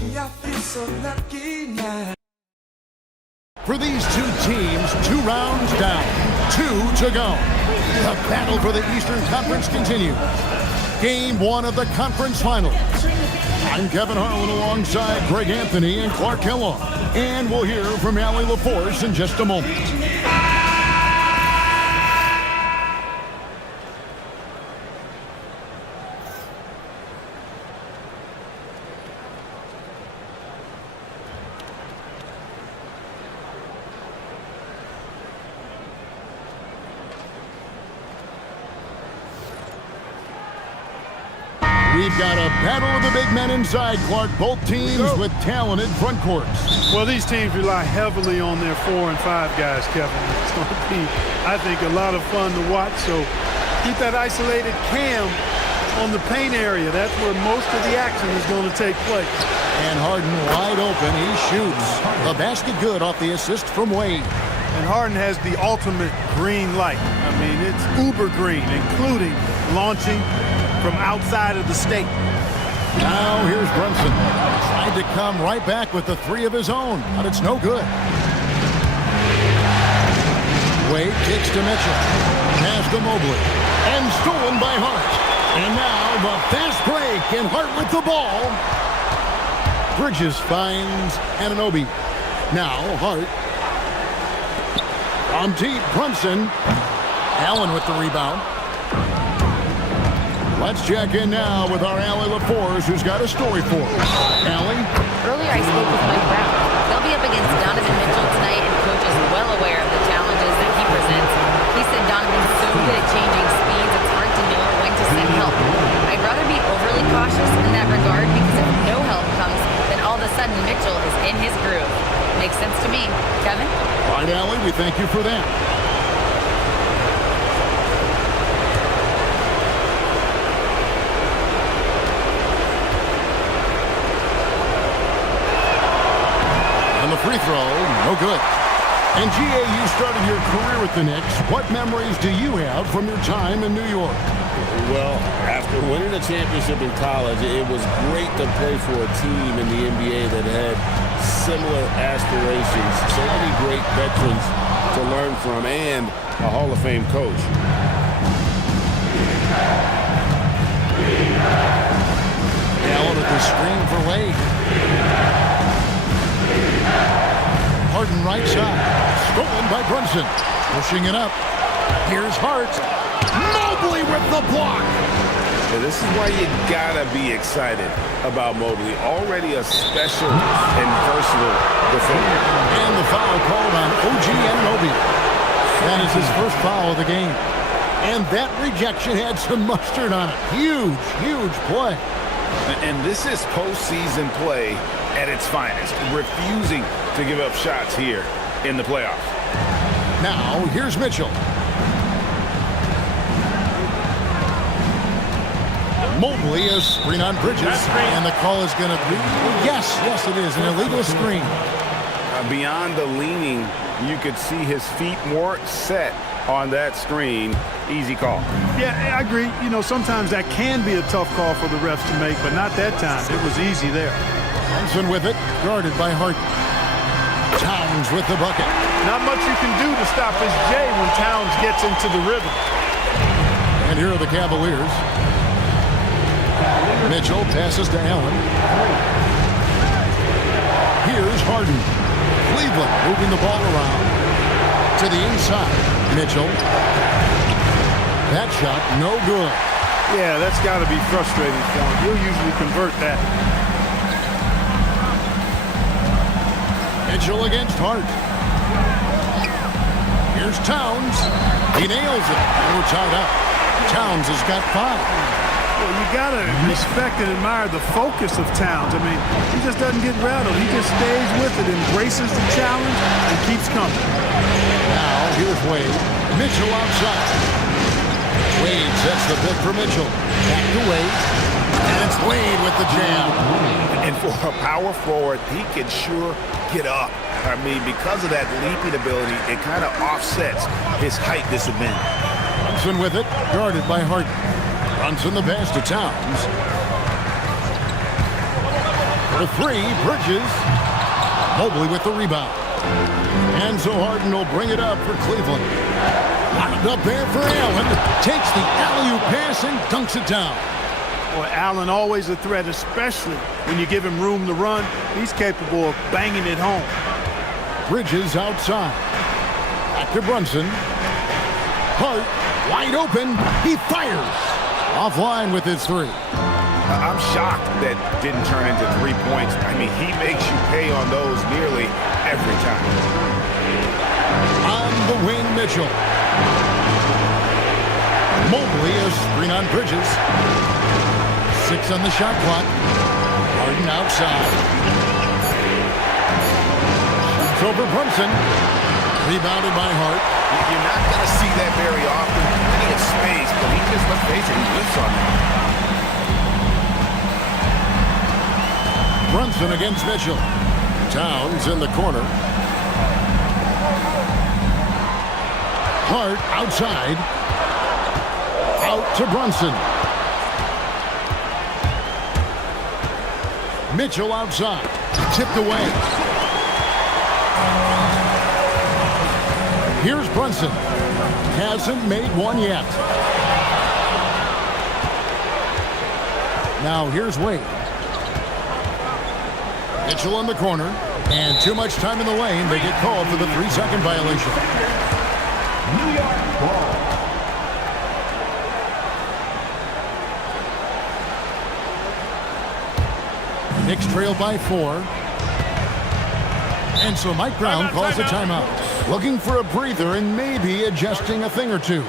For these two teams, 2 rounds down, 2 to go. The battle for the Eastern Conference continues. Game 1 of the conference finals. I'm Kevin Harlan alongside Greg Anthony and Clark Kellogg. And we'll hear from Allie LaForce in just a moment. We've got a battle of the big men inside, Clark. Both teams with talented front courts. Well, these teams rely heavily on their 4 and 5 guys, Kevin. It's going to be, I think, a lot of fun to watch. So keep that isolated cam on the paint area. That's where most of the action is going to take place. And Harden wide open. He shoots. The basket good off the assist from Wade. And Harden has the ultimate green light. I mean, it's uber green, including launching from outside of the state. Now here's Brunson. Tried to come right back with the 3 of his own, but it's no good. Wade kicks to Mitchell. Pass to Mobley. And stolen by Hart. And now the fast break, and Hart with the ball. Bridges finds Anunoby. Now Hart. On deep, Brunson. Allen with the rebound. Let's check in now with our Allie LaForce, who's got a story for us. Allie? Earlier I spoke with Mike Brown. They'll be up against Donovan Mitchell tonight, and Coach is well aware of the challenges that he presents. He said Donovan's so good at changing speeds, it's hard to know when to send help. I'd rather be overly cautious in that regard, because if no help comes, then all of a sudden Mitchell is in his groove. Makes sense to me. Kevin? All right, Allie, we thank you for that. Free throw, no good. And GA, you started your career with the Knicks. What memories do you have from your time in New York? Well, after winning a championship in college, it was great to play for a team in the NBA that had similar aspirations. So many great veterans to learn from, and a Hall of Fame coach. Allen at the screen for Wade. Harden right side. Stolen by Brunson. Pushing it up. Here's Hart. Mobley with the block. Yeah, this is why you gotta be excited about Mobley. Already a special and versatile defender. And the foul called on OG Anunoby. That is his first foul of the game. And that rejection had some mustard on it. Huge, huge play. And this is postseason play at its finest, refusing to give up shots here in the playoffs. Now, here's Mitchell. Mobley is screen on Bridges, and the call is going to be, yes, it is, an illegal screen. Beyond the leaning, you could see his feet weren't set on that screen. Easy call. Yeah, I agree. You know, sometimes that can be a tough call for the refs to make, but not that time. It was easy there. Brunson with it, guarded by Hart. Towns with the bucket. Not much you can do to stop this J when Towns gets into the rhythm. And here are the Cavaliers. Mitchell passes to Allen. Here's Harden. Cleveland moving the ball around to the inside. Mitchell. That shot, no good. Yeah, that's got to be frustrating for him. He'll usually convert that. Mitchell against Hart. Here's Towns. He nails it. And we're tied up. Towns has got 5. Well, you got to respect and admire the focus of Towns. I mean, he just doesn't get rattled. He just stays with it, embraces the challenge, and keeps coming. Now, here's Wade. Mitchell outside. Wade sets the pick for Mitchell. Back to Wade. And it's Wade with the jam. And for a power forward, he can sure get up. I mean, because of that leaping ability, it kind of offsets his height disadvantage. Brunson with it, guarded by Harden. Brunson the pass to Towns. The three, Bridges. Mobley with the rebound. And so Harden will bring it up for Cleveland. Lined up there for Allen. Takes the alley-oop pass and dunks it down. Boy, Allen always a threat, especially when you give him room to run. He's capable of banging it home. Bridges outside. Back to Brunson. Hart wide open. He fires. Offline with his three. I'm shocked that didn't turn into 3 points. I mean, he makes you pay on those nearly every time. On the wing, Mitchell. Mobley is screen on Bridges. 6 on the shot clock. Harden outside. Shoots over Brunson. Rebounded by Hart. You're not going to see that very often. Plenty of space, but he just, let's face it, he lifts on that. Brunson against Mitchell. Towns in the corner. Hart outside. Out to Brunson. Mitchell outside. Tipped away. Here's Brunson. Hasn't made one yet. Now here's Wade. Mitchell in the corner, and too much time in the lane. They get called for the 3-second violation. New York ball. Knicks trail by 4. And so Mike Brown calls a timeout. Looking for a breather and maybe adjusting a thing or two.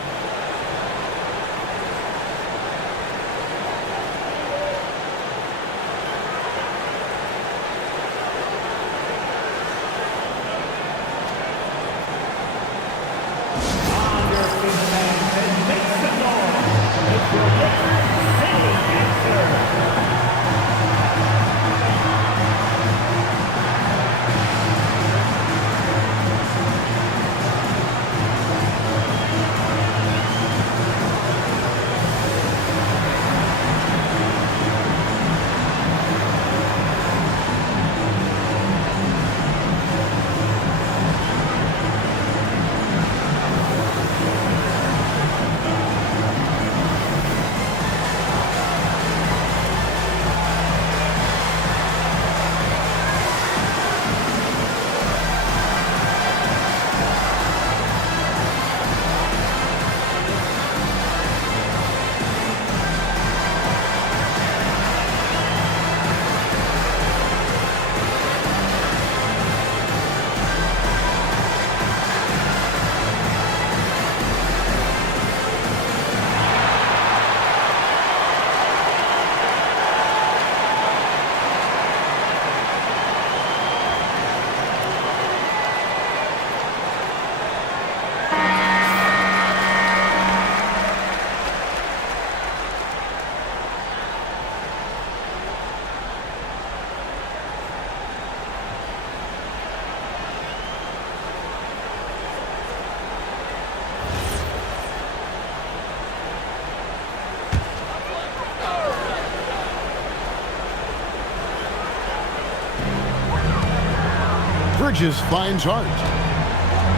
Bridges finds Hart.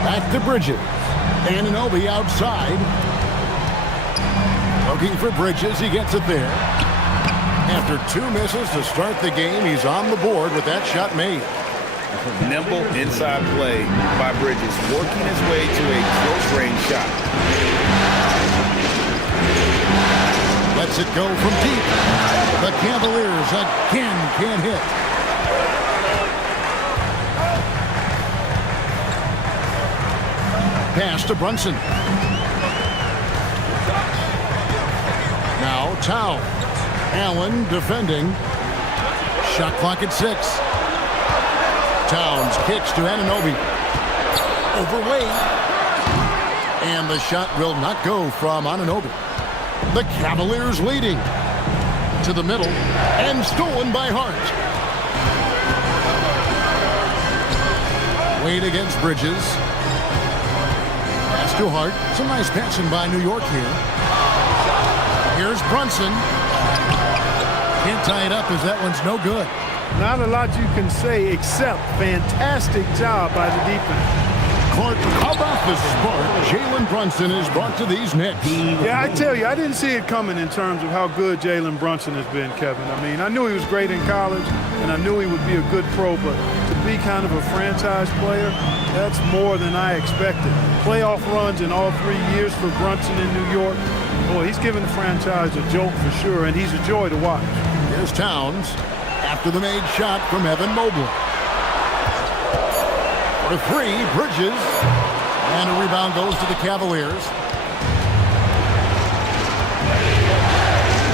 Back to Bridges. Anunoby outside. Looking for Bridges. He gets it there. After 2 misses to start the game, he's on the board with that shot made. Nimble inside play by Bridges, working his way to a close-range shot. Lets it go from deep. The Cavaliers again can't hit. Pass to Brunson. Now Towns. Allen defending. Shot clock at 6. Towns kicks to Anunoby. Overweight. And the shot will not go from Anunoby. The Cavaliers leading. To the middle. And stolen by Hart. Wade against Bridges. To Hart. Some nice passing by New York here. Here's Brunson. Can't tie it up as that one's no good. Not a lot you can say except fantastic job by the defense. Clark, how about the spark Jalen Brunson is brought to these Knicks? Yeah, I tell you, I didn't see it coming in terms of how good Jalen Brunson has been, Kevin. I mean, I knew he was great in college, and I knew he would be a good pro, but to be kind of a franchise player, that's more than I expected. Playoff runs in all 3 years for Brunson in New York. Boy, he's given the franchise a jolt for sure, and he's a joy to watch. Here's Towns after the made shot from Evan Mobley. For three, Bridges, and a rebound goes to the Cavaliers.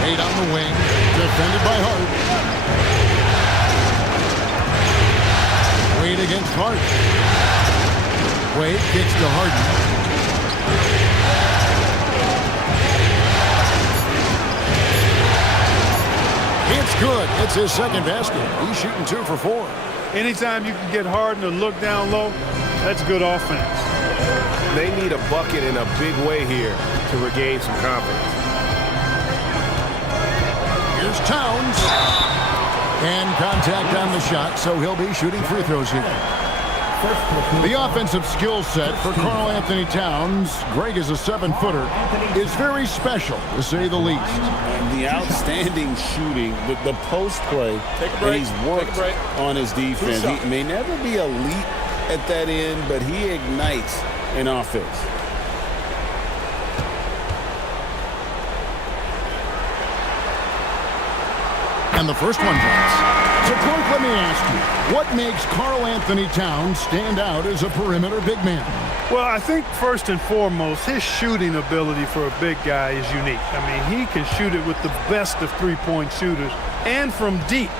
8 on the wing, defended by Hart. Wade against Hart. Wade kicks to Harden. It's good. It's his second basket. He's shooting 2 for 4. Anytime you can get Harden to look down low, that's good offense. They need a bucket in a big way here to regain some confidence. Here's Towns. And contact on the shot, so he'll be shooting free throws here. The offensive skill set for Karl Anthony Towns, Greg is a 7-footer, is very special, to say the least. And the outstanding shooting, the post play that he's worked on his defense. He may never be elite at that end, but he ignites an offense. And the first one drops. So, Clark, let me ask you, what makes Karl Anthony Towns stand out as a perimeter big man? Well, I think first and foremost, his shooting ability for a big guy is unique. I mean, he can shoot it with the best of three-point shooters and from deep.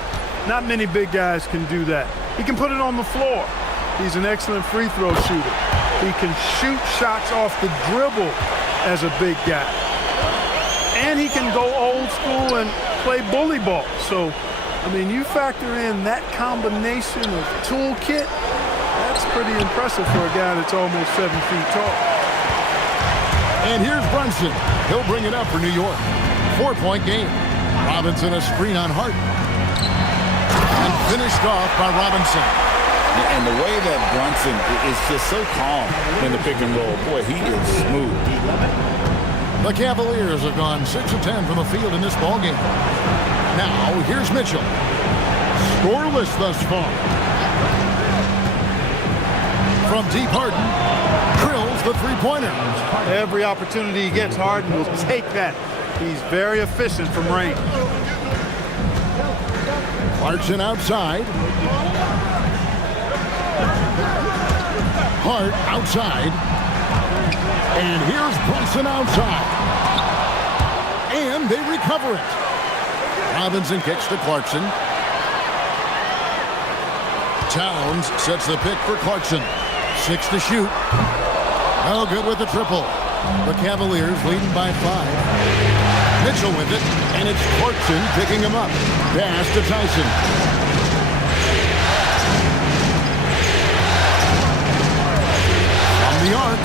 Not many big guys can do that. He can put it on the floor. He's an excellent free throw shooter. He can shoot shots off the dribble as a big guy. And he can go old school and play bully ball. So, I mean, you factor in that combination of toolkit, that's pretty impressive for a guy that's almost 7 feet tall. And here's Brunson. He'll bring it up for New York. 4-point game. Robinson a screen on Hart. And finished off by Robinson. And the way that Brunson is just so calm in the pick and roll, boy, he is smooth. The Cavaliers have gone 6 of 10 from the field in this ballgame. Now, here's Mitchell. Scoreless thus far. From deep, Harden drills the three-pointer. Every opportunity he gets, Harden will take that. He's very efficient from range. Clarkson outside. Hart outside. And here's Brunson outside. And they recover it. Robinson kicks to Clarkson. Towns sets the pick for Clarkson. 6 to shoot. No good with the triple. The Cavaliers leading by 5. Mitchell with it, and it's Clarkson picking him up. Pass to Tyson. From the arc.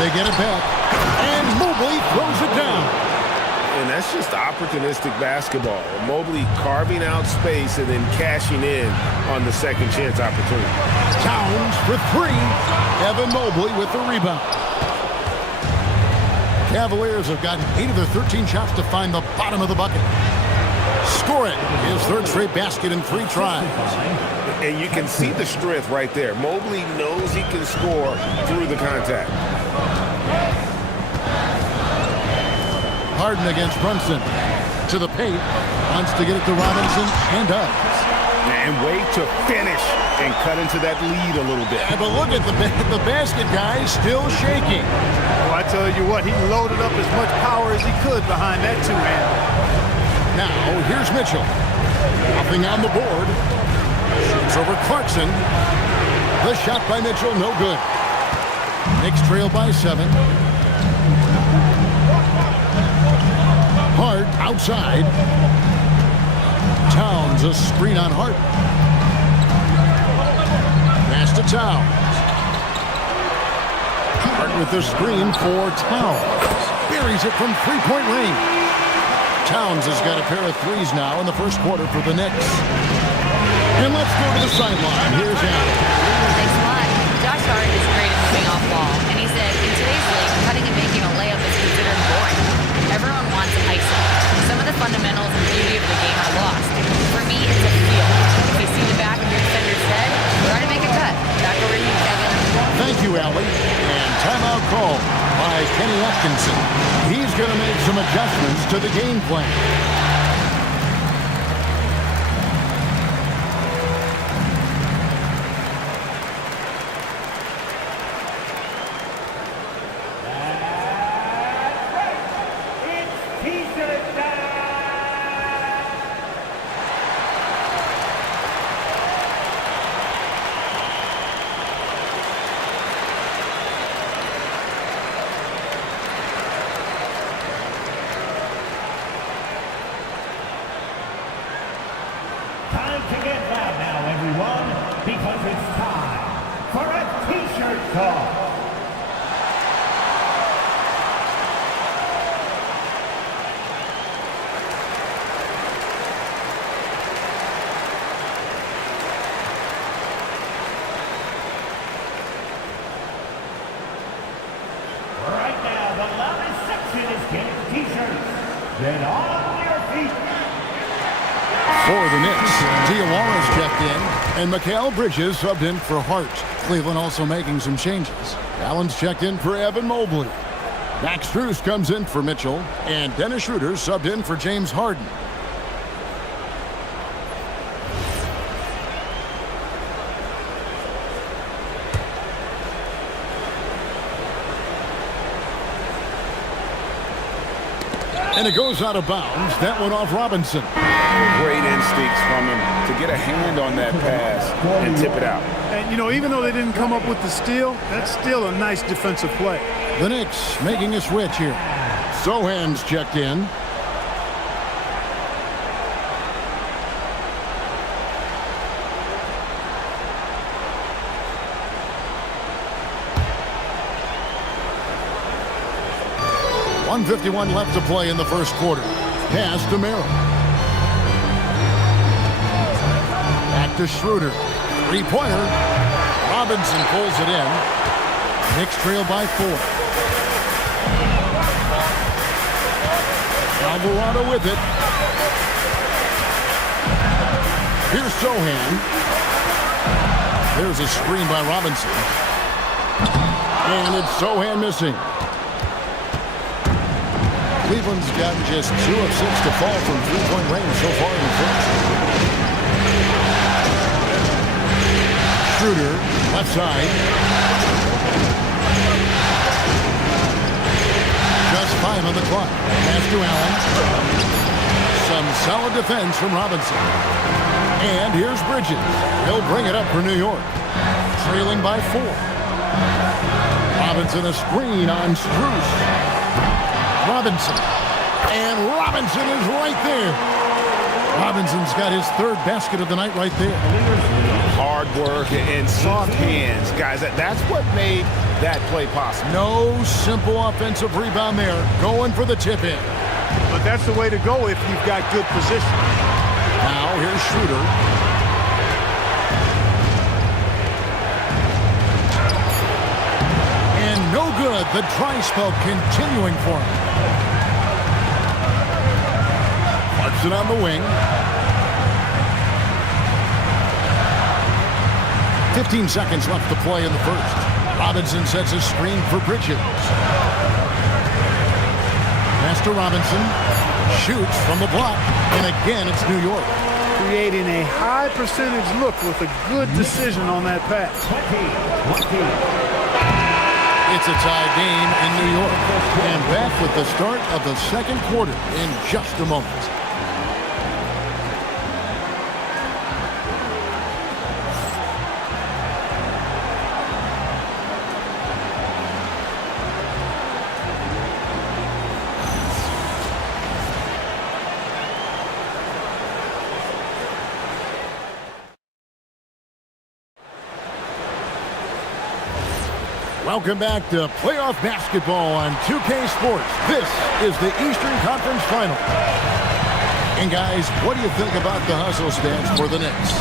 They get it back. And Mobley throws it down. And that's just opportunistic basketball. Mobley carving out space and then cashing in on the second chance opportunity. Towns for 3. Evan Mobley with the rebound. Cavaliers have gotten 8 of their 13 shots to find the bottom of the bucket. Score it. His third straight basket in 3 tries. And you can see the strength right there. Mobley knows he can score through the contact. Harden against Brunson. To the paint. Wants to get it to Robinson and does. And wait to finish and cut into that lead a little bit. Yeah, but look at the basket guy still shaking. Oh, I tell you what, he loaded up as much power as he could behind that two-hand. Now, here's Mitchell. Nothing on the board. Shoots over Clarkson. The shot by Mitchell, no good. Knicks trail by 7. Hart outside. Towns a screen on Hart. Pass to Towns. Hart with the screen for Towns. Buries it from 3-point range. Towns has got a pair of threes now in the first quarter for the Knicks. And let's go to the sideline. Here's Allen. Thanks a lot. Josh Hart is great at moving off ball, and he said, in today's league, cutting and making a layup is considered boring. Everyone wants ISO. Some of the fundamentals and beauty of the game are lost. For me, it's a feel. If you see the back of your defender's head, try to make a cut. Back over to you, Kevin. Thank you, Allie. And timeout call by Kenny Atkinson. He's going to make some adjustments to the game plan. Time to get loud now, everyone, because it's time for a T-shirt toss. Right now, the loudest section is getting T-shirts. Get on your feet. For the Knicks, Diawara's checked in, and Mikal Bridges subbed in for Hart. Cleveland also making some changes. Allen's checked in for Evan Mobley. Max Strus comes in for Mitchell, and Dennis Schroeder subbed in for James Harden. And it goes out of bounds. That went off Robinson. Great instincts from him to get a hand on that pass and tip it out. And, you know, even though they didn't come up with the steal, that's still a nice defensive play. The Knicks making a switch here. Sohan's checked in. .151 left to play in the first quarter. Pass to Merrill. Back to Schroeder. Three-pointer. Robinson pulls it in. Knicks trail by 4. Alvarado with it. Here's Sohan. There's a screen by Robinson. And it's Sohan missing. Cleveland's gotten just 2 of 6 to fall from three-point range so far in the first. Schroeder, left side. Just 5 on the clock. Pass to Allen. Some solid defense from Robinson. And here's Bridges. He'll bring it up for New York. Trailing by 4. Robinson a screen on Strus. Robinson. And Robinson is right there. Robinson's got his third basket of the night right there. Hard work and soft hands. Guys, that's what made that play possible. No simple offensive rebound there. Going for the tip in. But that's the way to go if you've got good position. Now here's Schroeder. And no good. The dry spell continuing for him. Parks it on the wing. 15 seconds left to play in the first. Robinson sets a screen for Bridges. Pass to Robinson. Shoots from the block. And again, it's New York. Creating a high percentage look with a good decision on that pass. It's a tie game in New York. And back with the start of the second quarter in just a moment. Welcome back to playoff basketball on 2K Sports. This is the Eastern Conference Final. And guys, what do you think about the hustle stats for the Knicks?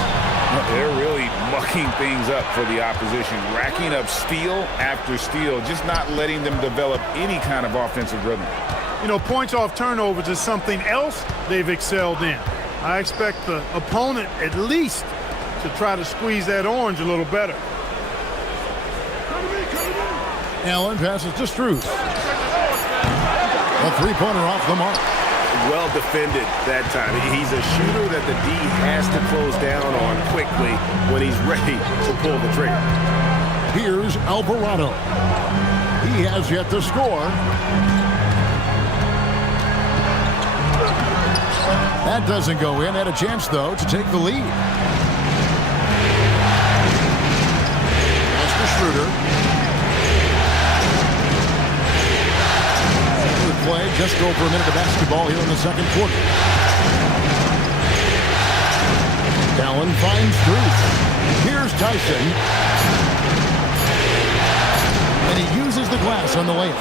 They're really mucking things up for the opposition, racking up steal after steal, just not letting them develop any kind of offensive rhythm. You know, points off turnovers is something else they've excelled in. I expect the opponent at least to try to squeeze that orange a little better. Allen passes to Strus. A three-pointer off the mark. Well defended that time. He's a shooter that the D has to close down on quickly when he's ready to pull the trigger. Here's Alvarado. He has yet to score. That doesn't go in. Had a chance, though, to take the lead. That's to Schroeder. Play just over a minute of basketball here in the second quarter. Allen finds Strus. Here's Tyson. And he uses the glass on the layup.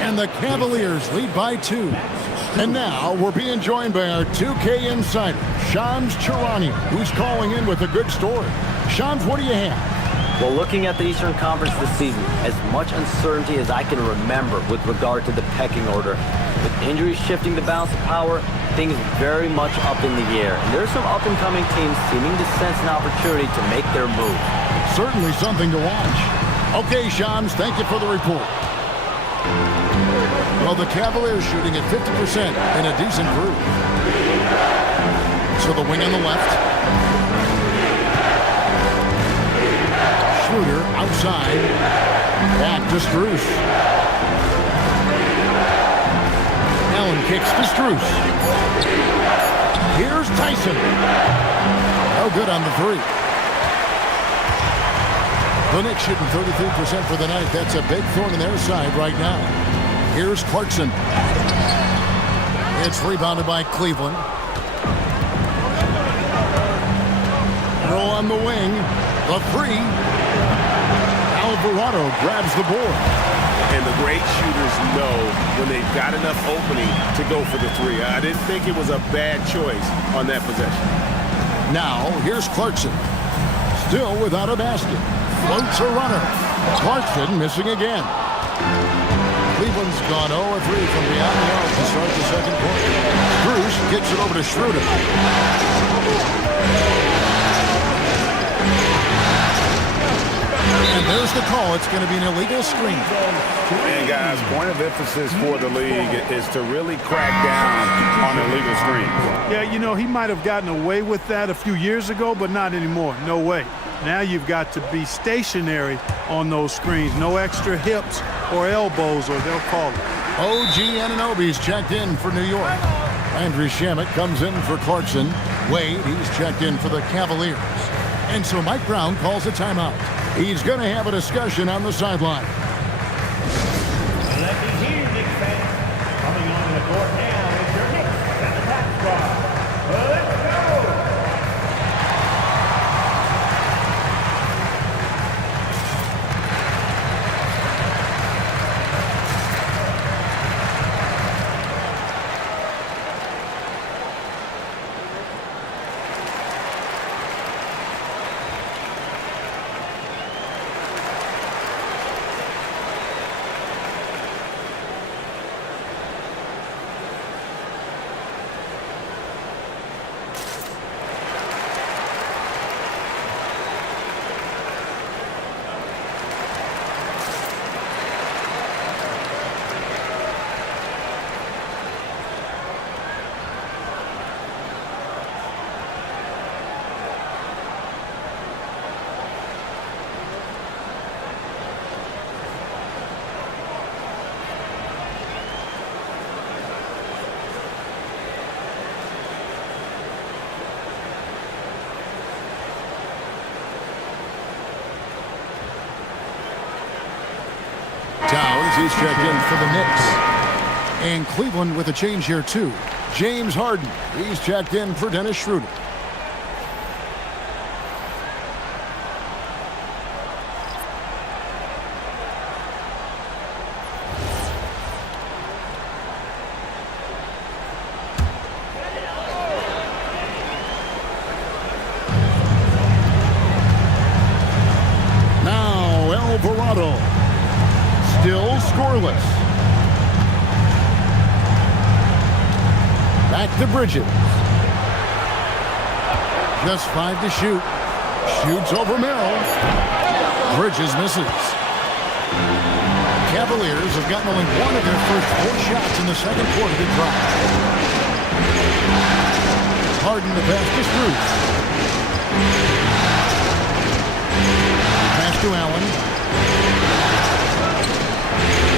And the Cavaliers lead by 2. And now we're being joined by our 2K insider, Shams Charania, who's calling in with a good story. Shams, what do you have? Well, looking at the Eastern Conference this season, as much uncertainty as I can remember with regard to the pecking order. With injuries shifting the balance of power, things very much up in the air. And there's some up-and-coming teams seeming to sense an opportunity to make their move. Certainly something to watch. Okay, Shams, thank you for the report. Well, the Cavaliers shooting at 50% in a decent group. So the wing on the left. Schroeder outside. Back to Strus. Allen kicks to Strus. Here's Tyson. Oh, good on the three. The Knicks shooting 33% for the night. That's a big thorn in their side right now. Here's Clarkson. It's rebounded by Cleveland. Roll on the wing. The three. Alvarado grabs the board. And the great shooters know when they've got enough opening to go for the three. I didn't think it was a bad choice on that possession. Now, here's Clarkson. Still without a basket. Floats a runner. Clarkson missing again. Cleveland's gone 0-3 from beyond the arc to start the second quarter. Strus gets it over to Schroeder. And there's the call. It's going to be an illegal screen. And guys, point of emphasis for the league is to really crack down on illegal screens. Yeah, you know, he might have gotten away with that a few years ago, but not anymore. No way. Now you've got to be stationary on those screens. No extra hips or elbows, or they'll call it. OG Anunoby's checked in for New York. Andrew Shamet comes in for Clarkson. Wade, he's checked in for the Cavaliers. And so Mike Brown calls a timeout. He's going to have a discussion on the sideline. Let me hear you, Knicks fans. Coming on the court now is your Knicks and the Pack Squad. Let's go! Towns, he's checked in for the Knicks. And Cleveland with a change here, too. James Harden, he's checked in for Dennis Schroeder. Alvarado. Still scoreless. Back to Bridges. Just 5 to shoot. Shoots over Merrill. Bridges misses. Cavaliers have gotten only one of their first 4 shots in the second quarter to drop. Harden the pass to Strus. Pass to Allen.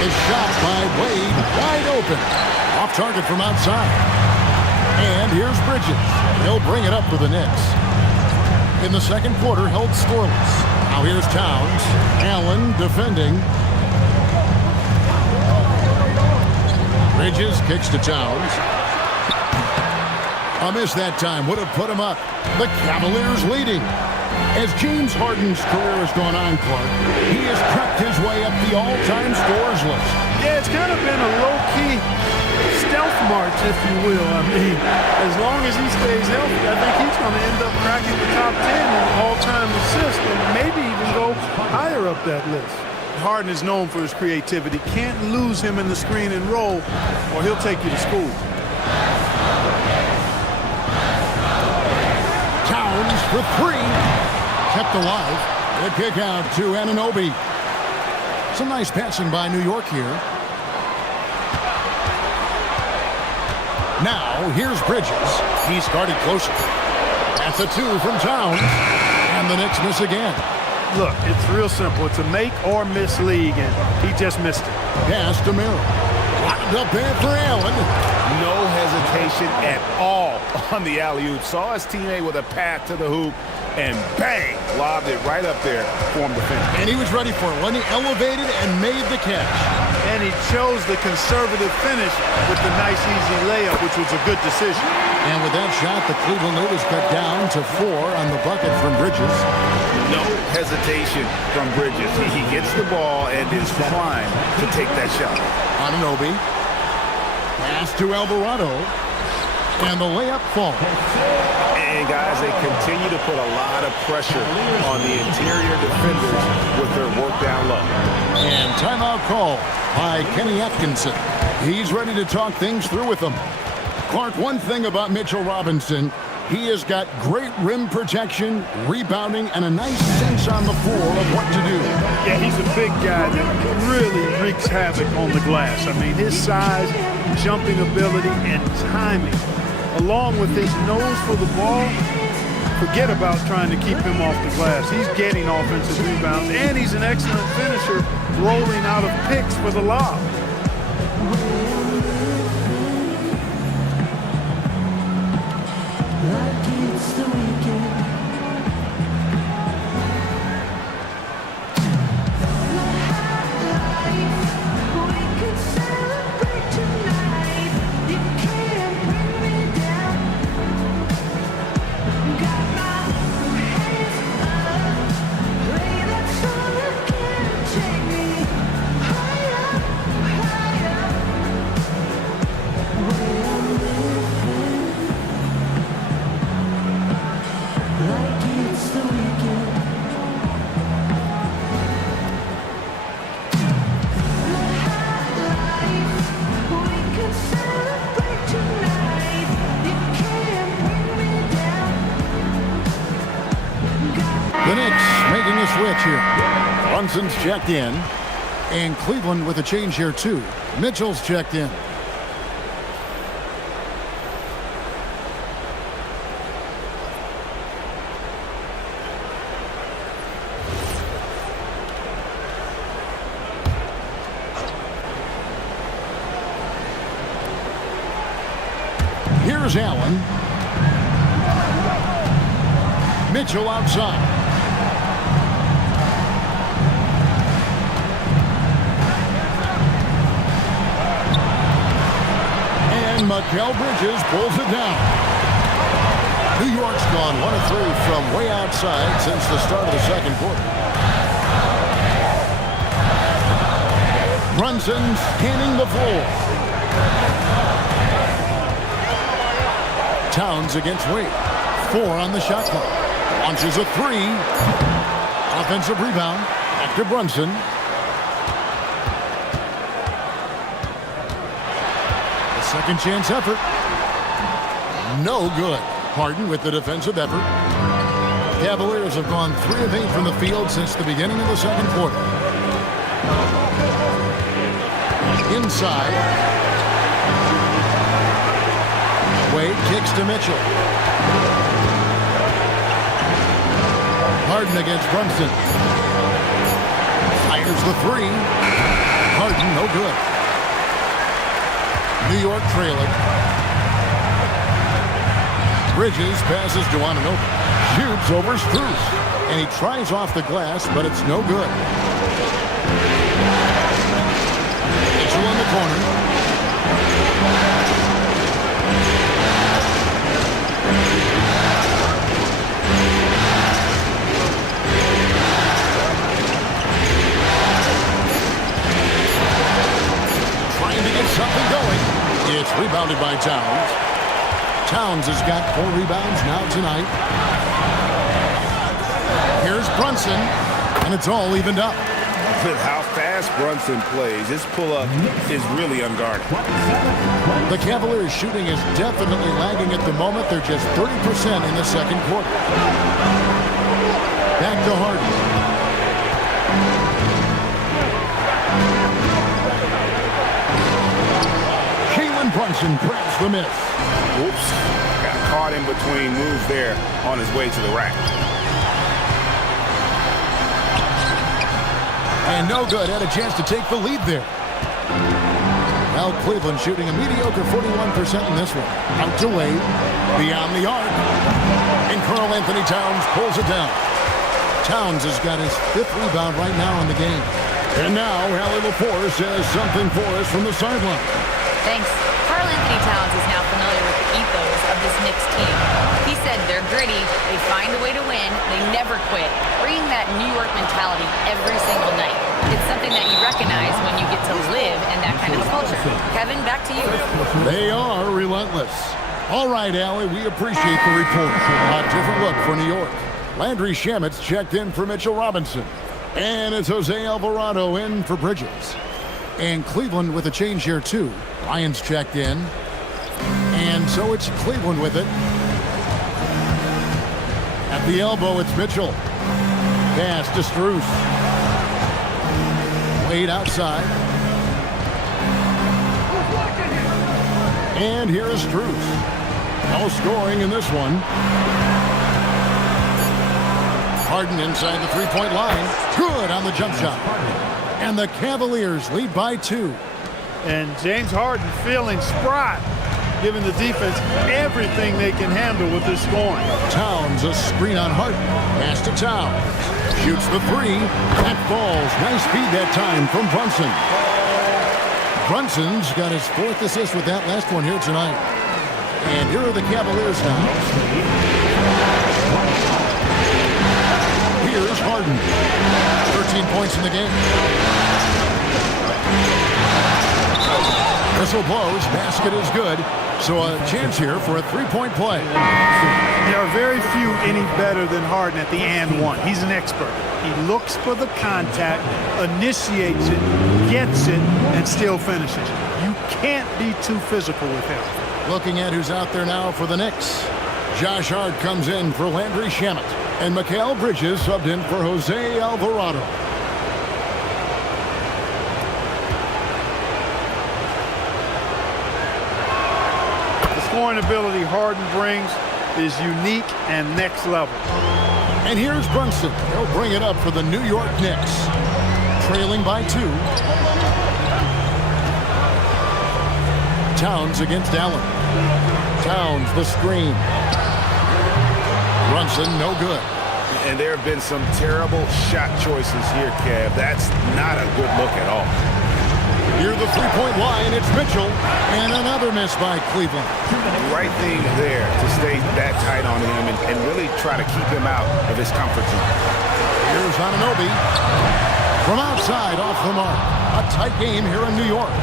His shot by Wade wide open. Off target from outside. And here's Bridges. He'll bring it up for the Knicks. In the second quarter, held scoreless. Now here's Towns. Allen defending. Bridges kicks to Towns. A miss that time would have put him up. The Cavaliers leading. As James Harden's career has gone on, Clark, he has crept his way up the all-time scorers list. Yeah, it's kind of been a low-key stealth march, if you will. I mean, as long as he stays healthy, I think he's going to end up cracking the top 10 in all-time assists and maybe even go higher up that list. Harden is known for his creativity. Can't lose him in the screen and roll, or he'll take you to school. Towns for 3. Kept alive. The kick out to Anunoby. Some nice passing by New York here. Now, here's Bridges. He started closer. That's a 2 from Towns. And the Knicks miss again. Look, it's real simple. It's a make or miss league, and he just missed it. Pass to Merrill. Locked up there for Allen. No hesitation at all on the alley-oop. Saw his teammate with a path to the hoop, and bang, lobbed it right up there for him to finish. And he was ready for it when he elevated and made the catch. And he chose the conservative finish with the nice, easy layup, which was a good decision. And with that shot, the Cleveland lead is cut down to 4 on the bucket from Bridges. No hesitation from Bridges. He gets the ball and is primed to take that shot. Anunoby. Pass to Alvarado. And the layup falls. And guys, they continue to put a lot of pressure on the interior defenders with their work down low. And timeout call by Kenny Atkinson. He's ready to talk things through with them. Clark, one thing about Mitchell Robinson, he has got great rim protection, rebounding, and a nice sense on the floor of what to do. Yeah, he's a big guy that really wreaks havoc on the glass. I mean, his size, jumping ability, and timing, along with his nose for the ball, forget about trying to keep him off the glass. He's getting offensive rebounds, and he's an excellent finisher, rolling out of picks for the lob. The Knicks making a switch here. Brunson's checked in. And Cleveland with a change here, too. Mitchell's checked in. Here's Allen. Mitchell outside. And Mikal Bridges pulls it down. New York's gone 1 of 3 from way outside since the start of the second quarter. Brunson scanning the floor. Towns against Wade. 4 on the shot clock. Launches a 3. Offensive rebound. Back to Brunson. Second chance effort. No good. Harden with the defensive effort. Cavaliers have gone 3 of 8 from the field since the beginning of the second quarter. Inside. Wade kicks to Mitchell. Harden against Brunson. Fires the 3. Harden, no good. New York trailing. Bridges passes to Ananobi. Shoots over Strus. And he tries off the glass, but it's no good. Mitchell in the corner. Trying to get something going. It's rebounded by Towns. Towns has got 4 rebounds now tonight. Here's Brunson, and it's all evened up. With how fast Brunson plays, his pull-up is really unguarded. The Cavaliers' shooting is definitely lagging at the moment. They're just 30% in the second quarter. Back to Harden. Brunson grabs the miss. Oops. Got caught in between moves there on his way to the rack. And no good. Had a chance to take the lead there. Well, Cleveland shooting a mediocre 41% in this one. Out to Wade. Beyond the arc. And Karl Anthony Towns pulls it down. Towns has got his 5th rebound right now in the game. And now, Allie LaForce has something for us from the sideline. Thanks. Karl Anthony Towns is now familiar with the ethos of this Knicks team. He said they're gritty, they find a way to win, they never quit, bringing that New York mentality every single night. It's something that you recognize when you get to live in that kind of a culture. Kevin, back to you. They are relentless. All right, Allie, we appreciate the report. A different look for New York. Landry Shamit's checked in for Mitchell Robinson. And it's Jose Alvarado in for Bridges. And Cleveland with a change here, too. Lyons checked in. And so it's Cleveland with it. At the elbow, it's Mitchell. Pass to Strus. Wade outside. And here is Strus. No scoring in this one. Harden inside the three-point line. Good on the jump shot. And the Cavaliers lead by 2. And James Harden feeling spry, giving the defense everything they can handle with this scoring. Towns, a screen on Harden. Pass to Towns. Shoots the 3. That falls. Nice feed that time from Brunson. Brunson's got his 4th assist with that last one here tonight. And here are the Cavaliers now. Here's Harden. 13 points in the game. Whistle blows. Basket is good. So a chance here for a 3-point play. There are very few any better than Harden at the and one. He's an expert. He looks for the contact, initiates it, gets it, and still finishes. You can't be too physical with him. Looking at who's out there now for the Knicks. Josh Hart comes in for Landry Shamet. And Mikal Bridges subbed in for Jose Alvarado. The scoring ability Harden brings is unique and next level. And here's Brunson. He'll bring it up for the New York Knicks. Trailing by 2. Towns against Allen. Towns the screen. Brunson no good. And there have been some terrible shot choices here, Kev. That's not a good look at all. Near the three-point line, it's Mitchell. And another miss by Cleveland. Right thing there to stay that tight on him and really try to keep him out of his comfort zone. Here's Ananobi. From outside, off the mark. A tight game here in New York.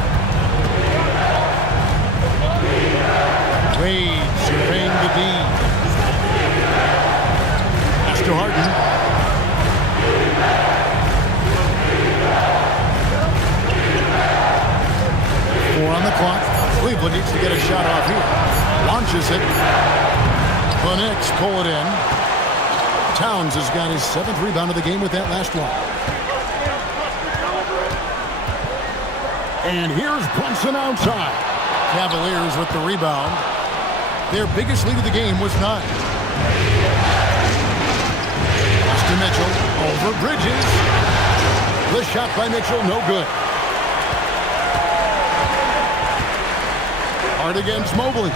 Wade surveying the D. Pass to Harden. 4 on the clock. Cleveland needs to get get a shot off here. Launches it. The Knicks pull it in. Towns has got his 7th rebound of the game with that last one. And here's Brunson outside. Cavaliers with the rebound. Their biggest lead of the game was 9. To Mitchell, over Bridges. The shot by Mitchell, no good. Hard against Mobley.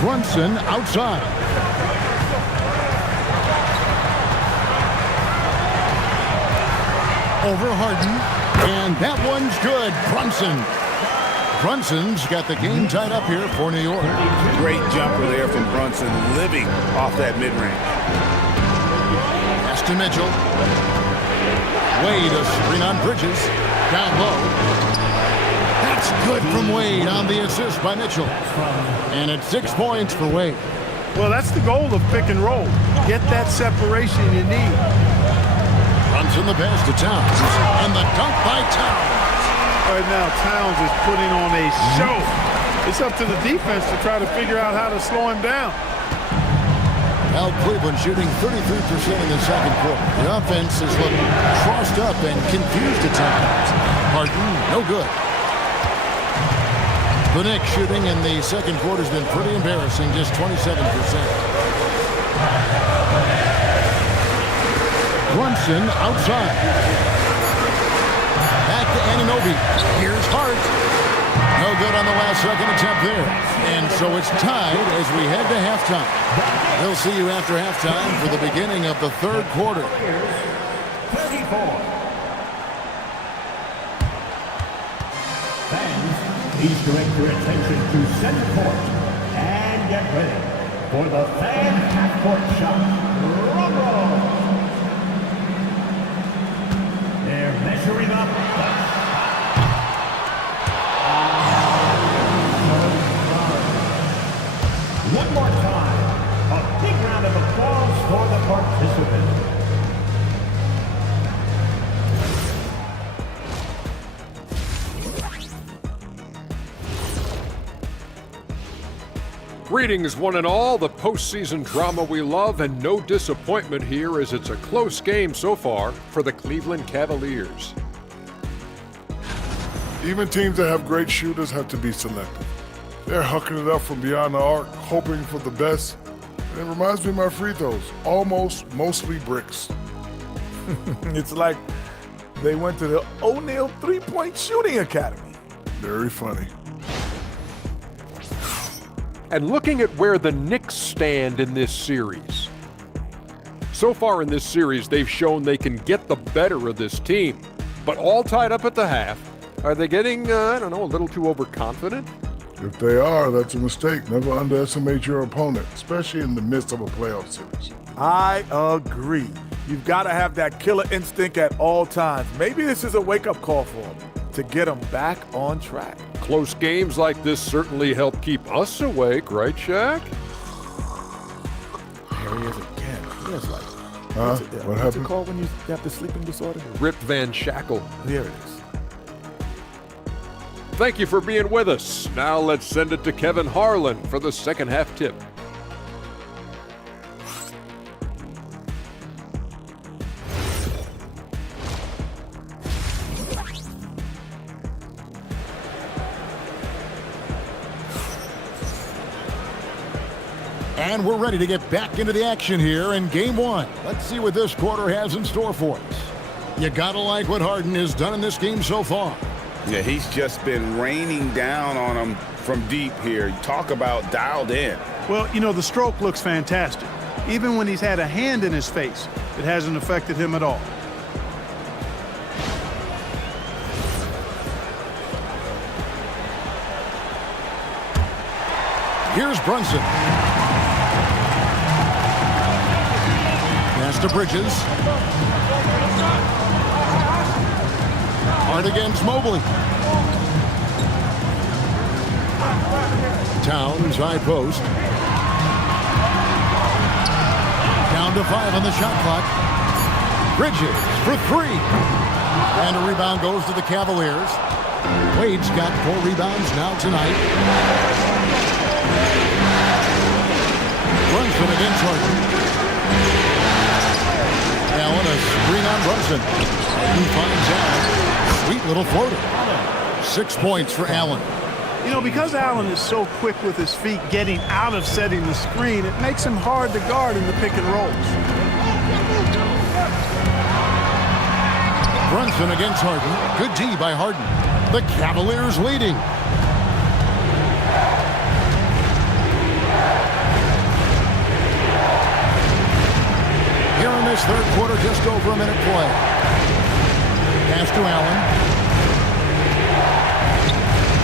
Brunson outside. Over Harden, and that one's good. Brunson's got the game tied up here for New York. Great jumper there from Brunson, living off that mid-range. Pass to Mitchell. Wade a screen on Bridges. Down low. That's good from Wade on the assist by Mitchell. And it's 6 points for Wade. Well, that's the goal of pick and roll. Get that separation you need. Brunson the pass to Towns. And the dunk by Towns. Right now, Towns is putting on a show. It's up to the defense to try to figure out how to slow him down. Now Cleveland shooting 33% in the second quarter. The offense is looking crossed up and confused at times. Harden, no good. The Knicks shooting in the second quarter has been pretty embarrassing, just 27%. Brunson outside. Back to Anunoby. Here's Hart. No good on the last second attempt there. And so it's tied as we head to halftime. We'll see you after halftime for the beginning of the third quarter. 34. Fans, please direct your attention to center court and get ready for the fan half-court shot. Rumble! They're measuring up the shot. One more time, a big round of applause for the participants. Greetings, one and all. The postseason drama we love, and no disappointment here as it's a close game so far for the Cleveland Cavaliers. Even teams that have great shooters have to be selective. They're hucking it up from beyond the arc, hoping for the best. And it reminds me of my free throws, mostly bricks. It's like they went to the O'Neal three-point shooting academy. Very funny. And looking at where the Knicks stand in this series. So far in this series, they've shown they can get the better of this team. But all tied up at the half, are they getting, a little too overconfident? If they are, that's a mistake. Never underestimate your opponent, especially in the midst of a playoff series. I agree. You've got to have that killer instinct at all times. Maybe this is a wake-up call for them to get them back on track. Close games like this certainly help keep us awake, right, Shaq? There he is again. He has like, What what's happened? it called when you have the sleeping disorder? Rip Van Shackle. There it is. Thank you for being with us. Now let's send it to Kevin Harlan for the second half tip. And we're ready to get back into the action here in game one. Let's see what this quarter has in store for us. You gotta like what Harden has done in this game so far. Yeah, he's just been raining down on them from deep here. Talk about dialed in. Well, the stroke looks fantastic. Even when he's had a hand in his face, it hasn't affected him at all. Here's Brunson. Pass to Bridges. Hard against Mobley. Towns, high post. Down to 5 on the shot clock. Bridges for 3. And a rebound goes to the Cavaliers. Wade's got 4 rebounds now tonight. Brunson against Harden. Allen, a screen on Brunson. He finds Allen. Sweet little floater. 6 points for Allen. You know, because Allen is so quick with his feet getting out of setting the screen, it makes him hard to guard in the pick and rolls. Brunson against Harden. Good D by Harden. The Cavaliers leading. Here in this third quarter, just over a minute play. Pass to Allen.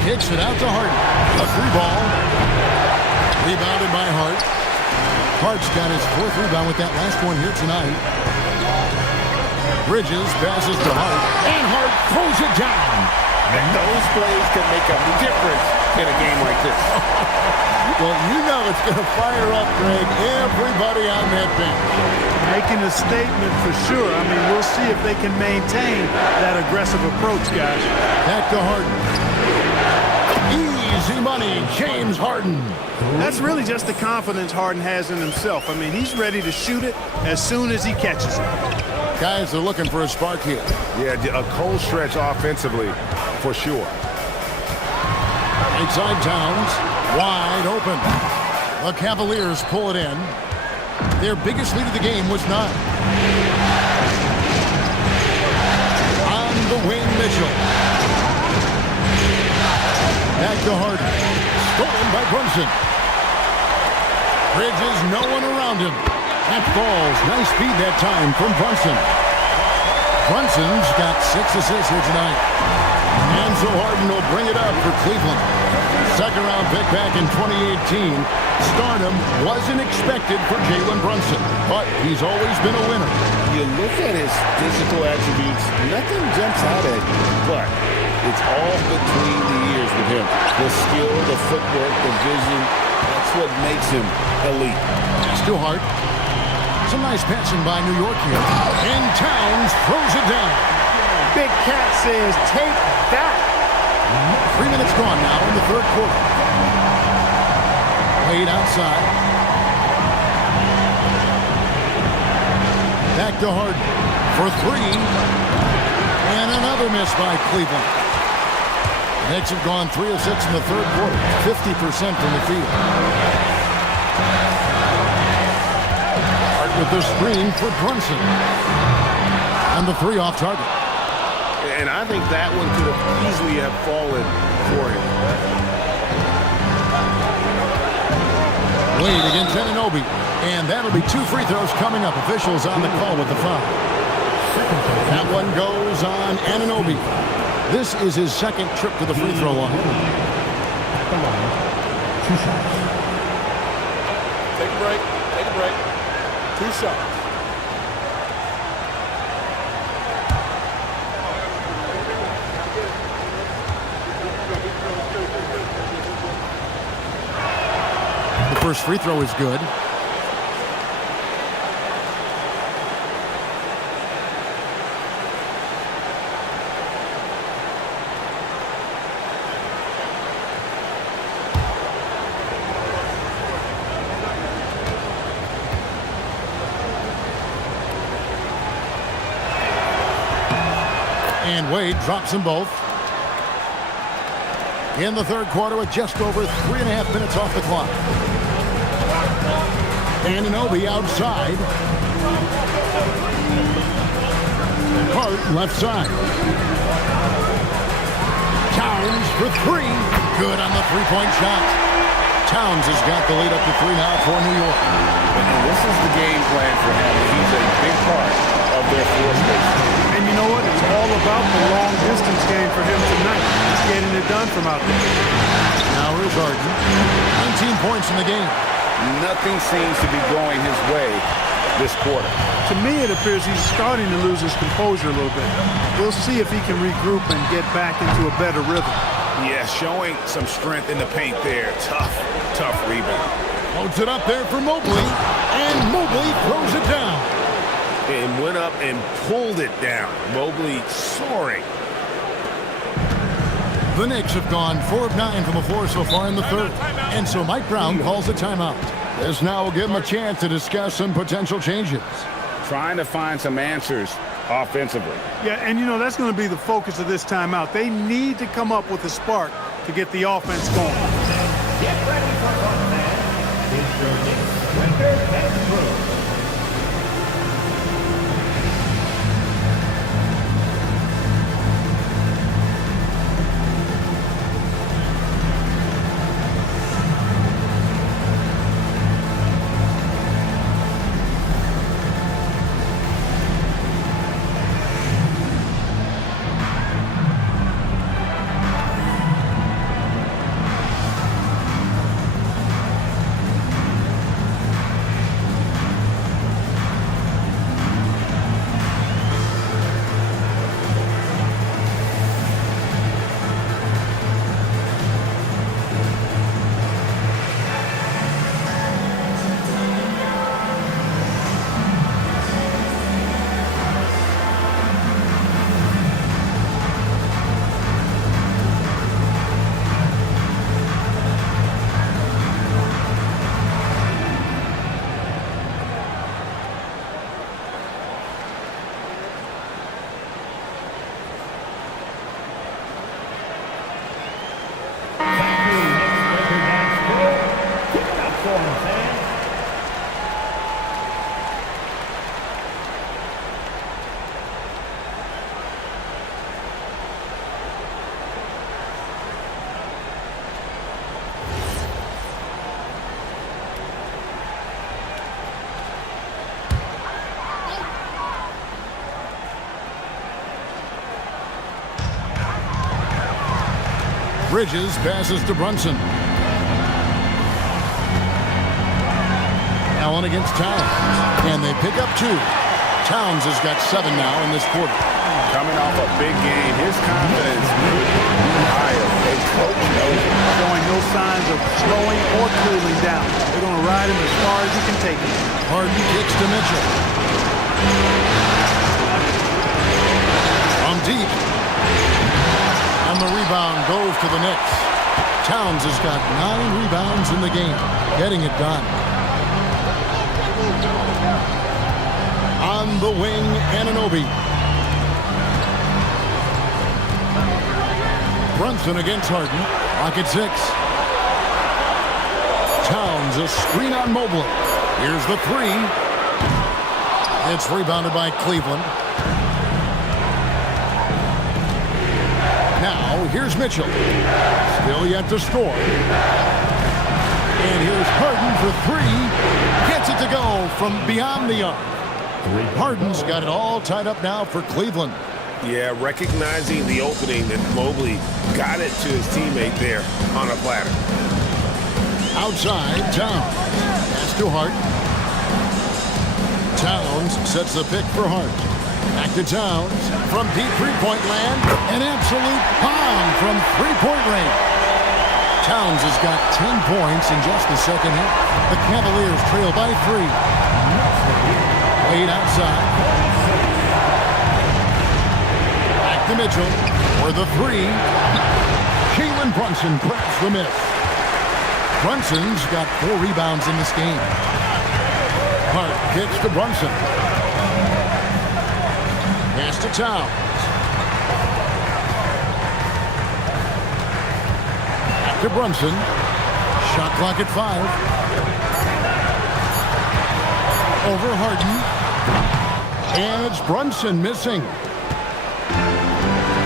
Kicks it out to Harden. A free ball. Rebounded by Hart. Hart's got his 4th rebound with that last one here tonight. Bridges passes to Hart, and Hart throws it down. And those plays can make a difference in a game like this. Well, you know it's going to fire up, Greg, everybody on that bench. Making a statement for sure. I mean, we'll see if they can maintain that aggressive approach, guys. Back to Harden. Easy money, James Harden. That's really just the confidence Harden has in himself. I mean, he's ready to shoot it as soon as he catches it. Guys are looking for a spark here. Yeah, a cold stretch offensively, for sure. Inside Towns, wide open. The Cavaliers pull it in. Their biggest lead of the game was 9. On the wing, Mitchell. Back to Harden. Stolen by Brunson. Bridges, no one around him. That falls. Nice feed that time from Brunson. Brunson's got 6 assists here tonight. And so Harden will bring it up for Cleveland. Second round pick back in 2018. Stardom wasn't expected for Jalen Brunson, but he's always been a winner. You look at his physical attributes, nothing jumps out at you, but it's all between the ears with him. The skill, the footwork, the vision, that's what makes him elite. It's too hard. Some nice passing by New York here. And Towns throws it down. Big Cat says, take that. 3 minutes gone now in the third quarter. Wade outside. Back to Harden for 3. And another miss by Cleveland. The Knicks have gone 3 of 6 in the third quarter. 50% from the field. Hart with the screen for Brunson. And the 3 off target. And I think that one could have easily have fallen for him. Wade against Anunoby. And that'll be 2 free throws coming up. Officials on the call with the foul. That one goes on Anunoby. This is his 2nd trip to the free throw line. Come on. 2 shots. Take a break. Take a break. 2 shots. The first free throw is good. And Wade drops them both. In the third quarter with just over 3.5 minutes off the clock. Anunoby outside. Hart left side. Towns for 3. Good on the 3-point shot. Towns has got the lead up to 3 now for New York. And this is the game plan for him. He's a big part of their floor space. And you know what? It's all about the long distance game for him tonight. He's getting it done from out there. Now here's Harden. 19 points in the game. Nothing seems to be going his way this quarter. To me, it appears he's starting to lose his composure a little bit. We'll see if he can regroup and get back into a better rhythm. Yeah, showing some strength in the paint there. Tough rebound. Holds it up there for Mobley. And Mobley throws it down. And went up and pulled it down. Mobley soaring. The Knicks have gone 4 of 9 from the floor so far in the third. And so Mike Brown calls a timeout. This now will give him a chance to discuss some potential changes. Trying to find some answers offensively. Yeah, and you know, that's going to be the focus of this timeout. They need to come up with a spark to get the offense going. Get ready for offense. It's your Knicks winner, Ben Cruz. Bridges passes to Brunson. Allen against Towns. And they pick up 2. Towns has got 7 now in this quarter. Coming off a big game, his confidence higher. A coach knows it. Showing no signs of slowing or cooling down. They're going to ride him as far as you can take him. Harden kicks to Mitchell. From deep. And the rebound goes to the Knicks. Towns has got 9 rebounds in the game, getting it done. On the wing, Anunoby. Brunson against Harden. Pocket 6. Towns a screen on Mobley. Here's the 3. It's rebounded by Cleveland. Now, here's Mitchell. Still yet to score. And here's Harden for 3. Gets it to go from beyond the arc. Harden's got it all tied up now for Cleveland. Yeah, recognizing the opening that Mobley got it to his teammate there on a platter. Outside, Towns. Pass to Hart. Towns sets the pick for Hart. Back to Towns from deep three-point land. An absolute bomb from three-point range. Towns has got 10 points in just the second half. The Cavaliers trail by 3. Laid outside. Back to Mitchell for the 3. Jalen Brunson grabs the miss. Brunson's got 4 rebounds in this game. Hart kicks to Brunson. Pass to Towns. Back to Brunson. Shot clock at 5. Over Harden. And it's Brunson missing.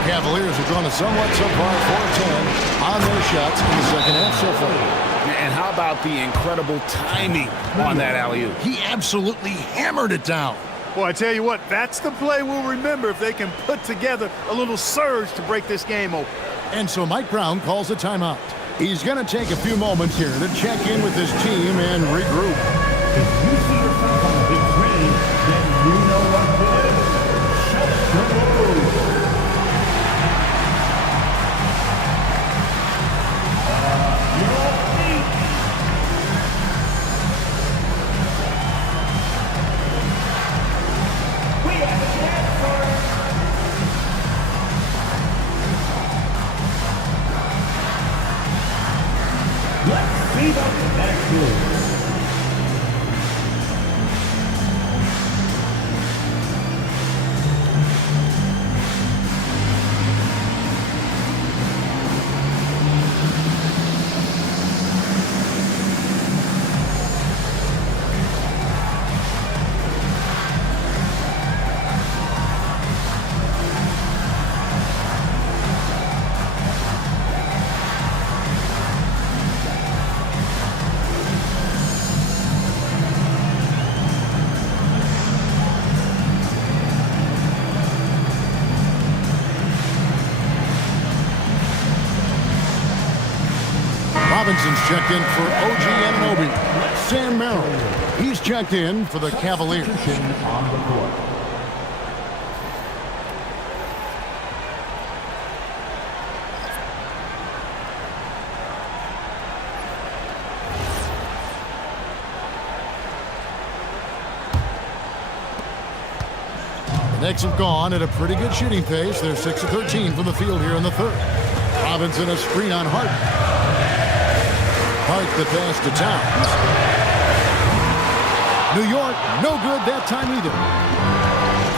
Cavaliers have gone a somewhat subpar 4-10 on their shots in the second half so far. And how about the incredible timing on that alley-oop? He absolutely hammered it down. Well, I tell you what, that's the play we'll remember if they can put together a little surge to break this game open. And so Mike Brown calls a timeout. He's going to take a few moments here to check in with his team and regroup. If you see yourself on the big screen, then you know what to do. Shut the move. checked in for OG Anunoby. Sam Merrill, he's checked in for the Cavaliers. On the court. The Knicks have gone at a pretty good shooting pace. They're 6 of 13 from the field here in the third. Robinson a screen on Hart. Hart the pass to Towns. New York, no good that time either.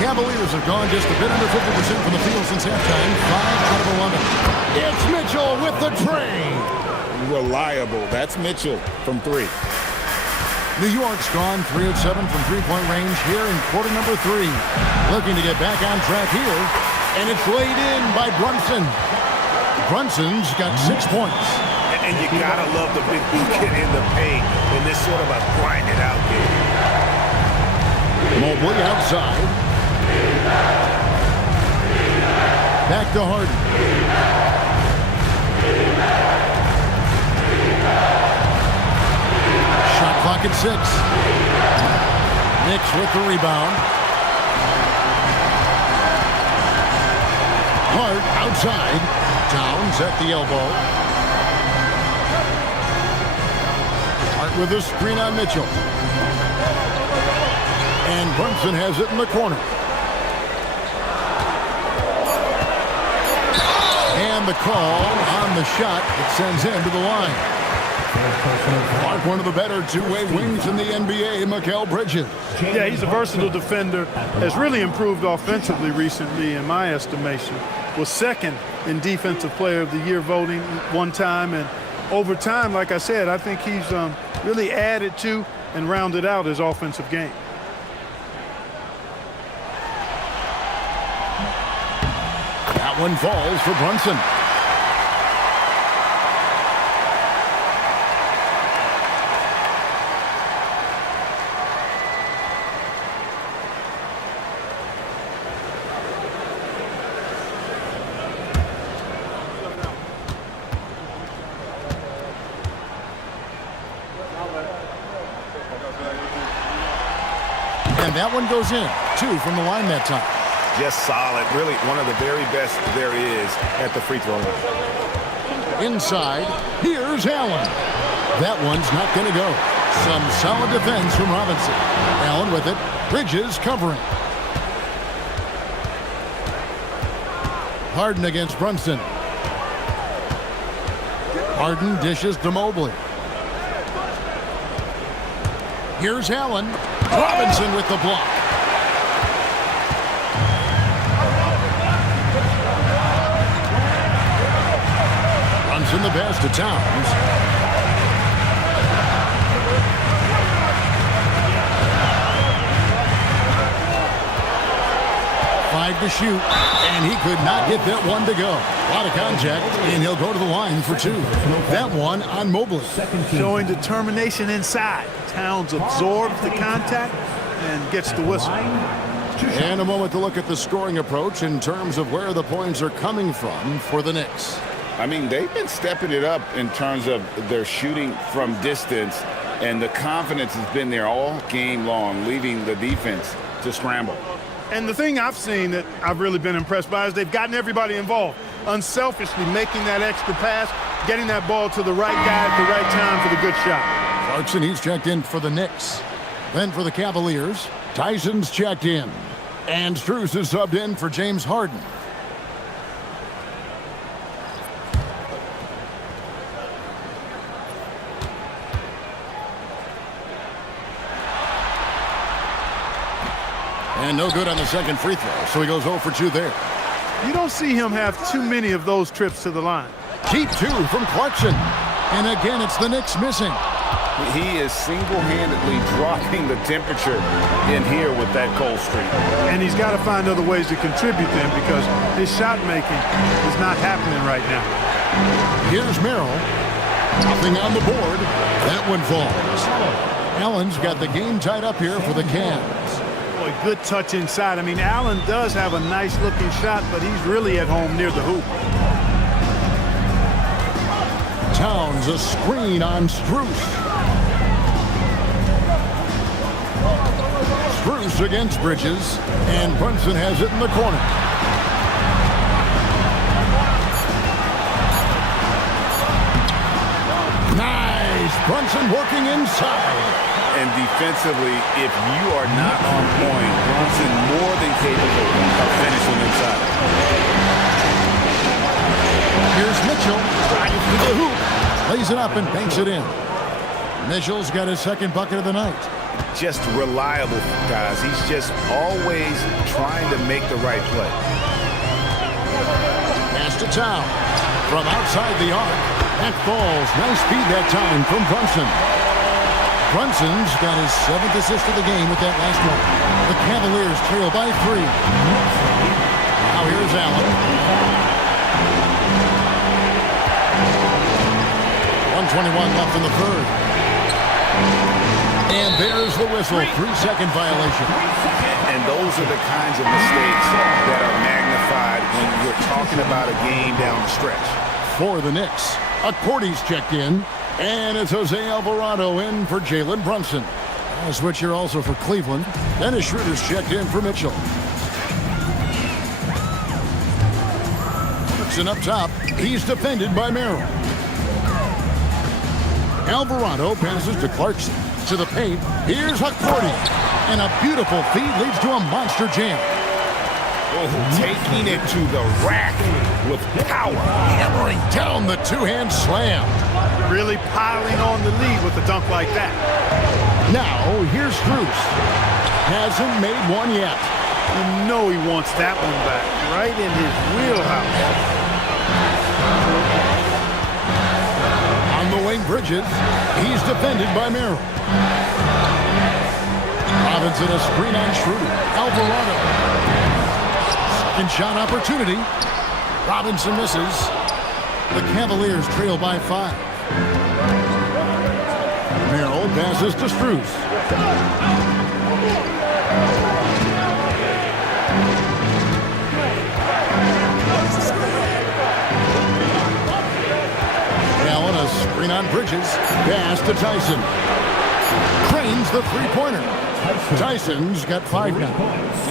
Cavaliers have gone just a bit under 50% from the field since halftime. 5 out of 11. It's Mitchell with the tray. Reliable. That's Mitchell from 3. New York's gone 3 of 7 from three-point range here in quarter number 3. Looking to get back on track here. And it's laid in by Brunson. Brunson's got 6 points. And you gotta love the big kid in the paint in this sort of a grinded out game. Mobley outside. Back to Harden. Shot clock at 6. Knicks with the rebound. Hart outside. Towns at the elbow. Hart with a screen on Mitchell. And Brunson has it in the corner. And the call on the shot that sends him to the line. Mark, one of the better two-way wings in the NBA, Mikal Bridges. Yeah, he's a versatile defender. Has really improved offensively recently, in my estimation. Was second in Defensive Player of the Year voting one time. And over time, like I said, I think he's really added to and rounded out his offensive game. That one falls for Brunson. And that one goes in. 2 from the line that time. Just solid. Really one of the very best there is at the free throw line. Inside, here's Allen. That one's not going to go. Some solid defense from Robinson. Allen with it. Bridges covering. Harden against Brunson. Harden dishes to Mobley. Here's Allen. Robinson with the block. Runs in the pass to Towns. Five to shoot, and he could not get that one to go. A lot of contact, and he'll go to the line for 2. That one on Mobley. Showing determination inside. Towns absorbs the contact and gets the whistle. And a moment to look at the scoring approach in terms of where the points are coming from for the Knicks. I mean, they've been stepping it up in terms of their shooting from distance, and the confidence has been there all game long, leaving the defense to scramble. And the thing I've seen that I've really been impressed by is they've gotten everybody involved, unselfishly making that extra pass, getting that ball to the right guy at the right time for the good shot. Clarkson, he's checked in for the Knicks. Then for the Cavaliers, Tyson's checked in. And Strus is subbed in for James Harden. And no good on the second free throw, so he goes 0 for 2 there. You don't see him have too many of those trips to the line. Deep 2 from Clarkson. And again, it's the Knicks missing. He is single-handedly dropping the temperature in here with that cold streak. And he's got to find other ways to contribute then, because his shot making is not happening right now. Here's Merrill. Nothing on the board. That one falls. Allen's got the game tied up here for the Cavs. Boy, good touch inside. I mean, Allen does have a nice-looking shot, but he's really at home near the hoop. Towns, a screen on Strus. Strus against Bridges, and Brunson has it in the corner. Nice! Brunson working inside. And defensively, if you are not on point, Brunson more than capable of finishing inside. Here's Mitchell, drives to the hoop, lays it up and banks it in. Mitchell's got his second bucket of the night. Just reliable, guys. He's just always trying to make the right play. Pass to Town from outside the arc. That falls. Nice feed that time from Brunson. Brunson's got his 7th assist of the game with that last one. The Cavaliers trail by 3. Now here's Allen. 1:21 left in the third. And there's the whistle. 3-second violation. And those are the kinds of mistakes that are magnified when you're talking about a game down the stretch. For the Knicks, Accordy's checked in. And it's Jose Alvarado in for Jalen Brunson. A switcher also for Cleveland. Dennis Schroeder's checked in for Mitchell. Brunson up top. He's defended by Merrill. Alvarado passes to Clarkson. To the paint. Here's Accordy. And a beautiful feed leads to a monster jam. Oh, taking it to the rack with power. Hammering down the two-hand slam. Really piling on the lead with a dunk like that. Now, here's Strus. Hasn't made one yet. You know he wants that one back. Right in his wheelhouse. On the wing, Bridges. He's defended by Merrill. Robinson a screen on Schroeder. Alvarado. Second shot opportunity. Robinson misses. The Cavaliers trail by 5. Merrill passes to Strus. Allen a screen on Bridges. Pass to Tyson. Cranes the three-pointer. Tyson's got 5 now.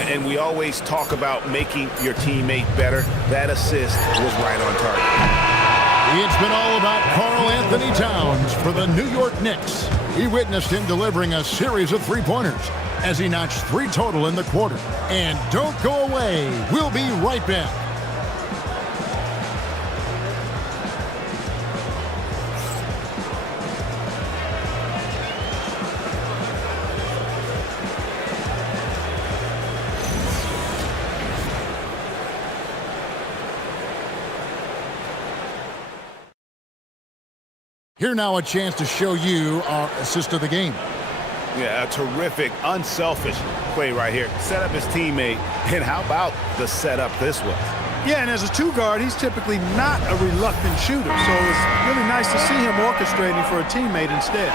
And we always talk about making your teammate better. That assist was right on target. It's been all about Karl Anthony Towns for the New York Knicks. He witnessed him delivering a series of three-pointers as he notched 3 total in the quarter. And don't go away. We'll be right back. Here now a chance to show you our assist of the game. Yeah, a terrific, unselfish play right here. Set up his teammate, and how about the setup this was? Yeah, and as a 2-guard, he's typically not a reluctant shooter, so it's really nice to see him orchestrating for a teammate instead.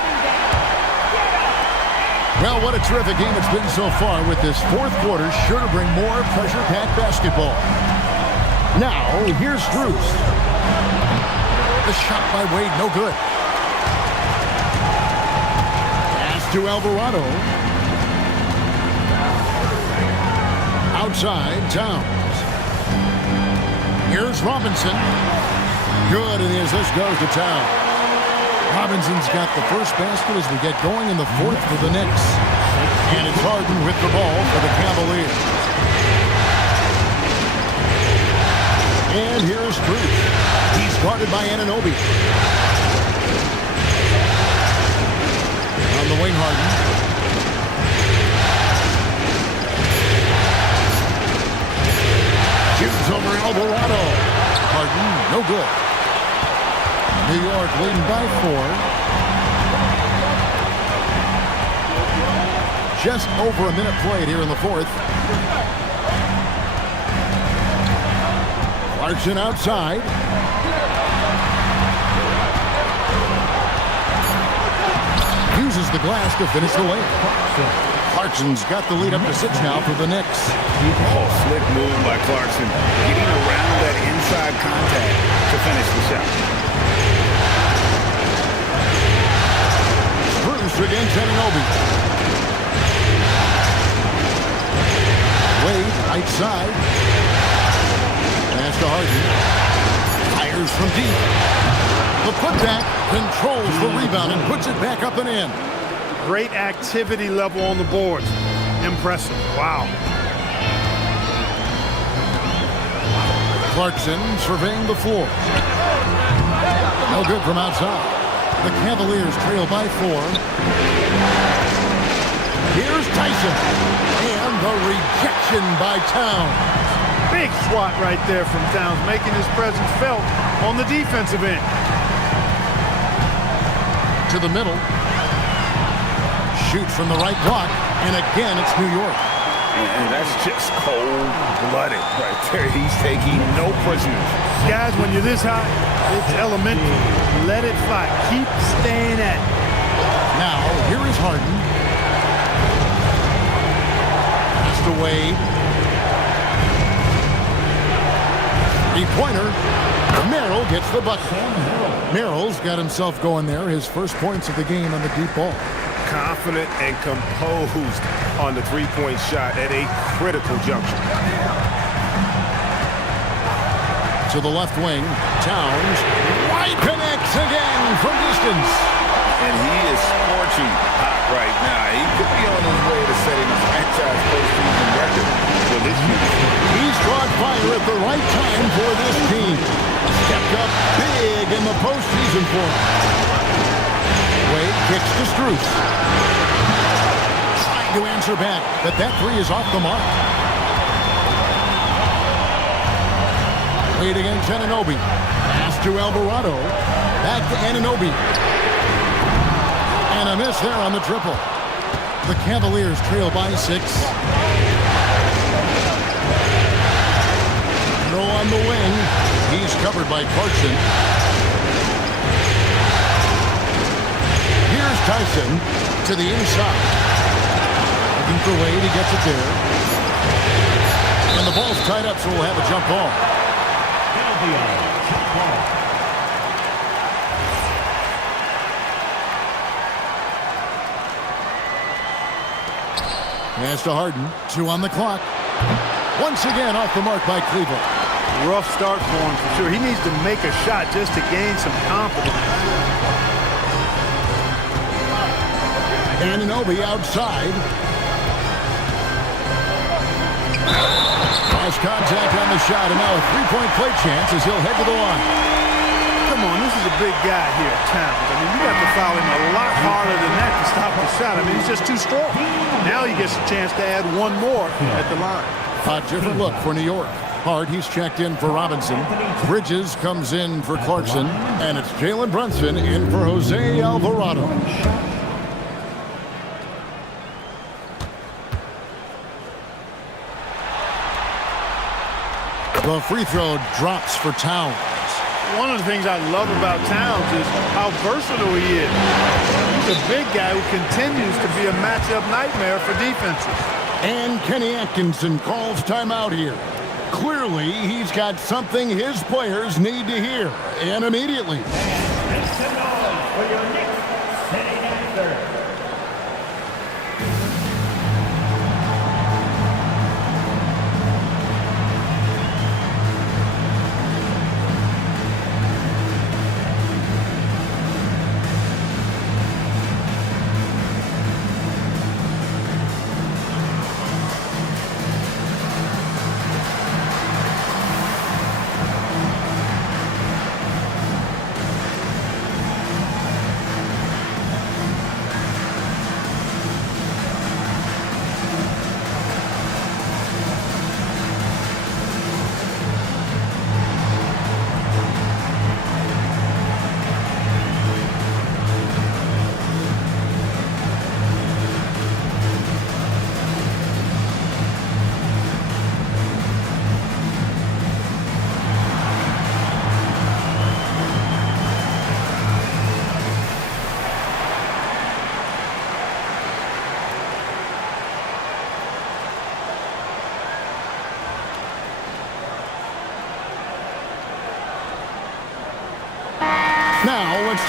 Well, what a terrific game it's been so far, with this fourth quarter sure to bring more pressure-packed basketball. Now, here's Strus. The shot by Wade, no good. To Alvarado. Outside, Towns. Here's Robinson. Good, and the assist goes to Towns. Robinson's got the first basket as we get going in the fourth for the Knicks. And it's Harden with the ball for the Cavaliers. And here's Strus. He's guarded by Anunoby. On the wing, Harden. Shoots over Alvarado. Harden, no good. New York leading by 4. Just over a minute played here in the fourth. Clarkson outside. Uses the glass to finish the lane. Clarkson's got the lead up to 6 now for the Knicks. Oh, slick move by Clarkson. Getting around that inside contact to finish the shot. post against Anunoby. Wade, right side. Pass to Harden. Fires from deep. The putback controls the rebound and puts it back up and in. Great activity level on the boards. Impressive. Wow. Clarkson surveying the floor. No good from outside. The Cavaliers trail by 4. Here's Tyson. And the rejection by Towns. Big swat right there from Towns, making his presence felt on the defensive end. To the middle. Shoots from the right block. And again, it's New York. And that's just cold-blooded right there. He's taking no prisoners. Guys, when you're this hot, it's elementary. Let it fly. Keep staying at it. Now, here is Harden. Pass to Wade. Three-pointer. Merrill gets the bucket. Merrill's got himself going there. His first points of the game on the deep ball. Confident and composed on the three-point shot at a critical juncture. To the left wing, Towns. White connects again from distance. And he is scorching hot right now. He could be on his way to setting a franchise postseason record for this year. He's caught fire at the right time for this team. Stepped up big in the postseason for him. Wade kicks to Strus. Trying to answer back, but that three is off the mark. Wade against Anunoby. Pass to Alvarado. Back to Anunoby. And a miss there on the triple. The Cavaliers trail by 6. Throw on the wing. He's covered by Clarkson. Here's Tyson to the inside. Looking for Wade, he gets it there. And the ball's tied up, so we'll have a jump ball. Pass to Harden. 2 on the clock. Once again off the mark by Cleveland. Rough start for him for sure. He needs to make a shot just to gain some confidence. Anunoby outside. Cross contact on the shot, and now a three-point play chance as he'll head to the line. Come on, this is a big guy here, Towns. I mean, you got to foul him a lot harder than that to stop the shot. I mean, he's just too strong. Now he gets a chance to add one more at the line. A different look for New York. Hard, he's checked in for Robinson. Bridges comes in for Clarkson. And it's Jalen Brunson in for Jose Alvarado. The free throw drops for Towns. One of the things I love about Towns is how versatile he is. He's a big guy who continues to be a matchup nightmare for defenses. And Kenny Atkinson calls timeout here. Clearly, he's got something his players need to hear, and immediately. Make some noise for your Knicks sitting answer.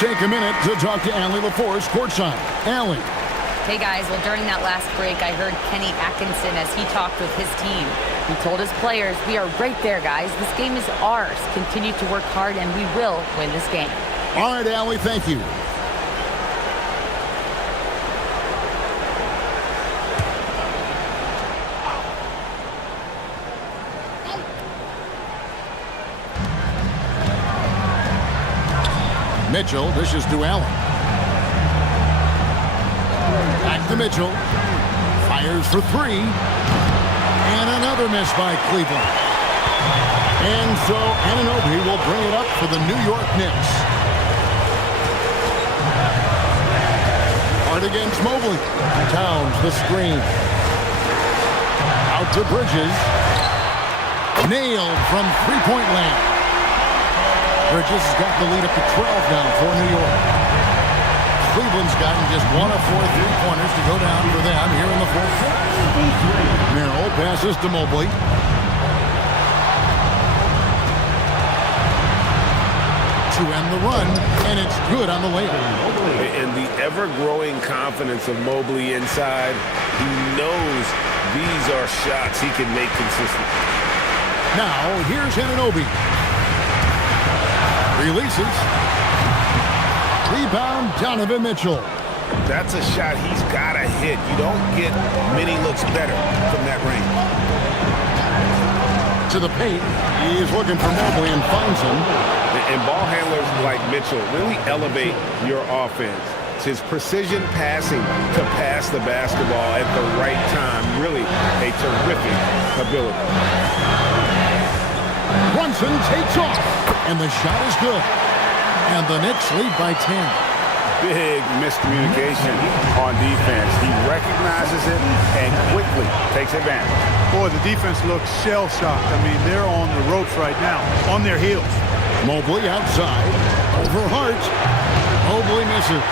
take a minute to talk to Allie LaForce courtside. Allie. Hey guys, well during that last break I heard Kenny Atkinson as he talked with his team. He told his players, we are right there guys, this game is ours. Continue to work hard and we will win this game. All right, Allie, thank you. Mitchell dishes to Allen. Back to Mitchell. Fires for three. And another miss by Cleveland. And so Anunoby will bring it up for the New York Knicks. Hard against Mobley. Towns the screen. Out to Bridges. Nailed from three-point land. Bridges has got the lead up to 12 now for New York. Cleveland's gotten just one of 4 3-pointers to go down for them here in the fourth. Merrill passes to Mobley. To end the run, and it's good on the layup. And the ever-growing confidence of Mobley inside, he knows these are shots he can make consistently. Now, here's Anunoby. Releases. Rebound, Donovan Mitchell. That's a shot he's got to hit. You don't get many looks better from that range. To the paint. He's looking for Mobley and finds him. And ball handlers like Mitchell really elevate your offense. It's his precision passing to pass the basketball at the right time. Really a terrific ability. Brunson takes off, and the shot is good. And the Knicks lead by 10. Big miscommunication on defense. He recognizes it and quickly takes advantage. Boy, the defense looks shell-shocked. I mean, they're on the ropes right now, on their heels. Mobley outside, over Hart. Mobley misses.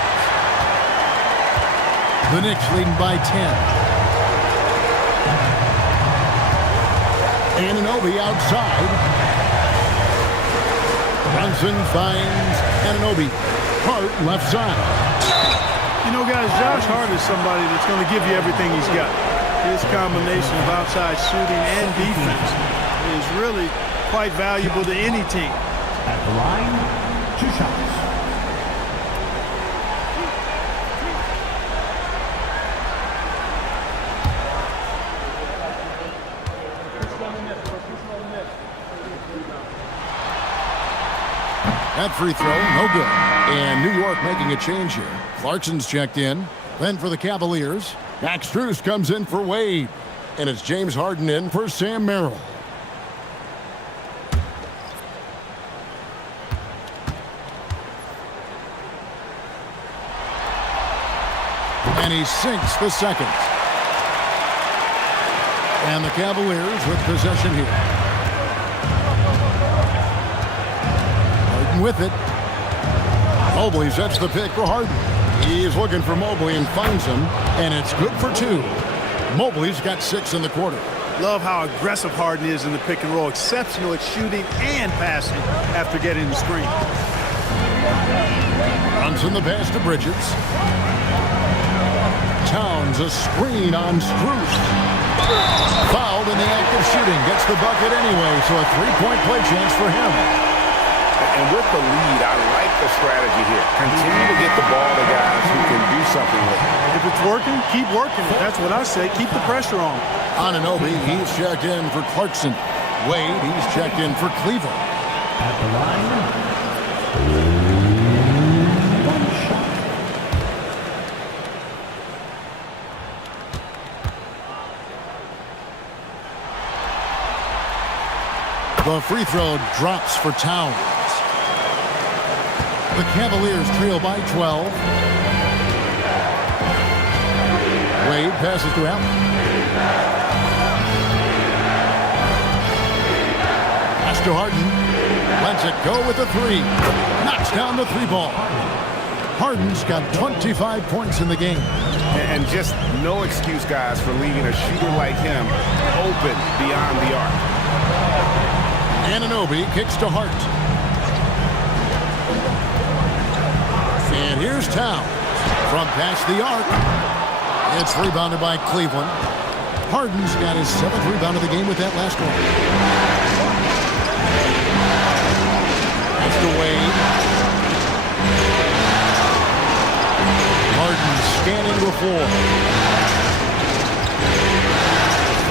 The Knicks leading by 10. Anunoby outside. Brunson finds Anunoby. Hart left side. You know, guys, Josh Hart is somebody that's going to give you everything he's got. His combination of outside shooting and defense is really quite valuable to any team. At the line, 2 shots. That free throw, no good. And New York making a change here. Clarkson's checked in. Then for the Cavaliers, Max Strus comes in for Wade. And it's James Harden in for Sam Merrill. And he sinks the second. And the Cavaliers with possession here. With it. Mobley sets the pick for Harden. He's looking for Mobley and finds him, and it's good for 2. Mobley's got 6 in the quarter. Love how aggressive Harden is in the pick and roll. Exceptional at shooting and passing after getting the screen. Brunson the pass to Bridges. Towns a screen on Strus. Fouled in the act of shooting. Gets the bucket anyway, so a 3-point play chance for him. And with the lead, I like the strategy here. Continue to get the ball to guys who can do something with it. If it's working, keep working it. That's what I say. Keep the pressure on. Anunoby, he's checked in for Clarkson. Wade, he's checked in for Cleveland. At the line, 1 shot. The free throw drops for Towns. The Cavaliers trail by 12. Wade passes to Allen. Pass to Harden. Lets it go with the 3. Knocks down the 3 ball. Harden's got 25 points in the game. And just no excuse, guys, for leaving a shooter like him open beyond the arc. Anunoby kicks to Hart. Here's Towns from past the arc. It's rebounded by Cleveland. Harden's got his 7th rebound of the game with that last one. That's to Wade. Harden scanning the floor.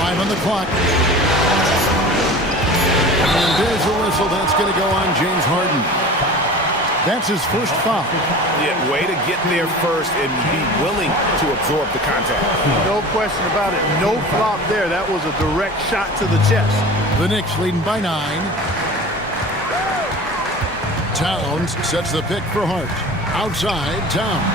5 on the clock. And there's a whistle. That's going to go on James Harden. That's his first foul. Yeah, way to get there first and be willing to absorb the contact. No question about it. No flop there. That was a direct shot to the chest. The Knicks leading by 9. Towns sets the pick for Hart. Outside, Towns.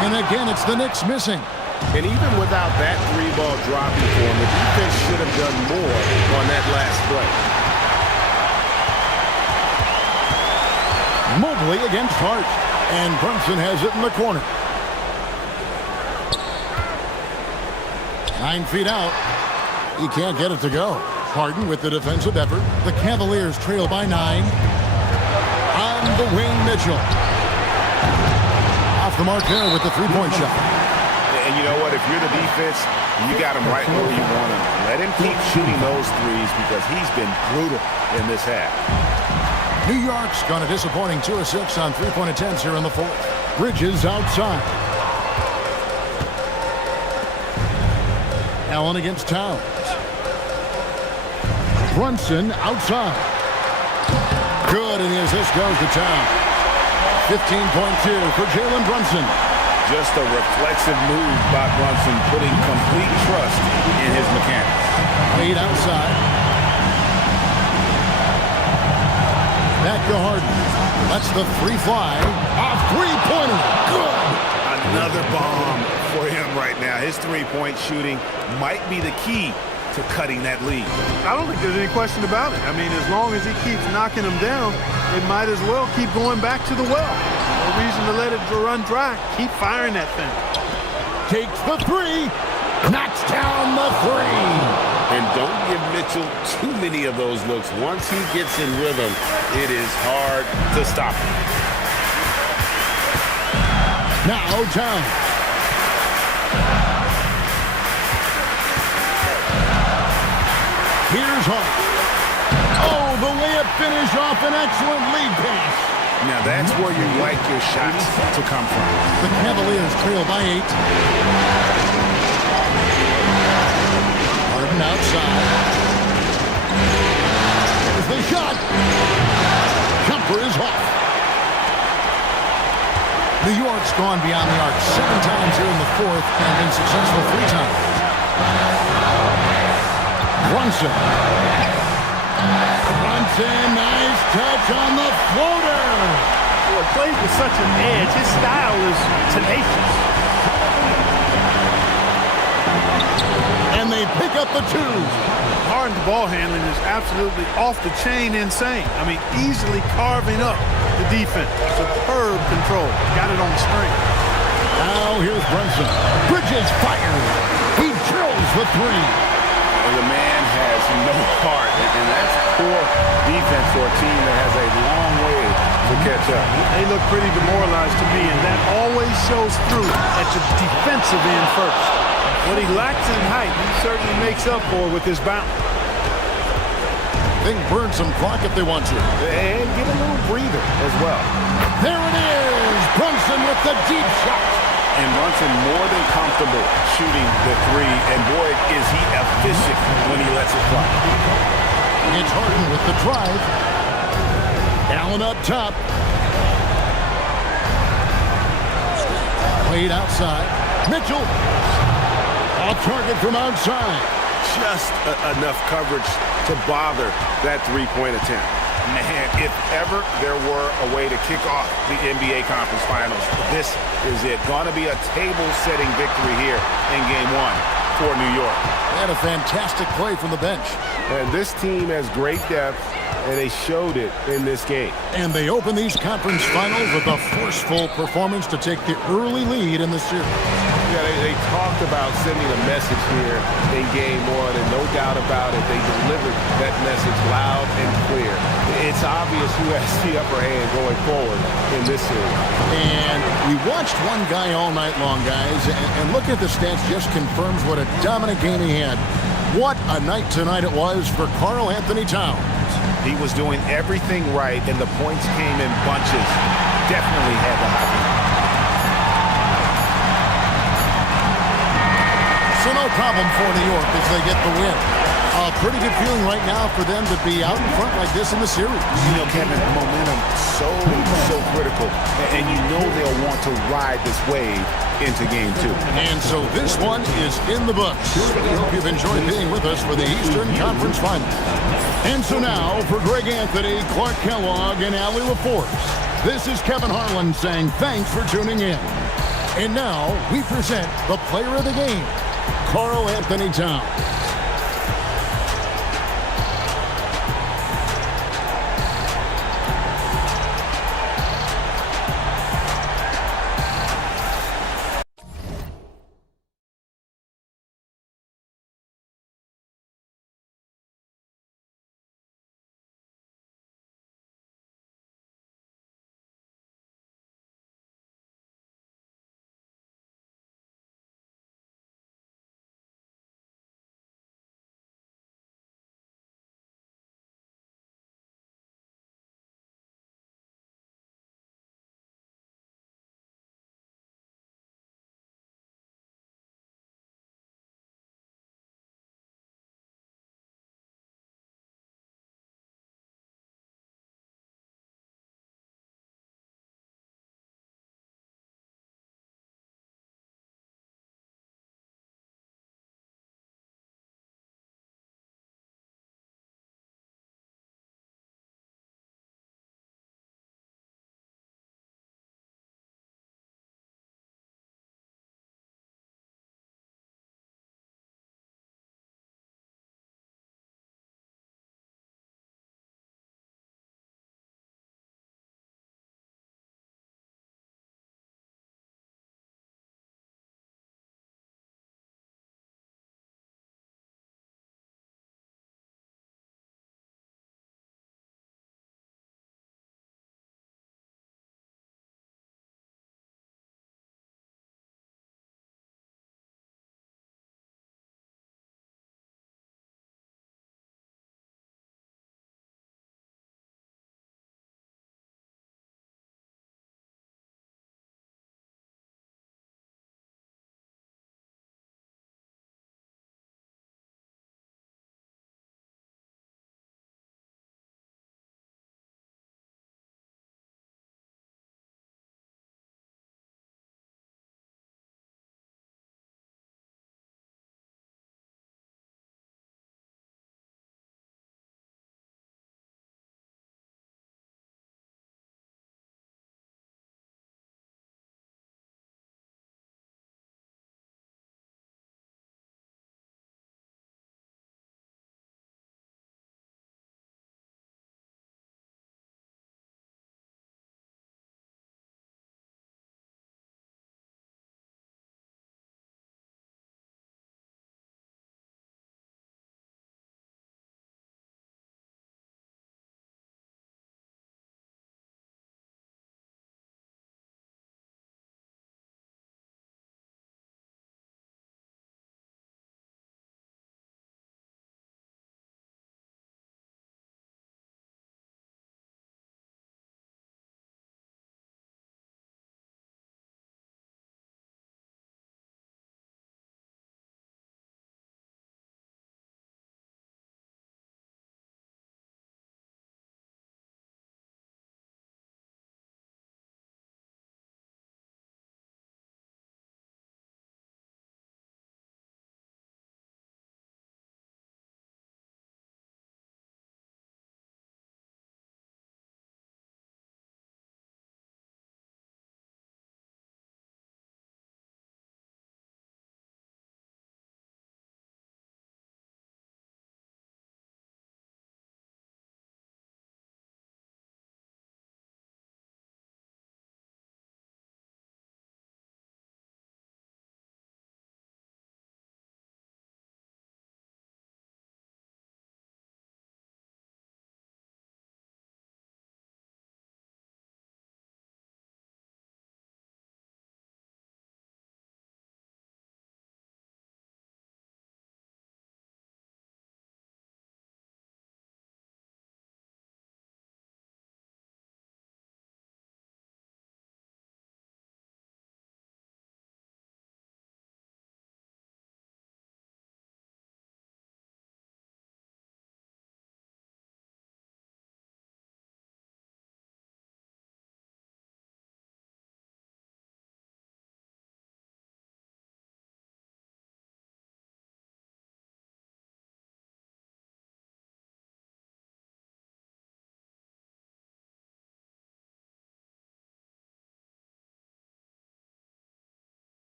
And again, it's the Knicks missing. And even without that 3-ball dropping for him, the defense should have done more on that last play. Mobley against Hart. And Brunson has it in the corner. 9 feet out. He can't get it to go. Harden with the defensive effort. The Cavaliers trail by 9. On the wing, Mitchell. Off the mark there with the 3-point shot. And you know what? If you're the defense, you got him right where you want him. Let him keep shooting those threes because he's been brutal in this half. New York's gone a disappointing 2 of 6 on 3-point attempts here in the 4th. Bridges outside. Allen against Towns. Brunson outside. Good, and the assist goes to Towns. 15.2 for Jalen Brunson. Just a reflexive move by Brunson, putting complete trust in his mechanics. Wade outside. Back to Harden. That's the 3 fly. A 3-pointer. Good. Another bomb for him right now. His 3-point shooting might be the key to cutting that lead. I don't think there's any question about it. I mean, as long as he keeps knocking them down, it might as well keep going back to the well. No reason to let it run dry. Keep firing that thing. Takes the 3. Knocks down the 3. And don't give Mitchell too many of those looks. Once he gets in rhythm, it is hard to stop him. Now Towns. Here's Hart. Oh, the layup finish off an excellent lead pass. Now that's where you like your shots to come from. The Cavaliers trail by 8. Harden outside. There's the shot. Jumper is off. New York's gone beyond the arc 7 times here in the 4th and been successful 3 times. Brunson, nice touch on the floater. Well, he plays with such an edge. His style is tenacious. And they pick up the 2. Harden's ball handling is absolutely off the chain insane. I mean, easily carving up the defense. Superb control. Got it on the string. Now here's Brunson. Bridges fired. He drills the 3. The man has no heart, and that's poor defense for a team that has a long way to catch up. They look pretty demoralized to me, and that always shows through at the defensive end first. What he lacks in height, he certainly makes up for with his bounce. They can burn some clock if they want to. And get a little breather as well. There it is! Brunson with the deep shot. And Brunson more than comfortable shooting the 3, and boy, is he efficient when he lets it fly. It's Harden with the drive. Allen up top. Played outside. Mitchell. Off target from outside. Just enough coverage to bother that 3-point attempt. Man, if ever there were a way to kick off the NBA Conference Finals, this is it. Going to be a table-setting victory here in Game 1 for New York. They had a fantastic play from the bench. And this team has great depth, and they showed it in this game. And they open these conference finals with a forceful performance to take the early lead in the series. Yeah, they talked about sending a message here in game one, and no doubt about it, they delivered that message loud and clear. It's obvious who has the upper hand going forward in this series. And we watched one guy all night long, guys, and look at the stats, just confirms what a dominant game he had. What a night tonight it was for Karl Anthony Towns. He was doing everything right, and the points came in bunches. Definitely had the hockey. So no problem for New York as they get the win. A pretty good feeling right now for them to be out in front like this in the series. You know, Kevin, momentum so critical, and you know they'll want to ride this wave into game two. And so this one is in the books. We hope you've enjoyed being with us for the Eastern Conference Final. And so now for Greg Anthony, Clark Kellogg, and Allie LaForce, this is Kevin Harlan saying thanks for tuning in. And now we present the player of the game, Karl Anthony Towns.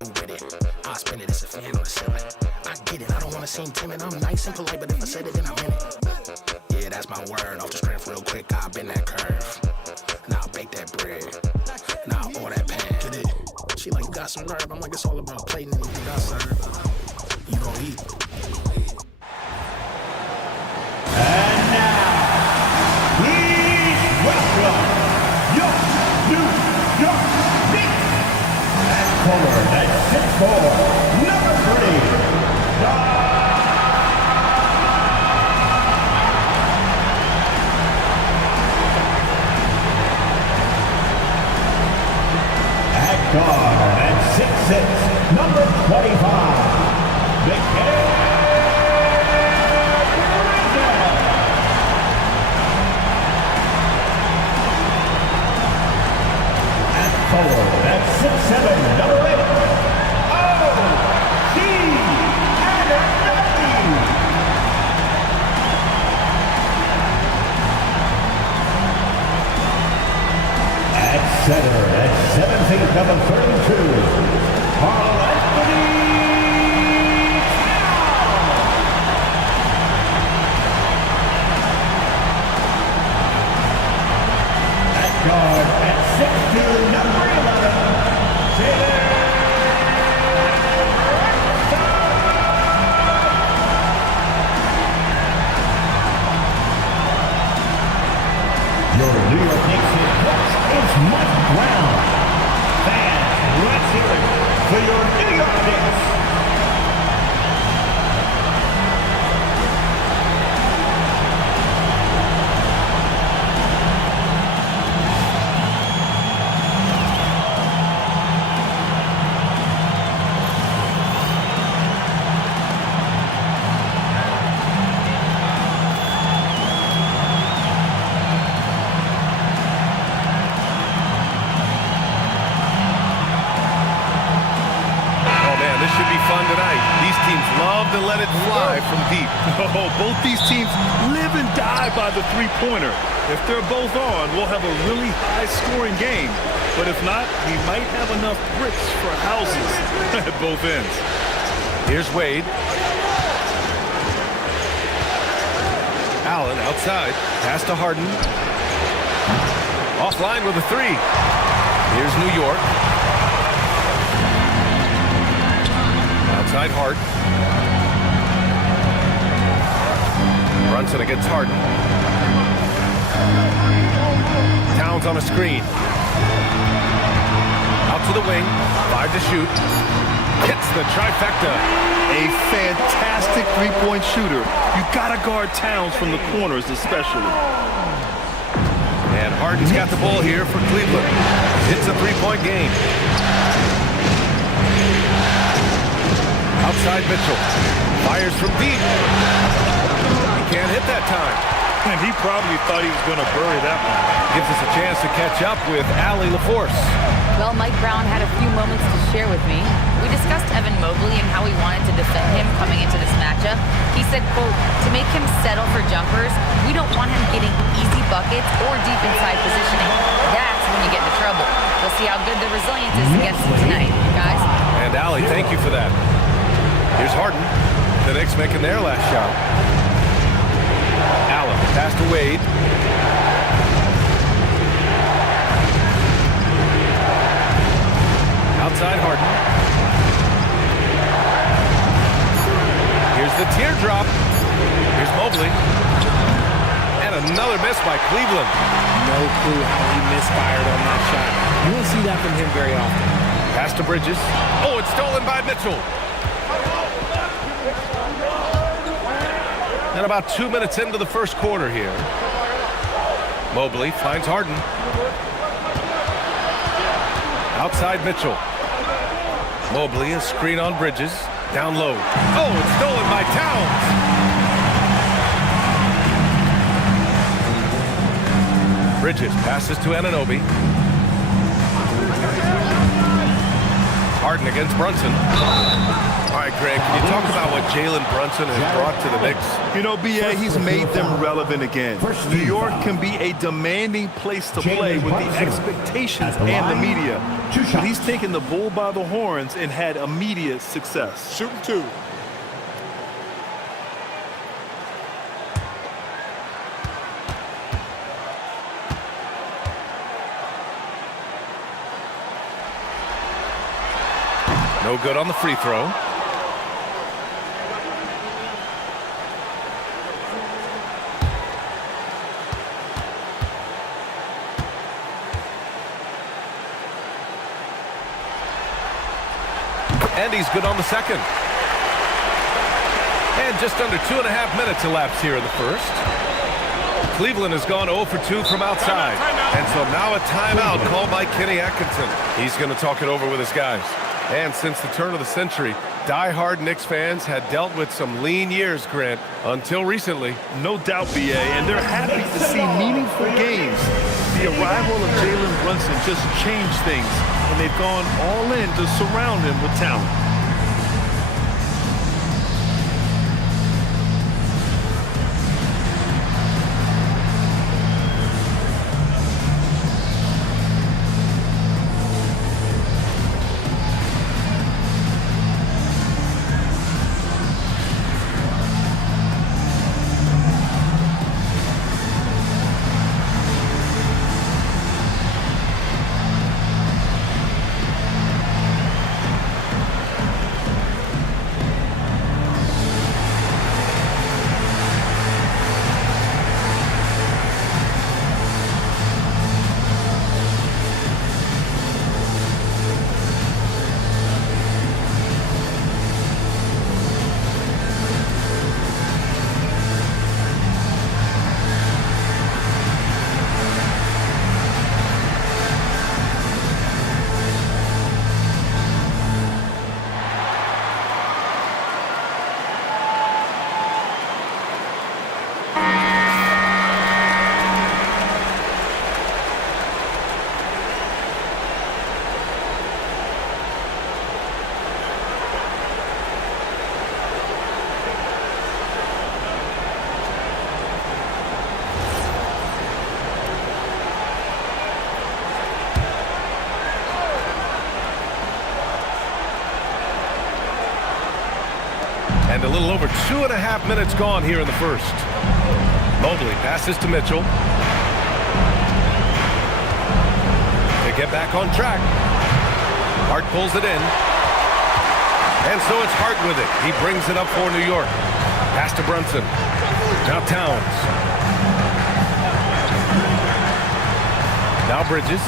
With it, I spend it as a fan on the ceiling. I get it, I don't want to seem timid. I'm nice and polite, but if I said it, then I meant it. Yeah, that's my word. Off the strength real quick, I'll bend that curve. Now I'll bake that bread. Now I'll order that pan. Get it? She like, you got some nerve. I'm like, it's all about plating anything I serve. You gon' eat. And now, please welcome your New York Knicks. And forward at 6'4", number 3, at guard at 6'6", number 25, forward at 6'7", number 8, at center at 7 feet, number 32, at guard at 6'2", number 11, your New York Knicks head coach is Mike Brown. Fans, let's hear it for your New York Knicks. To let it fly from deep. Oh, both these teams live and die by the three-pointer. If they're both on, we'll have a really high-scoring game. But if not, we might have enough bricks for houses at both ends. Here's Wade. Allen outside. Pass to Harden. Offline with a three. Here's New York. Outside Hart. Brunson against Harden. Towns on a screen. Out to the wing. 5 to shoot. Hits the trifecta. A fantastic three-point shooter. You gotta guard Towns from the corners especially. And Harden's got the ball here for Cleveland. It's a three-point game. Outside Mitchell. Fires from deep. Can't hit that time. And he probably thought he was going to bury that one. Gives us a chance to catch up with Allie LaForce. Well, Mike Brown had a few moments to share with me. We discussed Evan Mobley and how we wanted to defend him coming into this matchup. He said, quote, to make him settle for jumpers, we don't want him getting easy buckets or deep inside positioning. That's when you get into trouble. We'll see how good the resilience is against him tonight, guys. And Allie, thank you for that. Here's Harden. The Knicks making their last shot. Allen, pass to Wade. Outside Harden. Here's the teardrop. Here's Mobley. And another miss by Cleveland. No clue how he misfired on that shot. You won't see that from him very often. Pass to Bridges. Oh, it's stolen by Mitchell. And about 2 minutes into the first quarter here. Mobley finds Harden. Outside Mitchell. Mobley, a screen on Bridges. Down low. Oh, it's stolen by Towns. Bridges passes to Anunoby. Harden against Brunson. All right, Greg, can you talk about what Jalen Brunson has brought to the Knicks? You know, B.A., he's made them relevant again. New York can be a demanding place to play with the expectations and the media. But he's taken the bull by the horns and had immediate success. Shooting two. No good on the free throw. And he's good on the second. And just under 2.5 minutes elapsed here in the first. Cleveland has gone 0 for 2 from outside. And so now a timeout called by Kenny Atkinson. He's going to talk it over with his guys. And since the turn of the century, die-hard Knicks fans had dealt with some lean years, Grant, until recently. No doubt, B.A., and they're happy to see meaningful games. The arrival of Jalen Brunson just changed things, and they've gone all in to surround him with talent. And a little over 2.5 minutes gone here in the first. Mobley passes to Mitchell. They get back on track. Hart pulls it in. And so it's Hart with it. He brings it up for New York. Pass to Brunson. Now Towns. Now Bridges.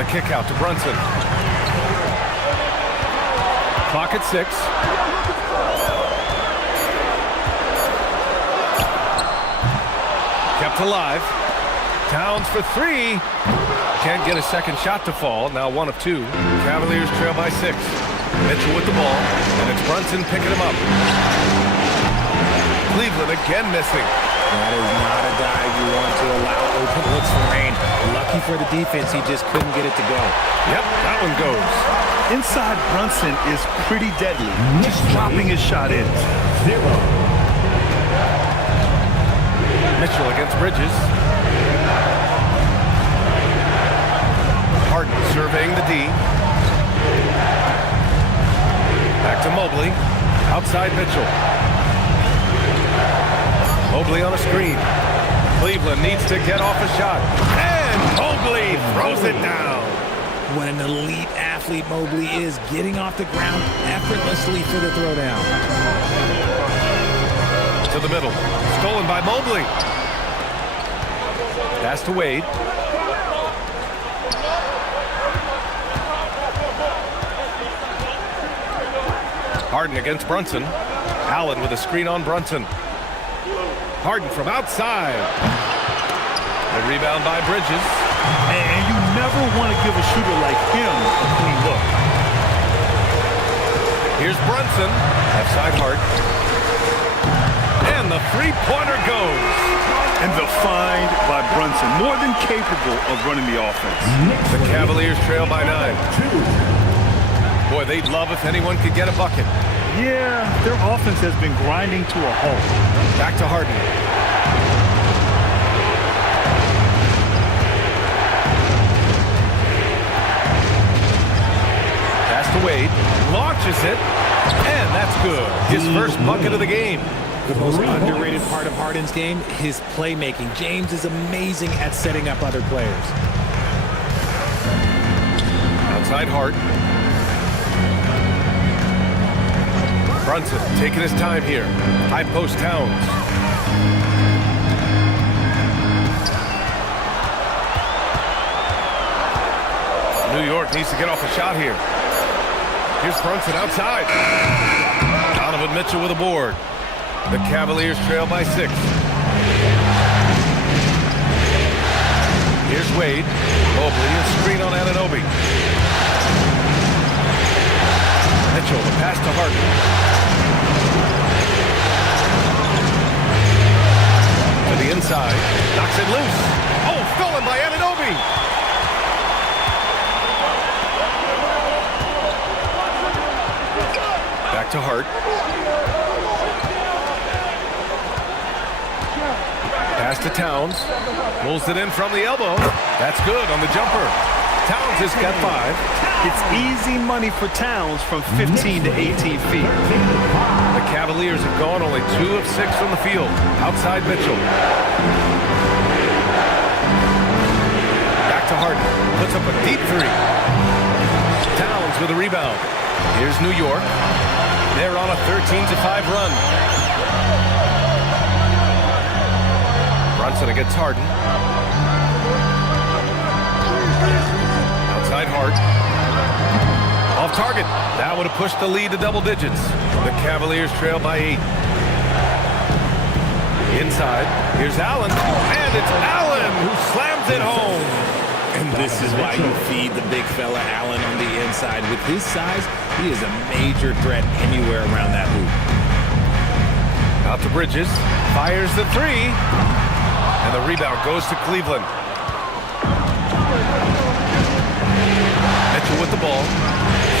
The kick out to Brunson. Clock at 6. Kept alive. Towns for 3. Can't get a second shot to fall. Now 1 of 2. Cavaliers trail by 6. Mitchell with the ball. And it's Brunson picking him up. Cleveland again missing. That is not a guy you want to allow open looks for rain. Lucky for the defense, he just couldn't get it to go. Yep, that one goes. Inside Brunson is pretty deadly. Just dropping his shot in. 0. Mitchell against Bridges. Harden surveying the D. Back to Mobley. Outside Mitchell. Mobley on a screen. Cleveland needs to get off a shot. And Mobley throws it down. What an elite athlete Mobley is, getting off the ground effortlessly for the throwdown. To the middle. Stolen by Mobley. Pass to Wade. Harden against Brunson. Allen with a screen on Brunson. Harden from outside. The rebound by Bridges. And you never want to give a shooter like him a clean look. Here's Brunson. Left side Hart. And the three-pointer goes. And the find by Brunson, more than capable of running the offense. The Cavaliers trail by 9. Boy, they'd love if anyone could get a bucket. Yeah, their offense has been grinding to a halt. Back to Harden. Pass to Wade. Launches it. And that's good. His first bucket of the game. The most underrated part of Harden's game, his playmaking. James is amazing at setting up other players. Outside Hart. Brunson taking his time here. High post Towns. New York needs to get off a shot here. Here's Brunson outside. Donovan Mitchell with a board. The Cavaliers trail by 6. Here's Wade. Mobley, a screen on Anunoby. Mitchell, the pass to Harden. To the inside. Knocks it loose. Oh, stolen by Anunoby. Back to Hart. Pass to Towns. Pulls it in from the elbow. That's good on the jumper. Towns has got 5. It's easy money for Towns from 15 to 18 feet. The Cavaliers have gone only 2 of 6 from the field. Outside Mitchell. Back to Harden. Puts up a deep 3. Towns with a rebound. Here's New York. They're on a 13-5 run. Brunson against Harden. Outside Hart. Off target. That would have pushed the lead to double digits. The Cavaliers trail by 8. Inside. Here's Allen. And it's Allen who slams it home. And this is why you feed the big fella Allen on the inside. With his size, he is a major threat anywhere around that hoop. Out to Bridges. Fires the 3. And the rebound goes to Cleveland. Mitchell with the ball.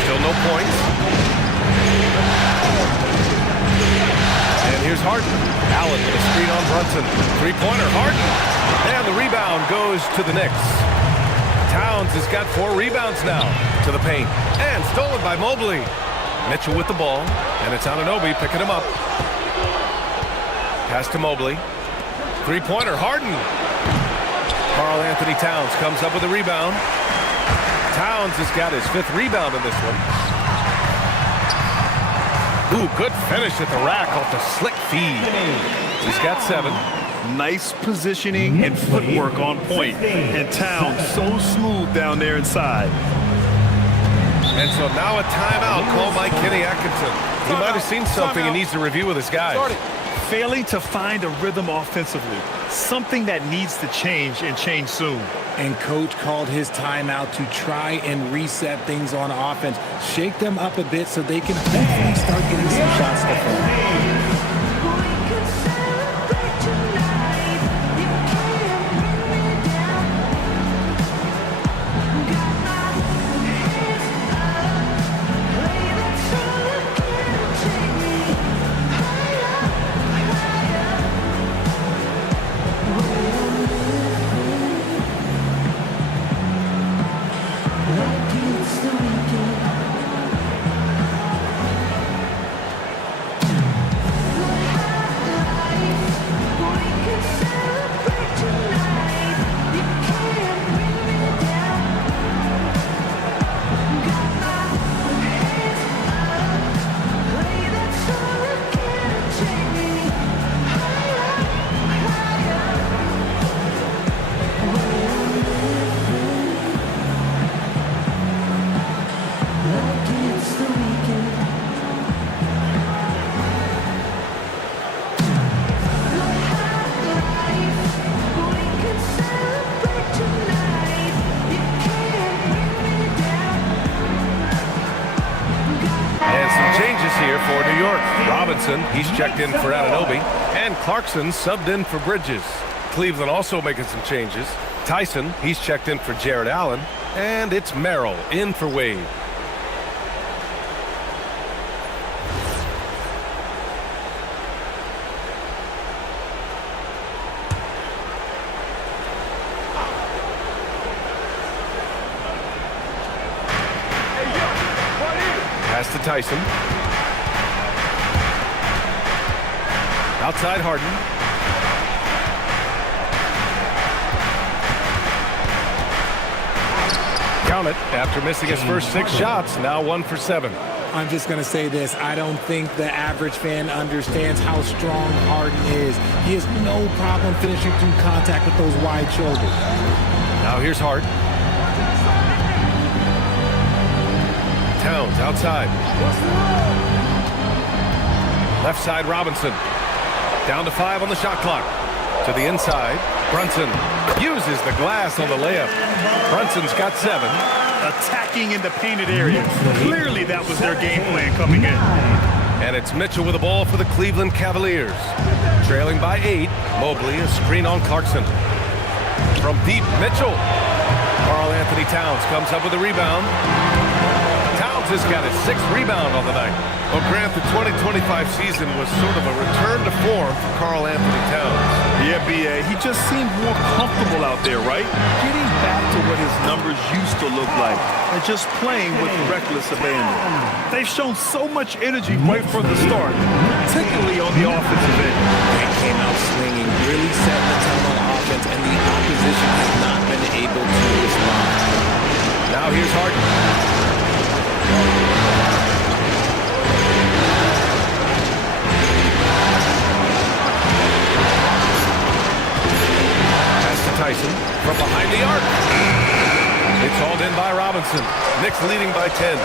Still no points. And here's Harden. Allen with a screen on Brunson. 3-pointer, Harden. And the rebound goes to the Knicks. Towns has got 4 rebounds now to the paint. And stolen by Mobley. Mitchell with the ball. And it's Anunoby picking him up. Pass to Mobley. 3-pointer, Harden. Karl Anthony Towns comes up with a rebound. Towns has got his 5th rebound in this one. Ooh, good finish at the rack off the slick feed. He's got 7. Nice positioning and footwork on point. And Towns so smooth down there inside. And so now a timeout called by Kenny Atkinson. He might have seen something and needs to review with his guys. Failing to find a rhythm offensively. Something that needs to change and change soon. And coach called his timeout to try and reset things on offense. Shake them up a bit so they can hopefully start getting some shots to fall. He's checked in for Anunoby, and Clarkson subbed in for Bridges. Cleveland also making some changes. Tyson, he's checked in for Jared Allen, and it's Merrill in for Wade. Pass to Tyson. Outside Harden. Count it after missing his first 6 shots. Now 1 for 7. I'm just going to say this. I don't think the average fan understands how strong Harden is. He has no problem finishing through contact with those wide shoulders. Now here's Hart. Towns outside. Left side Robinson. Down to 5 on the shot clock. To the inside. Brunson uses the glass on the layup. Brunson's got 7. Attacking in the painted area. Clearly that was their game plan coming in. And it's Mitchell with the ball for the Cleveland Cavaliers. Trailing by 8. Mobley, a screen on Clarkson. From deep, Mitchell. Karl Anthony Towns comes up with a rebound. Towns has got his 6th rebound on the night. Well, Grant, the 2025 season was sort of a return to form for Karl Anthony Towns. Yeah, B.A. He just seemed more comfortable out there, right? Getting back to what his numbers used to look like and just playing with reckless abandon. They've shown so much energy right from the start, particularly on the offensive end. They came out swinging, really setting the tone on offense, and the opposition has not been able to respond. Now here's Harden. Tyson from behind the arc. It's hauled in by Robinson. Knicks leading by 10.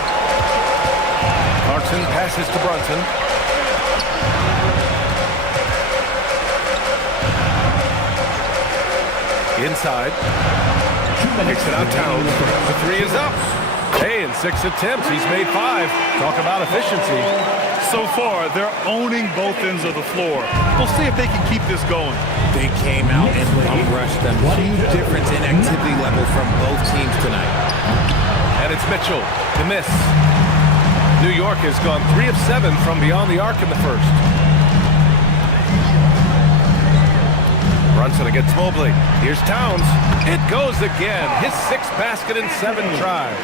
Clarkson passes to Brunson. Inside. Kicks it out Towns. The 3 is up. Hey, in 6 attempts, he's made 5. Talk about efficiency. So far, they're owning both ends of the floor. We'll see if they can keep this going. They came out and rushed them. Huge difference in activity level from both teams tonight. And it's Mitchell, the miss. New York has gone 3 of 7 from beyond the arc in the first. Brunson against Mobley. Here's Towns. It goes again. His 6th basket in 7 tries.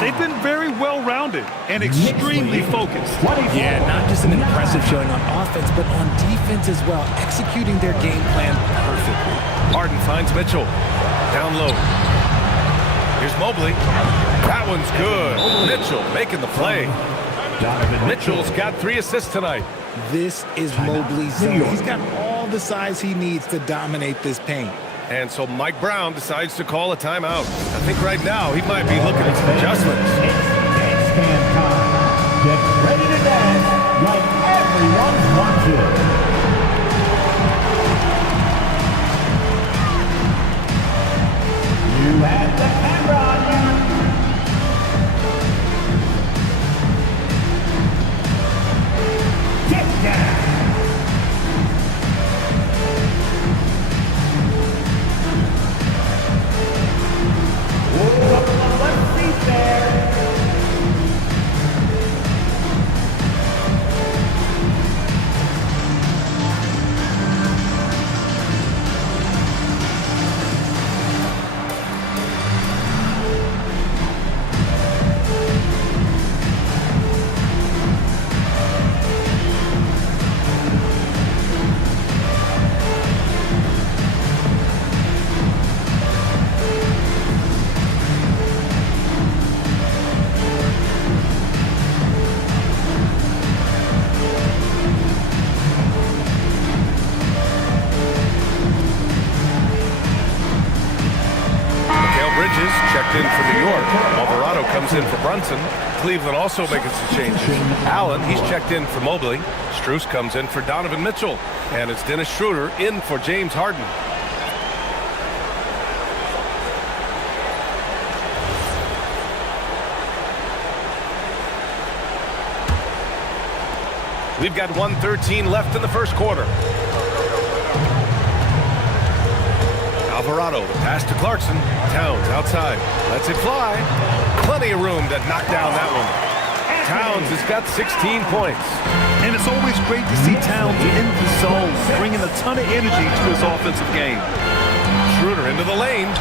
They've been very well-rounded and extremely focused. Yeah, not just an impressive showing on offense, but on defense as well, executing their game plan perfectly. Harden finds Mitchell. Down low. Here's Mobley. That one's good. Mitchell making the play. Mitchell's got 3 assists tonight. This is Mobley's zone. He's got all the size he needs to dominate this paint. And so Mike Brown decides to call a timeout. I think right now he might be looking at some adjustments. It's stand time. Get ready to dance like everyone's watching. You have the camera on you. Get down. Checked in for New York. Alvarado comes in for Brunson. Cleveland also making some changes. Allen, he's checked in for Mobley. Strus comes in for Donovan Mitchell. And it's Dennis Schroeder in for James Harden. We've got 1:13 left in the first quarter. Alvarado, the pass to Clarkson. Towns outside. Lets it fly. Plenty of room to knock down that one. Towns has got 16 points. And it's always great to see Towns in the zone, bringing a ton of energy to his offensive game. Schroeder into the lane.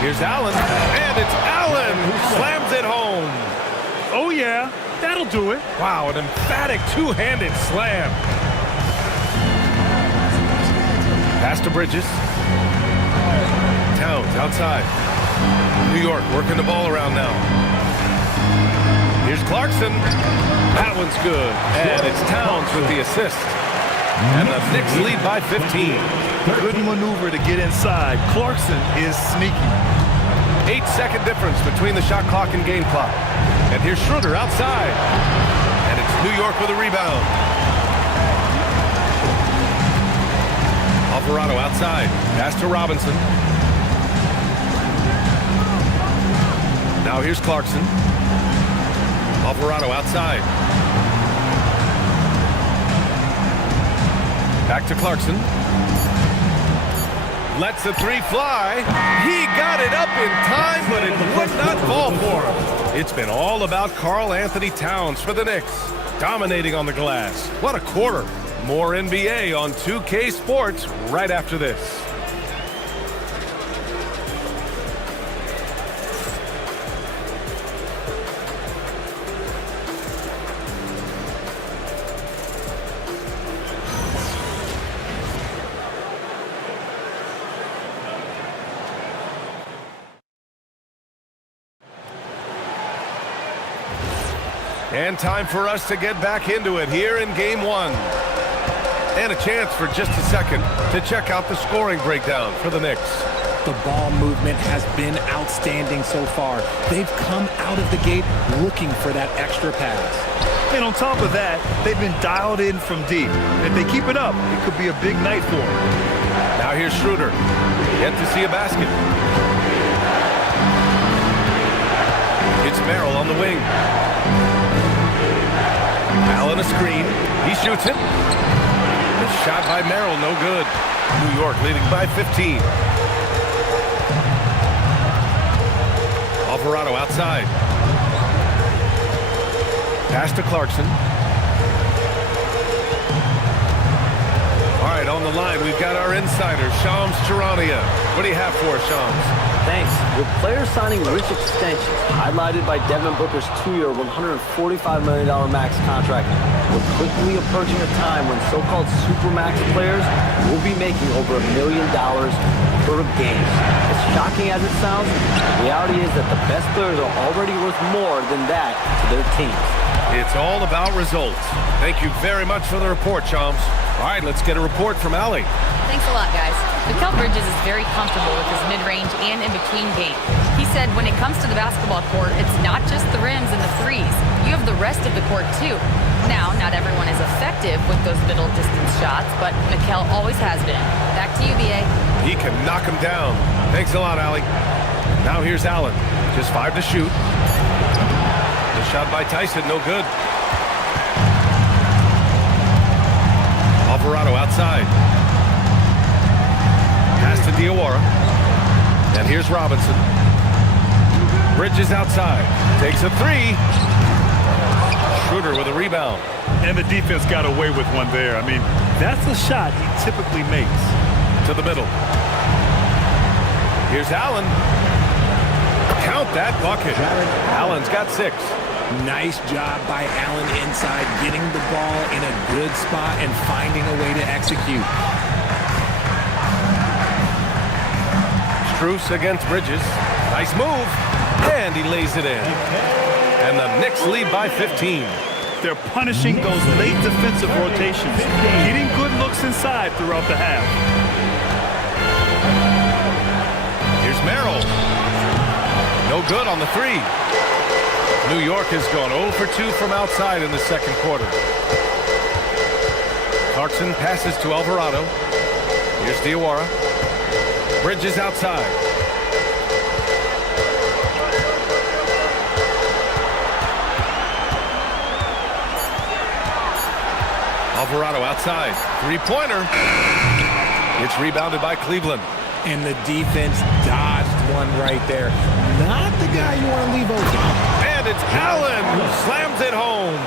Here's Allen. And it's Allen who slams it home. Oh, yeah. That'll do it. Wow, an emphatic two-handed slam. Pass to Bridges. Towns outside. New York working the ball around now. Here's Clarkson. That one's good. And it's Towns with the assist. And the Knicks lead by 15. Good maneuver to get inside. Clarkson is sneaky. 8-second difference between the shot clock and game clock. And here's Schroeder outside. And it's New York with a rebound. Alvarado outside. Pass to Robinson. Now here's Clarkson. Alvarado outside. Back to Clarkson. Lets the three fly. He got it up in time, but it would not fall for him. It's been all about Karl Anthony Towns for the Knicks, dominating on the glass. What a quarter. More NBA on 2K Sports right after this. And time for us to get back into it here in Game 1. And a chance for just a second to check out the scoring breakdown for the Knicks. The ball movement has been outstanding so far. They've come out of the gate looking for that extra pass. And on top of that, they've been dialed in from deep. If they keep it up, it could be a big night for them. Now here's Schroeder. Yet to see a basket. It's Merrill on the wing. Allen a screen. He shoots it. The shot by Merrill, no good. New York leading by 15. Alvarado outside. Pass to Clarkson. All right, on the line, we've got our insider, Shams Charania. What do you have for us, Shams? Thanks. With players signing rich extensions, highlighted by Devin Booker's 2-year, $145 million max contract, we're quickly approaching a time when so-called supermax players will be making over $1 million per game. As shocking as it sounds, the reality is that the best players are already worth more than that to their teams. It's all about results. Thank you very much for the report, Shams. All right, let's get a report from Allie. Thanks a lot, guys. Mikal Bridges is very comfortable with his mid-range and in-between game. He said when it comes to the basketball court, it's not just the rims and the threes. You have the rest of the court, too. Now, not everyone is effective with those middle-distance shots, but Mikal always has been. Back to you, B.A. He can knock him down. Thanks a lot, Allie. Now here's Allen. Just 5 to shoot. The shot by Tyson, no good. Alvarado outside. Pass to Diawara. And here's Robinson. Bridges outside. Takes a three. Schroeder with a rebound. And the defense got away with one there. I mean, that's a shot he typically makes. To the middle. Here's Allen. Count that bucket. Allen's got 6. Nice job by Allen inside, getting the ball in a good spot and finding a way to execute. Strus against Bridges. Nice move. And he lays it in. And the Knicks lead by 15. They're punishing those late defensive rotations, getting good looks inside throughout the half. Here's Merrill. No good on the three. New York has gone 0 for 2 from outside in the second quarter. Clarkson passes to Alvarado. Here's Diawara. Bridges outside. Alvarado outside. Three-pointer. It's rebounded by Cleveland. And the defense dodged one right there. Not the guy you want to leave open. And it's Allen who slams it home.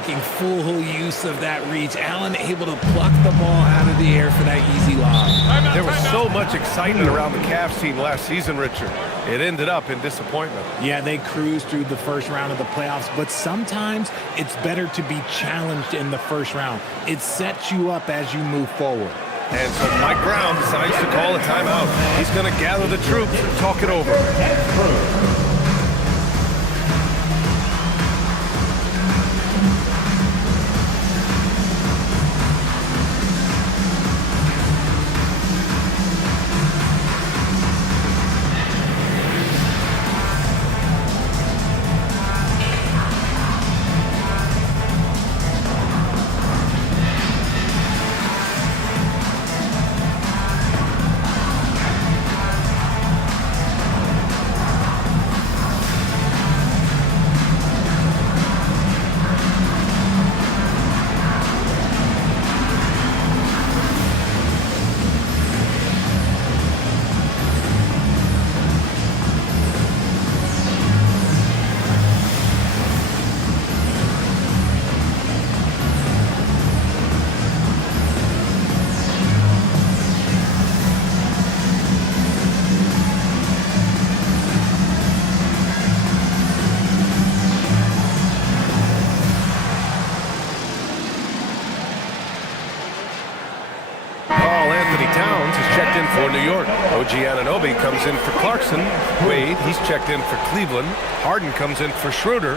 making full use of that reach. Allen able to pluck the ball out of the air for that easy lob. There was so much excitement around the Cavs team last season, Richard. It ended up in disappointment. Yeah, they cruised through the first round of the playoffs, but sometimes it's better to be challenged in the first round. It sets you up as you move forward. And so Mike Brown decides to call a timeout. He's going to gather the troops and talk it over. For New York, OG Anunoby comes in for Clarkson. Wade, he's checked in for Cleveland. Harden comes in for Schroeder.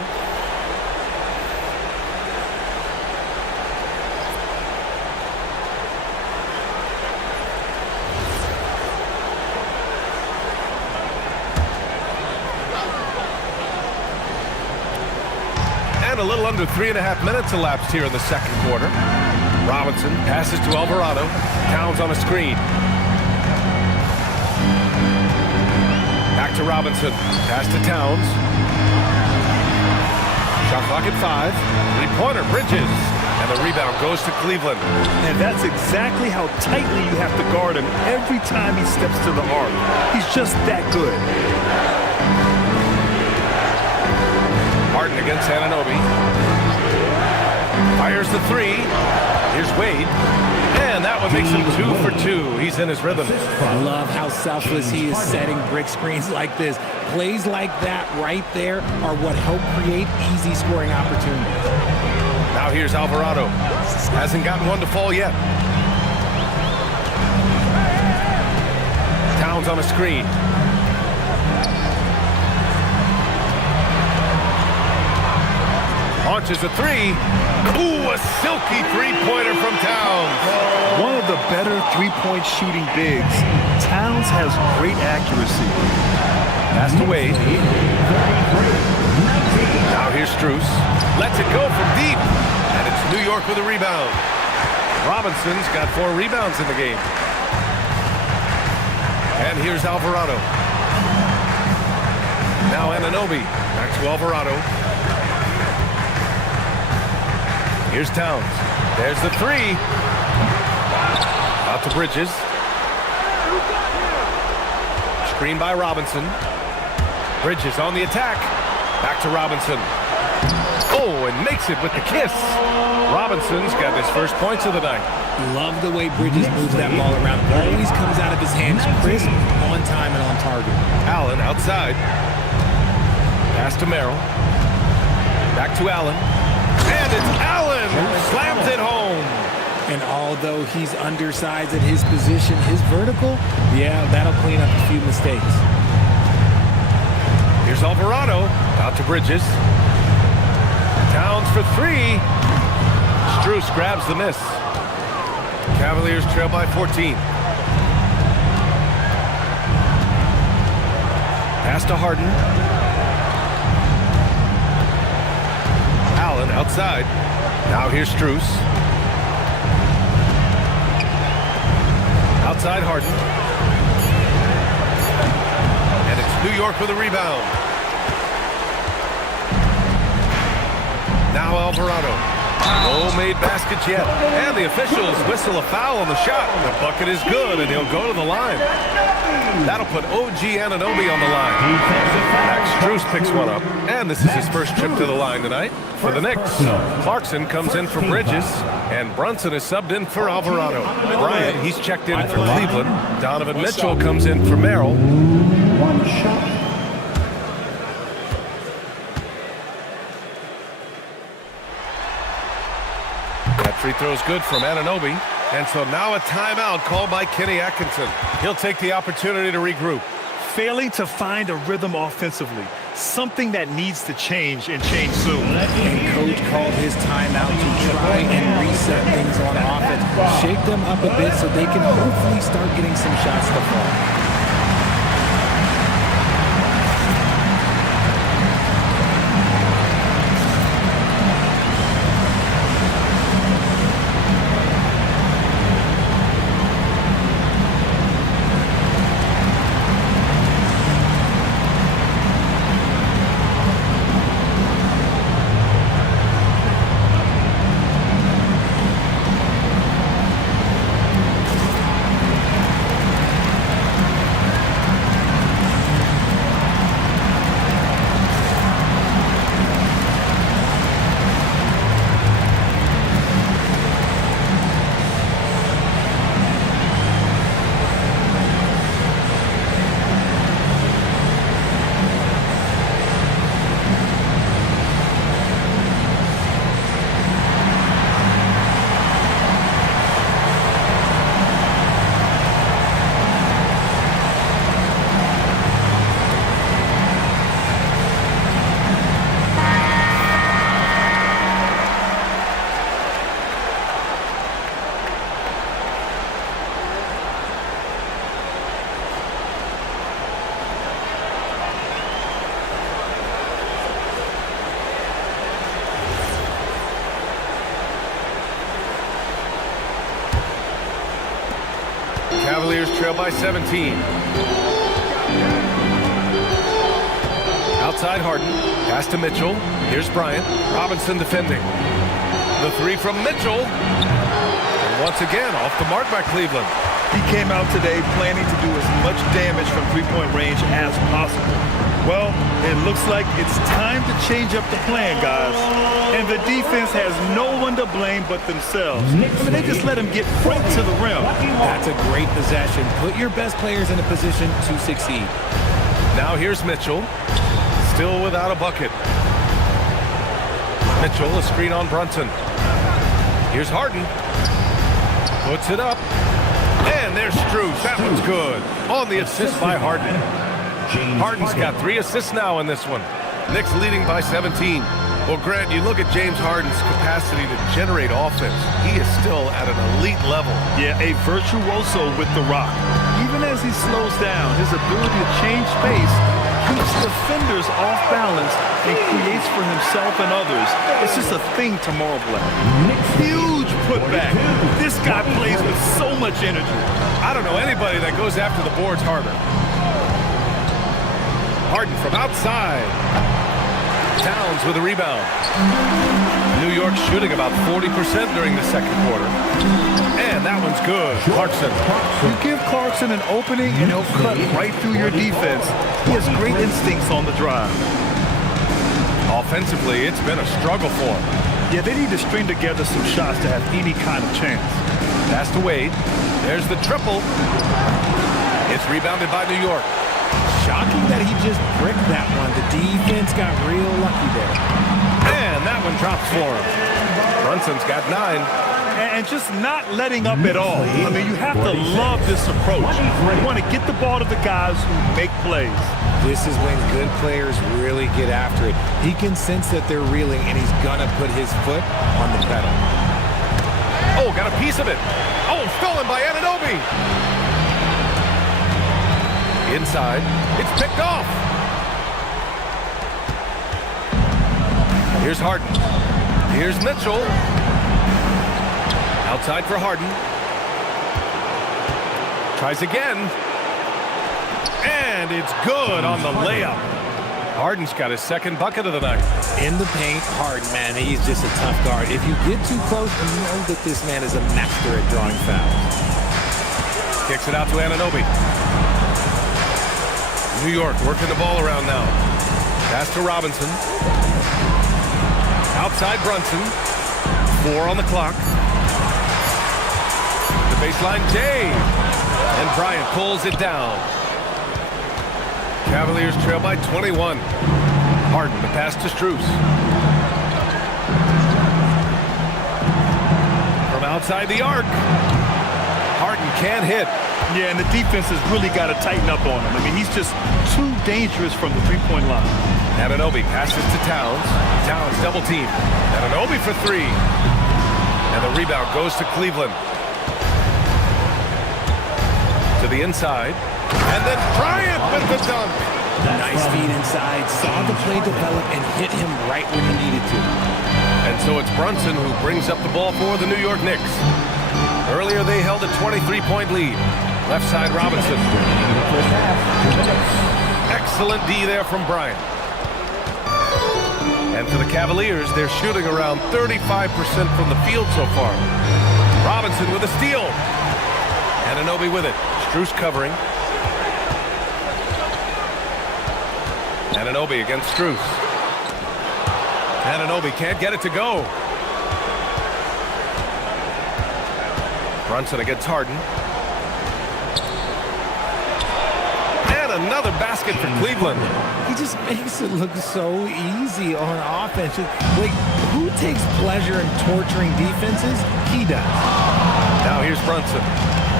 And a little under 3.5 minutes elapsed here in the second quarter. Robinson passes to Alvarado. Towns on a screen. Back to Robinson. Pass to Towns. Shot clock at 5. Three-pointer, Bridges. And the rebound goes to Cleveland. And that's exactly how tightly you have to guard him every time he steps to the arc. He's just that good. Harden against Anunoby. Fires the three. Here's Wade. And that one makes him 2 for 2. He's in his rhythm. I love how selfless he is setting brick screens like this. Plays like that right there are what help create easy scoring opportunities. Now here's Alvarado. Hasn't gotten one to fall yet. Towns on a screen. Launches a three. Ooh, a silky three-pointer from Towns. One of the better three-point shooting bigs. Towns has great accuracy. Pass to Wade. Now here's Strus. Lets it go from deep. And it's New York with a rebound. Robinson's got 4 rebounds in the game. And here's Alvarado. Now Anunoby. Back to Alvarado. Here's Towns. There's the three. Out to Bridges. Screen by Robinson. Bridges on the attack. Back to Robinson. Oh, and makes it with the kiss. Robinson's got his first points of the night. Love the way Bridges moves that ball around. Always comes out of his hands crisp, on time, and on target. Allen outside. Pass to Merrill. Back to Allen. And it's Allen who slams it home. And although he's undersized at his position, his vertical, yeah, that'll clean up a few mistakes. Here's Alvarado. Out to Bridges. Towns for 3. Strus grabs the miss. Cavaliers trail by 14. Pass to Harden. Allen outside. Now here's Strus. Outside Harden. And it's New York with a rebound. Now Alvarado. No made baskets yet. And the officials whistle a foul on the shot. The bucket is good, and he'll go to the line. That'll put OG Anunoby on the line. Max Strus picks one up, and this is his first trip to the line tonight for the Knicks. Clarkson comes in for Bridges, and Brunson is subbed in for Alvarado. Bryant, he's checked in for Cleveland. Donovan Mitchell comes in for Merrill. One shot. That free throw's good from Anunoby. And so now a timeout called by Kenny Atkinson. He'll take the opportunity to regroup. Failing to find a rhythm offensively. Something that needs to change and change soon. And coach called his timeout to try and reset things on offense. Shake them up a bit so they can hopefully start getting some shots to fall. Cavaliers trail by 17. Outside Harden. Pass to Mitchell. Here's Bryant. Robinson defending. The three from Mitchell. And once again, off the mark by Cleveland. He came out today planning to do as much damage from three-point range as possible. Well, it looks like it's time to change up the plan, guys. And the defense has no one to blame but themselves. I mean, they just let him get right to the rim. That's a great possession. Put your best players in a position to succeed. Now here's Mitchell. Still without a bucket. Mitchell, a screen on Brunson. Here's Harden. Puts it up. And there's Strus. That one's good. On the assist by Harden. Harden's got 3 assists now in this one. Knicks leading by 17. Well, Grant, you look at James Harden's capacity to generate offense. He is still at an elite level. Yeah, a virtuoso with the rock. Even as he slows down, his ability to change pace keeps defenders off balance and creates for himself and others. It's just a thing to marvel at. Huge putback. This guy plays with so much energy. I don't know anybody that goes after the boards harder. Harden from outside. Towns with a rebound. New York shooting about 40% during the second quarter. And that one's good. Clarkson. You give Clarkson an opening and he'll cut right through your defense. He has great instincts on the drive. Offensively, it's been a struggle for him. Yeah, they need to string together some shots to have any kind of chance. Pass to Wade. There's the triple. It's rebounded by New York. Shocking that he just bricked that one. The defense got real lucky there. And that one drops for him. Brunson's got 9. And just not letting up at all. I mean, you have to love this approach. You want to get the ball to the guys who make plays. This is when good players really get after it. He can sense that they're reeling, and he's going to put his foot on the pedal. Oh, got a piece of it. Oh, stolen by Anunoby. Inside. It's picked off. Here's Harden. Here's Mitchell. Outside for Harden. Tries again. And it's good on the layup. Harden's got his second bucket of the night. In the paint, Harden, man, he's just a tough guard. If you get too close, you know that this man is a master at drawing fouls. Kicks it out to Anunoby. New York working the ball around now. Pass to Robinson. Outside Brunson. 4 on the clock. The baseline, Jay. And Bryant pulls it down. Cavaliers trail by 21. Harden, the pass to Strus. From outside the arc. Harden can't hit. Yeah, and the defense has really got to tighten up on him. I mean, he's just too dangerous from the three-point line. Anunoby passes to Towns. Towns double team. Anunoby for 3. And the rebound goes to Cleveland. To the inside. And then Bryant with the dunk. Nice feed inside. Saw the play develop and hit him right when he needed to. And so it's Brunson who brings up the ball for the New York Knicks. Earlier they held a 23-point lead. Left side Robinson. Excellent D there from Bryant. And for the Cavaliers, they're shooting around 35% from the field so far. Robinson with a steal. Anunoby with it. Strus covering. Anunoby against Strus. Anunoby can't get it to go. Brunson against Harden. And another basket for Cleveland. He just makes it look so easy on offense. Like, who takes pleasure in torturing defenses? He does. Now here's Brunson.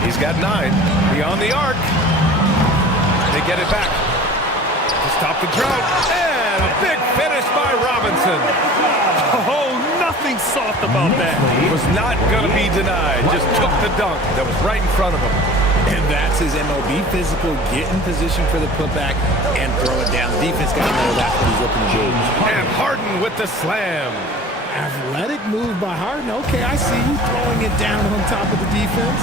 He's got 9. Beyond the arc. They get it back. To stop the drought. And a big finish by Robinson. Oh, nothing soft about that. Was not going to be denied. Just took the dunk that was right in front of him. And that's his MLB physical. Get in position for the putback and throw it down. The defense got to know that when he's open the game. And Harden with the slam. Athletic move by Harden. Okay, I see you throwing it down on top of the defense.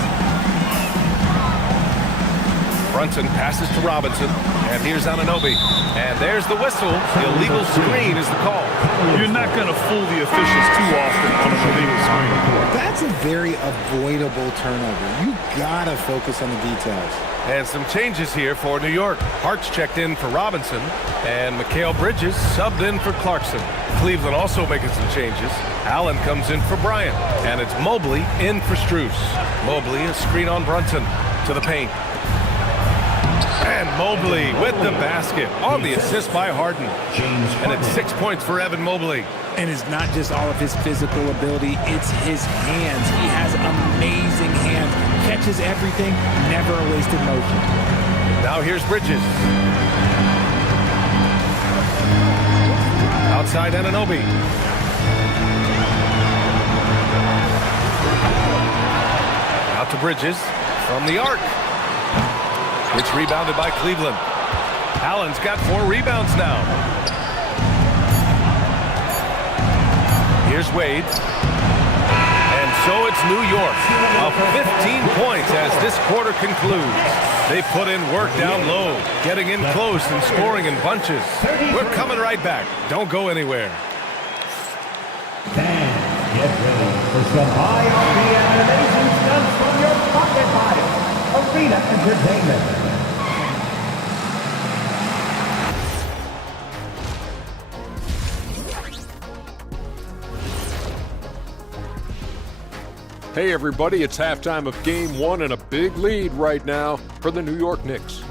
Brunson passes to Robinson, and here's Anunoby. And there's the whistle. The illegal screen is the call. You're not going to fool the officials too often on an illegal screen. That's a very avoidable turnover. You gotta focus on the details. And some changes here for New York. Hart's checked in for Robinson, and Mikal Bridges subbed in for Clarkson. Cleveland also making some changes. Allen comes in for Bryant, and it's Mobley in for Strus. Mobley, a screen on Brunson to the paint. And Mobley with the basket on the assist by Harden. And it's 6 points for Evan Mobley. And it's not just all of his physical ability, it's his hands. He has amazing hands. Catches everything, never a wasted motion. Now here's Bridges. Outside Anunoby. Out to Bridges from the arc. It's rebounded by Cleveland. Allen's got 4 rebounds now. Here's Wade. And so it's New York. Up 15 points as this quarter concludes. They put in work down low, getting in close and scoring in bunches. We're coming right back. Don't go anywhere. Fans, get ready for some high-RP animation stunts from your pocket body. Arena Entertainment. Hey everybody, it's halftime of Game 1 and a big lead right now for the New York Knicks.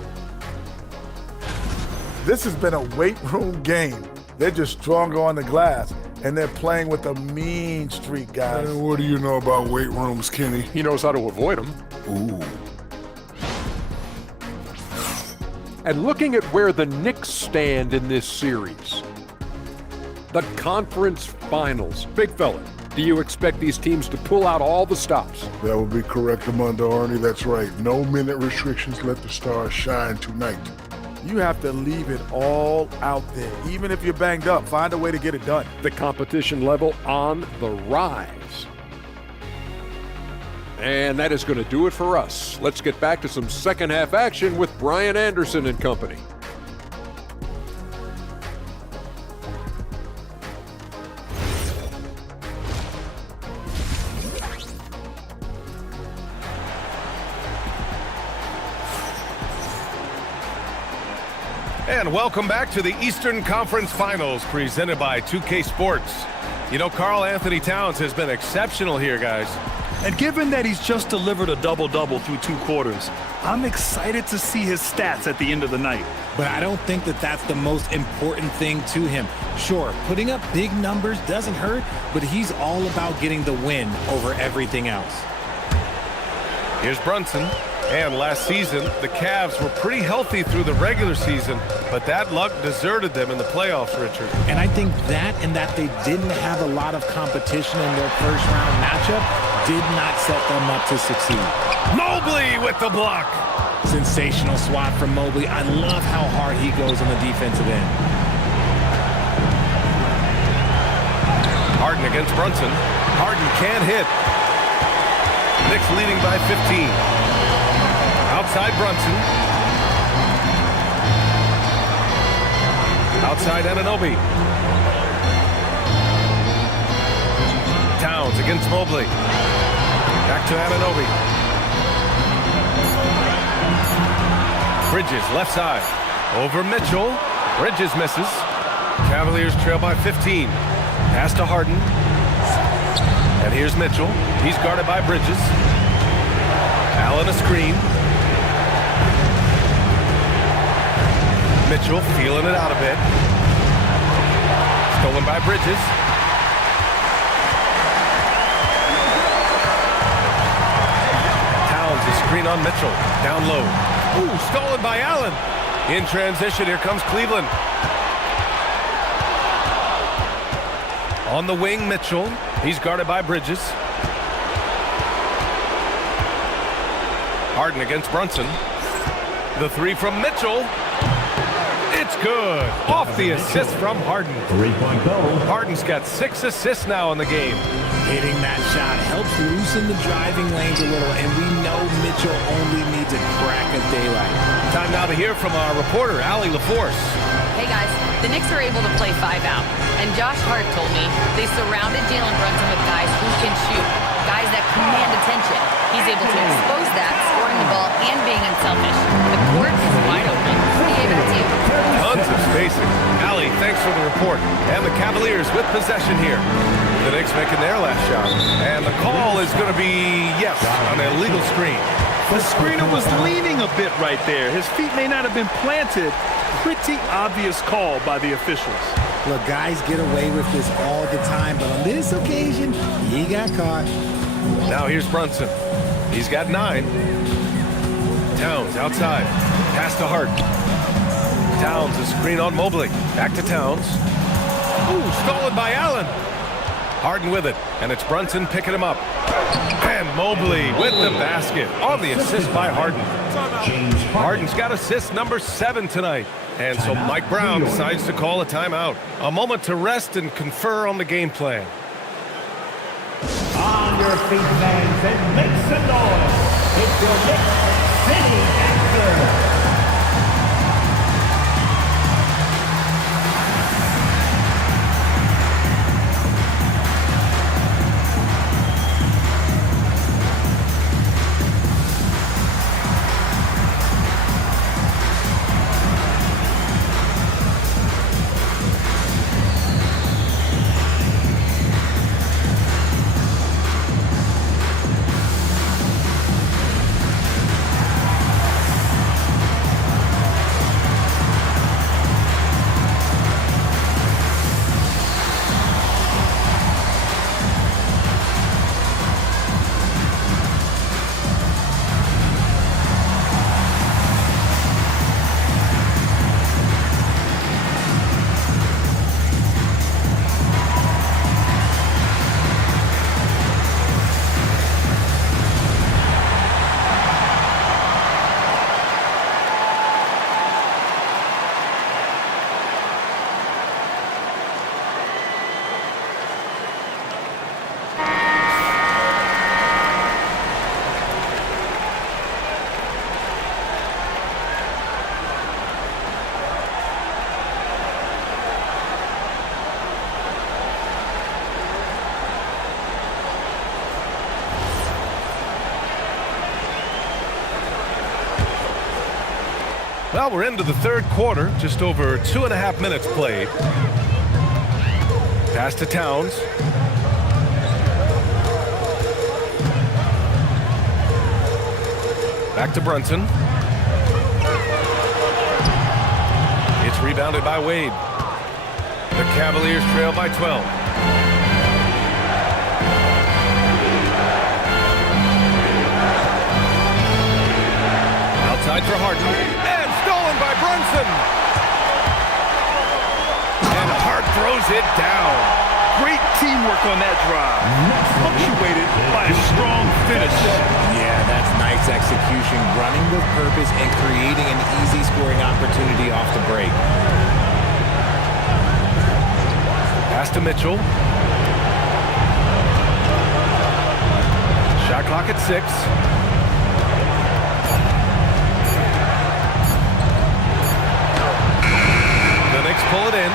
This has been a weight room game. They're just stronger on the glass, and they're playing with a mean streak, guys. What do you know about weight rooms, Kenny? He knows how to avoid them. Ooh. And looking at where the Knicks stand in this series, the conference finals. Big fella, do you expect these teams to pull out all the stops? That would be correct, Amanda Arnie. That's right. No minute restrictions. Let the stars shine tonight. You have to leave it all out there. Even if you're banged up, find a way to get it done. The competition level on the rise. And that is going to do it for us. Let's get back to some second half action with Brian Anderson and company. And welcome back to the Eastern Conference Finals presented by 2K Sports. You know, Karl Anthony Towns has been exceptional here, guys. And given that he's just delivered a double-double through 2 quarters, I'm excited to see his stats at the end of the night. But I don't think that that's the most important thing to him. Sure, putting up big numbers doesn't hurt, but he's all about getting the win over everything else. Here's Brunson. And last season, the Cavs were pretty healthy through the regular season, but that luck deserted them in the playoffs, Richard. And I think that and that they didn't have a lot of competition in their first-round matchup did not set them up to succeed. Mobley with the block. Sensational swat from Mobley. I love how hard he goes on the defensive end. Harden against Brunson. Harden can't hit. Knicks leading by 15. Outside Brunson. Outside Anunoby. Towns against Mobley. Back to Anunoby. Bridges left side. Over Mitchell. Bridges misses. Cavaliers trail by 15. Pass to Harden. And here's Mitchell. He's guarded by Bridges. Allen a screen. Mitchell feeling it out a bit. Stolen by Bridges. Towns a screen on Mitchell. Down low. Ooh, stolen by Allen. In transition, here comes Cleveland. On the wing, Mitchell. He's guarded by Bridges. Harden against Brunson. The 3 from Mitchell. It's good. Off the assist from Harden. 3-point goal. Harden's got 6 assists now in the game. Hitting that shot helps loosen the driving lanes a little, and we know Mitchell only needs a crack of daylight. Time now to hear from our reporter, Allie LaForce. Hey guys, the Knicks are able to play 5 out, and Josh Hart told me they surrounded Jalen Brunson with guys who can shoot, guys that command attention. He's able to expose that, scoring the ball and being unselfish. The court is wide open. Tons of spacing. Allie, thanks for the report. And the Cavaliers with possession here. The Knicks making their last shot. And the call is going to be, yes, on an illegal screen. The screener was leaning a bit right there. His feet may not have been planted. Pretty obvious call by the officials. Look, guys get away with this all the time, but on this occasion, he got caught. Now here's Brunson. He's got 9. Towns outside. Pass to Hart. Towns a screen on Mobley. Back to Towns. Ooh, stolen by Allen. Harden with it, and it's Brunson picking him up. And Mobley with the basket on the assist by Harden. Harden's got assist number 7 tonight. And so Mike Brown decides to call a timeout. A moment to rest and confer on the game plan. On your feet, fans, and make some noise. It's your Knicks City Answer. Well, we're into the third quarter, just over 2.5 minutes played. Pass to Towns. Back to Brunson. It's rebounded by Wade. The Cavaliers trail by 12. Outside for Harden. And stolen by Brunson. And Hart throws it down. Great teamwork on that drive. Punctuated by a strong finish. Yeah, that's nice execution, running with purpose and creating an easy scoring opportunity off the break. Pass to Mitchell. Shot clock at 6. The Knicks pull it in.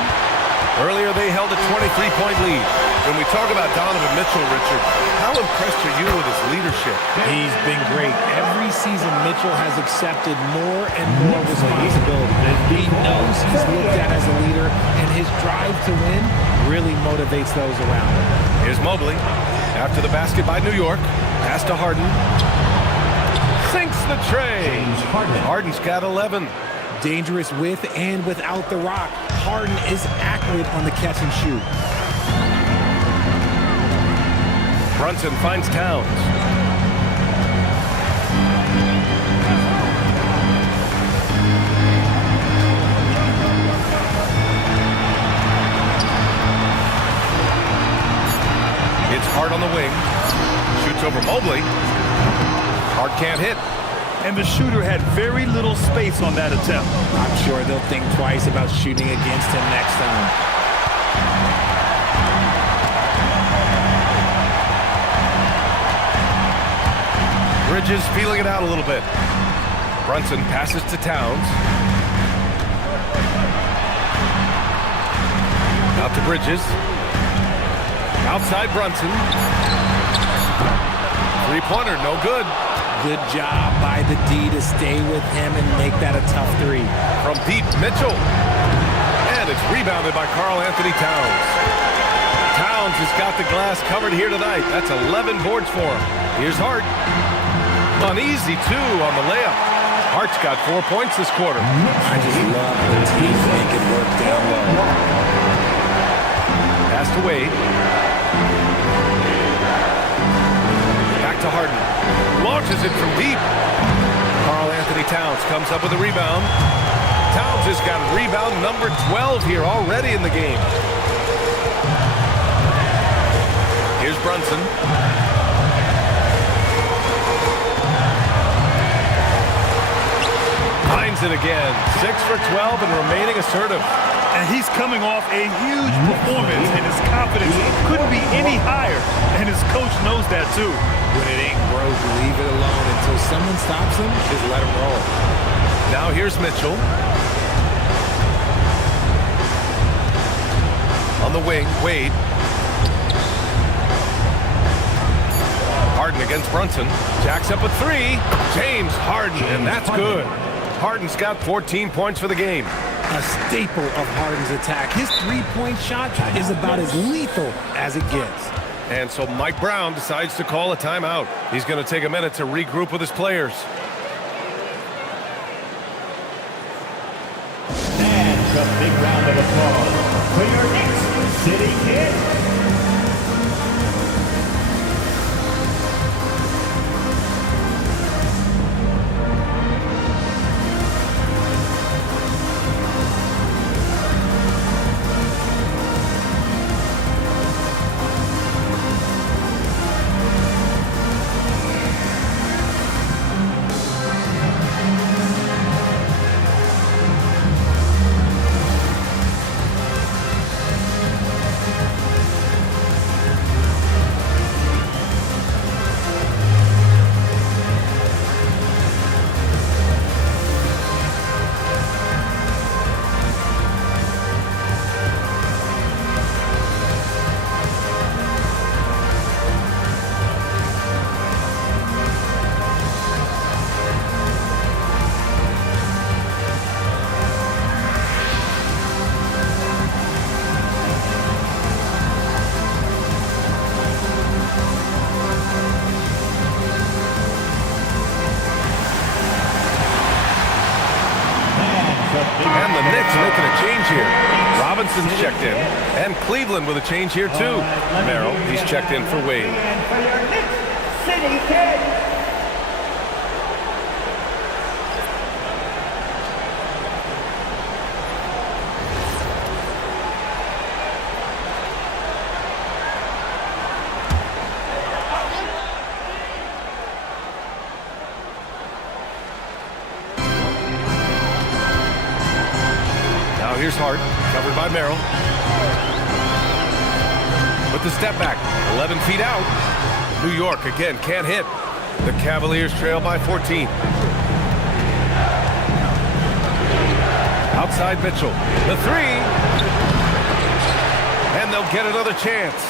Earlier they held a 23-point lead. When we talk about Donovan Mitchell, Richard, how impressed are you with his leadership? He's been great. Every season, Mitchell has accepted more and more responsibility. He knows he's looked at as a leader, and his drive to win really motivates those around him. Here's Mobley. After the basket by New York. Pass to Harden. Sinks the tray. Harden's got 11. Dangerous with and without the rock. Harden is accurate on the catch and shoot. Brunson finds Towns. It's Hart on the wing. Shoots over Mobley. Hart can't hit. And the shooter had very little space on that attempt. I'm sure they'll think twice about shooting against him next time. Bridges feeling it out a little bit. Brunson passes to Towns. Out to Bridges. Outside Brunson. Three-pointer, no good. Good job by the D to stay with him and make that a tough three. From deep, Mitchell. And it's rebounded by Karl Anthony Towns. Towns has got the glass covered here tonight. That's 11 boards for him. Here's Hart. Uneasy, too, on the layup. Hart's got 4 points this quarter. I just love the team make it work down low. Pass to Wade. Back to Harden. Launches it from deep. Karl Anthony Towns comes up with a rebound. Towns has got rebound number 12 here already in the game. Here's Brunson. Finds it again. 6 for 12 and remaining assertive. And he's coming off a huge performance, and his confidence couldn't be any higher. And his coach knows that, too. When it ain't broke, leave it alone until someone stops him. Just let him roll. Now here's Mitchell. On the wing, Wade. Harden against Brunson. Jacks up a 3. James Harden, and that's good. Harden's got 14 points for the game. A staple of Harden's attack. His three-point shot is about as lethal as it gets. And so Mike Brown decides to call a timeout. He's going to take a minute to regroup with his players. And a big round of applause for your Knicks City Kid. And Cleveland with a change here, too. Merrill, he's checked in for Wade. And for your Knicks, City Kid. Now here's Hart, covered by Merrill. With the step back, 11 feet out. New York again can't hit. The Cavaliers trail by 14. Outside Mitchell, the three. And they'll get another chance.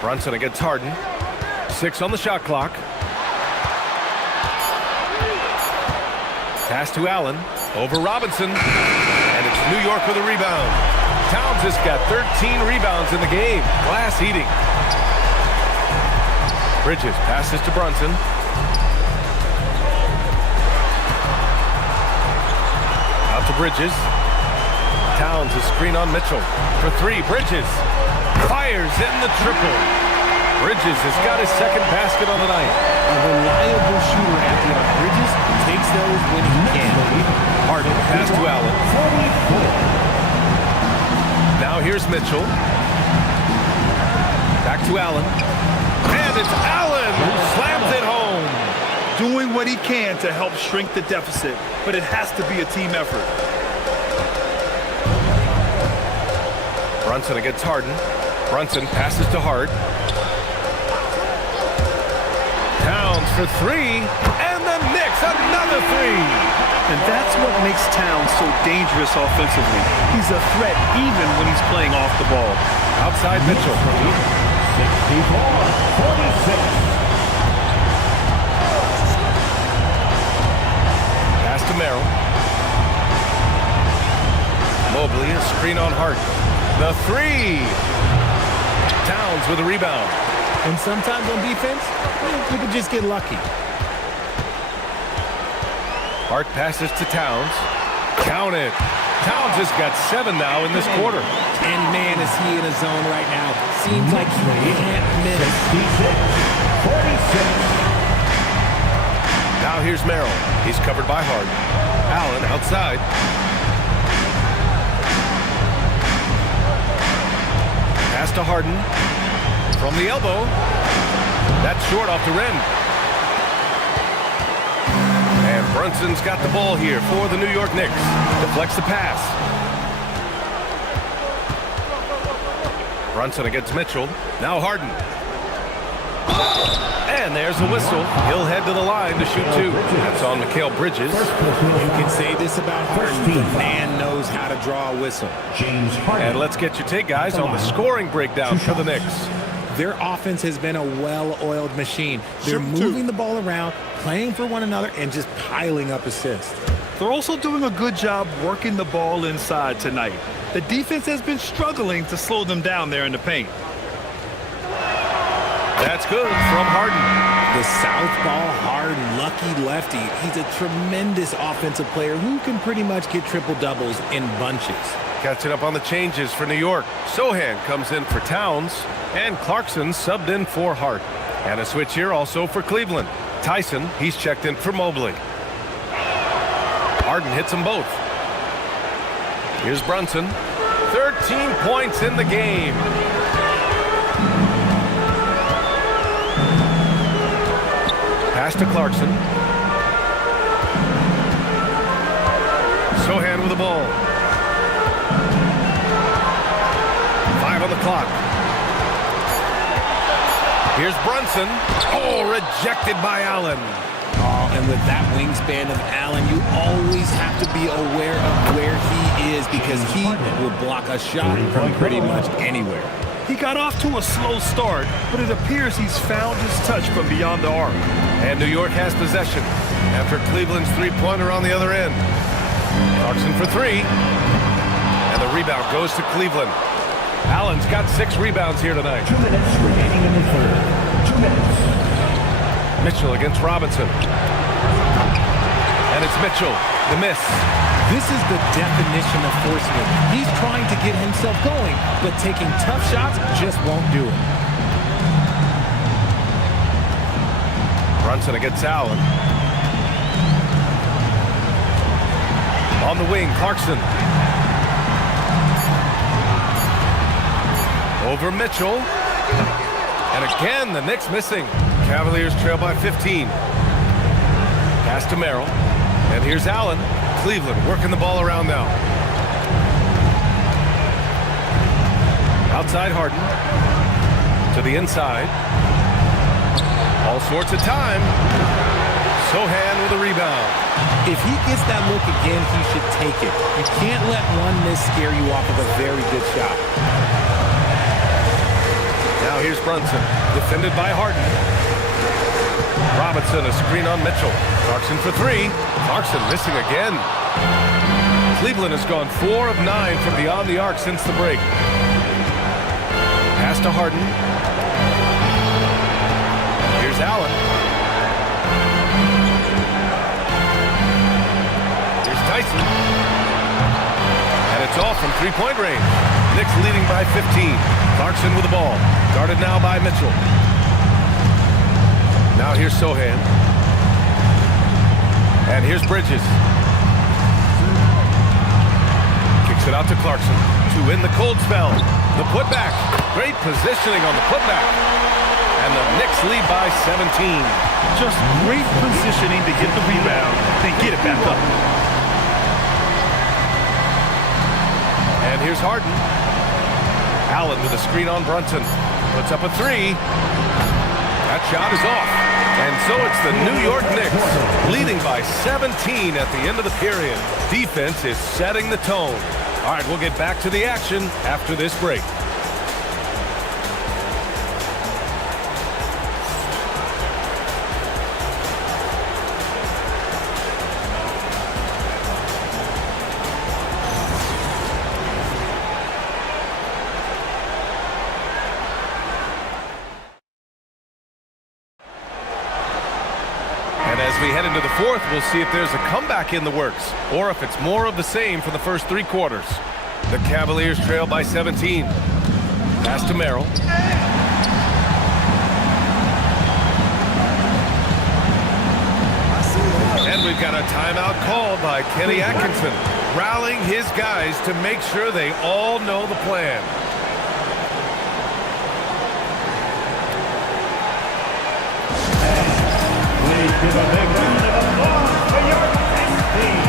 Brunson against Harden. 6 on the shot clock. Pass to Allen, over Robinson, and it's New York with a rebound. Towns has got 13 rebounds in the game. Glass eating. Bridges passes to Brunson. Out to Bridges. Towns a screen on Mitchell. For 3, Bridges fires in the triple. Bridges has got his second basket on the night. A reliable shooter at the arc. Bridges takes those when he can. Harden pass to Allen. Now here's Mitchell. Back to Allen. And it's Allen who slams it home. Doing what he can to help shrink the deficit, but it has to be a team effort. Brunson against Harden. Brunson passes to Hart. Towns for 3, and the Knicks another 3. And that's what makes Towns so dangerous offensively. He's a threat even when he's playing off the ball. Outside Mitchell. 64-46. Pass to Merrill. Mobley, a screen on Hart. The 3. Towns with a rebound. And sometimes on defense, we can just get lucky. Hart passes to Towns. Count it. Towns has got 7 now in this quarter. And man, is he in a zone right now. Seems like he can't miss. 66-46. Now here's Merrill. He's covered by Hart. Allen outside. Pass to Harden. From the elbow. That's short off the rim. And Brunson's got the ball here for the New York Knicks. Deflects the pass. Brunson against Mitchell. Now Harden. And there's the whistle. He'll head to the line to shoot 2. That's on Mikal Bridges. You can say this about Harden. The man knows how to draw a whistle. And let's get your take, guys, on the scoring breakdown for the Knicks. Their offense has been a well-oiled machine. They're moving the ball around, playing for one another, and just piling up assists. They're also doing a good job working the ball inside tonight. The defense has been struggling to slow them down there in the paint. That's good from Harden. The southpaw Harden, lucky lefty. He's a tremendous offensive player who can pretty much get triple-doubles in bunches. Catching up on the changes for New York. Sohan comes in for Towns, and Clarkson subbed in for Hart. And a switch here also for Cleveland. Tyson, he's checked in for Mobley. Harden hits them both. Here's Brunson. 13 points in the game. Pass to Clarkson. Sohan with the ball. 5 on the clock. Here's Brunson. Oh, rejected by Allen. Oh, and with that wingspan of Allen, you always have to be aware of where he is because he will block a shot from pretty much anywhere. He got off to a slow start, but it appears he's found his touch from beyond the arc. And New York has possession after Cleveland's three-pointer on the other end. Clarkson for 3. And the rebound goes to Cleveland. Allen's got 6 rebounds here tonight. 2 minutes remaining in the third. 2 minutes. Mitchell against Robinson. And it's Mitchell. The miss. This is the definition of forcing it. He's trying to get himself going, but taking tough shots just won't do it. Brunson against Allen. On the wing, Clarkson. Over Mitchell. And again, the Knicks missing. Cavaliers trail by 15. Pass to Merrill. And here's Allen. Cleveland working the ball around now. Outside Harden. To the inside. All sorts of time. Sohan with a rebound. If he gets that look again, he should take it. You can't let one miss scare you off of a very good shot. Now here's Brunson, defended by Harden. Robinson, a screen on Mitchell. Clarkson for three. Clarkson missing again. Cleveland has gone 4 of 9 from beyond the arc since the break. Pass to Harden. Here's Allen. Here's Tyson. And it's off from three-point range. Knicks leading by 15. Clarkson with the ball. Guarded now by Mitchell. Now here's Sohan. And here's Bridges. Kicks it out to Clarkson. To win the cold spell. The putback. Great positioning on the putback. And the Knicks lead by 17. Just great positioning to get the rebound, then get it back up. And here's Harden. Allen with a screen on Brunson. Puts up a three. That shot is off. And so it's the New York Knicks leading by 17 at the end of the period. Defense is setting the tone. All right, we'll get back to the action after this break. As we head into the fourth, we'll see if there's a comeback in the works or if it's more of the same for the first three quarters. The Cavaliers trail by 17. Pass to Merrill. And we've got a timeout called by Kenny Atkinson, rallying his guys to make sure they all know the plan. Give a big round of applause for your next team.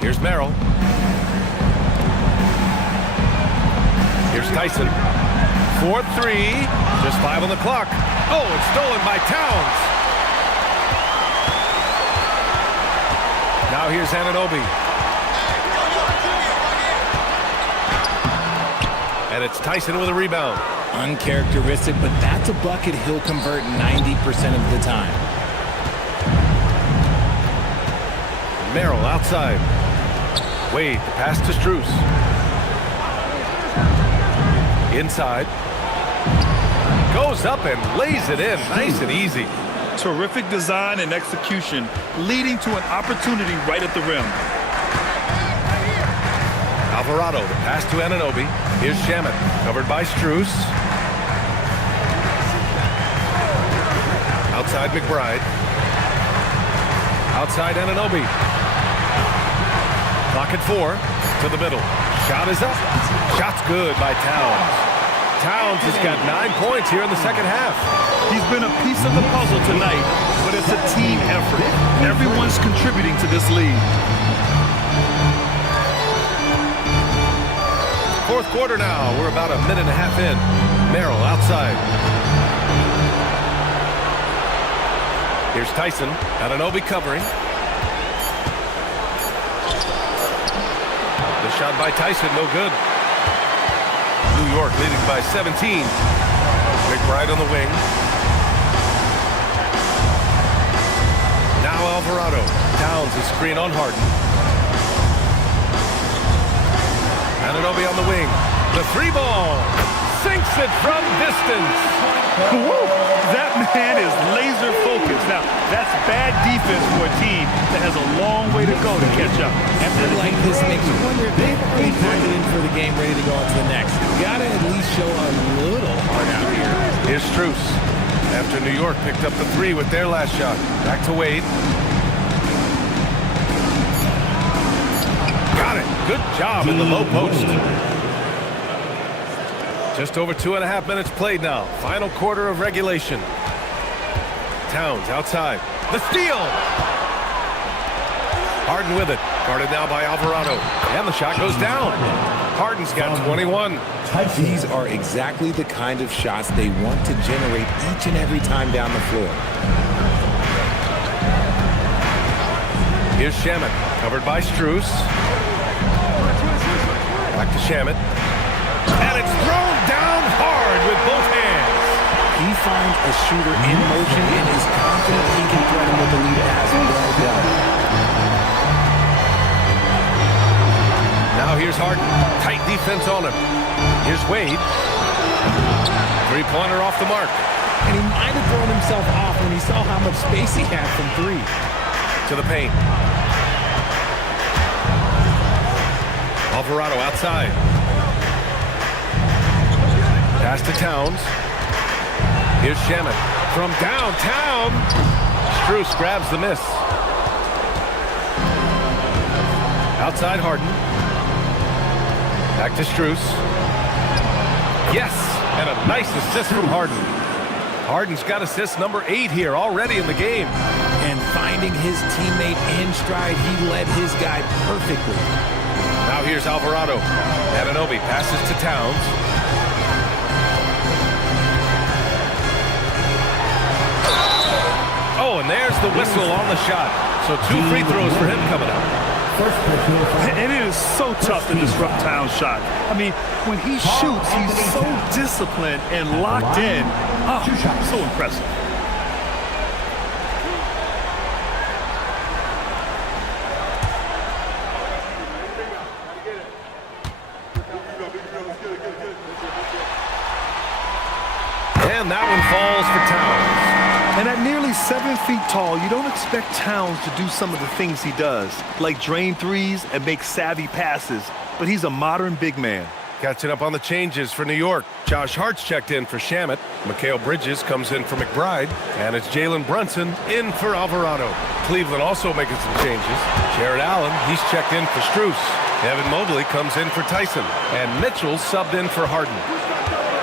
Here's Merrill. Here's Tyson. 4-3. Just 5 on the clock. Oh, it's stolen by Towns. Now here's Anunoby. And it's Tyson with a rebound. Uncharacteristic, but that's a bucket he'll convert 90% of the time. Merrill outside. Wade, the pass to Strus. Inside. Goes up and lays it in. Nice and easy. Terrific design and execution, leading to an opportunity right at the rim. Alvarado, the pass to Anunoby. Here's Shamet, covered by Strus. Outside McBride. Outside Anunoby. Clock at 4 to the middle. Shot is up. Shot's good by Towns. Towns has got 9 points here in the second half. He's been a piece of the puzzle tonight, but it's a team effort. Everyone's contributing to this lead. Fourth quarter now. We're about a minute and a half in. Merrill outside. Here's Tyson. Anunoby covering. The shot by Tyson, no good. New York leading by 17. McBride on the wing. Now Alvarado. Downs a screen on Harden. Anunoby on the wing. The three ball. Sinks it from distance. Woo! That man is laser focused. Now, that's bad defense for a team that has a long way to go to catch up. Effort like this makes you wonder if they've already packed it in for the game, ready to go on to the next. You gotta at least show a little heart out here. Here's Strus. After New York picked up the 3 with their last shot. Back to Wade. Got it. Good job in the low post. Just over 2.5 minutes played now. Final quarter of regulation. Towns outside. The steal! Harden with it. Guarded now by Alvarado. And the shot goes down. Harden's got 21. These are exactly the kind of shots they want to generate each and every time down the floor. Here's Shamet. Covered by Strus. Back to Shamet. And it's thrown down hard with both hands. He finds a shooter in motion and is confident he can threaten with the lead pass. Well done. Now here's Harden. Tight defense on him. Here's Wade. Three-pointer off the mark. And he might have thrown himself off when he saw how much space he had from 3. To the paint. Alvarado outside. Pass to Towns. Here's Shamet from downtown. Strus grabs the miss. Outside Harden. Back to Strus. Yes, and a nice assist from Harden. Harden's got assist number 8 here already in the game. And finding his teammate in stride, he led his guy perfectly. Now here's Alvarado. Anunoby passes to Towns. Oh, and there's the whistle on the shot. So 2 free throws for him coming up. And it is so tough to disrupt Towns' shot. I mean, when he shoots, he's so disciplined and locked in. Oh, so impressive. And that one falls for Towns. And at nearly 7 feet tall, you don't expect Towns to do some of the things he does, like drain threes and make savvy passes. But he's a modern big man. Catching up on the changes for New York. Josh Hart's checked in for Shamet. Mikal Bridges comes in for McBride. And it's Jalen Brunson in for Alvarado. Cleveland also making some changes. Jared Allen, he's checked in for Strus. Evan Mobley comes in for Tyson. And Mitchell subbed in for Harden.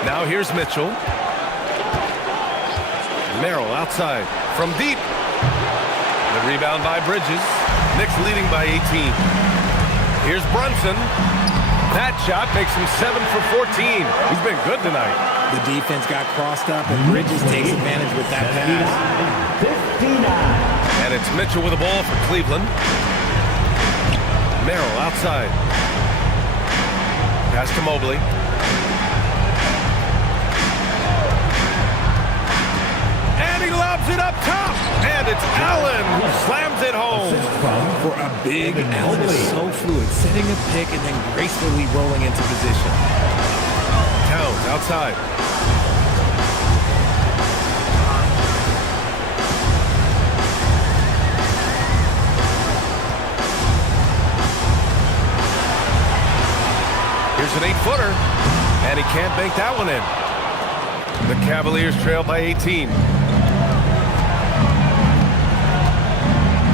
Now here's Mitchell. Merrill outside from deep. The rebound by Bridges. Knicks leading by 18. Here's Brunson. That shot makes him 7 for 14. He's been good tonight. The defense got crossed up, and Bridges takes advantage with that pass. And it's Mitchell with the ball for Cleveland. Merrill outside. Pass to Mobley. He lobs it up top, and it's Allen who slams it home. For a big Allen is so fluid, setting a pick and then gracefully rolling into position. Towns outside. Here's an 8-footer, and he can't bank that one in. The Cavaliers trail by 18.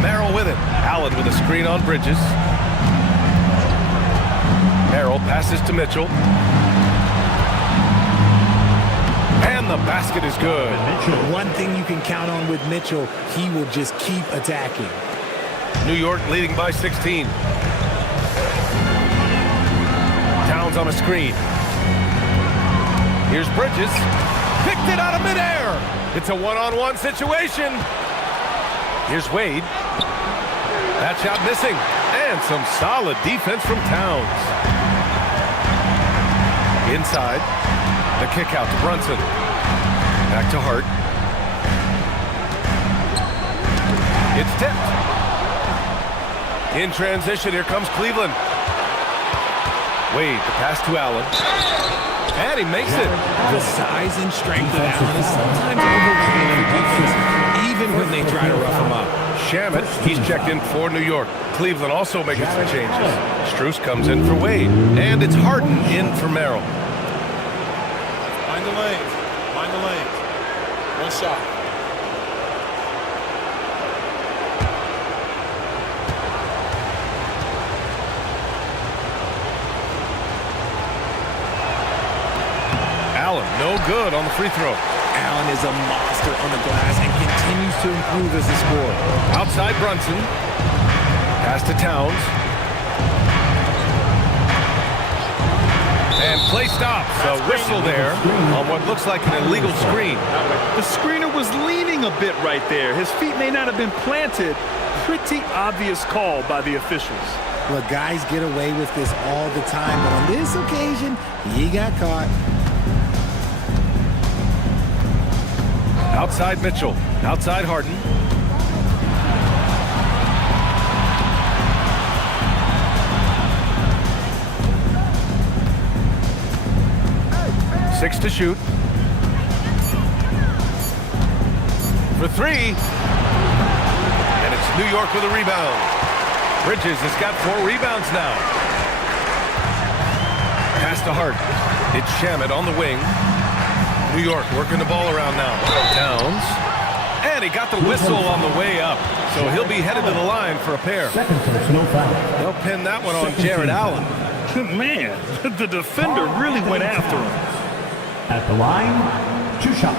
Merrill with it. Allen with a screen on Bridges. Merrill passes to Mitchell. And the basket is good. One thing you can count on with Mitchell, he will just keep attacking. New York leading by 16. Towns on a screen. Here's Bridges. Picked it out of midair. It's a one-on-one situation. Here's Wade. That shot missing. And some solid defense from Towns. Inside. The kick out to Brunson. Back to Hart. It's tipped. In transition, here comes Cleveland. Wade, the pass to Allen. And he makes it. The size and strength of Allen is sometimes overwhelming for defense, even when they try to rough him up. Shamet, he's checked in for New York. Cleveland also making some changes. Strus comes in for Wade. And it's Harden in for Merrill. Find the lanes. Find the lanes. One shot. Allen, no good on the free throw. Allen is a monster on the glass and continues to improve as a scorer. Outside Brunson. Pass to Towns. And play stops. A whistle there on what looks like an illegal screen. The screener was leaning a bit right there. His feet may not have been planted. Pretty obvious call by the officials. Look, guys get away with this all the time, but on this occasion, he got caught. Outside Mitchell. Outside Harden. Six to shoot. For three. And it's New York with a rebound. Bridges has got 4 rebounds now. Pass to Hart. It's Shamet on the wing. New York working the ball around now. Towns. And he got the whistle on the way up. So he'll be headed to the line for a pair. They'll pin that one on Jared Allen. Man, the defender really went after him. At the line, 2 shots.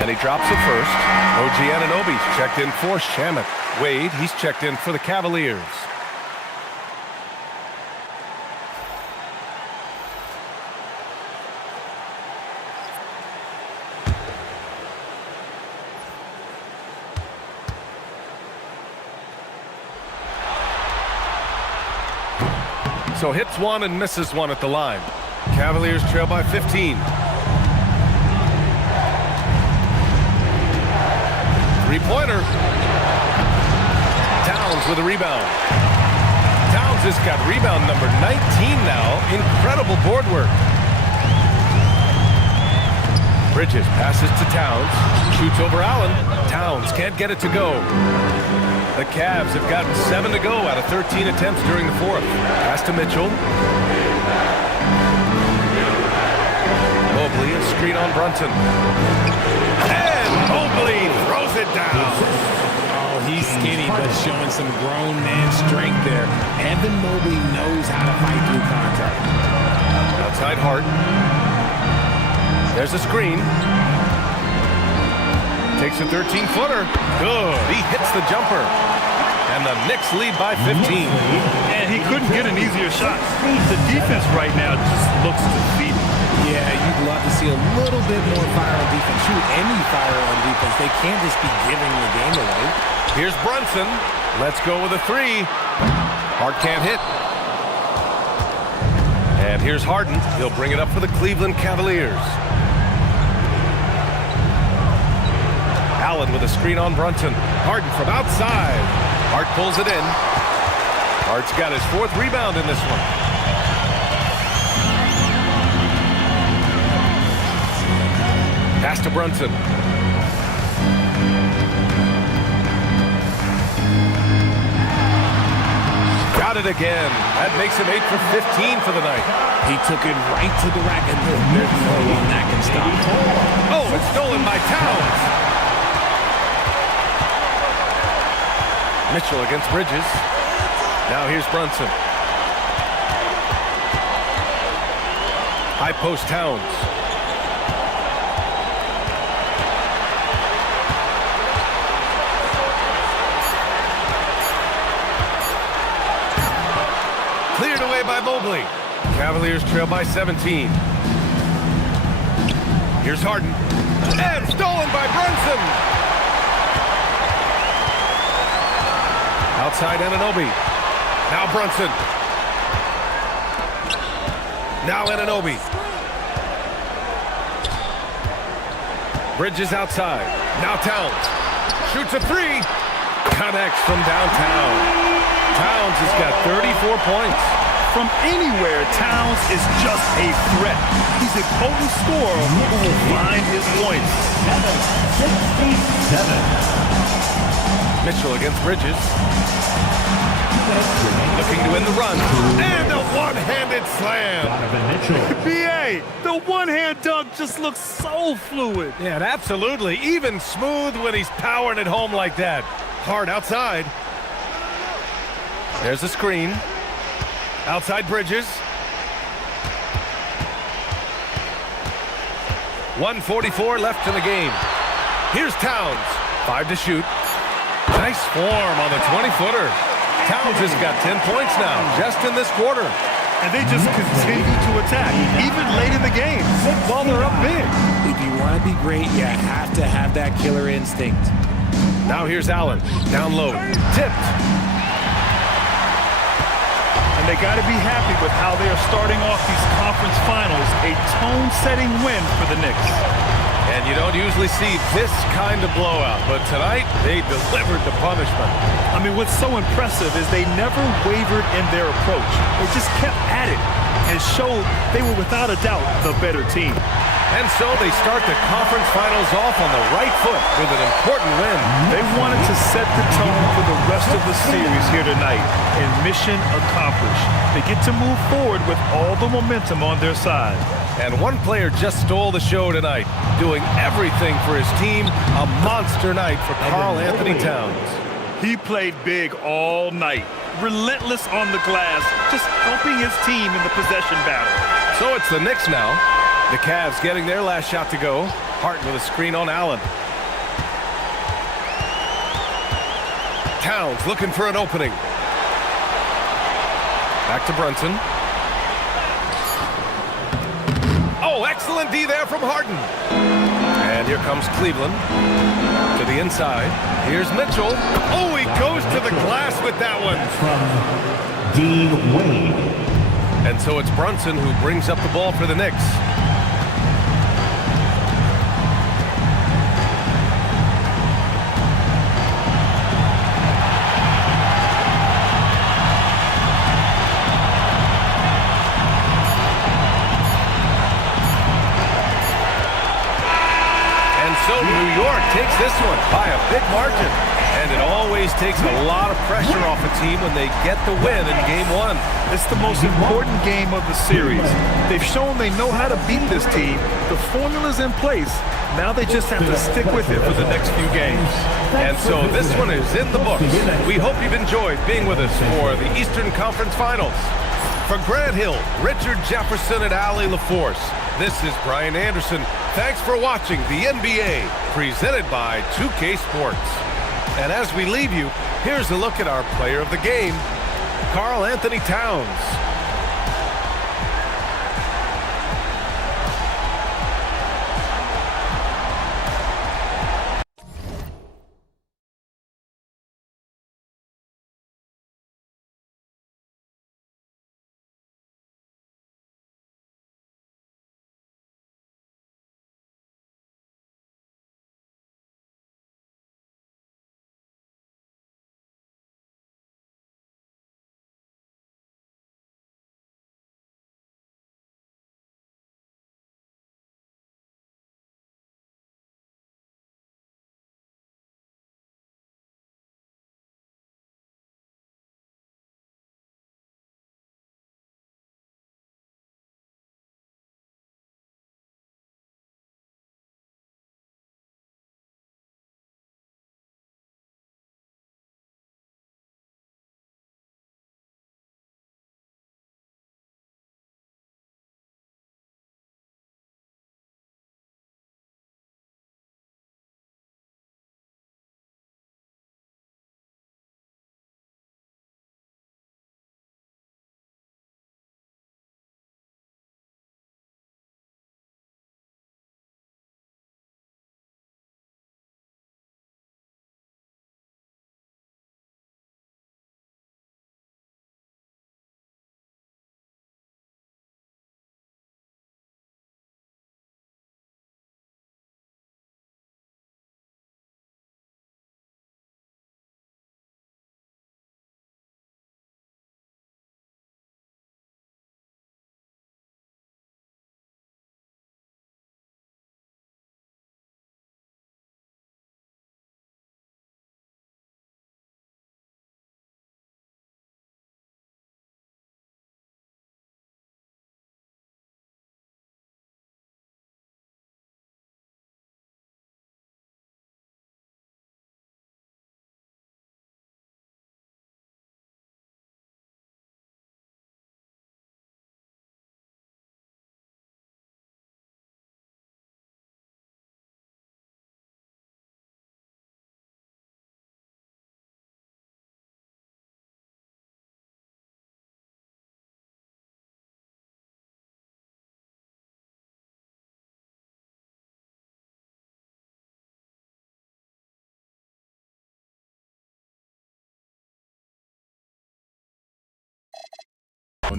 And he drops it first. OG Anunoby's checked in for Shamet. Wade, he's checked in for the Cavaliers. So hits one and misses one at the line. Cavaliers trail by 15. Three-pointer. Towns with a rebound. Towns has got rebound number 19 now. Incredible board work. Bridges passes to Towns. Shoots over Allen. Towns can't get it to go. The Cavs have got 7 to go out of 13 attempts during the fourth. Pass to Mitchell. Mobley, a screen on Brunson. And Mobley throws it down. Oh, he's skinny, but showing some grown man strength there. Evan Mobley knows how to fight through contact. Outside Hart. There's a screen. Takes a 13-footer. Good. He hits the jumper. And the Knicks lead by 15. And he couldn't get an easier shot. The defense right now just looks defeated. Yeah, you'd love to see a little bit more fire on defense. Shoot, any fire on defense. They can't just be giving the game away. Here's Brunson. Let's go with a three. Hart can't hit. And here's Harden. He'll bring it up for the Cleveland Cavaliers. Allen with a screen on Brunson. Harden from outside. Hart pulls it in. Hart's got his 4th rebound in this one. Pass to Brunson. Got it again. That makes him 8 for 15 for the night. He took it right to the rack, and there's no one that can stop. Oh, it's stolen by Towns. Mitchell against Bridges. Now here's Brunson. High post Towns. Cleared away by Mobley. Cavaliers trail by 17. Here's Harden. And stolen by Brunson. Outside Anunoby. Now Brunson. Now Anunoby. Bridges outside. Now Towns. Shoots a three. Connects from downtown. Towns has got 34 points. From anywhere, Towns is just a threat. He's a potent scorer who will find his points. 767. Mitchell against Bridges. Looking to win the run. And a one-handed slam. BA, the one-hand dunk just looks so fluid. Yeah, and absolutely. Even smooth when he's powering it home like that. Hard outside. There's a screen. Outside Bridges. 1:44 left in the game. Here's Towns. 5 to shoot. Nice form on the 20-footer. Towns has got 10 points now, just in this quarter. And they just continue to attack, even late in the game, while they're up big. If you want to be great, you have to have that killer instinct. Now here's Allen. Down low. Tipped. And they got to be happy with how they are starting off these conference finals. A tone-setting win for the Knicks. And you don't usually see this kind of blowout, but tonight they delivered the punishment. I mean, what's so impressive is they never wavered in their approach. They just kept at it and showed they were without a doubt the better team. And so they start the conference finals off on the right foot with an important win. They wanted to set the tone for the rest of the series here tonight, and mission accomplished. They get to move forward with all the momentum on their side. And one player just stole the show tonight, doing everything for his team. A monster night for Karl Anthony Towns. He played big all night, relentless on the glass, just helping his team in the possession battle. So it's the Knicks now. The Cavs getting their last shot to go. Hart with a screen on Allen. Towns looking for an opening. Back to Brunson. Oh, excellent D there from Harden. And here comes Cleveland to the inside. Here's Mitchell. Oh, he goes to the glass with that one. From Dean Wade. And so it's Brunson who brings up the ball for the Knicks. So New York takes this one by a big margin. And it always takes a lot of pressure off a team when they get the win in Game 1. It's the most important game of the series. They've shown they know how to beat this team. The formula's in place. Now they just have to stick with it for the next few games. And so this one is in the books. We hope you've enjoyed being with us for the Eastern Conference Finals. For Grant Hill, Richard Jefferson, and Allie LaForce, this is Brian Anderson. Thanks for watching the NBA, presented by 2K Sports. And as we leave you, here's a look at our player of the game, Karl Anthony Towns.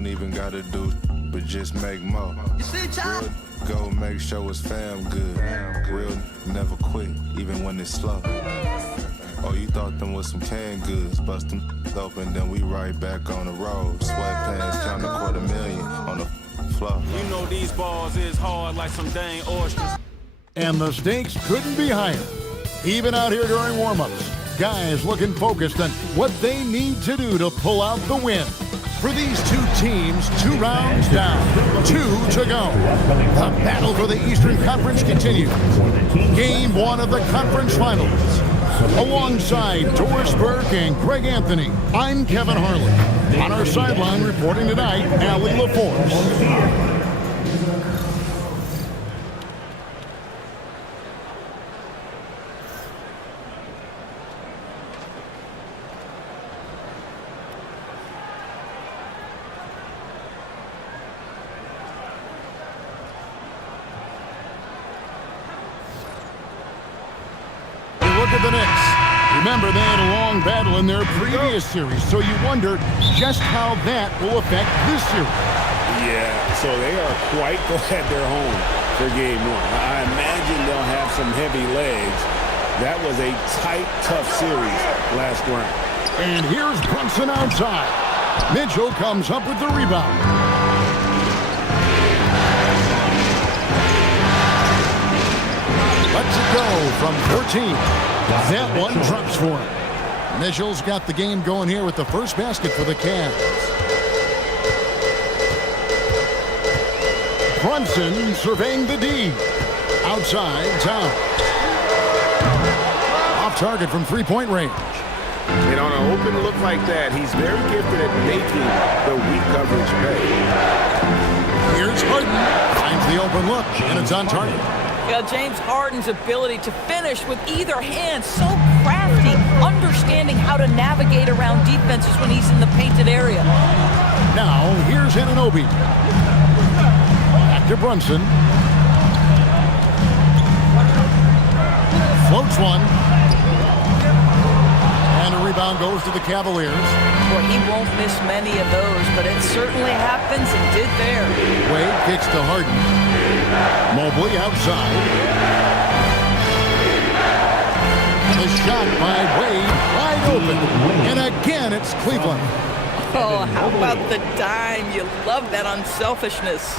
don't even gotta do, but just make more. Real go make sure it's fam good. Real never quit, even when it's slow. Oh, you thought them was some canned goods, bust them open, then we right back on the road. Sweatpants, count $250,000 on the floor. You know these balls is hard like some dang oysters. And the stakes couldn't be higher. Even out here during warm-ups, guys looking focused on what they need to do to pull out the win. For these two teams, 2 rounds down, 2 to go. The battle for the Eastern Conference continues. Game 1 of the conference finals. Alongside Doris Burke and Greg Anthony, I'm Kevin Harlan. On our sideline reporting tonight, Allie LaForce. Look at the Knicks. Remember, they had a long battle in their previous series, so you wonder just how that will affect this series. Yeah, so they are quite glad they're home for game 1. I imagine they'll have some heavy legs. That was a tight, tough series last round. And here's Brunson outside. Mitchell comes up with the rebound. Let's go from 14. That one drops for him. Mitchell's got the game going here with the first basket for the Cavs. Brunson surveying the D. Outside, Town. Off target from three-point range. And on an open look like that, he's very gifted at making the weak coverage pay. Here's Harden. Finds the open look, and it's on target. Yeah, James Harden's ability to finish with either hand, so crafty, understanding how to navigate around defenses when he's in the painted area. Now, here's Anunoby. Back to Brunson. Floats one. And a rebound goes to the Cavaliers. Well, he won't miss many of those, but it certainly happens and did there. Wade kicks to Harden. Mobley outside. The shot by Wade, wide open. And again, it's Cleveland. Oh, how about the dime? You love that unselfishness.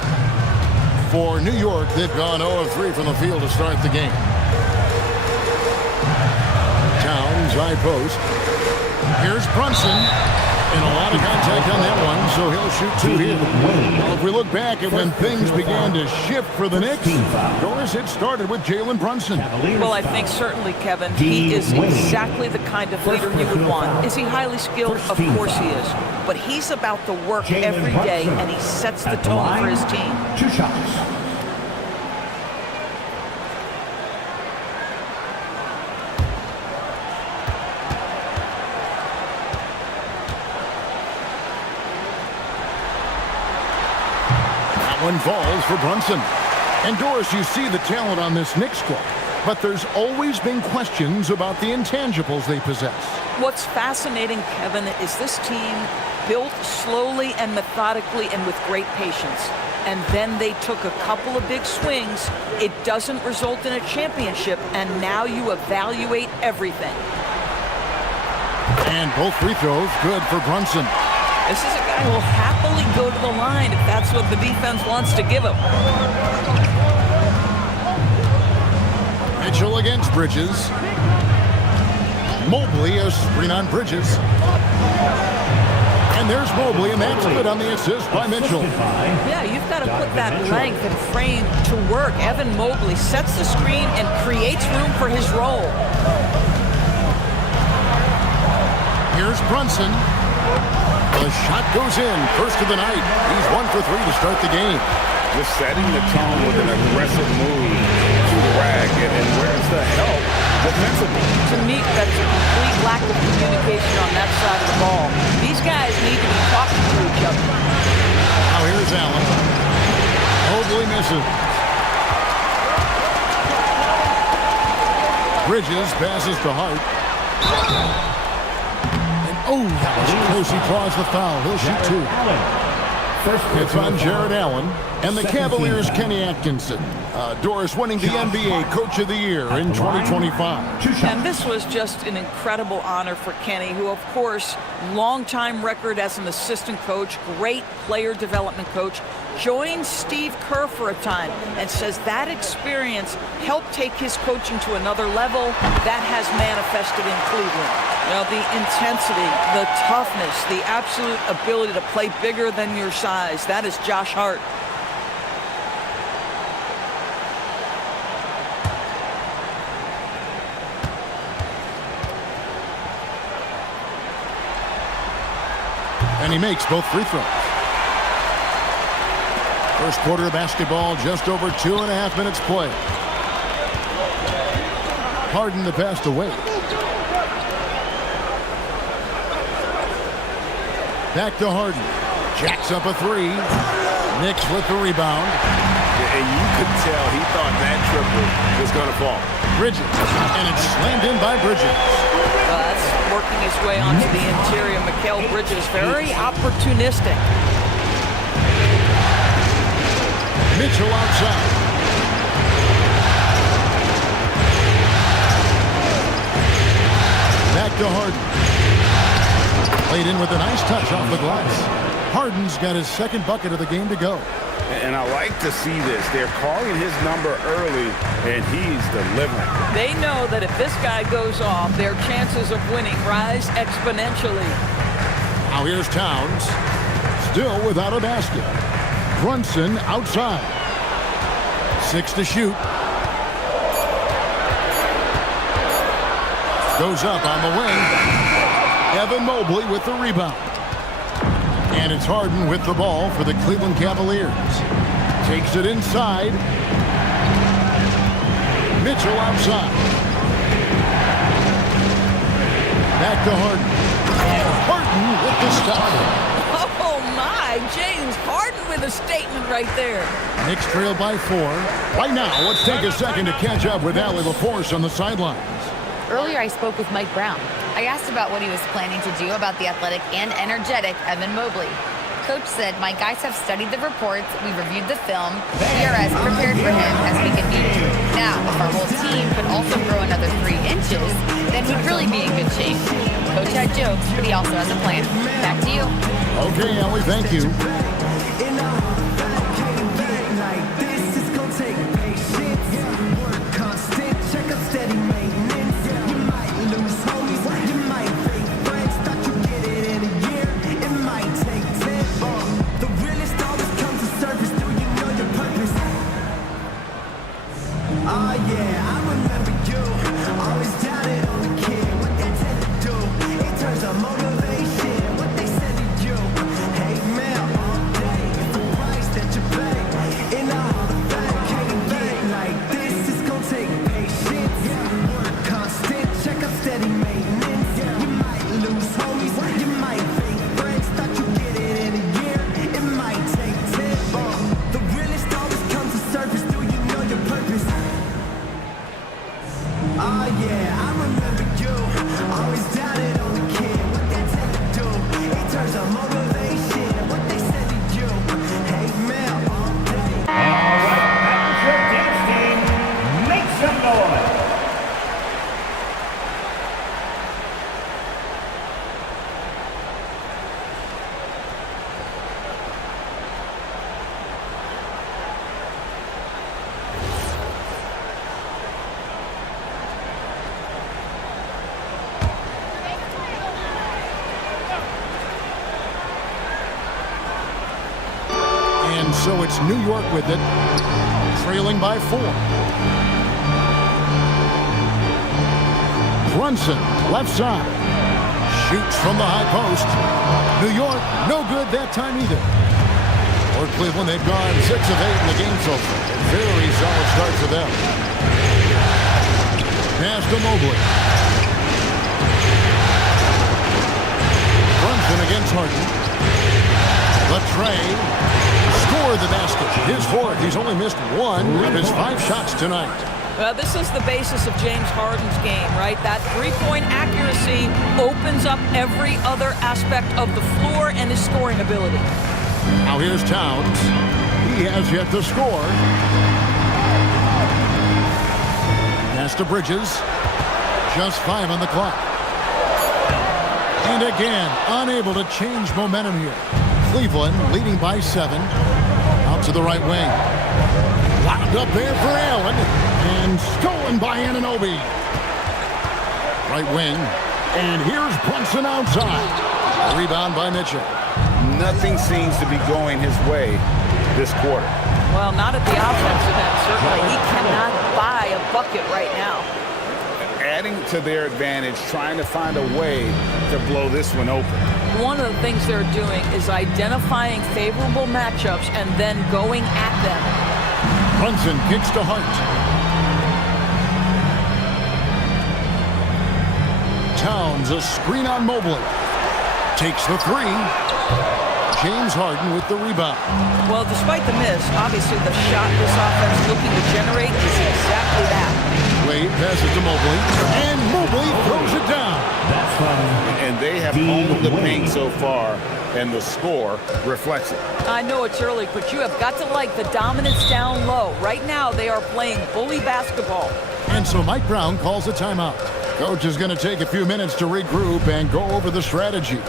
For New York, they've gone 0 of 3 from the field to start the game. Towns, high post. Here's Brunson. And a lot of contact on that one, so he'll shoot 2 here. Well, if we look back at when things began to shift for the Knicks, Doris, it started with Jalen Brunson. Well, I think certainly, Kevin, he is exactly the kind of leader you would want. Is he highly skilled? Of course he is. But he's about the work every day, and he sets the tone for his team. 2 shots. One falls for Brunson. And Doris, you see the talent on this Knicks squad, but there's always been questions about the intangibles they possess. What's fascinating, Kevin, is this team built slowly and methodically and with great patience. And then they took a couple of big swings. It doesn't result in a championship, and now you evaluate everything. And both free throws good for Brunson. This is a guy who will happily go to the line if that's what the defense wants to give him. Mitchell against Bridges. Mobley a screen on Bridges. And there's Mobley, and that's good on the assist by Mitchell. Yeah, you've got to put that length and frame to work. Evan Mobley sets the screen and creates room for his role. Here's Brunson. The shot goes in, first of the night. He's 1 for 3 to start the game. Just setting the tone with an aggressive move to the rack, and where's the help defensively? To me, that's a complete lack of communication on that side of the ball. These guys need to be talking to each other. Now here's Allen. Mobley misses. Bridges passes to Hart. Oh, that was close. He draws the foul. He'll shoot 2. It's on Jared Allen and the Cavaliers' Kenny Atkinson. Doris winning the NBA Coach of the Year in 2025. And this was just an incredible honor for Kenny, who, of course, long-time record as an assistant coach, great player development coach, joined Steve Kerr for a time and says that experience helped take his coaching to another level. That has manifested in Cleveland. You know, the intensity, the toughness, the absolute ability to play bigger than your size. That is Josh Hart. And he makes both free throws. First quarter of basketball, just over 2.5 minutes play. Harden the pass to Wade. Back to Harden. Jacks up a three. Knicks with the rebound. And you could tell he thought that triple was going to fall. Bridges. And it's slammed in by Bridges. That's working his way onto the interior. Mikal Bridges, very opportunistic. Mitchell outside. Back to Harden. Played in with a nice touch off the glass. Harden's got his second bucket of the game to go. And I like to see this. They're calling his number early, and he's delivering. They know that if this guy goes off, their chances of winning rise exponentially. Now here's Towns. Still without a basket. Brunson outside. 6 to shoot. Goes up on the wing. Evan Mobley with the rebound. And it's Harden with the ball for the Cleveland Cavaliers. Takes it inside. Mitchell outside. Back to Harden. And Harden with the stop. Oh my, James Harden with a statement right there. Knicks trail by 4. Right now, let's take a second to catch up with Allie LaForce on the sidelines. Earlier, I spoke with Mike Brown. I asked about what he was planning to do about the athletic and energetic Evan Mobley. Coach said, my guys have studied the reports, we've reviewed the film, we are as prepared for him as we can be. Now, if our whole team could also grow another 3 inches, then we'd really be in good shape. Coach had jokes, but he also has a plan. Back to you. Okay, Allie, thank you. So it's New York with it, trailing by 4. Brunson, left side, shoots from the high post. New York, no good that time either. For Cleveland, they've gone 6 of 8 in the game so far. Very solid start for them. Pass to Mobley. Brunson against Harden. Latray. Scored the basket. His fourth. He's only missed 1 of his 5 shots tonight. Well, this is the basis of James Harden's game, right? That three-point accuracy opens up every other aspect of the floor and his scoring ability. Now here's Towns. He has yet to score. Pass to Bridges. Just 5 on the clock. And again, unable to change momentum here. Cleveland leading by 7. Out to the right wing. Wound up there for Allen. And stolen by Anunoby. Right wing. And here's Brunson outside. Rebound by Mitchell. Nothing seems to be going his way this quarter. Well, not at the offensive end, certainly. He cannot buy a bucket right now. Adding to their advantage, trying to find a way to blow this one open. One of the things they're doing is identifying favorable matchups and then going at them. Brunson kicks to Hart. Towns a screen on Mobley. Takes the 3. James Harden with the rebound. Well, despite the miss, obviously the shot this offense is looking to generate is exactly that. Wade passes to Mobley, and Mobley throws it down. That's from And they have owned the paint so far, and the score reflects it. I know it's early, but you have got to like the dominance down low. Right now, they are playing bully basketball. And so Mike Brown calls a timeout. Coach is going to take a few minutes to regroup and go over the strategy.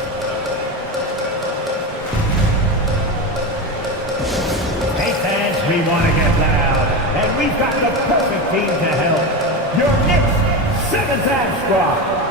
Hey fans, we want to get loud, and we've got the perfect team to help. Your Knicks 7th squad.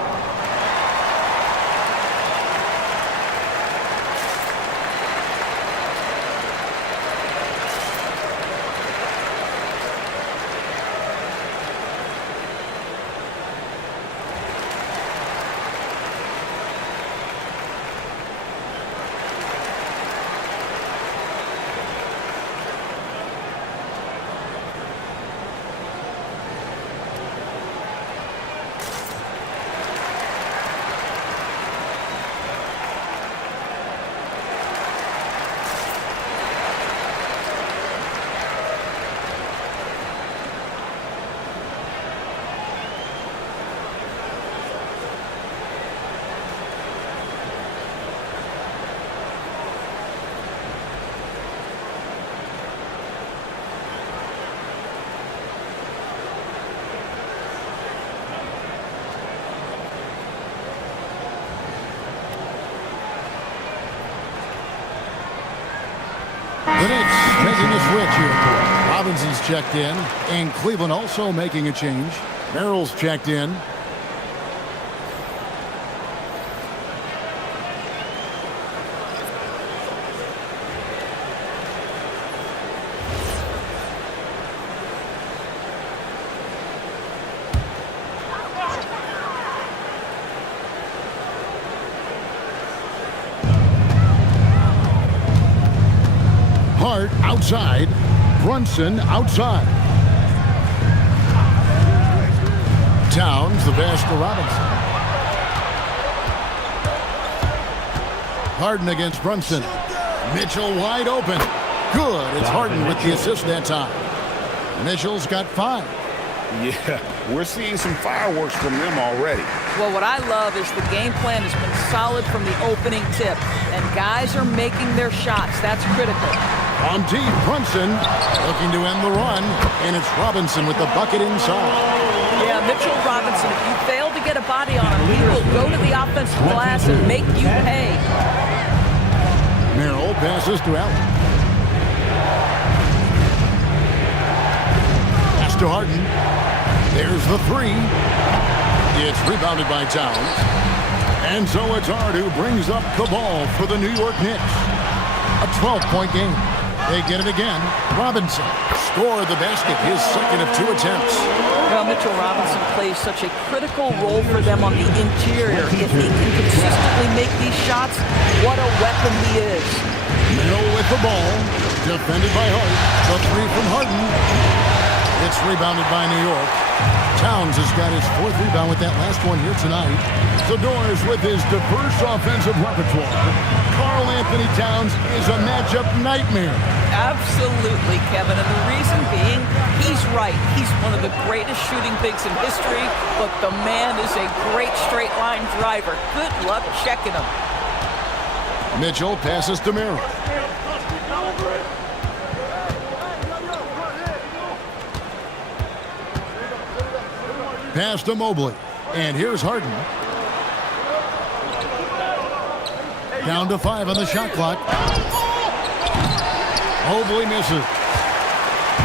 The Knicks making a switch here. Robinson's checked in, and Cleveland also making a change. Merrill's checked in. Hart outside. Brunson outside. Towns, the pass to Robinson. Harden against Brunson. Mitchell wide open. Good. It's Harden with the assist that time. Mitchell's got 5. Yeah, we're seeing some fireworks from them already. Well, what I love is the game plan has been solid from the opening tip, and guys are making their shots. That's critical. On deep, Brunson looking to end the run, and it's Robinson with the bucket inside. Yeah, Mitchell Robinson, if you fail to get a body on him, he will go to the offensive glass and make you pay. Merrill passes to Allen. Pass to Harden. There's the 3. It's rebounded by Towns. And so it's Hart who brings up the ball for the New York Knicks. A 12-point game. They get it again. Robinson scored the basket, his second of 2 attempts. Well, Mitchell Robinson plays such a critical role for them on the interior. If he can consistently make these shots, what a weapon he is. Merrill with the ball, defended by Hart. The 3 from Harden. It's rebounded by New York. Towns has got his 4th rebound with that last one here tonight. The Doors with his diverse offensive repertoire. Karl Anthony Towns is a matchup nightmare. Absolutely, Kevin. And the reason being, he's right. He's one of the greatest shooting bigs in history, but the man is a great straight-line driver. Good luck checking him. Mitchell passes to Merrill. Pass to Mobley. And here's Harden. Down to 5 on the shot clock. Mobley misses.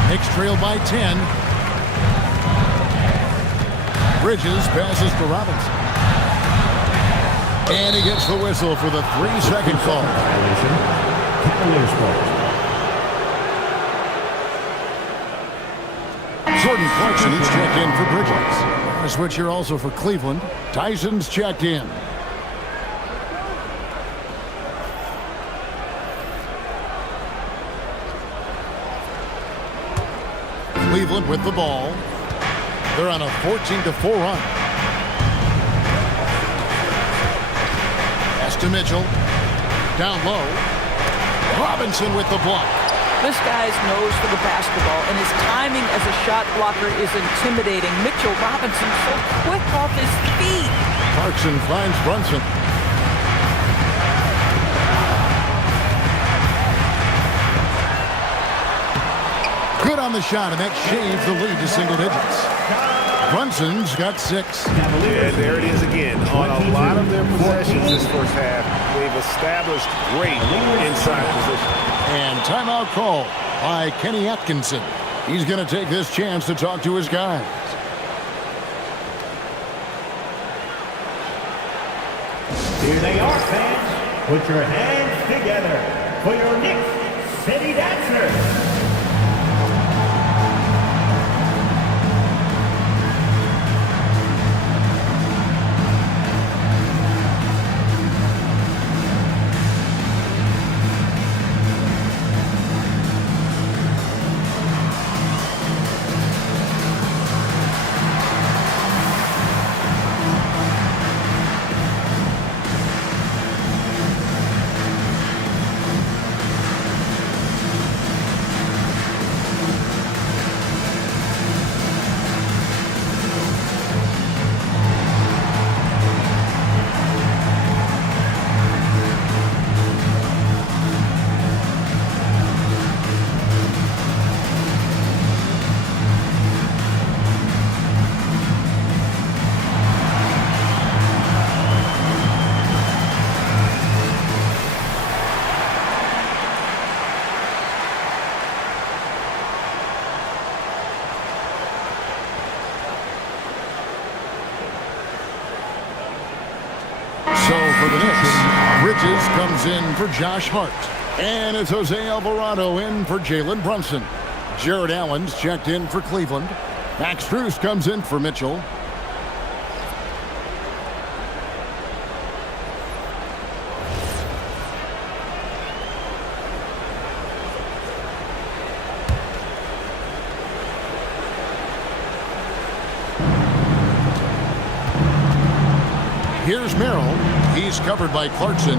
Knicks trail by 10. Bridges passes to Robinson. And he gets the whistle for the 3-second call. Cavaliers ball. Jordan Clarkson is checked in for Bridges. A switch here also for Cleveland. Tyson's checked in. Cleveland with the ball. They're on a 14-4 run. Pass to Mitchell. Down low. Robinson with the block. This guy's nose for the basketball, and his timing as a shot blocker is intimidating. Mitchell Robinson so quick off his feet. Clarkson finds Brunson. Good on the shot, and that shaves the lead to single digits. Brunson's got 6. And there it is again. On a lot of their possessions this first half, they've established great inside position. And timeout call by Kenny Atkinson. He's going to take this chance to talk to his guys. Here they are, fans. Put your hands together for your Knicks City Dancers. So for the Knicks, Bridges comes in for Josh Hart. And it's Jose Alvarado in for Jalen Brunson. Jared Allen's checked in for Cleveland. Max Strus comes in for Mitchell. Here's Merrill. He's covered by Clarkson.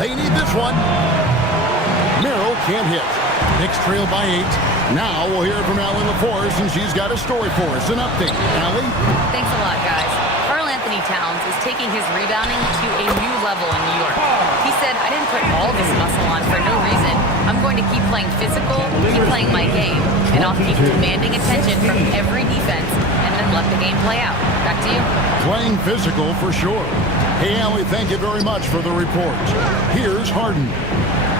They need this one. Merrill can't hit. Knicks trail by 8. Now we'll hear from Allie LaForce, and she's got a story for us. An update. Allie? Thanks a lot, guys. Karl Anthony Towns is taking his rebounding to a new level in New York. He said, I didn't put all this muscle on for no reason. I'm going to keep playing physical, keep playing my game, and I'll keep demanding attention from every defense and then let the game play out. Back to you. Playing physical for sure. Hey, Allie, thank you very much for the report. Here's Harden.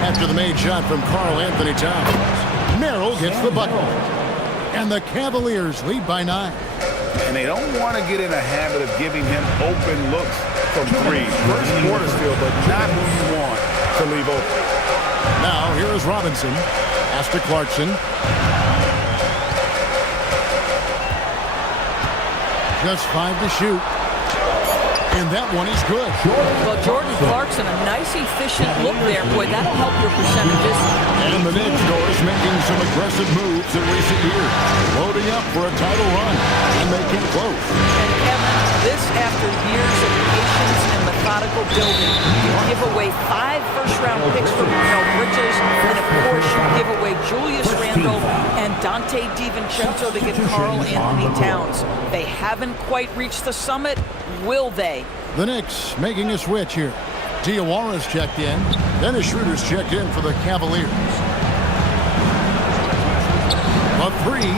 After the made shot from Karl Anthony Towns, Merrill gets the bucket. And the Cavaliers lead by 9. And they don't want to get in a habit of giving him open looks from 3. First quarter still, but not who you want to leave open. Now, here is Robinson. Pass to Clarkson. Just 5 to shoot. And that one is good. Well, Jordan Clarkson, a nice, efficient look there. Boy, that'll help your percentages. And the Knicks is making some aggressive moves in recent years. Loading up for a title run. And they can close. And Kevin, this after years of patience and methodical building. You give away 5 first-round picks for Bridges, and of course you give away Julius Randle and Dante DiVincenzo to get Karl Anthony Towns. They haven't quite reached the summit. Will they? The Knicks making a switch here. Diawara's checked in. Dennis Schroeder's checked in for the Cavaliers. A three.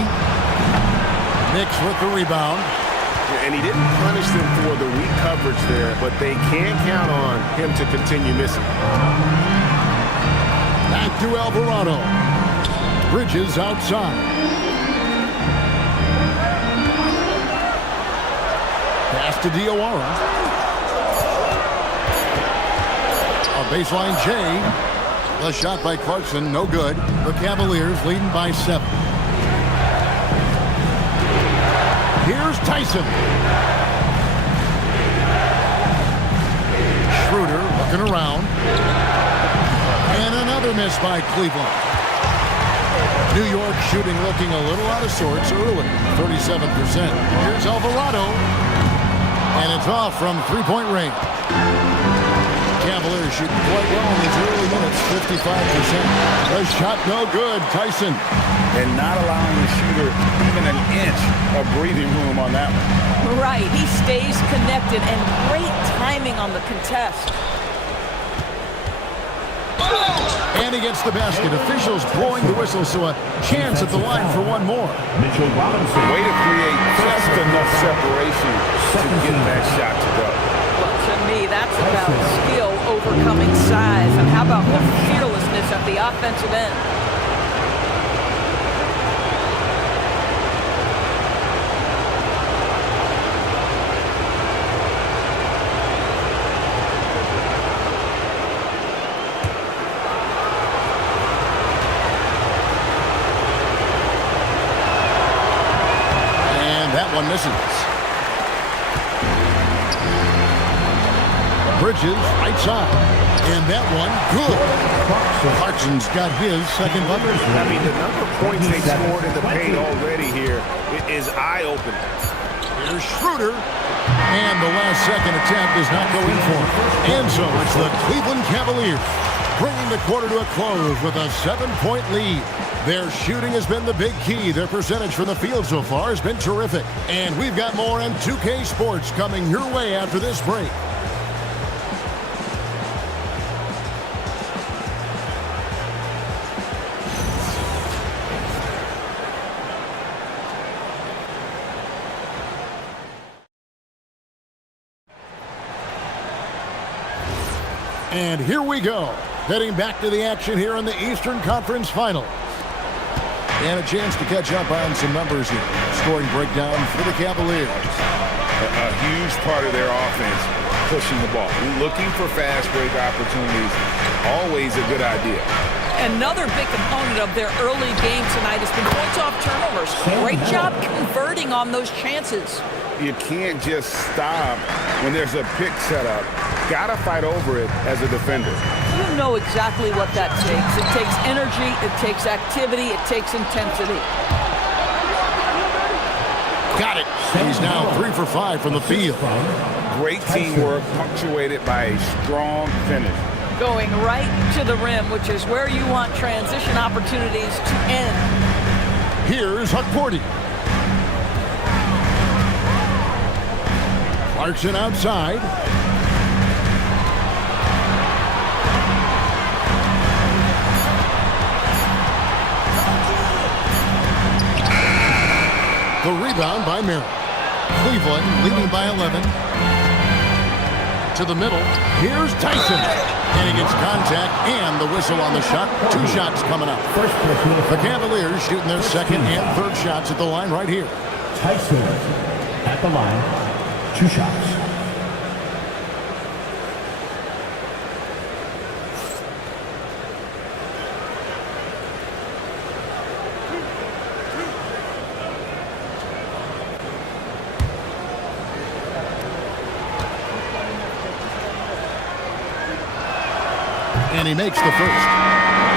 Knicks with the rebound. And he didn't punish them for the weak coverage there, but they can count on him to continue missing. Back to Alvarado. Bridges outside. Pass to Diawara. A baseline J. The shot by Clarkson, no good. The Cavaliers leading by 7. Here's Tyson. Schroeder looking around. And another miss by Cleveland. New York shooting looking a little out of sorts early, 37%. Here's Alvarado. And it's off from three-point range. Cavaliers shooting quite well in these early minutes, 55%. The shot no good, Tyson. And not allowing the shooter even an inch of breathing room on that one. Right, he stays connected, and great timing on the contest. And he gets the basket. Officials blowing the whistle, so a chance at the line for one more. Mitchell Robinson. Way to create just enough separation to get that shot to go. Well, to me, that's about skill overcoming size. And how about the fearlessness at the offensive end? One misses. Bridges, right side. And that one, good. Clarkson's got his second bucket. I mean, the number of points they scored in the paint already here is eye-opening. Here's Schroeder. And the last second attempt does not go in for him. And so it's the Cleveland Cavaliers bringing the quarter to a close with a 7-point lead. Their shooting has been the big key. Their percentage from the field so far has been terrific. And we've got more on 2K Sports coming your way after this break. And here we go. Heading back to the action here in the Eastern Conference Final. And a chance to catch up on some numbers here. Scoring breakdown for the Cavaliers. A huge part of their offense, pushing the ball. Looking for fast break opportunities, always a good idea. Another big component of their early game tonight has been points off turnovers. Great job converting on those chances. You can't just stop when there's a pick set up. Gotta fight over it as a defender. You know exactly what that takes. It takes energy, it takes activity, it takes intensity. Got it. He's now 3 for 5 from the field. Great teamwork, punctuated by a strong finish. Going right to the rim, which is where you want transition opportunities to end. Here's Hukporti. Clarkson outside. The rebound by Merrill. Cleveland leading by 11. To the middle. Here's Tyson. And he gets contact and the whistle on the shot. 2 shots coming up. The Cavaliers shooting their second and third shots at the line right here. Tyson at the line. 2 shots. And he makes the first.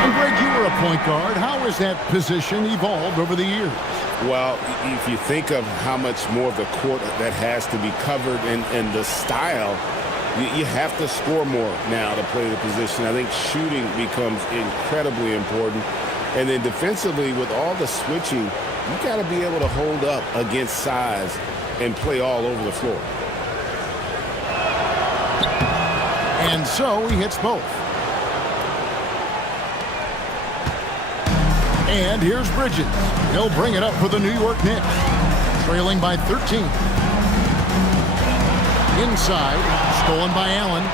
And Greg, you were a point guard. How has that position evolved over the years? Well, if you think of how much more of the court that has to be covered and the style, you have to score more now to play the position. I think shooting becomes incredibly important. And then defensively, with all the switching, you got to be able to hold up against size and play all over the floor. And so he hits both. And here's Bridges. He'll bring it up for the New York Knicks, trailing by 13. Inside, stolen by Allen.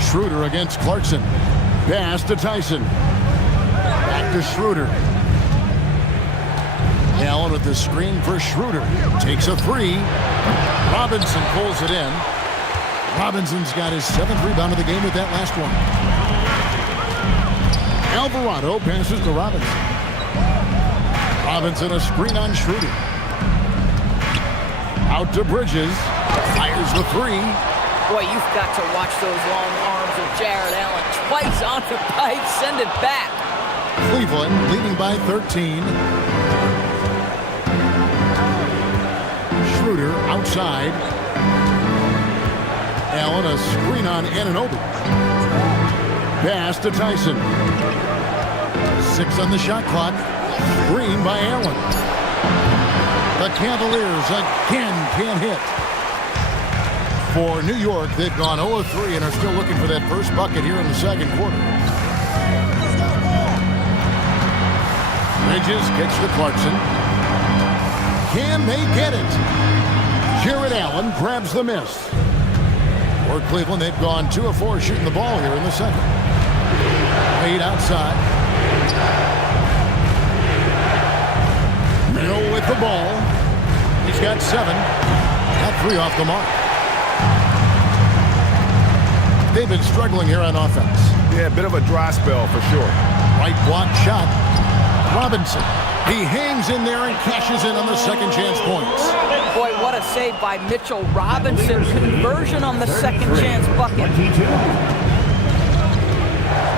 Schroeder against Clarkson. Pass to Tyson. Back to Schroeder. Allen with the screen for Schroeder. Takes a three. Robinson pulls it in. Robinson's got his 7th rebound of the game with that last one. Alvarado passes to Robinson. Robinson a screen on Schroeder. Out to Bridges. Fires the three. Boy, you've got to watch those long arms of Jared Allen. Twice on the pipe, send it back. Cleveland leading by 13. Schroeder outside. Allen a screen on Anunoby. Pass to Tyson. 6 on the shot clock. Screen by Allen. The Cavaliers again can't hit. For New York, they've gone 0-3 and are still looking for that first bucket here in the second quarter. Bridges gets to Clarkson. Can they get it? Jared Allen grabs the miss. For Cleveland, they've gone 2 of 4 shooting the ball here in the second. Wade outside. Mill with the ball. He's got 7. Got 3 off the mark. They've been struggling here on offense. Yeah, a bit of a dry spell for sure. Right block shot. Robinson. He hangs in there and cashes in on the second chance points. Boy, what a save by Mitchell Robinson. Conversion on the second chance bucket.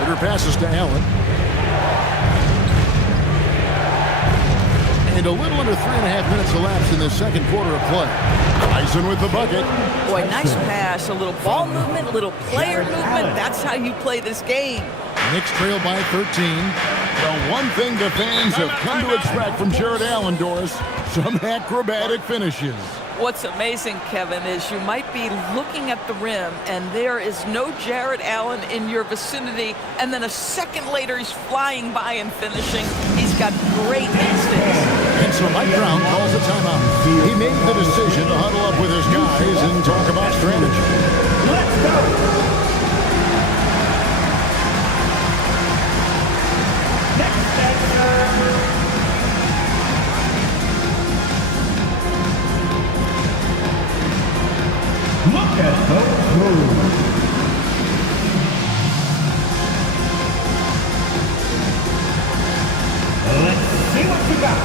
Schroeder passes to Allen. And a little under 3.5 minutes elapsed in the second quarter of play. Tyson with the bucket. Boy, nice pass. A little ball movement, a little player movement. That's how you play this game. Knicks trail by 13. The one thing the fans have come to expect from Jared Allen, Doris, some acrobatic finishes. What's amazing, Kevin, is you might be looking at the rim and there is no Jared Allen in your vicinity, and then a second later he's flying by and finishing. He's got great instincts. And so Mike Brown calls a timeout. He made the decision to huddle up with his guys and talk about strategy. Let's go! Look at those moves. Let's see what you got.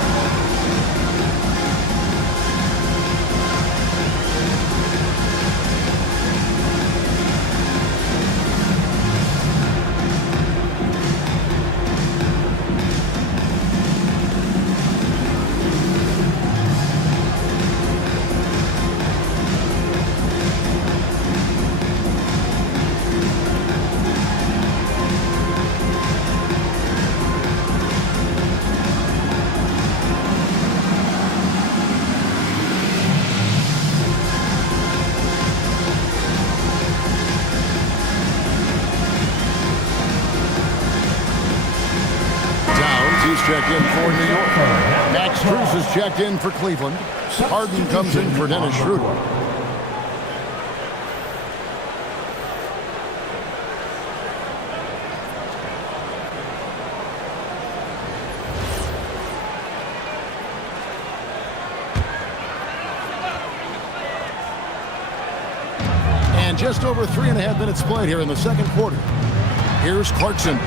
Checked in for New York. Max Strus is checked in for Cleveland. Harden comes in for Dennis Schroeder. And just over 3.5 minutes played here in the second quarter. Here's Clarkson.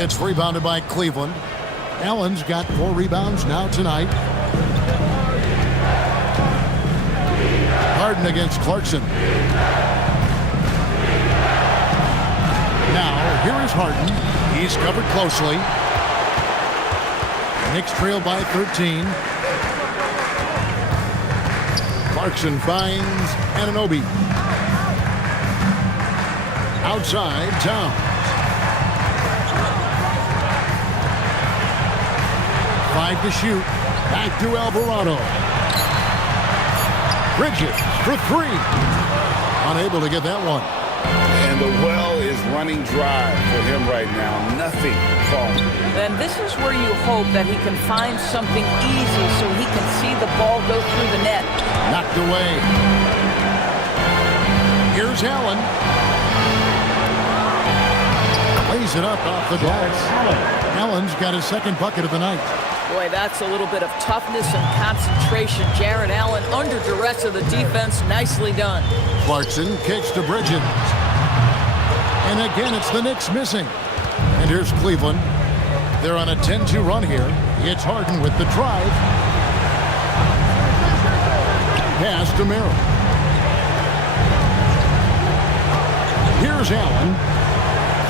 It's rebounded by Cleveland. Allen's got 4 rebounds now tonight. Harden against Clarkson. Now, here is Harden. He's covered closely. Knicks trail by 13. Clarkson finds Anunoby. Outside, Towns. 5 to shoot. Back to Alvarado. Bridges for three. Unable to get that one. And the well is running dry for him right now. Nothing falling. And this is where you hope that he can find something easy so he can see the ball go through the net. Knocked away. Here's Allen. Lays it up off the glass. Allen's got his second bucket of the night. Boy, that's a little bit of toughness and concentration. Jared Allen under duress of the defense. Nicely done. Clarkson kicks to Bridges. And again, it's the Knicks missing. And here's Cleveland. They're on a 10-2 run here. It's Harden with the drive. Pass to Merrill. Here's Allen.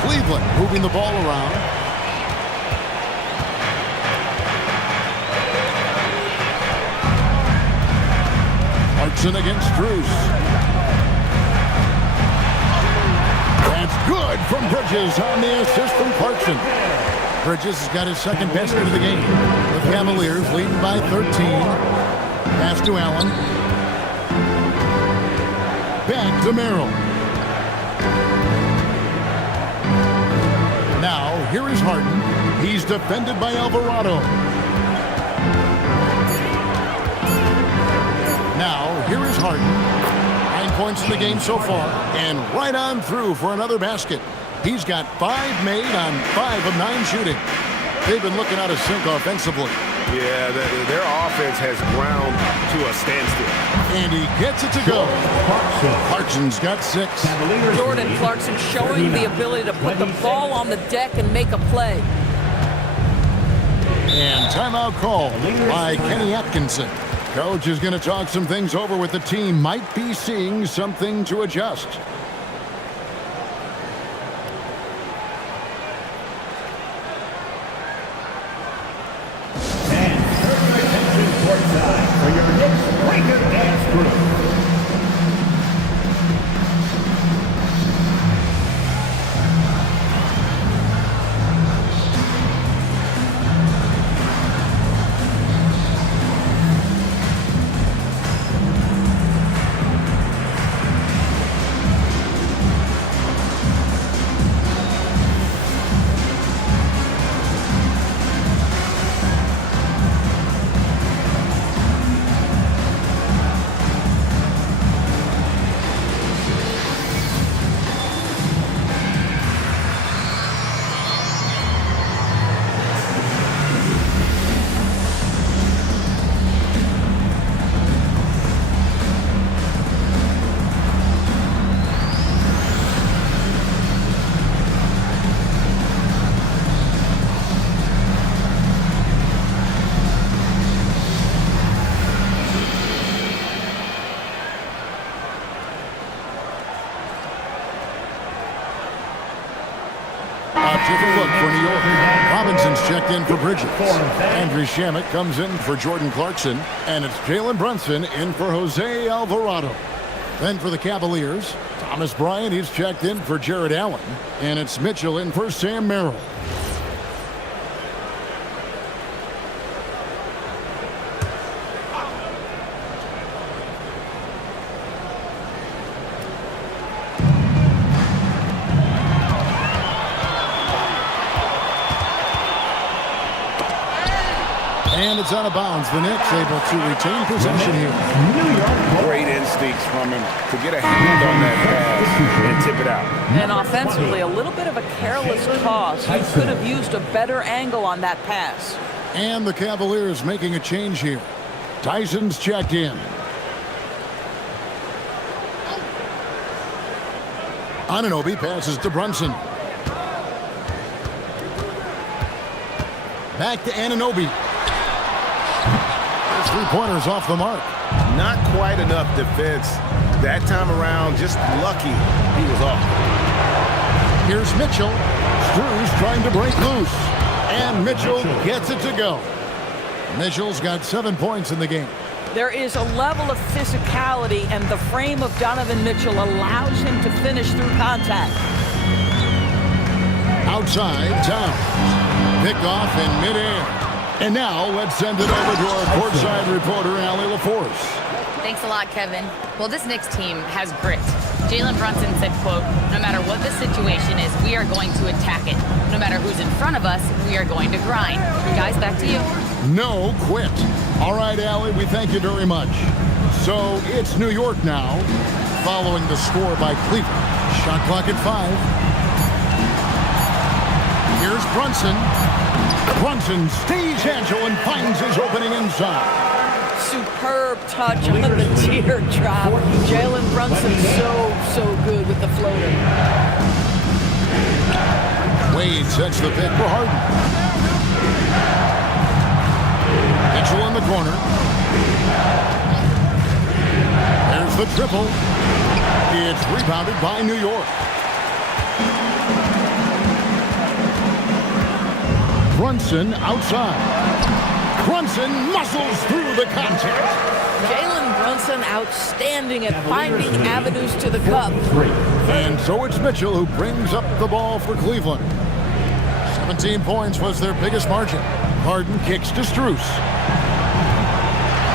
Cleveland moving the ball around. Clarkson against Drews. That's good from Bridges on the assist from Clarkson. Bridges has got his second basket of the game. The Cavaliers leading by 13. Pass to Allen. Back to Merrill. Now, here is Harden. He's defended by Alvarado. Now, here is Harden. 9 points in the game so far, and right on through for another basket. He's got 5 made on 5 of 9 shooting. They've been looking out of sync offensively. Yeah, their offense has ground to a standstill. And he gets it to go. Clarkson's got 6. Jordan Clarkson showing the ability to put the ball on the deck and make a play. And timeout call by Kenny Atkinson. Coach is going to talk some things over with the team. Might be seeing something to adjust. And turn your attention courtside for your Knicks Breaker Dance Group. Different look for New York. Robinson's checked in for Bridges. Andrew Shamet comes in for Jordan Clarkson. And it's Jalen Brunson in for Jose Alvarado. Then for the Cavaliers, Thomas Bryant, he's checked in for Jared Allen. And it's Mitchell in for Sam Merrill. And it's out of bounds. The Knicks able to retain possession here. Great instincts from him to get a hand on that pass and tip it out. And offensively, a little bit of a careless toss. He could have used a better angle on that pass. And the Cavaliers making a change here. Tyson's checked in. Anunoby passes to Brunson. Back to Anunoby. 3-pointers off the mark. Not quite enough defense. That time around, just lucky he was off. Here's Mitchell. Strus trying to break loose. And Mitchell gets it to go. Mitchell's got 7 points in the game. There is a level of physicality, and the frame of Donovan Mitchell allows him to finish through contact. Outside, Towns. Picked off in midair. And now let's send it over to our courtside reporter, Allie LaForce. Thanks a lot, Kevin. Well, this Knicks team has grit. Jalen Brunson said, quote, no matter what the situation is, we are going to attack it. No matter who's in front of us, we are going to grind. Guys, back to you. No quit. All right, Allie, we thank you very much. So it's New York now, following the score by Cleveland. Shot clock at 5. Here's Brunson. Brunson stays agile and finds his opening inside. Superb touch on the teardrop. Jalen Brunson so good with the floater. Wade sets the pick for Harden. Mitchell in the corner. There's the triple. It's rebounded by New York. Brunson outside. Brunson muscles through the contact. Jalen Brunson outstanding at finding avenues to the cup. And so it's Mitchell who brings up the ball for Cleveland. 17 points was their biggest margin. Harden kicks to Strus.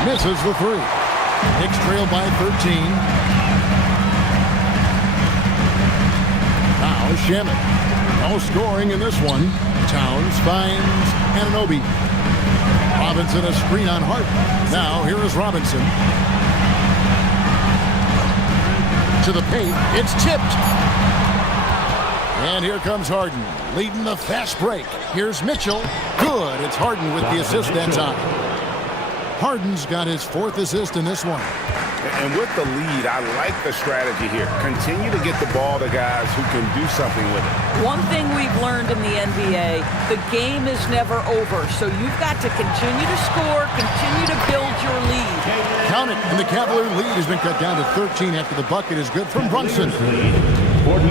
Misses the 3. Knicks trail by 13. Now Shamet. No scoring in this one. Towns finds Anunoby. Robinson a screen on Hart. Now here is Robinson. To the paint. It's tipped. And here comes Harden, leading the fast break. Here's Mitchell. Good. It's Harden with the assist that time. Harden's got his 4th assist in this one. And with the lead, I like the strategy here. Continue to get the ball to guys who can do something with it. One thing we've learned in the NBA, the game is never over. So you've got to continue to score, continue to build your lead. Count it. And the Cavalier lead has been cut down to 13 after the bucket is good from Brunson.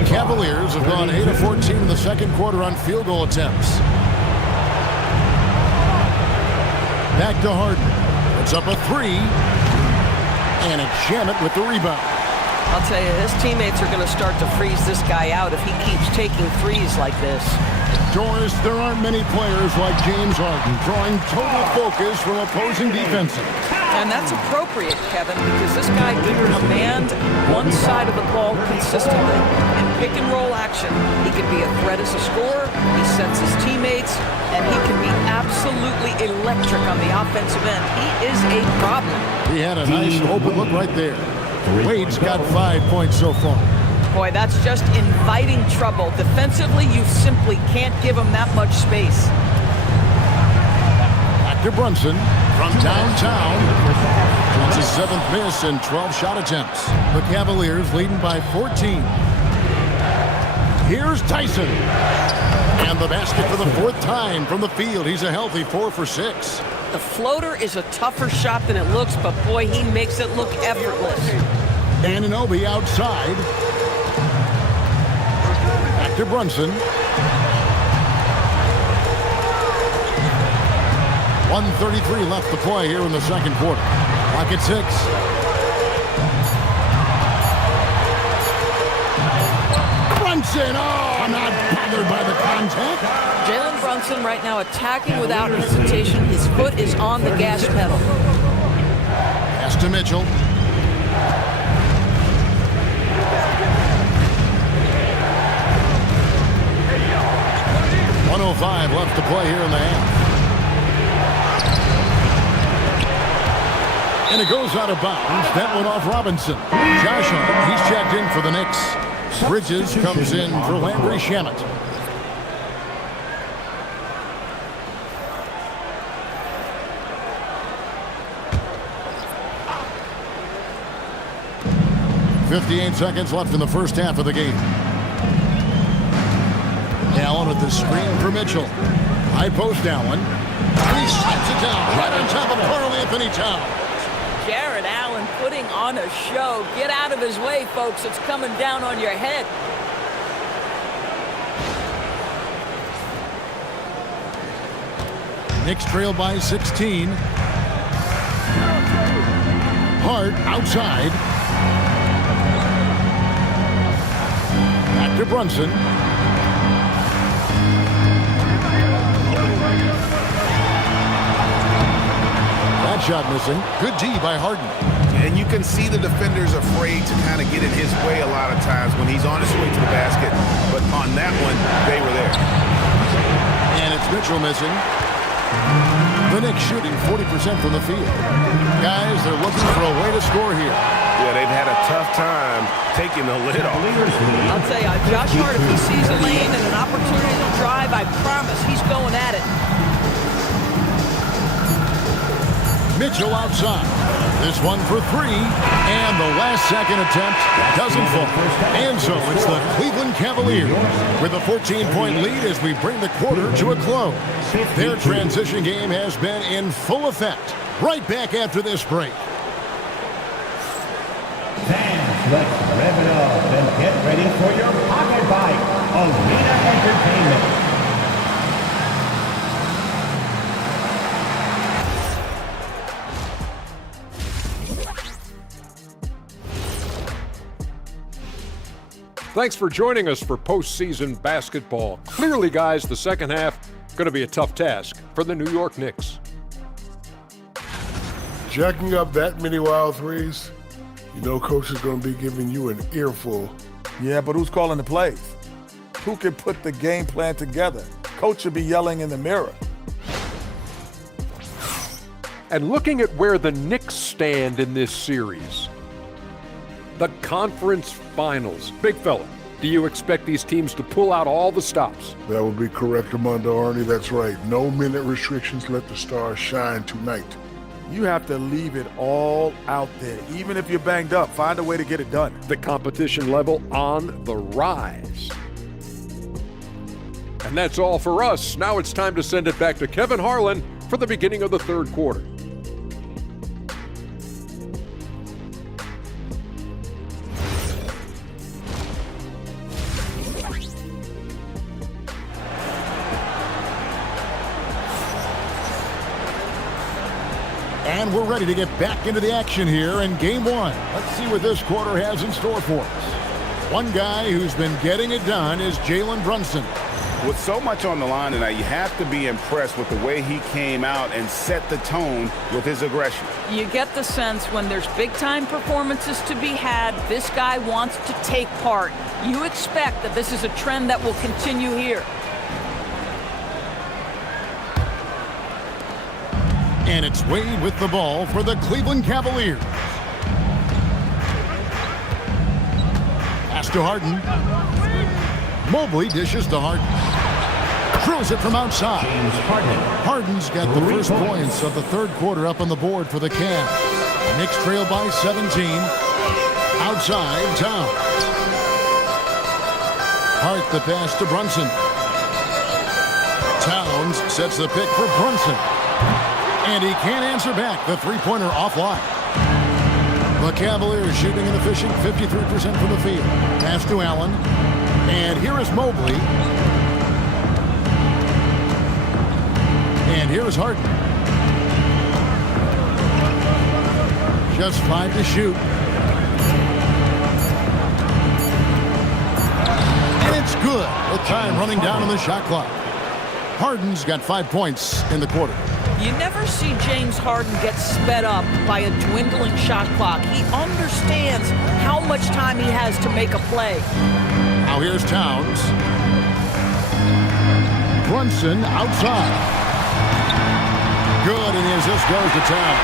Cavaliers have gone 8 of 14 in the second quarter on field goal attempts. Back to Harden. It's up a 3. And it's Shamet with the rebound. I'll tell you, his teammates are going to start to freeze this guy out if he keeps taking threes like this. Doris, there aren't many players like James Harden drawing total focus from opposing defenses. And that's appropriate, Kevin, because this guy can command one side of the ball consistently. In pick and roll action, he can be a threat as a scorer, he sets his teammates, and he can be absolutely electric on the offensive end. He is a problem. He had a nice open look right there. Wade's got 5 points so far. Boy, that's just inviting trouble. Defensively, you simply can't give him that much space. Back to Brunson from downtown. It's his 7th miss and 12 shot attempts. The Cavaliers leading by 14. Here's Tyson. And the basket for the 4th time from the field. He's a healthy 4 for 6. The floater is a tougher shot than it looks, but boy, he makes it look effortless. Anunoby outside. Back to Brunson. 1:33 left to play here in the second quarter. Clock at 6. Brunson, oh, not bothered by the contact. Jalen Brunson right now attacking without hesitation. His foot is on the gas pedal. Pass to Mitchell. .105 left to play here in the half. And it goes out of bounds. That went off Robinson. Josh Hart, he's checked in for the Knicks. Bridges comes in for Landry Shamet. .58 seconds left in the first half of the game. Allen with the screen for Mitchell. High post Allen. And he slaps it down right on top of Karl-Anthony Towns. Jared Allen putting on a show. Get out of his way, folks. It's coming down on your head. Knicks trail by 16. Hart outside. Back to Brunson. That shot missing. Good D by Harden. And you can see the defender's afraid to kind of get in his way a lot of times when he's on his way to the basket. But on that one, they were there. And it's Mitchell missing. The Knicks shooting 40% from the field. Guys, they're looking for a way to score here. Yeah, they've had a tough time taking the lid off. I'll tell you, Josh Hart, if he sees a lane and an opportunity to drive, I promise he's going at it. Mitchell outside. This one for three, and the last second attempt doesn't fall. And so it's the Cleveland Cavaliers with a 14-point lead as we bring the quarter to a close. Their transition game has been in full effect. Right back after this break. Fans, let's rev it up and get ready for your pocket bite. Arena Entertainment. Thanks for joining us for postseason basketball. Clearly, guys, the second half going to be a tough task for the New York Knicks. Jacking up that many wild threes, you know Coach is going to be giving you an earful. Yeah, but who's calling the plays? Who can put the game plan together? Coach should be yelling in the mirror. And looking at where the Knicks stand in this series, the conference finals. Big fella, do you expect these teams to pull out all the stops? That would be correct, Armando Arnie. That's right. No minute restrictions. Let the stars shine tonight. You have to leave it all out there. Even if you're banged up, find a way to get it done. The competition level on the rise. And that's all for us. Now it's time to send it back to Kevin Harlan for the beginning of the third quarter. And we're ready to get back into the action here in game one. Let's see what this quarter has in store for us. One guy who's been getting it done is Jalen Brunson. With so much on the line tonight, you have to be impressed with the way he came out and set the tone with his aggression. You get the sense when there's big-time performances to be had, this guy wants to take part. You expect that this is a trend that will continue here. And it's Wade with the ball for the Cleveland Cavaliers. Pass to Harden. Mobley dishes to Harden. Drills it from outside. Harden's got the first points of the third quarter up on the board for the Cavs. Knicks trail by 17. Outside, Towns. Hart the pass to Brunson. Towns sets the pick for Brunson. And he can't answer back. The three-pointer offline. The Cavaliers shooting an efficient 53% from the field. Pass to Allen. And here is Mobley. And here is Harden. Just 5 to shoot. And it's good with time running down on the shot clock. Harden's got 5 points in the quarter. You never see James Harden get sped up by a dwindling shot clock. He understands how much time he has to make a play. Now here's Towns. Brunson outside. Good, and the assist goes to Towns.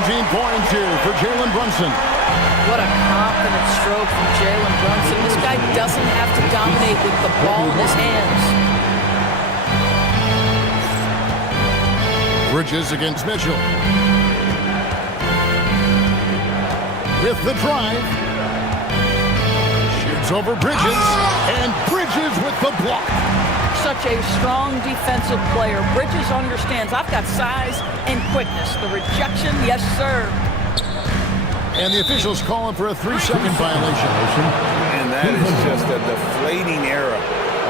17 points here for Jalen Brunson. What a confident stroke from Jalen Brunson. This guy doesn't have to dominate with the ball in his hands. Bridges against Mitchell. With the drive. Shoots over Bridges. And Bridges with the block. Such a strong defensive player. Bridges understands I've got size and quickness. The rejection, yes, sir. And the officials calling for a 3-second violation. And that is just a deflating error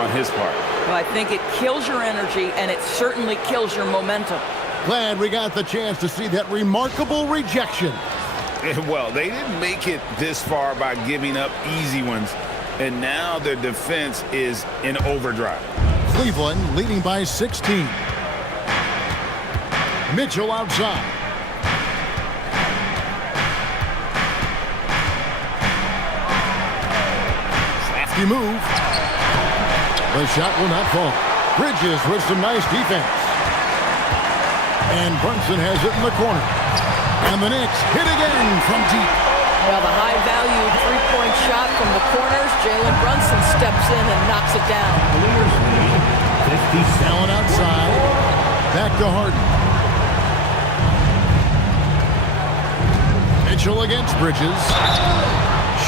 on his part. Well, I think it kills your energy, and it certainly kills your momentum. Glad we got the chance to see that remarkable rejection. Well, they didn't make it this far by giving up easy ones, and now their defense is in overdrive. Cleveland leading by 16. Mitchell outside. Nifty move. The shot will not fall. Bridges with some nice defense. And Brunson has it in the corner. And the Knicks hit again from deep. Well, the high-value three-point shot from the corners. Jalen Brunson steps in and knocks it down. Allen outside. Back to Harden. Mitchell against Bridges.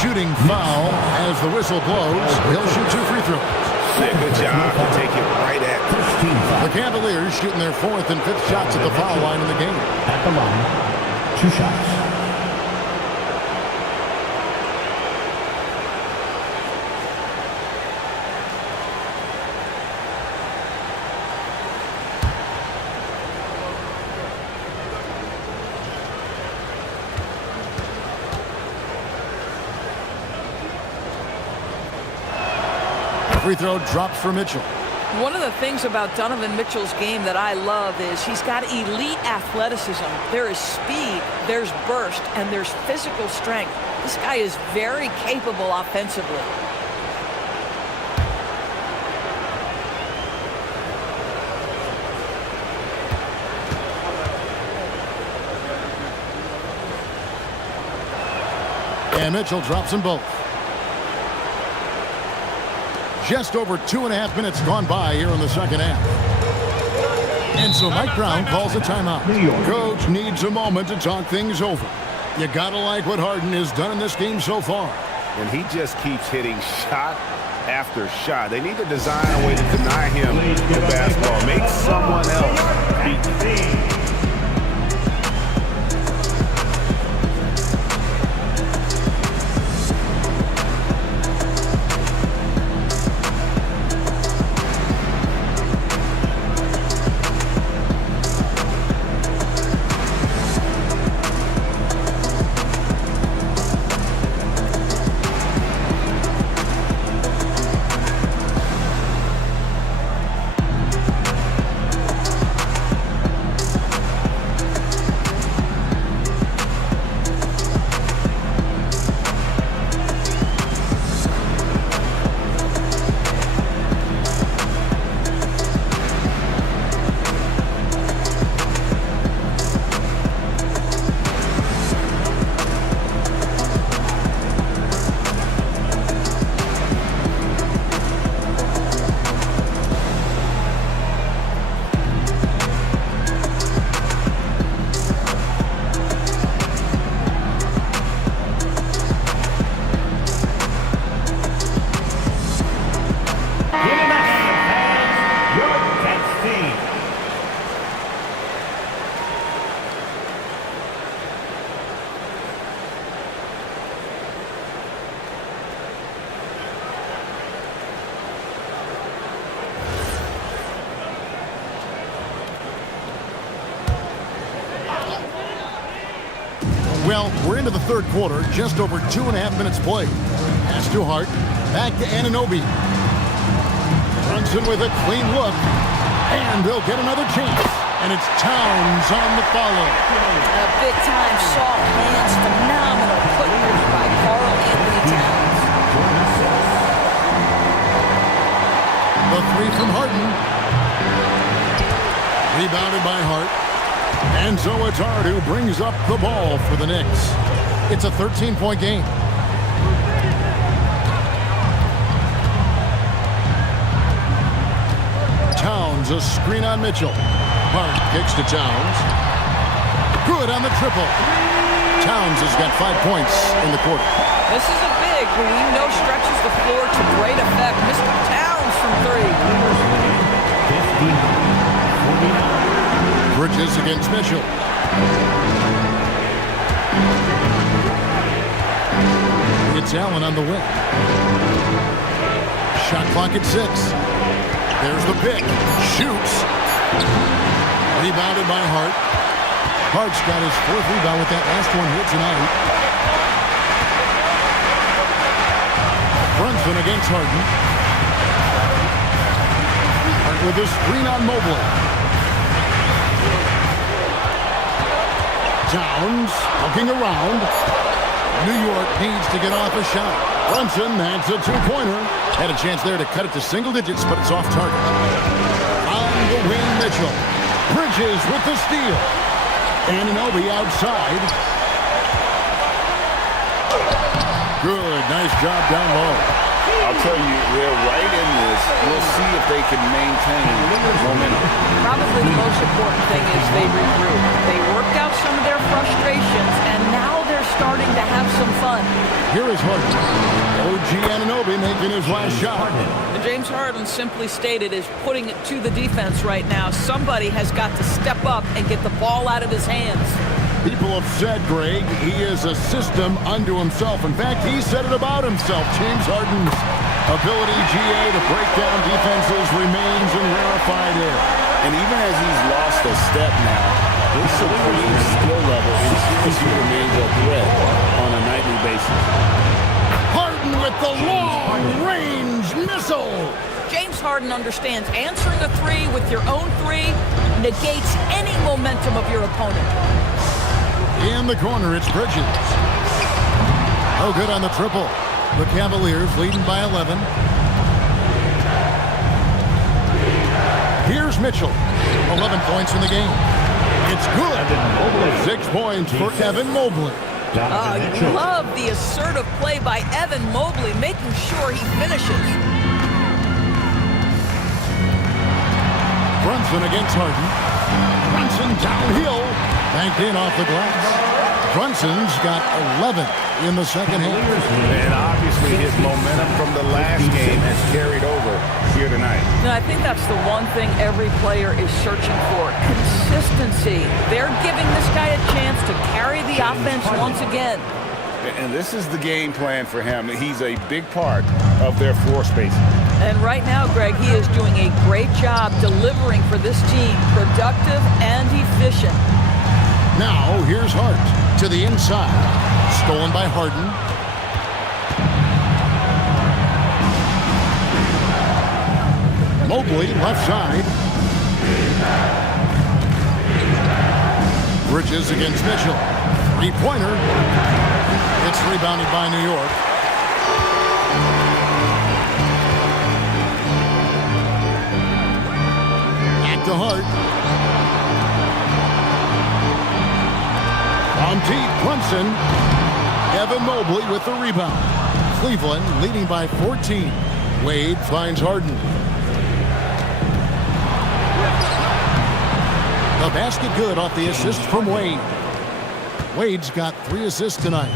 Shooting foul as the whistle blows. He'll shoot 2 free throws. Yeah, good job to take it right at the Cavaliers shooting their 4th and 5th shots at the foul line in the game. At the line, 2 shots. Free throw drops for Mitchell. One of the things about Donovan Mitchell's game that I love is he's got elite athleticism. There is speed, there's burst, and there's physical strength. This guy is very capable offensively. And Mitchell drops them both. Just over 2.5 minutes gone by here in the second half. And so Mike Brown calls a timeout. Coach needs a moment to talk things over. You gotta like what Harden has done in this game so far. And he just keeps hitting shot after shot. They need to design a way to deny him the basketball. Make someone else beat. Well, we're into the third quarter, just over 2.5 minutes played. Pass to Hart, back to Anunoby. Brunson with a clean look, and they'll get another chance. And it's Towns on the follow. A big-time soft hands, phenomenal footwork by Karl Anthony Towns. The three from Harden. Rebounded by Hart. And so it's Hart who brings up the ball for the Knicks. It's a 13-point game. Towns, a screen on Mitchell. Hart kicks to Towns. Good on the triple. Towns has got 5 points in the quarter. This is a big who he knows stretches the floor to great effect. Mr. Towns from 3. Bridges against Mitchell. It's Allen on the wing. Shot clock at 6. There's the pick. Shoots. Rebounded by Hart. Hart's got his 4th rebound with that last one here tonight. Brunson against Harden. Hart with his screen on Mobley. Towns looking around. New York needs to get off a shot. Brunson, that's a two-pointer. Had a chance there to cut it to single digits, but it's off target. On the wing, Mitchell. Bridges with the steal. Anunoby outside. Good, nice job down low. I'll tell you, they're right in this. We'll see if they can maintain momentum. Probably the most important thing is they regroup. They worked out some of their frustrations, and now they're starting to have some fun. Here is Harden. OG Anunoby making his last shot. And James Harden, simply stated, is putting it to the defense right now. Somebody has got to step up and get the ball out of his hands. People have said, Greg, he is a system unto himself. In fact, he said it about himself. James Harden's ability, GA, to break down defenses remains in rarefied air. And even as he's lost a step now, his supreme skill level remains a threat on a nightly basis. Harden with the long-range missile. James Harden understands answering a three with your own three negates any momentum of your opponent. In the corner, it's Bridges. Oh, good on the triple. The Cavaliers leading by 11. Here's Mitchell. 11 points in the game. It's good. 6 points for Evan Mobley. You love the assertive play by Evan Mobley, making sure he finishes. Brunson against Harden. Brunson downhill. Banked in off the glass. Brunson's got 11 in the second half. And obviously his momentum from the last game has carried over here tonight. No, I think that's the one thing every player is searching for. Consistency. They're giving this guy a chance to carry the offense once again. And this is the game plan for him. He's a big part of their floor spacing. And right now, Greg, he is doing a great job delivering for this team. Productive and efficient. Now, here's Hart to the inside. Stolen by Harden. Mobley, left side. Bridges against Mitchell. Three-pointer. It's rebounded by New York. Back to Hart. On deep, Brunson. Evan Mobley with the rebound. Cleveland leading by 14. Wade finds Harden. The basket good off the assist from Wade. Wade's got 3 assists tonight.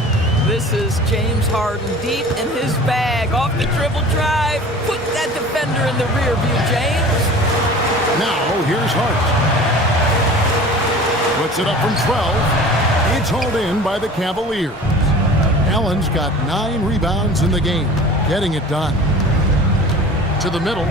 This is James Harden deep in his bag. Off the dribble drive. Put that defender in the rear view, James. Now, here's Hart. Puts it up from 12. It's hauled in by the Cavaliers. Allen's got 9 rebounds in the game, getting it done. To the middle.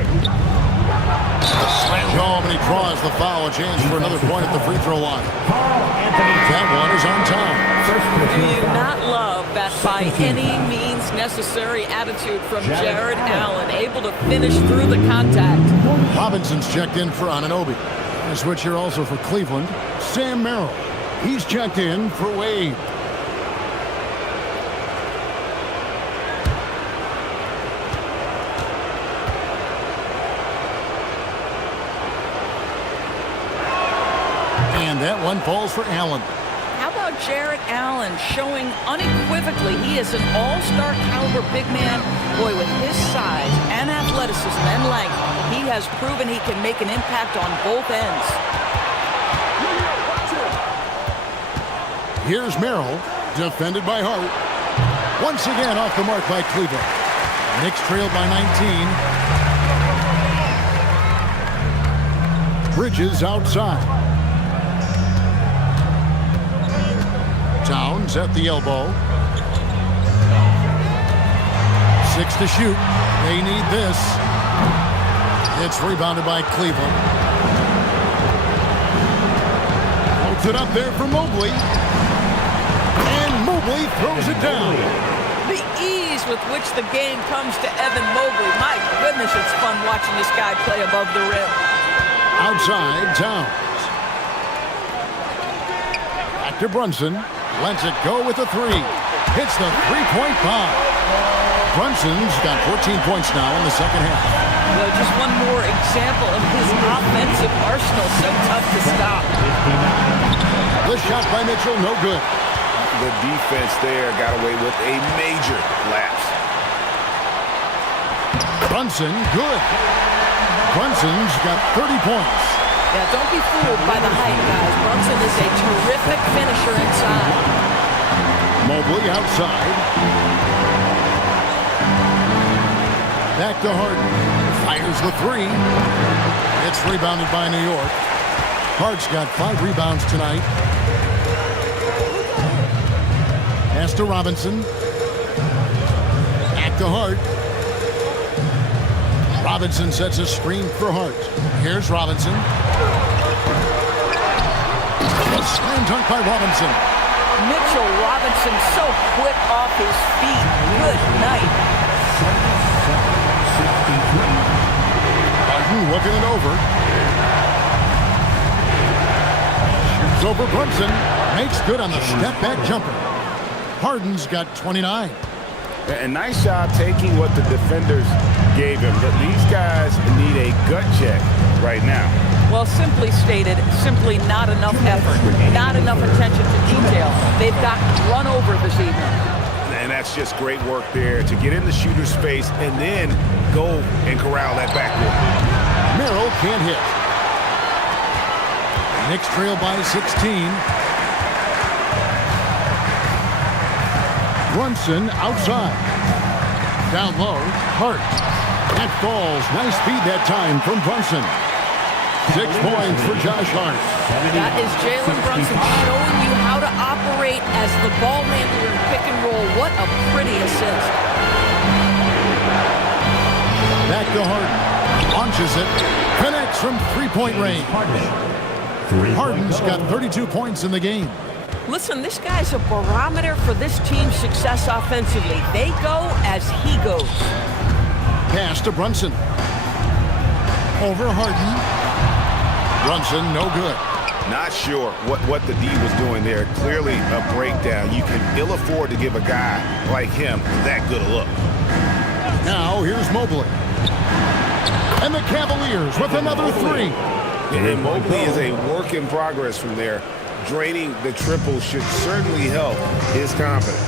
Slam home, and he draws the foul. A chance for another point at the free throw line. That one is on time. Do you not love that by any means necessary attitude from Jared Allen, able to finish through the contact? Robinson's checked in for Anunoby. A switch here also for Cleveland. Sam Merrill. He's checked in for Wade. And that one falls for Allen. How about Jared Allen showing unequivocally he is an all-star caliber big man? Boy, with his size and athleticism and length, he has proven he can make an impact on both ends. Here's Merrill, defended by Hart. Once again off the mark by Cleveland. Knicks trailed by 19. Bridges outside. Towns at the elbow. 6 to shoot. They need this. It's rebounded by Cleveland. Holds it up there for Mobley. Mobley throws it down. The ease with which the game comes to Evan Mobley. My goodness, it's fun watching this guy play above the rim. Outside, Towns. Back to Brunson. Lets it go with a 3. Hits the three-point bomb. Brunson's got 14 points now in the second half. Well, just one more example of his offensive arsenal. So tough to stop. The shot by Mitchell, no good. The defense there got away with a major lapse. Brunson, good. Brunson's got 30 points. Yeah, don't be fooled by the height, guys. Brunson is a terrific finisher inside. Mobley outside. Back to Harden. Fires the three. It's rebounded by New York. Hart's got 5 rebounds tonight. Pass to Robinson. Back to Hart. Robinson sets a screen for Hart. Here's Robinson. A slam dunk by Robinson. Mitchell Robinson so quick off his feet. Good night. Harden looking it over. Shoots over Brunson. Makes good on the step-back jumper. Harden's got 29. A nice job taking what the defenders gave him. But these guys need a gut check right now. Well, simply stated, simply not enough effort, not enough attention to detail. They've got run over this evening. And that's just great work there to get in the shooter's face and then go and corral that backcourt. Merrill can't hit. Knicks trail by 16. Brunson outside. Down low, Hart. That falls. Nice feed that time from Brunson. 6 points for Josh Hart. That is Jalen Brunson showing you how to operate as the ball handler in pick and roll. What a pretty assist. Back to Harden. Launches it. Connects from three-point range. Harden's got 32 points in the game. Listen, this guy's a barometer for this team's success offensively. They go as he goes. Pass to Brunson. Over Harden. Brunson, no good. Not sure what the D was doing there. Clearly a breakdown. You can ill afford to give a guy like him that good a look. Now here's Mobley. And the Cavaliers with another three. And Mobley is a work in progress from there. Draining the triple should certainly help his confidence.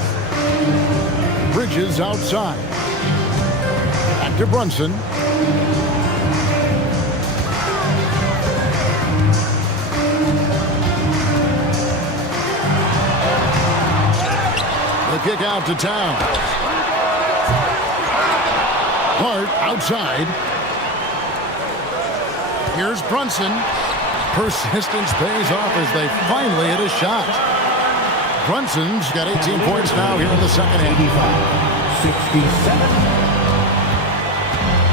Bridges outside. Back to Brunson. The kick out to Town. Hart outside. Here's Brunson. Persistence pays off as they finally hit a shot. Brunson's got 18 points now here in the second half. 67.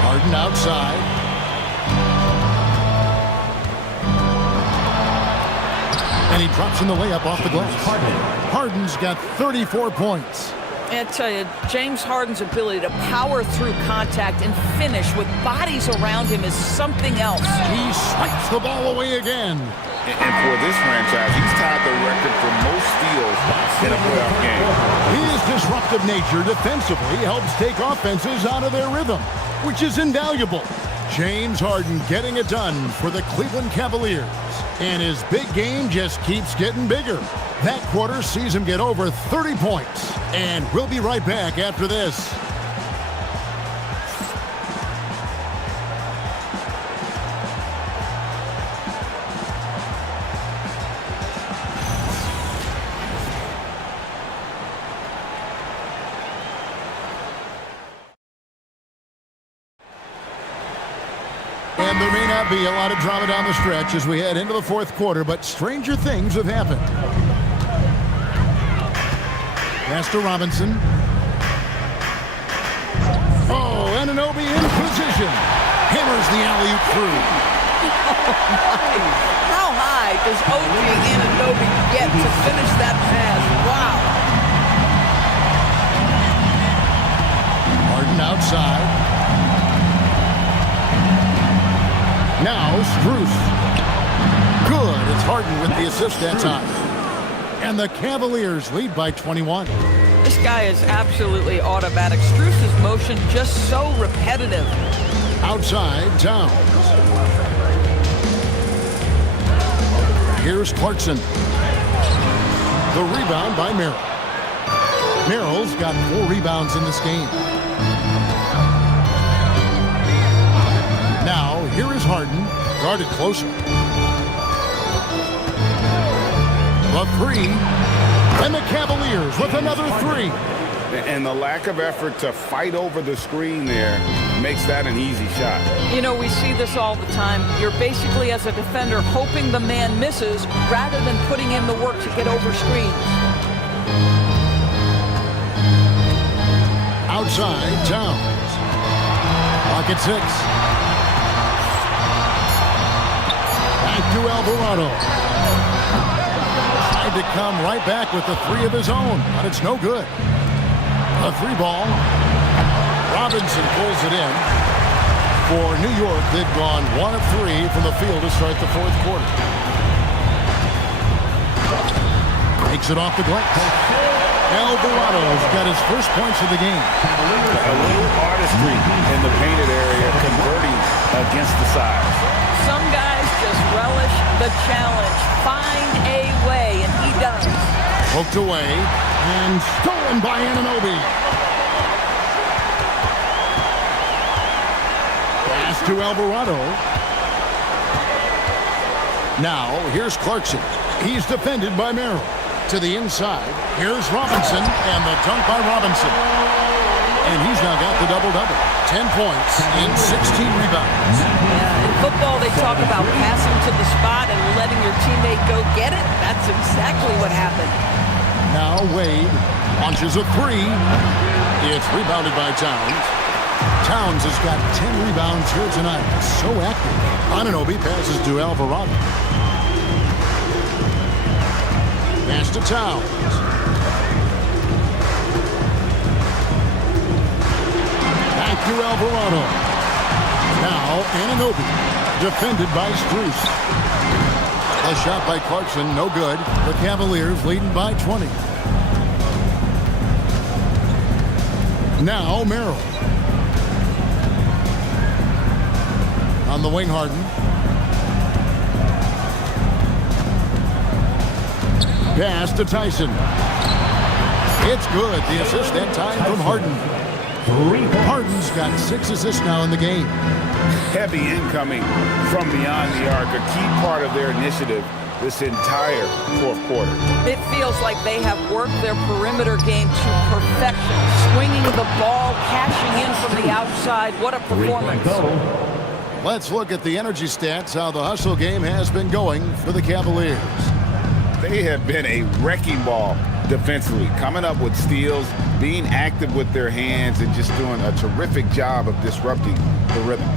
Harden outside. And he drops in the layup off the glass. Harden's got 34 points. I tell you, James Harden's ability to power through contact and finish with bodies around him is something else. He swipes the ball away again. And for this franchise, he's tied the record for most steals in a playoff game. His disruptive nature defensively helps take offenses out of their rhythm, which is invaluable. James Harden getting it done for the Cleveland Cavaliers. And his big game just keeps getting bigger. That quarter sees him get over 30 points. And we'll be right back after this. And there may not be a lot of drama down the stretch as we head into the fourth quarter, but stranger things have happened. Pass to Robinson. Oh, Anunoby in position. Hammers the alley-oop through. Oh my. How high does OG Anunoby get to finish that pass? Wow. Harden outside. Now Strus. Good. It's Harden with the assist that time. And the Cavaliers lead by 21. This guy is absolutely automatic. Struce's motion just so repetitive. Outside, Towns. Here's Clarkson. The rebound by Merrill. Merrill's got 4 rebounds in this game. Now, here is Harden, guarded closer. The 3, and the Cavaliers with another 3. And the lack of effort to fight over the screen there makes that an easy shot. You know, we see this all the time. You're basically, as a defender, hoping the man misses rather than putting in the work to get over screens. Outside, Towns. Pocket 6. Back to Alvarado. Tried to come right back with the 3 of his own, but it's no good. A 3 ball. Robinson pulls it in. For New York, they've gone 1 of 3 from the field to start the 4th quarter. Takes it off the glass. Alvarado's got his first points of the game. A little artistry in the painted area, converting against the size. Some guys just relish the challenge. Find a way, and he does. Poked away and stolen by Anunoby. Pass to Alvarado. Now, here's Clarkson. He's defended by Merrill. To the inside, here's Robinson, and the dunk by Robinson. And he's now got the double-double. 10 points and 16 rebounds. Yeah, in football, they talk about passing to the spot and letting your teammate go get it. That's exactly what happened. Now Wade launches a 3. It's rebounded by Towns. Towns has got 10 rebounds here tonight. So active. Anunoby passes to Alvarado. Pass to Towns. Back to Alvarado. Now Anunoby, defended by Struce. A shot by Clarkson, no good. The Cavaliers leading by 20. Now Merrill. On the wing, Harden. Pass to Tyson. It's good. The assist that time from Harden. Harden's got 6 assists now in the game. Heavy incoming from beyond the arc, a key part of their initiative this entire 4th quarter. It feels like they have worked their perimeter game to perfection. Swinging the ball, cashing in from the outside. What a performance. Let's look at the energy stats, how the hustle game has been going for the Cavaliers. They have been a wrecking ball defensively, coming up with steals, being active with their hands, and just doing a terrific job of disrupting the rhythm.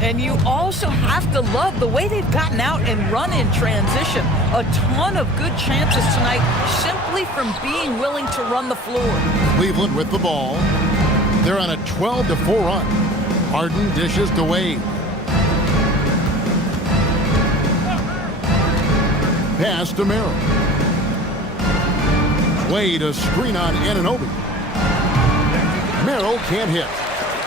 And you also have to love the way they've gotten out and run in transition. A ton of good chances tonight simply from being willing to run the floor. Cleveland with the ball. They're on a 12-4 run. Harden dishes to Wade. Pass to Merrill. Wade, a screen on Anunoby. Merrill can't hit.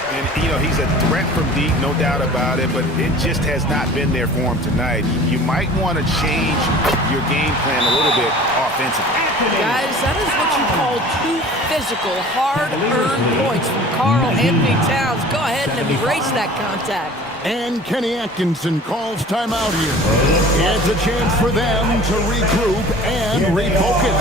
And, you know, he's a threat from deep, no doubt about it, but it just has not been there for him tonight. You might want to change your game plan a little bit offensively. Guys, that is what you call too physical, hard-earned points from Karl Anthony Towns. Go ahead and embrace that contact. And Kenny Atkinson calls timeout here. It's a chance for them to regroup and refocus.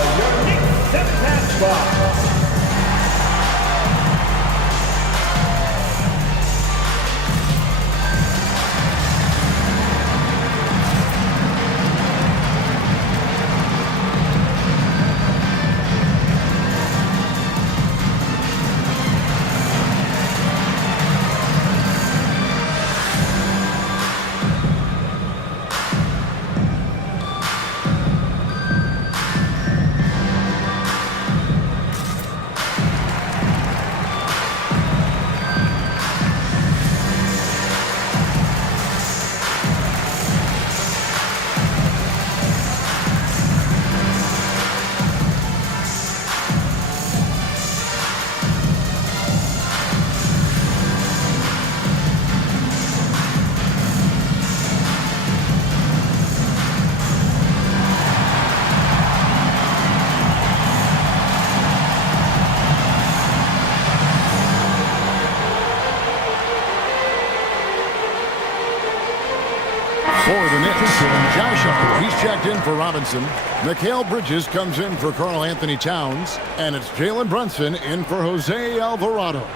Joshua, he's checked in for Robinson. Mikal Bridges comes in for Karl Anthony Towns. And it's Jalen Brunson in for Jose Alvarado.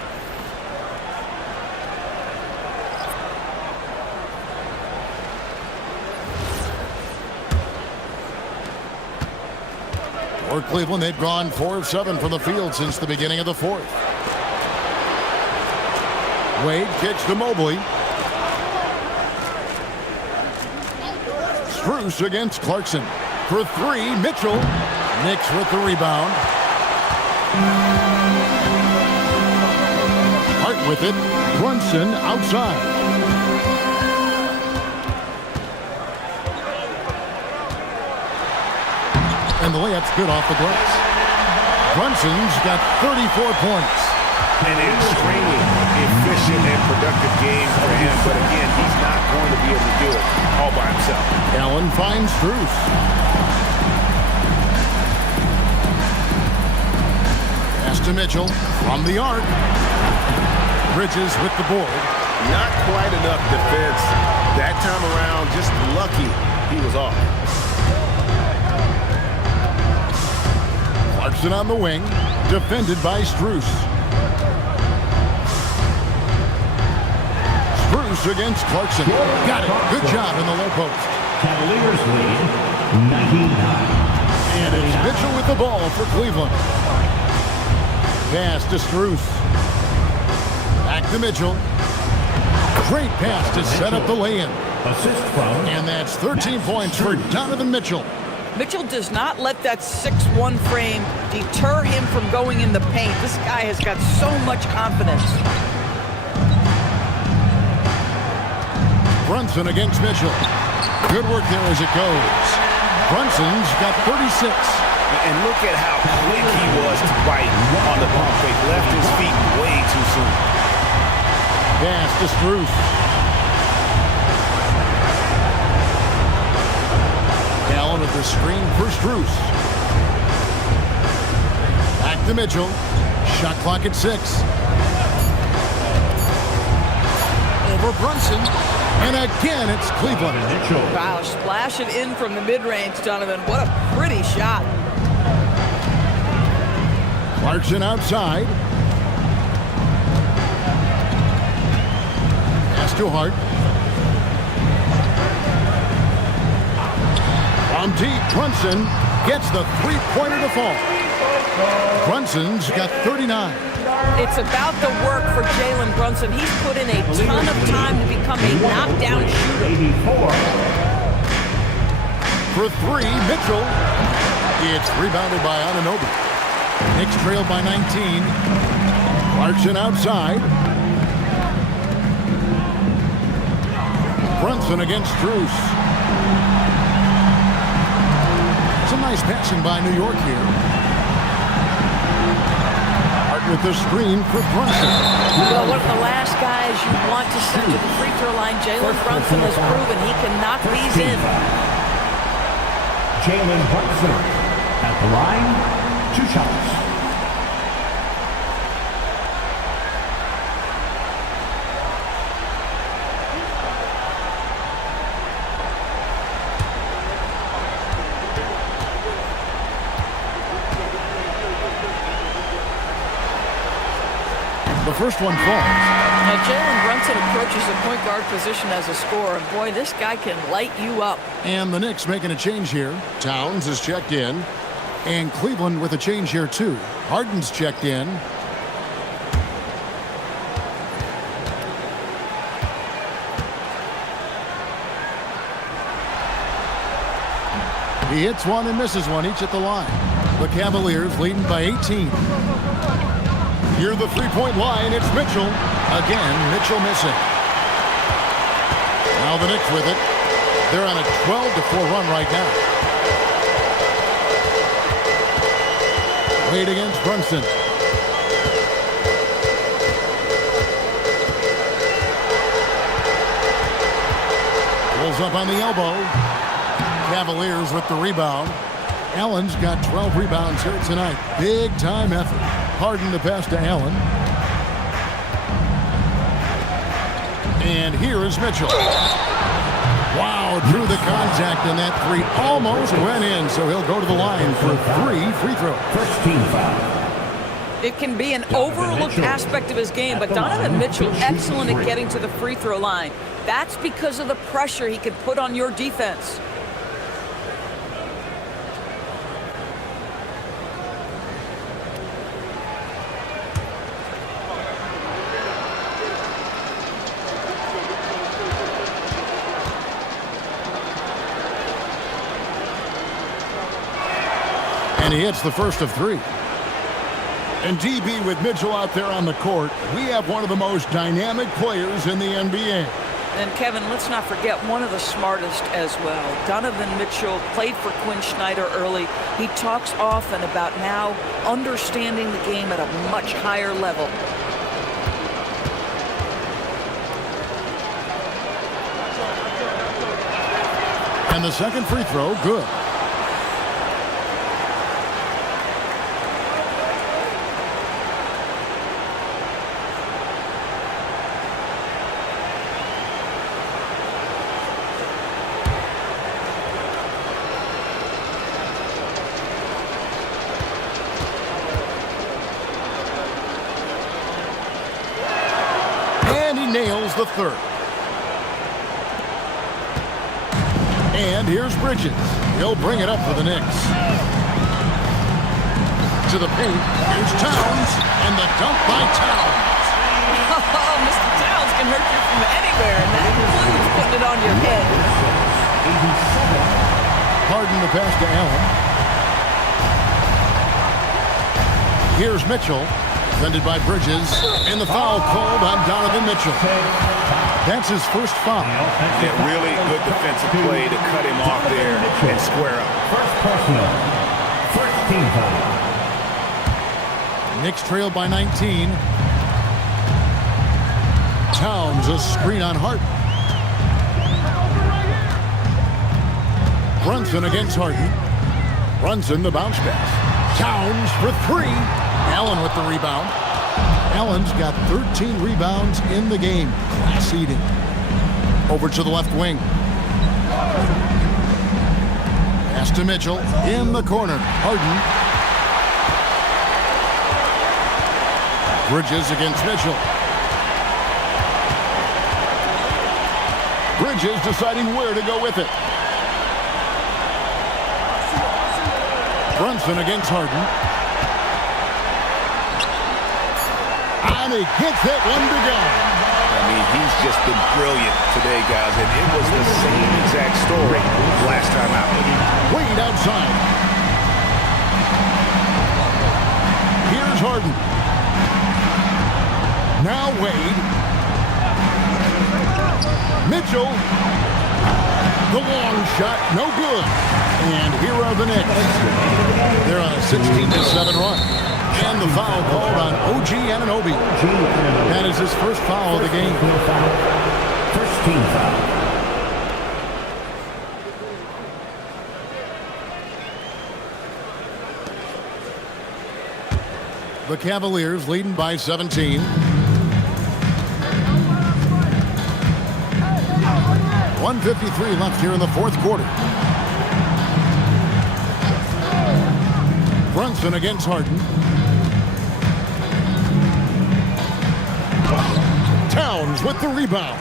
For Cleveland, they've gone 4 of 7 from the field since the beginning of the fourth. Wade kicks to Mobley. Strus against Clarkson. For 3, Mitchell. Knicks with the rebound. Hart with it. Brunson outside. And the layup's good off the glass. Brunson's got 34 points. An extremely efficient and productive game for him, but again, he's not going to be able to do it all by himself. Allen finds Strus. Pass to Mitchell from the arc. Bridges with the board. Not quite enough defense that time around. Just lucky he was off. Clarkson on the wing, defended by Strus. Strus against Clarkson. Got it. Good job in the low post. Cavaliers lead 99. And it's Mitchell with the ball for Cleveland. Pass to Strus. Back to Mitchell. Great pass to set up the lay-in. Assist from. And that's 13 points for Donovan Mitchell. Mitchell does not let that 6'1" frame deter him from going in the paint. This guy has got so much confidence. Brunson against Mitchell. Good work there as it goes. Brunson's got 36. And look at how quick he was to bite on the pump fake. Left his feet way too soon. Pass to Strus. Allen with the screen for Strus. Back to Mitchell. Shot clock at 6. Over Brunson. And again, it's Cleveland. Wow, splash it in from the mid-range, Donovan. What a pretty shot. Clarkson outside. Pass to Hart. From deep, Brunson gets the three-pointer to fall. Brunson's got 39. It's about the work for Jalen Brunson. He's put in a ton of time to become a knockdown shooter. For 3, Mitchell. It's rebounded by Anunoby. Knicks trailed by 19. Clarkson outside. Brunson against Strus. Some nice passing by New York here. With the screen for Brunson. Well, one of the last guys you want to send to the free throw line, Jalen Brunson has proven he can knock these in. Jalen Brunson at the line, 2 shots. The first one falls. Now, Jalen Brunson approaches the point guard position as a scorer, and boy, this guy can light you up. And the Knicks making a change here. Towns is checked in. And Cleveland with a change here, too. Harden's checked in. He hits one and misses one, each at the line. The Cavaliers leading by 18. Near the three-point line, it's Mitchell. Again, Mitchell missing. Now the Knicks with it. They're on a 12-4 run right now. Wade against Brunson. Pulls up on the elbow. Cavaliers with the rebound. Allen's got 12 rebounds here tonight. Big time effort. Harden the pass to Allen. And here is Mitchell. Wow, drew the contact, and that three almost went in, so he'll go to the line for 3 free throws. First team foul. It can be an overlooked aspect of his game, but Donovan Mitchell excellent at getting to the free throw line. That's because of the pressure he can put on your defense. And he hits the first of 3. And DB, with Mitchell out there on the court, we have one of the most dynamic players in the NBA. And Kevin, let's not forget one of the smartest as well. Donovan Mitchell played for Quinn Snyder early. He talks often about now understanding the game at a much higher level. And the second free throw, good. Nails the third. And here's Bridges. He'll bring it up for the Knicks. To the paint. Here's Towns. And the dunk by Towns. Oh, Mr. Towns can hurt you from anywhere, and that includes putting it on your head. Harden the pass to Allen. Here's Mitchell. Defended by Bridges, and the foul called on Donovan Mitchell. That's his first foul. Yeah, really good defensive play to cut him off there and square up. First personal. First team foul. Knicks trail by 19. Towns a screen on Harden. Brunson against Harden. Brunson the bounce pass. Towns for 3. Allen with the rebound. Allen's got 13 rebounds in the game. Class eating. Over to the left wing. Pass to Mitchell in the corner. Harden. Bridges against Mitchell. Bridges deciding where to go with it. Brunson against Harden. And he gets that one to go. I mean, he's just been brilliant today, guys, and it was the same exact story last time out. Wade outside. Here's Harden. Now Wade. Mitchell. The long shot, no good. And here are the Knicks. They're on a 16-7 run. And the foul called on OG Anunoby. That is his first foul of the game. First team foul. The Cavaliers leading by 17. .153 left here in the fourth quarter. Brunson against Harden. Towns with the rebound.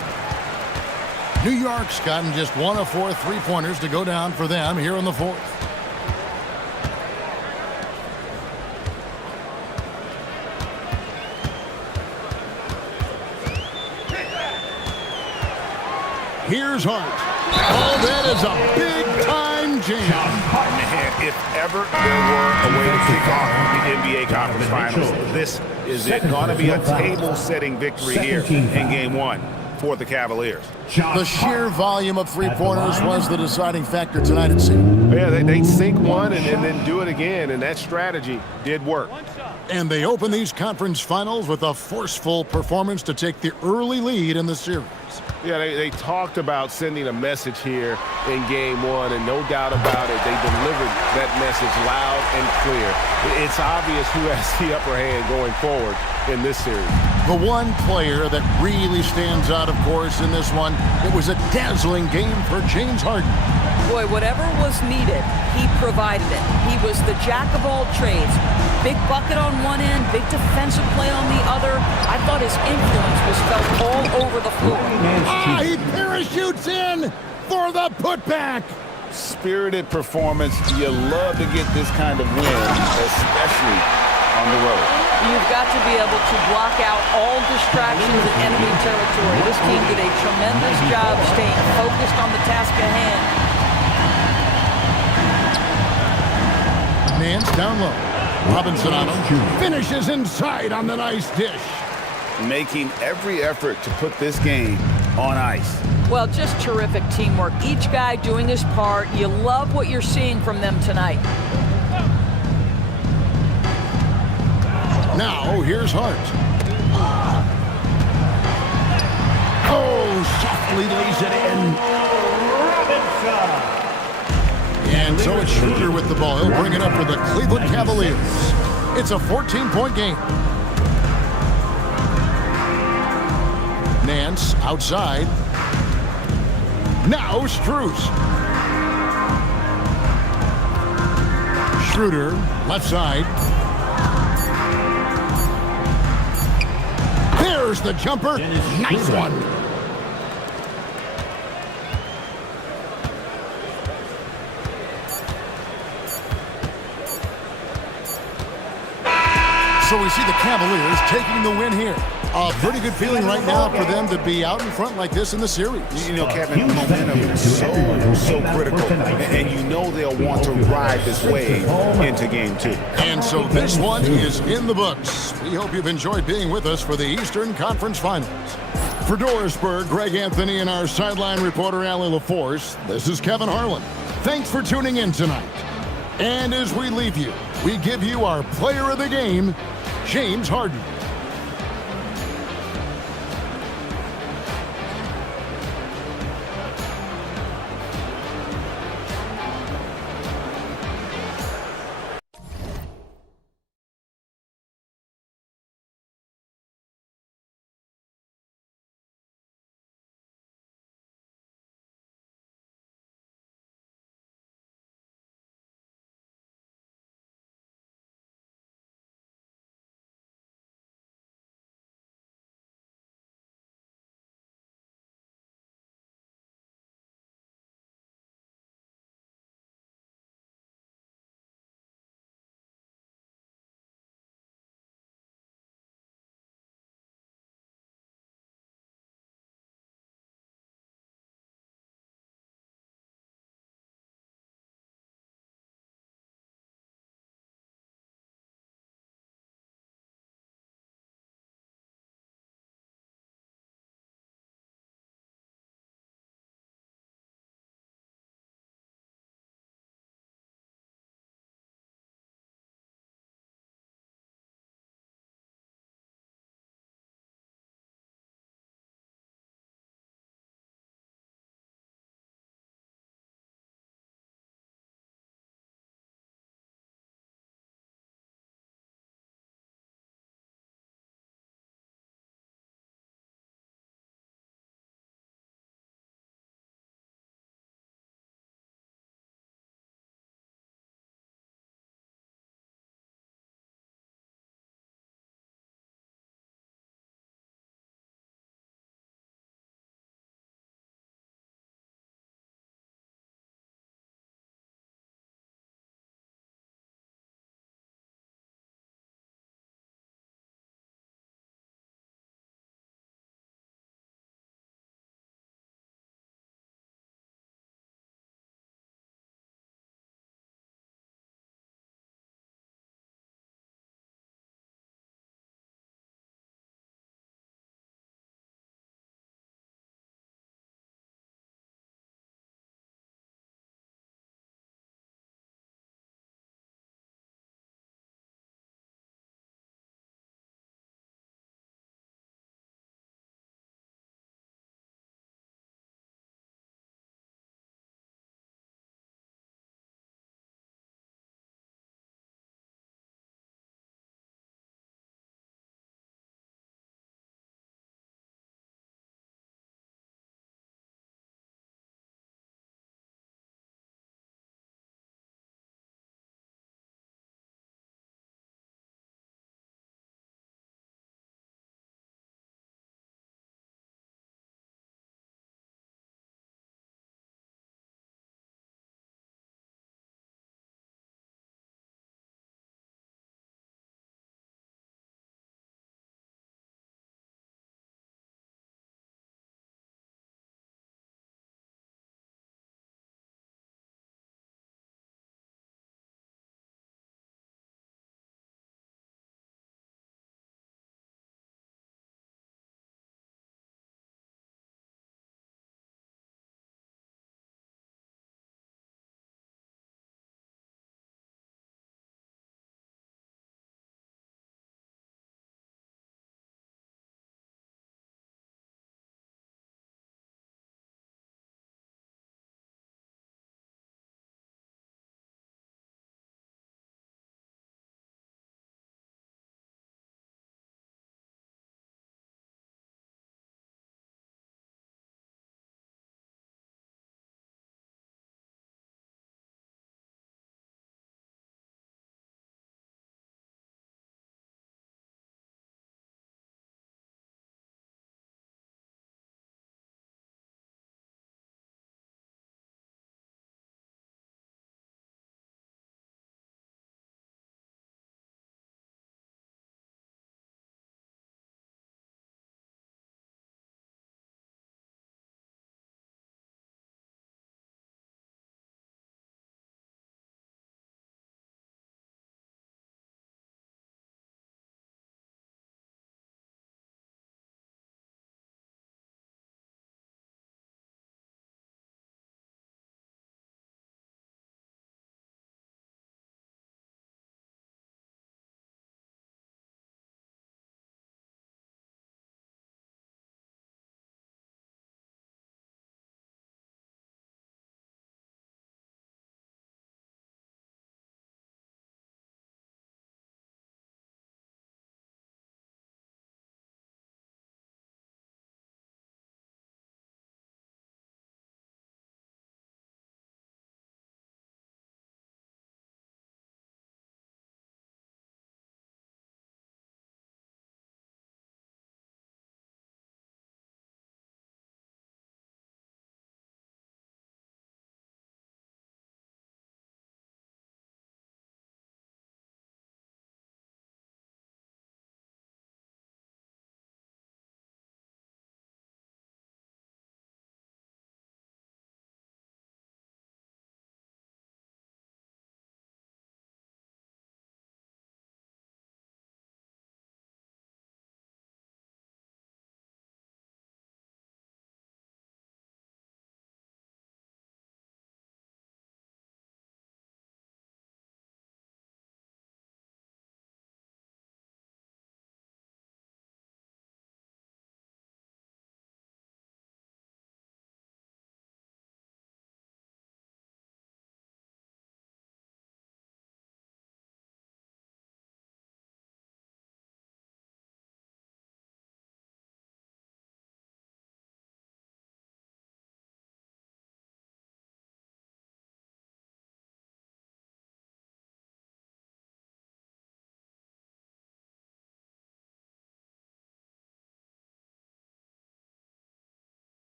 New York's gotten just 1 of 4 3-pointers to go down for them here in the fourth. Here's Hart. Oh, that is a big-time jam. Man, if ever there were a way to kick off the NBA Conference Finals, this is it. Going to be a table-setting victory here in Game 1 for the Cavaliers. The sheer volume of three-pointers was the deciding factor tonight, it seemed. Yeah, they sink one and then do it again, and that strategy did work. And they open these conference finals with a forceful performance to take the early lead in the series. Yeah, they talked about sending a message here in game one, and no doubt about it, they delivered that message loud and clear. It's obvious who has the upper hand going forward in this series. The one player that really stands out, of course, in this one, it was a dazzling game for James Harden. Boy, whatever was needed, he provided it. He was the jack of all trades. Big bucket on one end, big defensive play on the other. I thought his influence was felt all over the floor. He parachutes in for the putback. Spirited performance. You love to get this kind of win, especially on the road. You've got to be able to block out all distractions in enemy territory. This team did a tremendous job staying focused on the task at hand. Nance down low. Robinson on him. Finishes inside on the nice dish. Making every effort to put this game on ice. Well, just terrific teamwork. Each guy doing his part. You love what you're seeing from them tonight. Now, here's Hart. Oh, softly lays it in. And so it's Schroeder with the ball. He'll bring it up for the Cleveland Cavaliers. It's a 14-point game. Nance outside. Now Strus. Schroeder, left side. There's the jumper. Nice one. So we see the Cavaliers taking the win here. A pretty good feeling right now for them to be out in front like this in the series. You know, Kevin, momentum is so critical, and you know they'll want to ride this wave into game two. And so this one is in the books. We hope you've enjoyed being with us for the Eastern Conference Finals. For Dorisburg, Greg Anthony, and our sideline reporter, Allie LaForce, this is Kevin Harlan. Thanks for tuning in tonight. And as we leave you, we give you our player of the game, James Harden.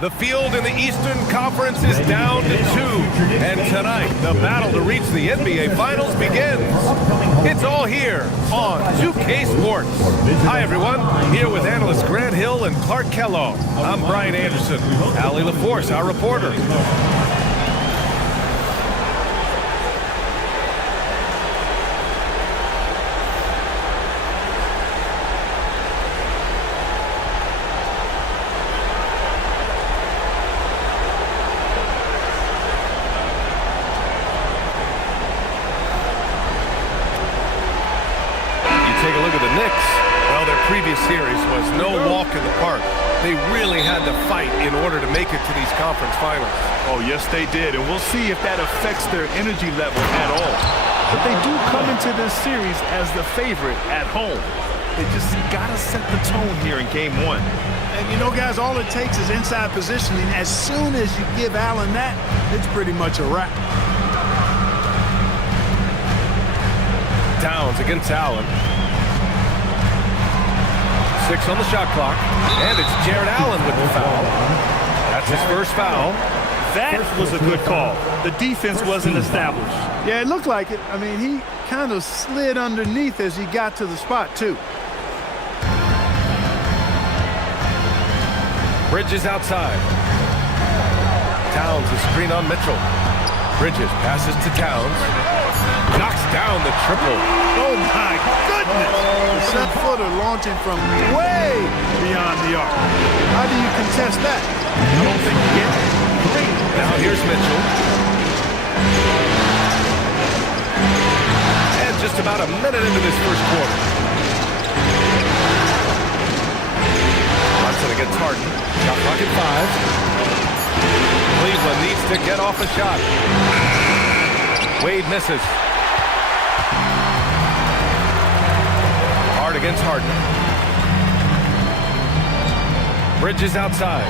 The field in the Eastern Conference is down to 2. And tonight, the battle to reach the NBA Finals begins. It's all here on 2K Sports. Hi, everyone. Here with analysts Grant Hill and Clark Kellogg. I'm Brian Anderson. Allie LaForce, our reporter. Take a look at the Knicks. Well, their previous series was no walk in the park. They really had to fight in order to make it to these conference finals. Oh, yes, they did. And we'll see if that affects their energy level at all. But they do come into this series as the favorite at home. They just got to set the tone here in game 1. And, you know, guys, all it takes is inside positioning. As soon as you give Allen that, it's pretty much a wrap. Towns against Allen. 6 on the shot clock, and it's Jared Allen with the foul. That's his first foul. That was a good call. The defense wasn't established. Yeah, it looked like it. I mean, he kind of slid underneath as he got to the spot, too. Bridges outside. Towns is screen on Mitchell. Bridges passes to Towns. Knocks down the triple. Oh, my goodness. The set-footer launching from way beyond the arc. How do you contest that? I don't think you get it. Now here's Mitchell. And just about a minute into this first quarter. Brunson against Harden. Shot clock at 5. Cleveland needs to get off a shot. Wade misses. Hard against Harden. Bridges outside.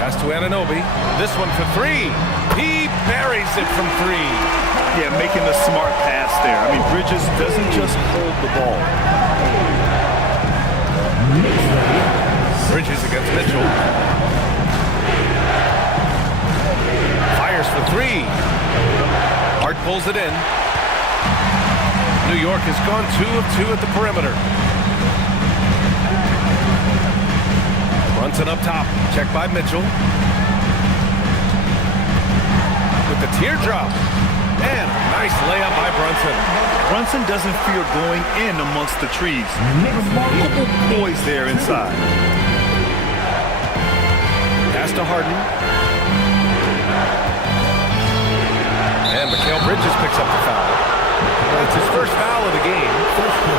Pass to Anunoby. This one for 3. He buries it from 3. Yeah, making the smart pass there. I mean, Bridges doesn't just hold the ball. Bridges against Mitchell. Fires for 3. Hart pulls it in. New York has gone 2 of 2 at the perimeter. Brunson up top. Checked by Mitchell. With the teardrop. And a nice layup by Brunson. Brunson doesn't fear going in amongst the trees. Remarkable poise there inside. Pass to Harden. And Mikal Bridges picks up the foul. That's his first foul of the game. First foul.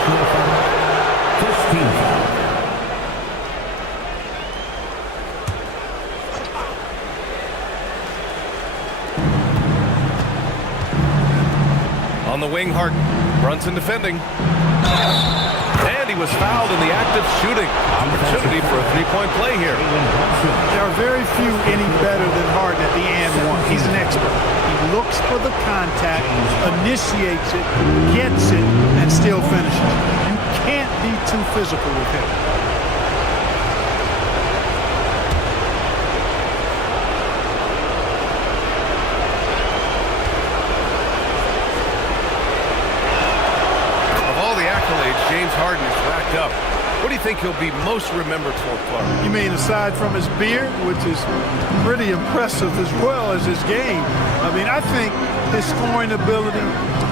First team foul. On the wing, Harden. Brunson defending. And he was fouled in the act of shooting. Opportunity for a three-point play here. There are very few any better than Harden at the and one. He's an expert. He looks for the contact, initiates it, gets it, and still finishes. You can't be too physical with him. James Harden is racked up. What do you think he'll be most remembered for, Clark? You mean aside from his beard, which is pretty impressive as well as his game? I mean, I think his scoring ability,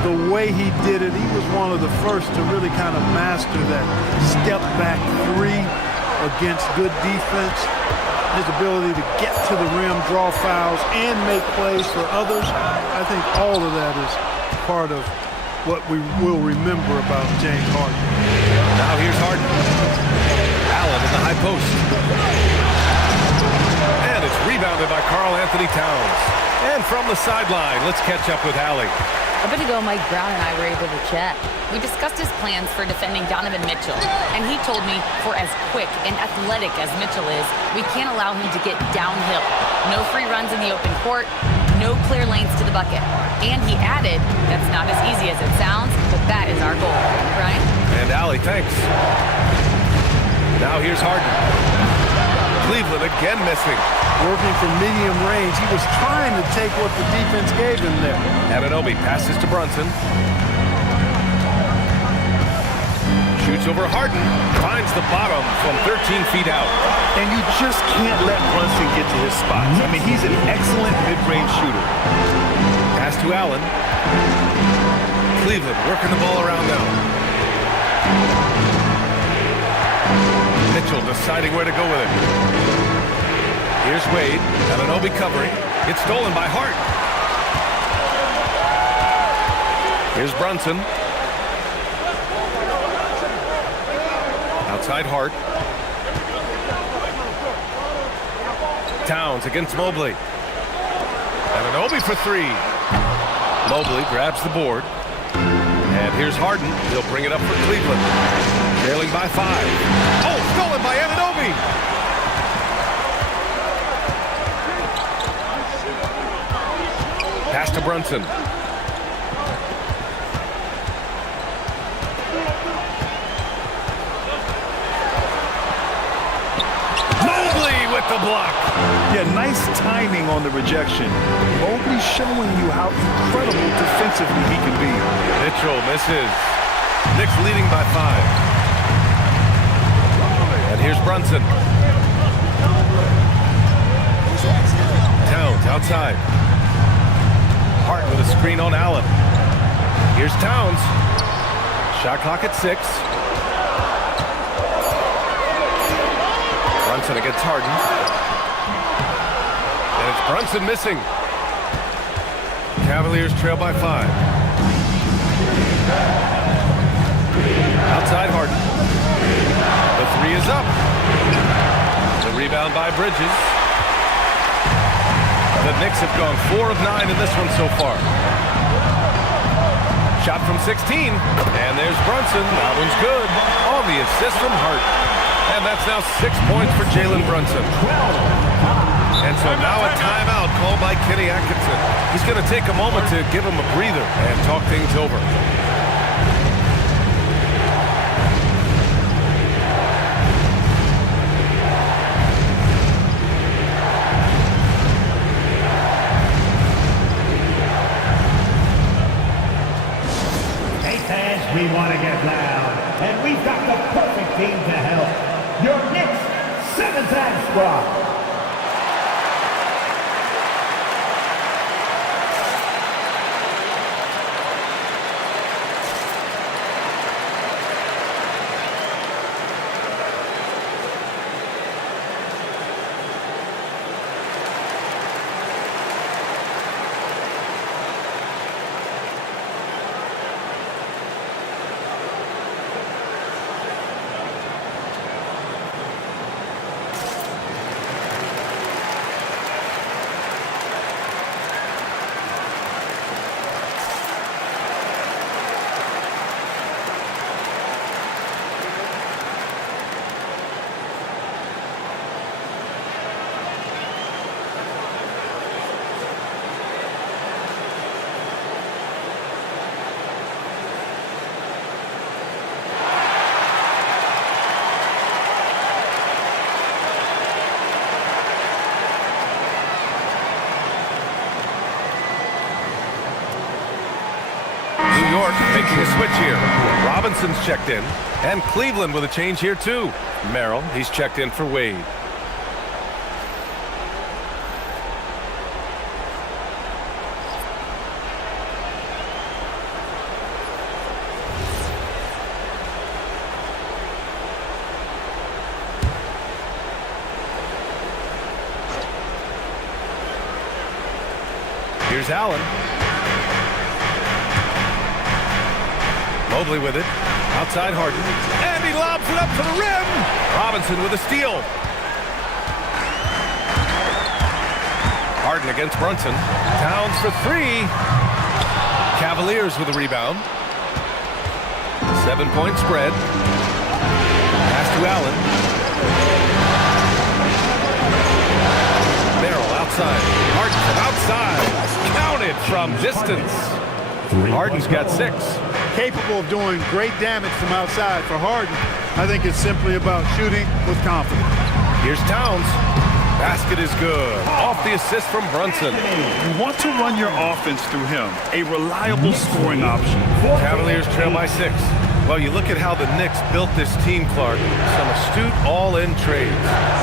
the way he did it, he was one of the first to really kind of master that step-back 3 against good defense. His ability to get to the rim, draw fouls, and make plays for others. I think all of that is part of what we will remember about James Harden. Now here's Harden. Allen in the high post. And it's rebounded by Karl Anthony Towns. And from the sideline, let's catch up with Allie. A bit ago, Mike Brown and I were able to chat. We discussed his plans for defending Donovan Mitchell. And he told me for as quick and athletic as Mitchell is, we can't allow him to get downhill. No free runs in the open court. No clear lanes to the bucket. And he added, that's not as easy as it sounds, but that is our goal. Right? And Allie, thanks. Now here's Harden. Cleveland again missing. Working from medium range. He was trying to take what the defense gave him there. Anunoby passes to Brunson. Shoots over Harden. Finds the bottom from 13 feet out. And you just can't let Brunson get to his spots. I mean, he's an excellent mid-range shooter. Pass to Allen. Cleveland working the ball around now. Mitchell deciding where to go with it. Here's Wade. Anunoby covering. It's stolen by Hart. Here's Brunson. Outside Hart. Towns against Mobley. Anunoby for three. Mobley grabs the board. And here's Harden. He'll bring it up for Cleveland. Trailing by 5. Oh, stolen by Anunoby. Pass to Brunson. Mobley with the block. Yeah, nice timing on the rejection. Mobley showing you how incredible defensively he can be. Mitchell misses. Knicks leading by 5. And here's Brunson. Towns outside. Hart with a screen on Allen. Here's Towns. Shot clock at 6. Brunson against Harden. And it's Brunson missing. Cavaliers trail by 5. Outside Harden. The three is up. The rebound by Bridges. The Knicks have gone 4 of 9 in this one so far. Shot from 16. And there's Brunson. That one's good. On the assist from Hart. And that's now 6 points for Jalen Brunson. And so now a timeout called by Kenny Atkinson. He's going to take a moment to give him a breather and talk things over. We want to get loud, and we've got the perfect team to help. Your Knicks 7th squad. Making a switch here. Robinson's checked in. And Cleveland with a change here too. Merrill, he's checked in for Wade. Here's Allen. Mobley with it. Outside Harden. And he lobs it up to the rim. Robinson with a steal. Harden against Brunson. Towns for 3. Cavaliers with a rebound. 7-point spread. Pass to Allen. Merrill outside. Harden from outside. Counted from distance. Harden's got 6. Capable of doing great damage from outside. For Harden, I think it's simply about shooting with confidence. Here's Towns. Basket is good. Off the assist from Brunson. You want to run your offense through him. A reliable scoring option. Cavaliers trail by 6. Well, you look at how the Knicks built this team, Clark. Some astute all-in trades.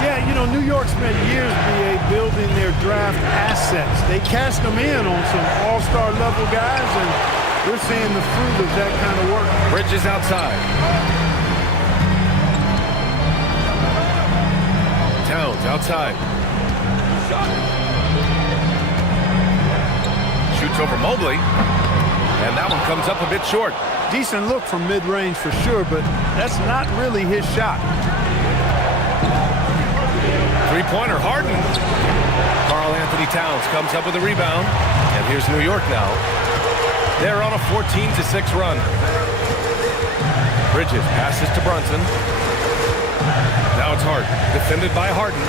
Yeah, you know, New York spent years, BA, building their draft assets. They cashed them in on some all-star level guys, and we're seeing the fruit of that kind of work. Bridges outside. Towns outside. Shoots over Mobley. And that one comes up a bit short. Decent look from mid-range for sure, but that's not really his shot. Three-pointer, Harden. Karl Anthony Towns comes up with a rebound. And here's New York now. They're on a 14-6 run. Bridges passes to Brunson. Now it's Harden, defended by Harden.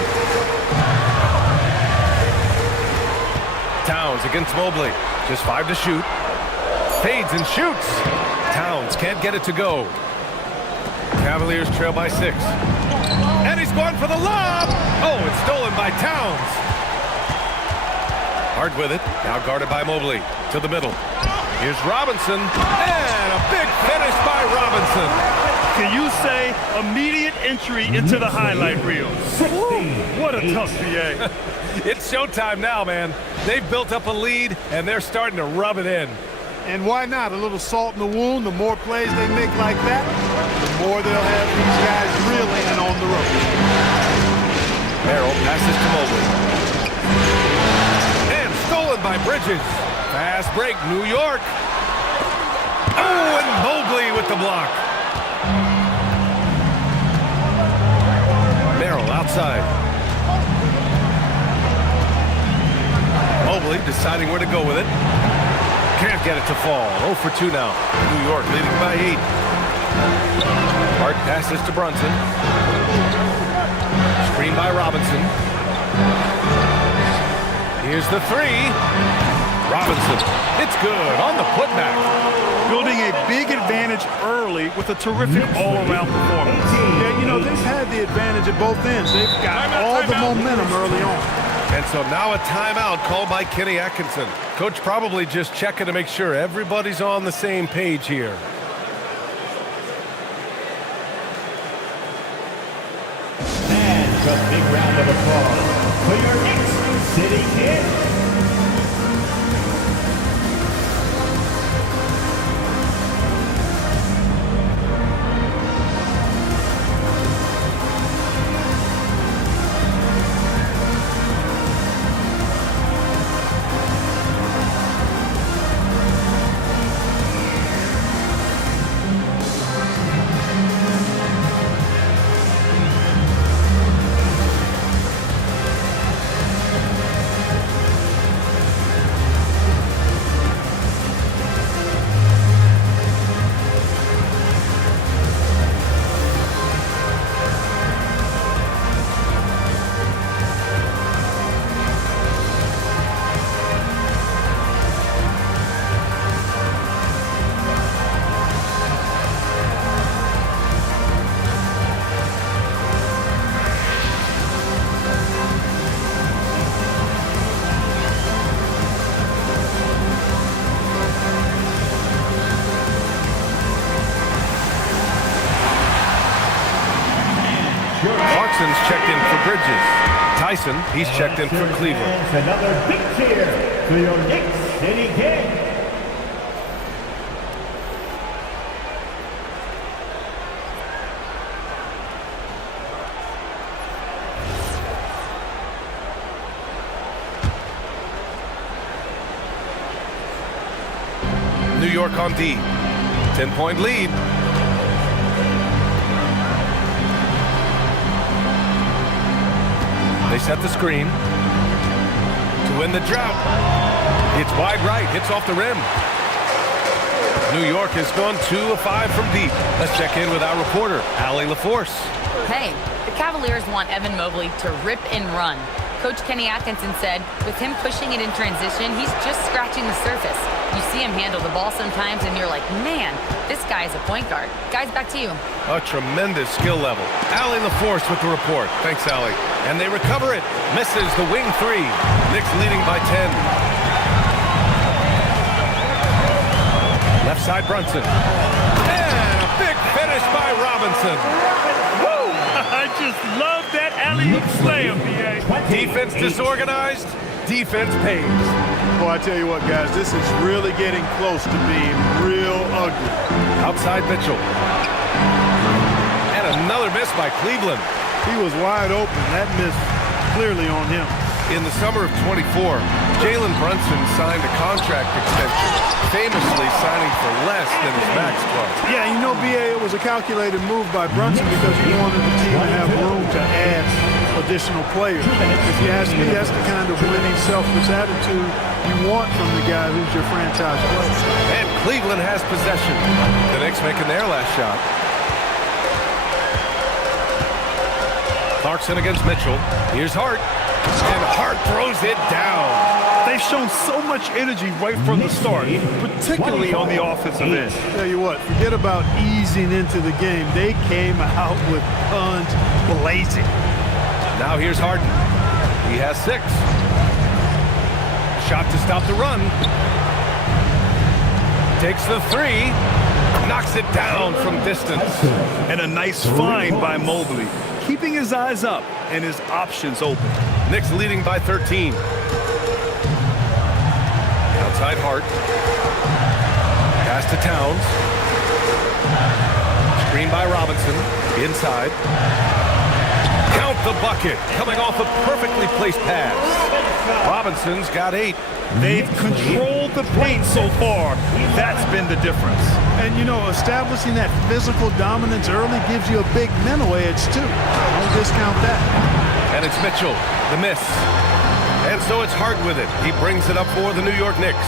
Towns against Mobley. Just 5 to shoot. Fades and shoots. Towns can't get it to go. Cavaliers trail by 6. And he's going for the lob. Oh, it's stolen by Towns. Hard with it. Now guarded by Mobley. To the middle. Here's Robinson. And a big finish by Robinson. Can you say immediate entry into the highlight reel? What a tough PA. It's showtime now, man. They've built up a lead, and they're starting to rub it in. And why not? A little salt in the wound. The more plays they make like that, the more they'll have these guys reeling and on the road. Merrill passes to Mobley. And stolen by Bridges. Fast break, New York. Oh, and Mobley with the block. Merrill outside. Mobley deciding where to go with it. Can't get it to fall. 0 for 2 now. New York leading by 8. Hart passes to Brunson. Screen by Robinson. Here's the 3. Robinson. It's good on the putback. Building a big advantage early with a terrific all-around performance. Yeah, you know, they've had the advantage at both ends. They've got all the momentum early on. And so now a timeout called by Kenny Atkinson. Coach probably just checking to make sure everybody's on the same page here. And a big round of applause for your Knicks City Kid. Clarkson's checked in for Bridges. Tyson, he's checked in for Cleveland. Another big cheer for your Knicks City Kid. New York on D. 10-point lead. They set the screen to win the drought. It's wide right, hits off the rim. New York has gone 2 of 5 from deep. Let's check in with our reporter, Allie LaForce. Hey, the Cavaliers want Evan Mobley to rip and run. Coach Kenny Atkinson said, with him pushing it in transition, he's just scratching the surface. You see him handle the ball sometimes, and you're like, man, this guy's a point guard. Guys, back to you. A tremendous skill level. Allie LaForce with the report. Thanks, Allie. And they recover it. Misses the wing three. Knicks leading by 10. Left side, Brunson. And a big finish by Robinson. Woo! I just love that alley-oop slam, B.A. Defense disorganized. Defense pays. Boy, I tell you what, guys, this is really getting close to being real ugly. Outside Mitchell. And another miss by Cleveland. He was wide open. That miss clearly on him. In the summer of 24, Jalen Brunson signed a contract extension, famously signing for less than his max club. Yeah, you know, B.A., it was a calculated move by Brunson because he wanted the team to have room to add additional players. If you ask me, that's the kind of winning, selfless attitude you want from the guy who's your franchise player. And Cleveland has possession. The Knicks making their last shot. Clarkson against Mitchell. Here's Hart. And Hart throws it down. They've shown so much energy right from the start, particularly on the offensive end. Tell you what, forget about easing into the game. They came out with guns blazing. Now here's Harden. He has 6. Shot to stop the run. Takes the 3. Knocks it down from distance. And a nice find by Mobley, keeping his eyes up and his options open. Knicks leading by 13. Outside Hart. Pass to Towns. Screen by Robinson. Inside. Count the bucket. Coming off a perfectly placed pass. Robinson's got 8. They've controlled the paint so far. That's been the difference. And, you know, establishing that physical dominance early gives you a big mental edge, too. Don't discount that. And it's Mitchell, the miss. And so it's Hart with it. He brings it up for the New York Knicks.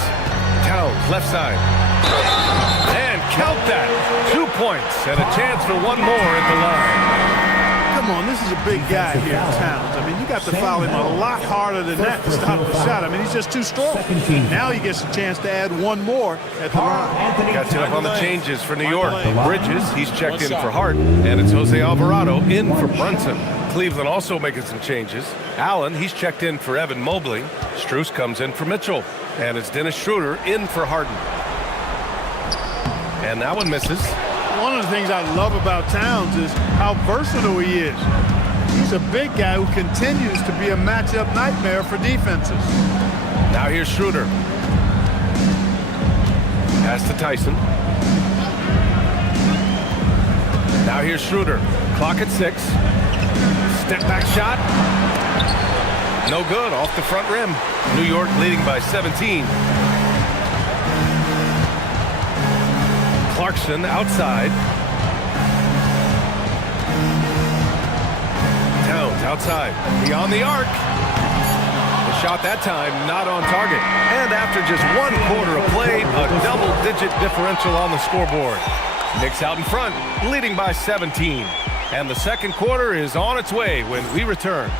Towns, left side. And count that. 2 points and a chance for one more at the line. Come on, this is a big guy here, Towns. I mean, you got to foul him a lot harder than that to stop the shot. I mean, he's just too strong. Now he gets a chance to add one more at the line. Catching up on the changes for New York. Bridges, he's checked in for Hart. And it's Jose Alvarado in for Brunson. Cleveland also making some changes. Allen, he's checked in for Evan Mobley. Strus comes in for Mitchell. And it's Dennis Schroeder in for Harden. And that one misses. One of the things I love about Towns is how versatile he is. He's a big guy who continues to be a matchup nightmare for defenses. Now here's Schroeder. Pass to Tyson. Now here's Schroeder. Clock at 6. Step back shot. No good, off the front rim. New York leading by 17. Clarkson outside. Towns outside. Beyond the arc. The shot that time not on target. And after just 1 quarter of play, a double-digit differential on the scoreboard. Knicks out in front, leading by 17. And the second quarter is on its way when we return.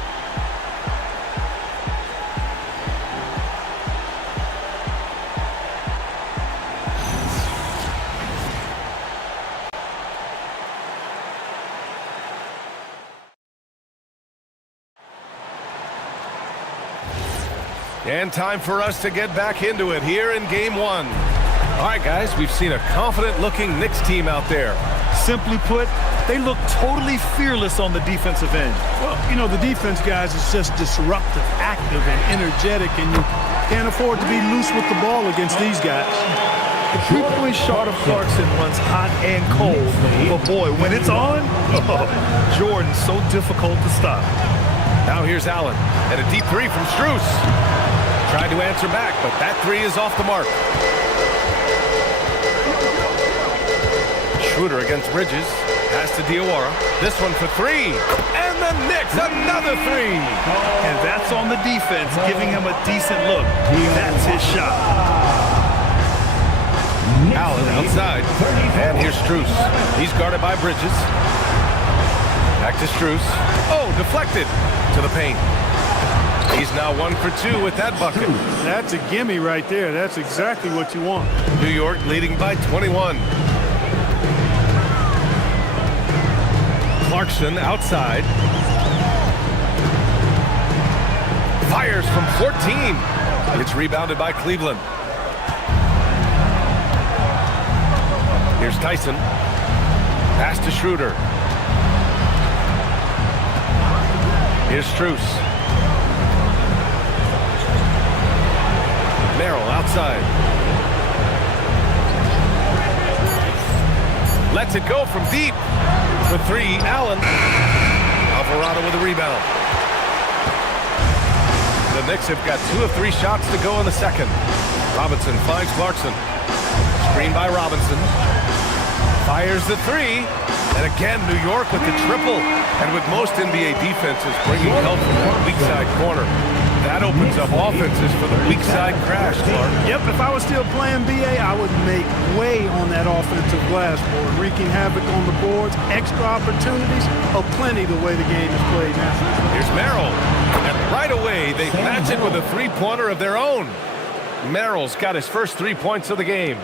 And time for us to get back into it here in Game 1. All right, guys, we've seen a confident-looking Knicks team out there. Simply put, they look totally fearless on the defensive end. Well, you know, the defense, guys, is just disruptive, active, and energetic, and you can't afford to be loose with the ball against these guys. The three-point shot of Clarkson runs hot and cold, but boy, when it's on, Jordan's so difficult to stop. Now here's Allen, and a deep 3 from Strus. Tried to answer back, but that 3 is off the mark. Schroeder against Bridges. Pass to Diawara. This one for 3. And the Knicks, another 3. And that's on the defense, giving him a decent look. That's his shot. Allen outside. And here's Strus. He's guarded by Bridges. Back to Strus. Oh, deflected to the paint. He's now 1 for 2 with that bucket. That's a gimme right there. That's exactly what you want. New York leading by 21. Clarkson outside. Fires from 14. It's rebounded by Cleveland. Here's Tyson. Pass to Schroeder. Here's Strus. Merrill outside. Lets it go from deep. For 3, Allen. Alvarado with a rebound. The Knicks have got 2 of 3 shots to go in the second. Robinson finds Clarkson. Screen by Robinson. Fires the 3. And again, New York with the triple. And with most NBA defenses bringing help from that weak side corner, that opens up offenses for the weak side crash, Clark. Yep, if I was still playing BA, I would make way on that offensive glass board, wreaking havoc on the boards. Extra opportunities aplenty the way the game is played now. Here's Merrill. And right away, they match it with a three-pointer of their own. Merrill's got his first 3 points of the game.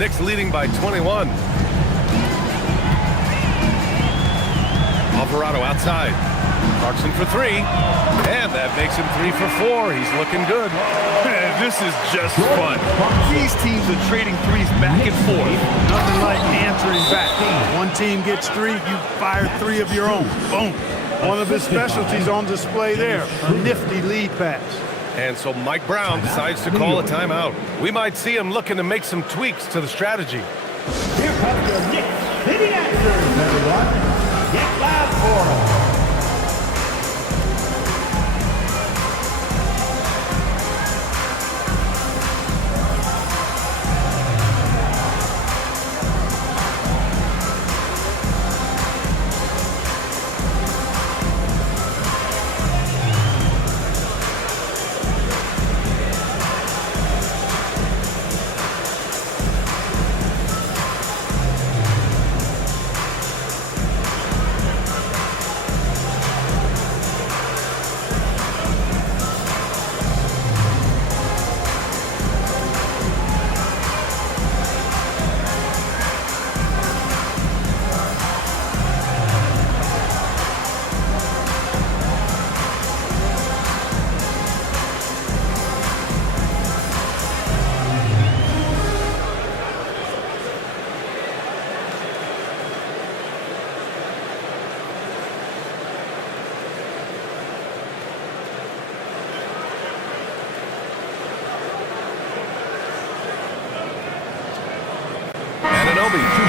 Knicks leading by 21. Alvarado outside. Clarkson for 3. And that makes him 3 for 4. He's looking good. Man, this is just fun. These teams are trading threes back and forth. Nothing like answering back. One team gets 3, you fire 3 of your own. Boom. One of his specialties on display there. A nifty lead pass. And so Mike Brown decides to call a timeout. We might see him looking to make some tweaks to the strategy. Here comes your Knicks City answers, everyone. Get loud for them.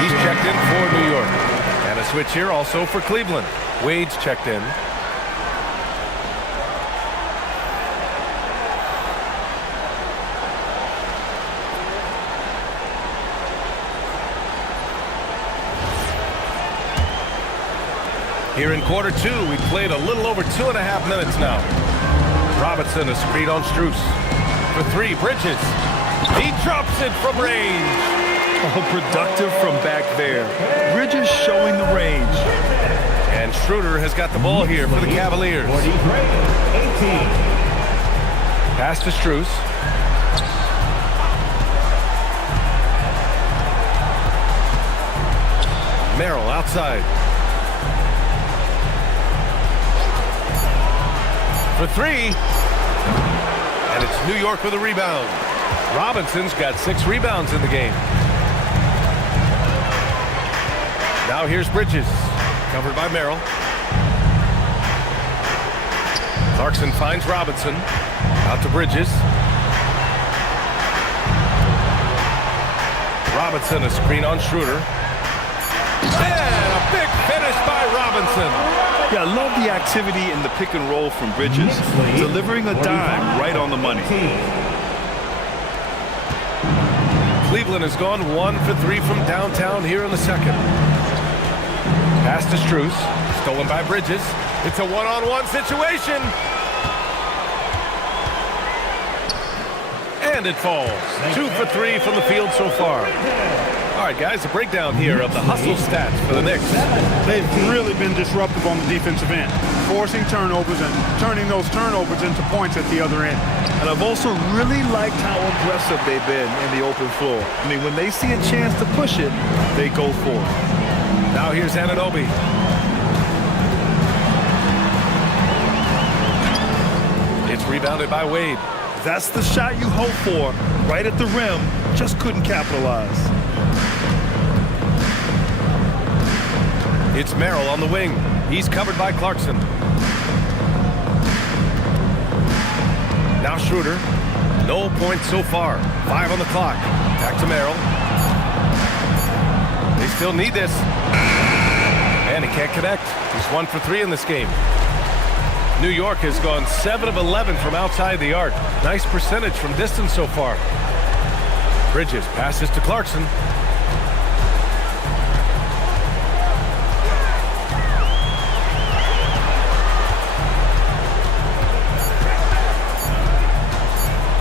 He's checked in for New York. And a switch here also for Cleveland. Wade's checked in. Here in quarter 2, we played a little over 2.5 minutes now. Robinson a screen on Strus. For 3, Bridges. He drops it from range. Oh, productive from back there. Bridges showing the range. And Schroeder has got the ball here for the Cavaliers. 18. Pass to Strus. Merrill outside. For 3. And it's New York with a rebound. Robinson's got 6 rebounds in the game. Now here's Bridges, covered by Merrill. Clarkson finds Robinson. Out to Bridges. Robinson a screen on Schroeder. And a big finish by Robinson. Yeah, I love the activity in the pick and roll from Bridges. Delivering a dime right on the money. Cleveland has gone 1 for 3 from downtown here in the second. Pass to Strus, stolen by Bridges. It's a one-on-one situation. And it falls. 2 for 3 from the field so far. All right, guys, a breakdown here of the hustle stats for the Knicks. They've really been disruptive on the defensive end. forcing turnovers and turning those turnovers into points at the other end. And I've also really liked how aggressive they've been in the open floor. I mean, when they see a chance to push it, they go for it. Now here's Anunoby. It's rebounded by Wade. That's the shot you hope for, right at the rim, just couldn't capitalize. It's Merrill on the wing. He's covered by Clarkson. Now Schroeder. No points so far. 5 on the clock. Back to Merrill. They still need this. And he can't connect. He's 1 for 3 in this game. New York has gone 7 of 11 from outside the arc. Nice percentage from distance so far. Bridges passes to Clarkson.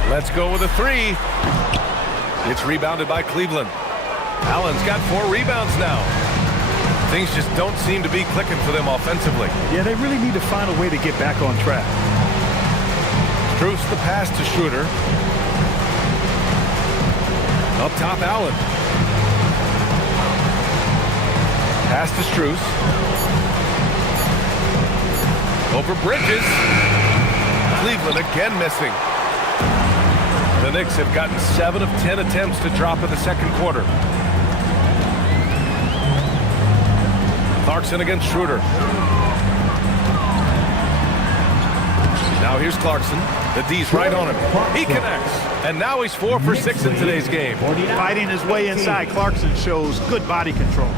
Let's go with a 3. It's rebounded by Cleveland. Allen's got 4 rebounds now. Things just don't seem to be clicking for them offensively. Yeah, they really need to find a way to get back on track. Strus the pass to Schroeder. Up top, Allen. Pass to Strus. Over Bridges. Cleveland again missing. The Knicks have gotten 7 of 10 attempts to drop in the second quarter. Clarkson against Schroeder. Now here's Clarkson. The D's right on him. He connects. And now he's 4 for 6 in today's game. Fighting his way inside, Clarkson shows good body control.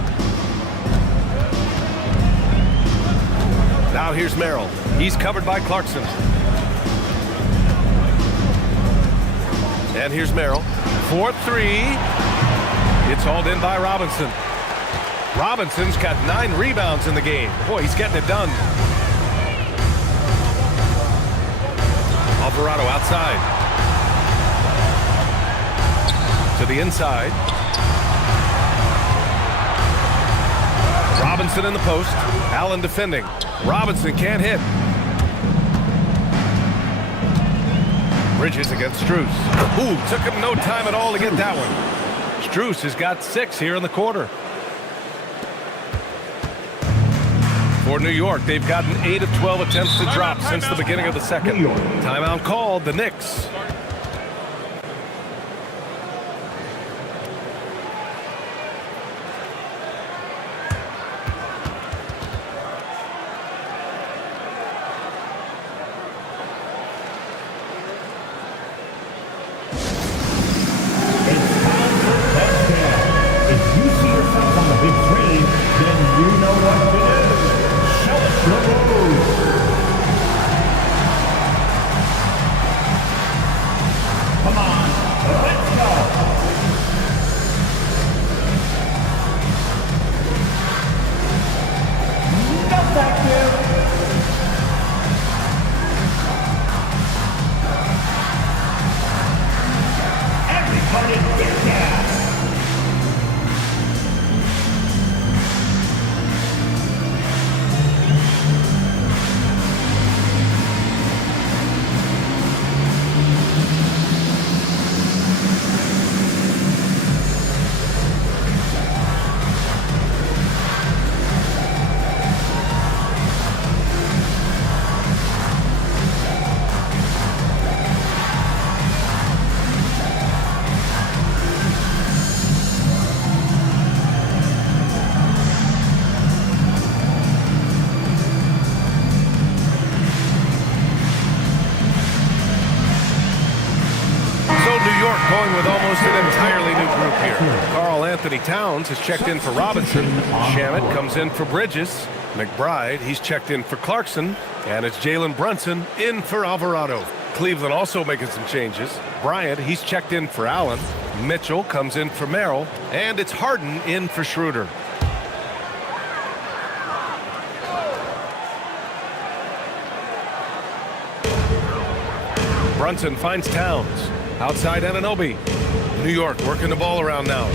Now here's Merrill. He's covered by Clarkson. And here's Merrill. 4-3. It's hauled in by Robinson. Robinson's got 9 rebounds in the game. Boy, he's getting it done. Alvarado outside. To the inside. Robinson in the post. Allen defending. Robinson can't hit. Bridges against Strus. Ooh, took him no time at all to get that one. Strus has got 6 here in the quarter. For New York, they've gotten 8 of 12 attempts to drop since the beginning of the second. Timeout called, the Knicks. Going with almost an entirely new group here. Karl Anthony Towns has checked in for Robinson. Shamet comes in for Bridges. McBride, he's checked in for Clarkson. And it's Jalen Brunson in for Alvarado. Cleveland also making some changes. Bryant, he's checked in for Allen. Mitchell comes in for Merrill. And it's Harden in for Schroeder. Brunson finds Towns. Outside Anunoby. New York working the ball around now.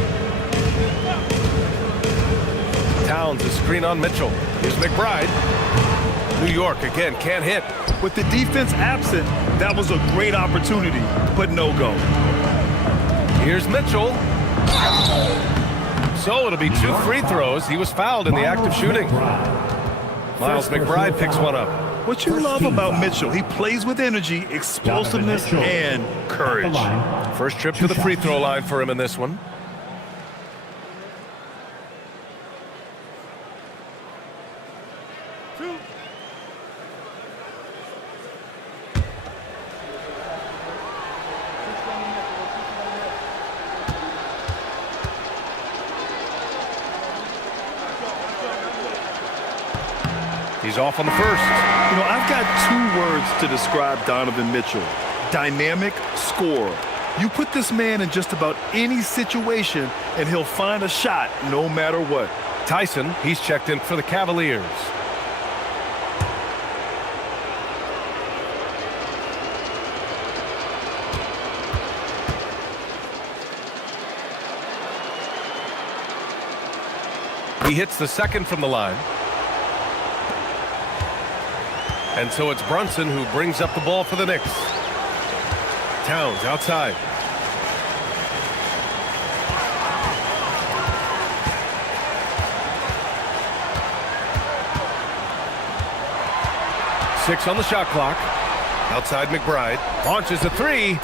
Towns, a screen on Mitchell. Here's McBride. New York, again, can't hit. With the defense absent, that was a great opportunity, but no go. Here's Mitchell. So it'll be 2 free throws. He was fouled in the act of shooting. Miles McBride picks one up. What you love about Mitchell, he plays with energy, explosiveness, and courage. First trip to the free throw line for him in this one. He's off on the first. You know, I've got 2 words to describe Donovan Mitchell. Dynamic scorer. You put this man in just about any situation, and he'll find a shot no matter what. Tyson, he's checked in for the Cavaliers. He hits the second from the line. And so it's Brunson who brings up the ball for the Knicks. Towns outside. Six on the shot clock. Outside McBride. Launches a 3.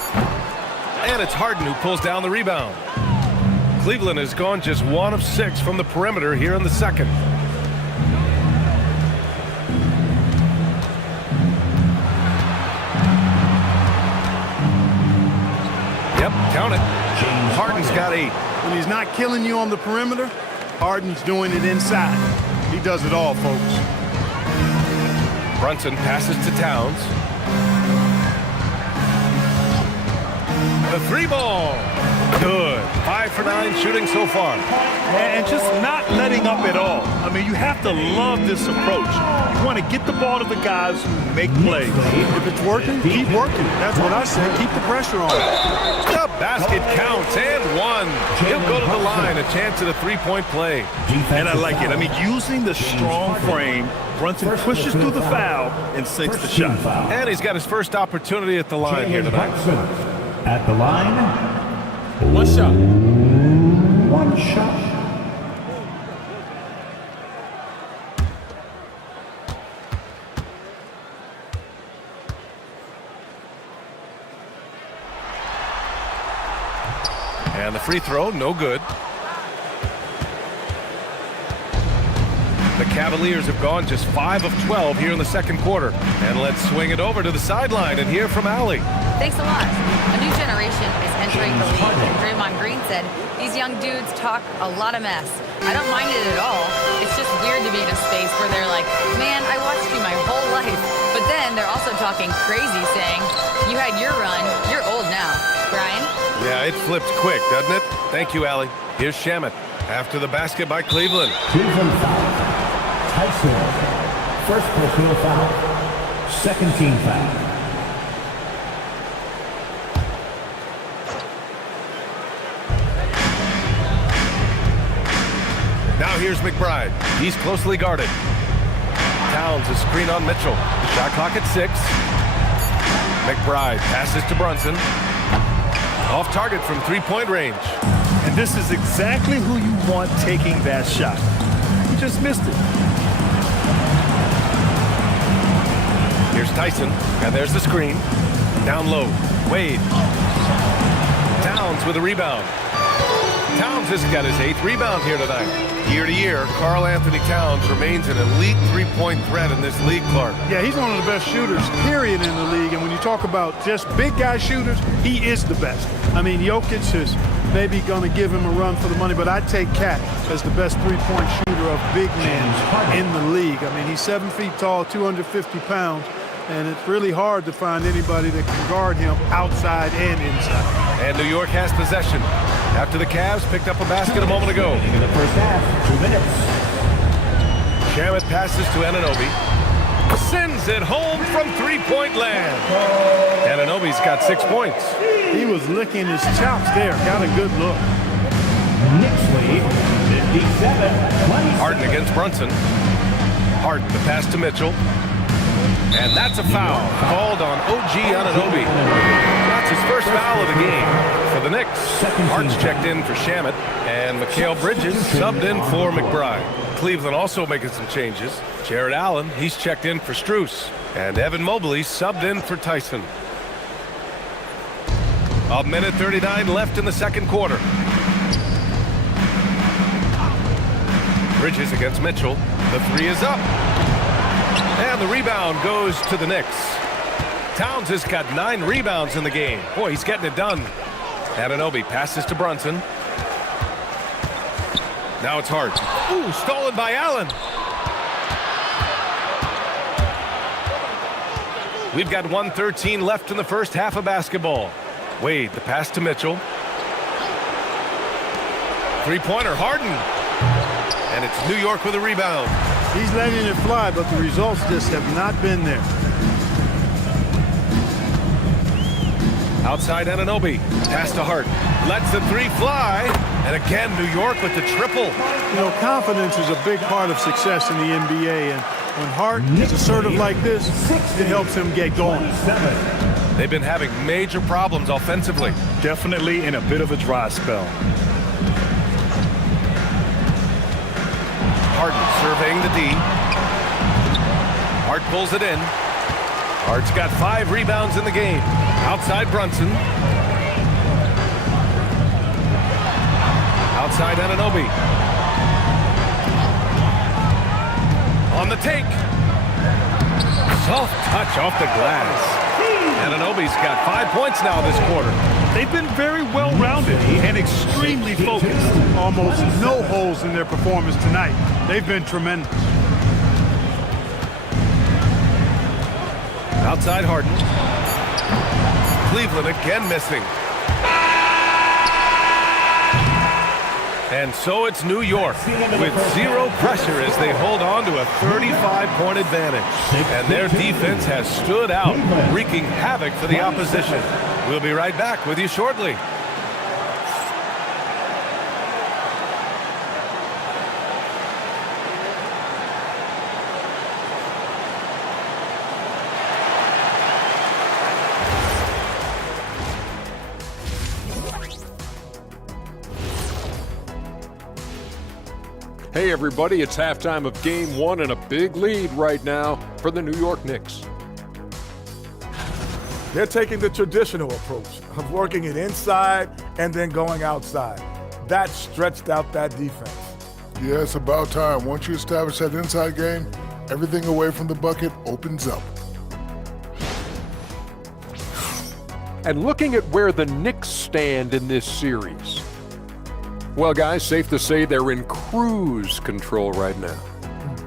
And it's Harden who pulls down the rebound. Cleveland has gone just 1 of 6 from the perimeter here in the second. Yep, count it. Harden's got 8. When he's not killing you on the perimeter, Harden's doing it inside. He does it all, folks. Brunson passes to Towns. The 3 ball. Good. 5 for 9 shooting so far. And just not letting up at all. I mean, you have to love this approach. You want to get the ball to the guys who make plays. If it's working, keep working. That's what I say. Keep the pressure on. The basket counts and 1. He'll go to the line. A chance at a 3-point play. And I like it. I mean, using the strong frame, Brunson pushes through the foul and sinks the shot. And he's got his first opportunity at the line here tonight. At the line. 1 shot. 1 shot. And the free throw, no good. The Cavaliers have gone just 5 of 12 here in the second quarter. And let's swing it over to the sideline and hear from Allie. Thanks a lot. A new generation is entering the league, and Draymond Green said, these young dudes talk a lot of mess. I don't mind it at all. It's just weird to be in a space where they're like, man, I watched you my whole life. But then they're also talking crazy, saying, you had your run, you're old now. Brian? Yeah, it flipped quick, doesn't it? Thank you, Allie. Here's Shamet after the basket by Cleveland. Cleveland foul. Tyson. First personal foul. Second team foul. Now here's McBride. He's closely guarded. Towns a screen on Mitchell. Shot clock at 6. McBride passes to Brunson. Off target from 3-point range. And this is exactly who you want taking that shot. He just missed it. Here's Tyson, and there's the screen. Down low, Wade. Towns with a rebound. Towns has got his 8th rebound here tonight. Year to year, Karl Anthony Towns remains an elite 3-point threat in this league, Clark. Yeah, he's one of the best shooters, period, in the league. And when you talk about just big guy shooters, he is the best. I mean, Jokic is maybe going to give him a run for the money, but I'd take Cat as the best 3-point shooter of big men in the league. I mean, he's 7 feet tall, 250 pounds. And it's really hard to find anybody that can guard him outside and inside. And New York has possession after the Cavs picked up a basket a moment ago. In the first half, 2 minutes. Shamet passes to Anunoby. Sends it home from 3-point land. Anunoby's got 6 points. He was licking his chops there. Got a good look. Knicks lead, 57-27. Harden against Brunson. Harden, the pass to Mitchell. And that's a foul called on OG Anunoby. That's his first foul of the game for the Knicks. Hart's checked in for Shamet, and Mikal Bridges subbed in for McBride. Cleveland also making some changes. Jared Allen, he's checked in for Strus, and Evan Mobley subbed in for Tyson. A minute 39 left in the second quarter. Bridges against Mitchell. The three is up. And the rebound goes to the Knicks. Towns has got 9 rebounds in the game. Boy, he's getting it done. Anunoby passes to Brunson. Now it's Hart. Ooh, stolen by Allen. We've got 1:13 left in the first half of basketball. Wade, the pass to Mitchell. Three-pointer, Harden. And it's New York with a rebound. He's letting it fly, but the results just have not been there. Outside Anunoby. Pass to Hart. Lets the three fly. And again, New York with the triple. You know, confidence is a big part of success in the NBA. And when Hart is assertive like this, it helps him get going. They've been having major problems offensively. Definitely in a bit of a dry spell. Harden surveying the D. Hart pulls it in. Hart's got 5 rebounds in the game. Outside Brunson. Outside Anunoby. On the take. Soft touch off the glass. Anunoby's got 5 points now this quarter. They've been very well-rounded and extremely focused. Almost no holes in their performance tonight. They've been tremendous. Outside Harden. Cleveland again missing. And so it's New York with 0 pressure as they hold on to a 35-point advantage. And their defense has stood out, wreaking havoc for the opposition. We'll be right back with you shortly. Hey everybody, it's halftime of Game 1 and a big lead right now for the New York Knicks. They're taking the traditional approach of working it inside and then going outside. That stretched out that defense. Yeah, it's about time. Once you establish that inside game, everything away from the bucket opens up. And looking at where the Knicks stand in this series, well, guys, safe to say they're in cruise control right now.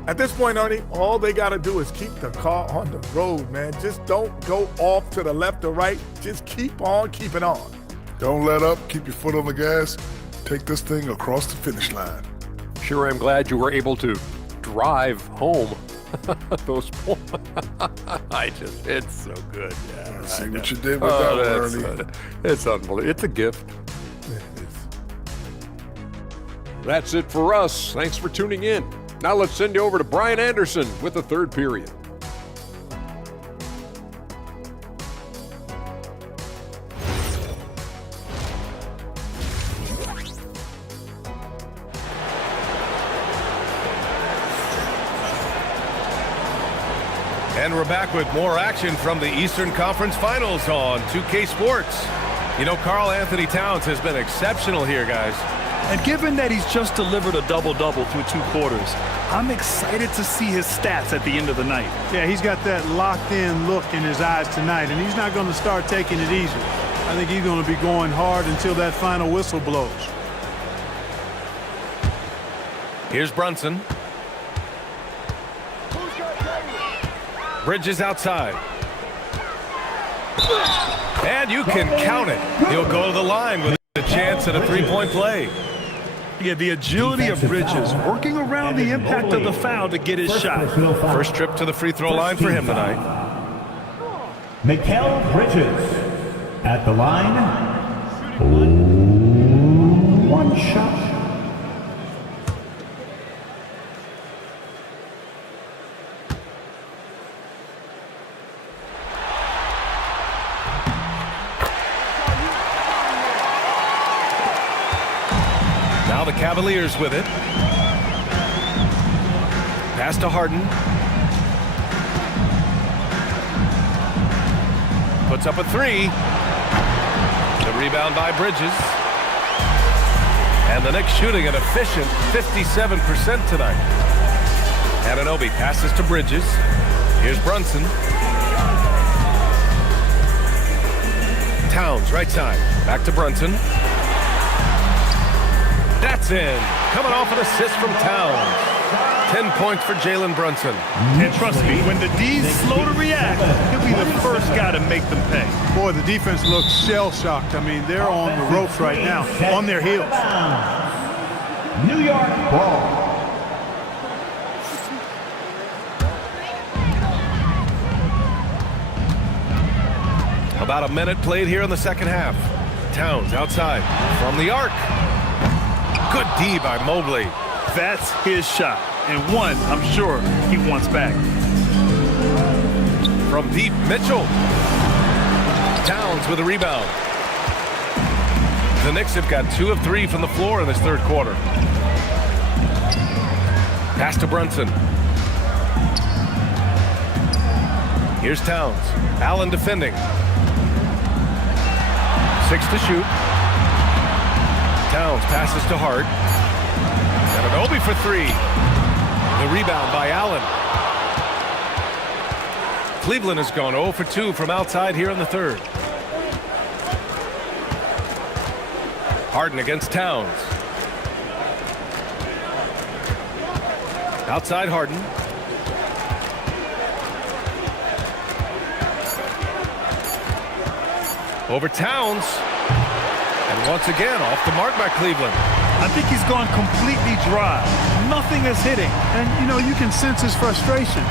At this point, Ernie, all they got to do is keep the car on the road, man. Just don't go off to the left or right. Just keep on keeping on. Don't let up. Keep your foot on the gas. Take this thing across the finish line. Sure, I'm glad you were able to drive home those points. It's so good. Yeah, I see what you did with that one, Ernie. It's unbelievable. It's a gift. That's it for us. Thanks for tuning in. Now let's send you over to Brian Anderson with the third period. And we're back with more action from the Eastern Conference Finals on 2K Sports. You know, Karl Anthony Towns has been exceptional here, guys. And given that he's just delivered a double-double through 2 quarters, I'm excited to see his stats at the end of the night. Yeah, he's got that locked-in look in his eyes tonight, and he's not going to start taking it easy. I think he's going to be going hard until that final whistle blows. Here's Brunson. Bridges outside. And you can count it. He'll go to the line with a chance at a 3-point play. Yeah, the agility of Bridges, working around the impact of the foul to get his shot. First trip to the free throw line for him tonight. Mikal Bridges at the line. 1 shot. Now the Cavaliers with it. Pass to Harden. Puts up a three. The rebound by Bridges. And the Knicks shooting an efficient 57% tonight. Anunoby passes to Bridges. Here's Brunson. Towns, right side. Back to Brunson. That's in. Coming off an assist from Towns. 10 points for Jalen Brunson. And trust me, when the D's slow to react, he'll be the first guy to make them pay. Boy, the defense looks shell-shocked. I mean, they're on the ropes right now, on their heels. New York ball. About a minute played here in the second half. Towns outside from the arc. Good D by Mobley. That's his shot, and one I'm sure he wants back. From deep, Mitchell. Towns with a rebound. The Knicks have got 2 of 3 from the floor in this third quarter. Pass to Brunson. Here's Towns. Allen defending. 6 to shoot. Towns passes to Hart. Anunoby for 3. The rebound by Allen. Cleveland has gone 0 for 2 from outside here in the third. Harden against Towns. Outside Harden. Over Towns. And once again, off the mark by Cleveland. I think he's gone completely dry. Nothing is hitting. And, you know, you can sense his frustration.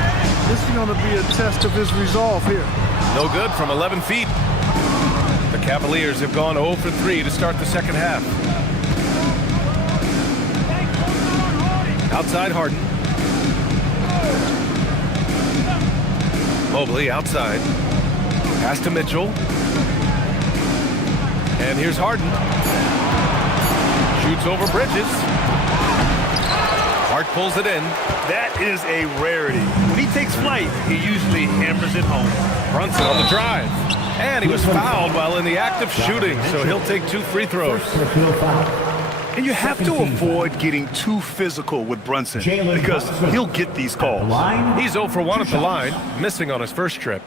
This is going to be a test of his resolve here. No good from 11 feet. The Cavaliers have gone 0 for 3 to start the second half. Outside Harden. Mobley outside. Pass to Mitchell. And here's Harden. Shoots over Bridges. Hart pulls it in. That is a rarity. When he takes flight, he usually hammers it home. Brunson on the drive. And he was fouled while in the act of shooting, so he'll take 2 free throws. And you have to avoid getting too physical with Brunson because he'll get these calls. He's 0 for 1 at the line, missing on his first trip.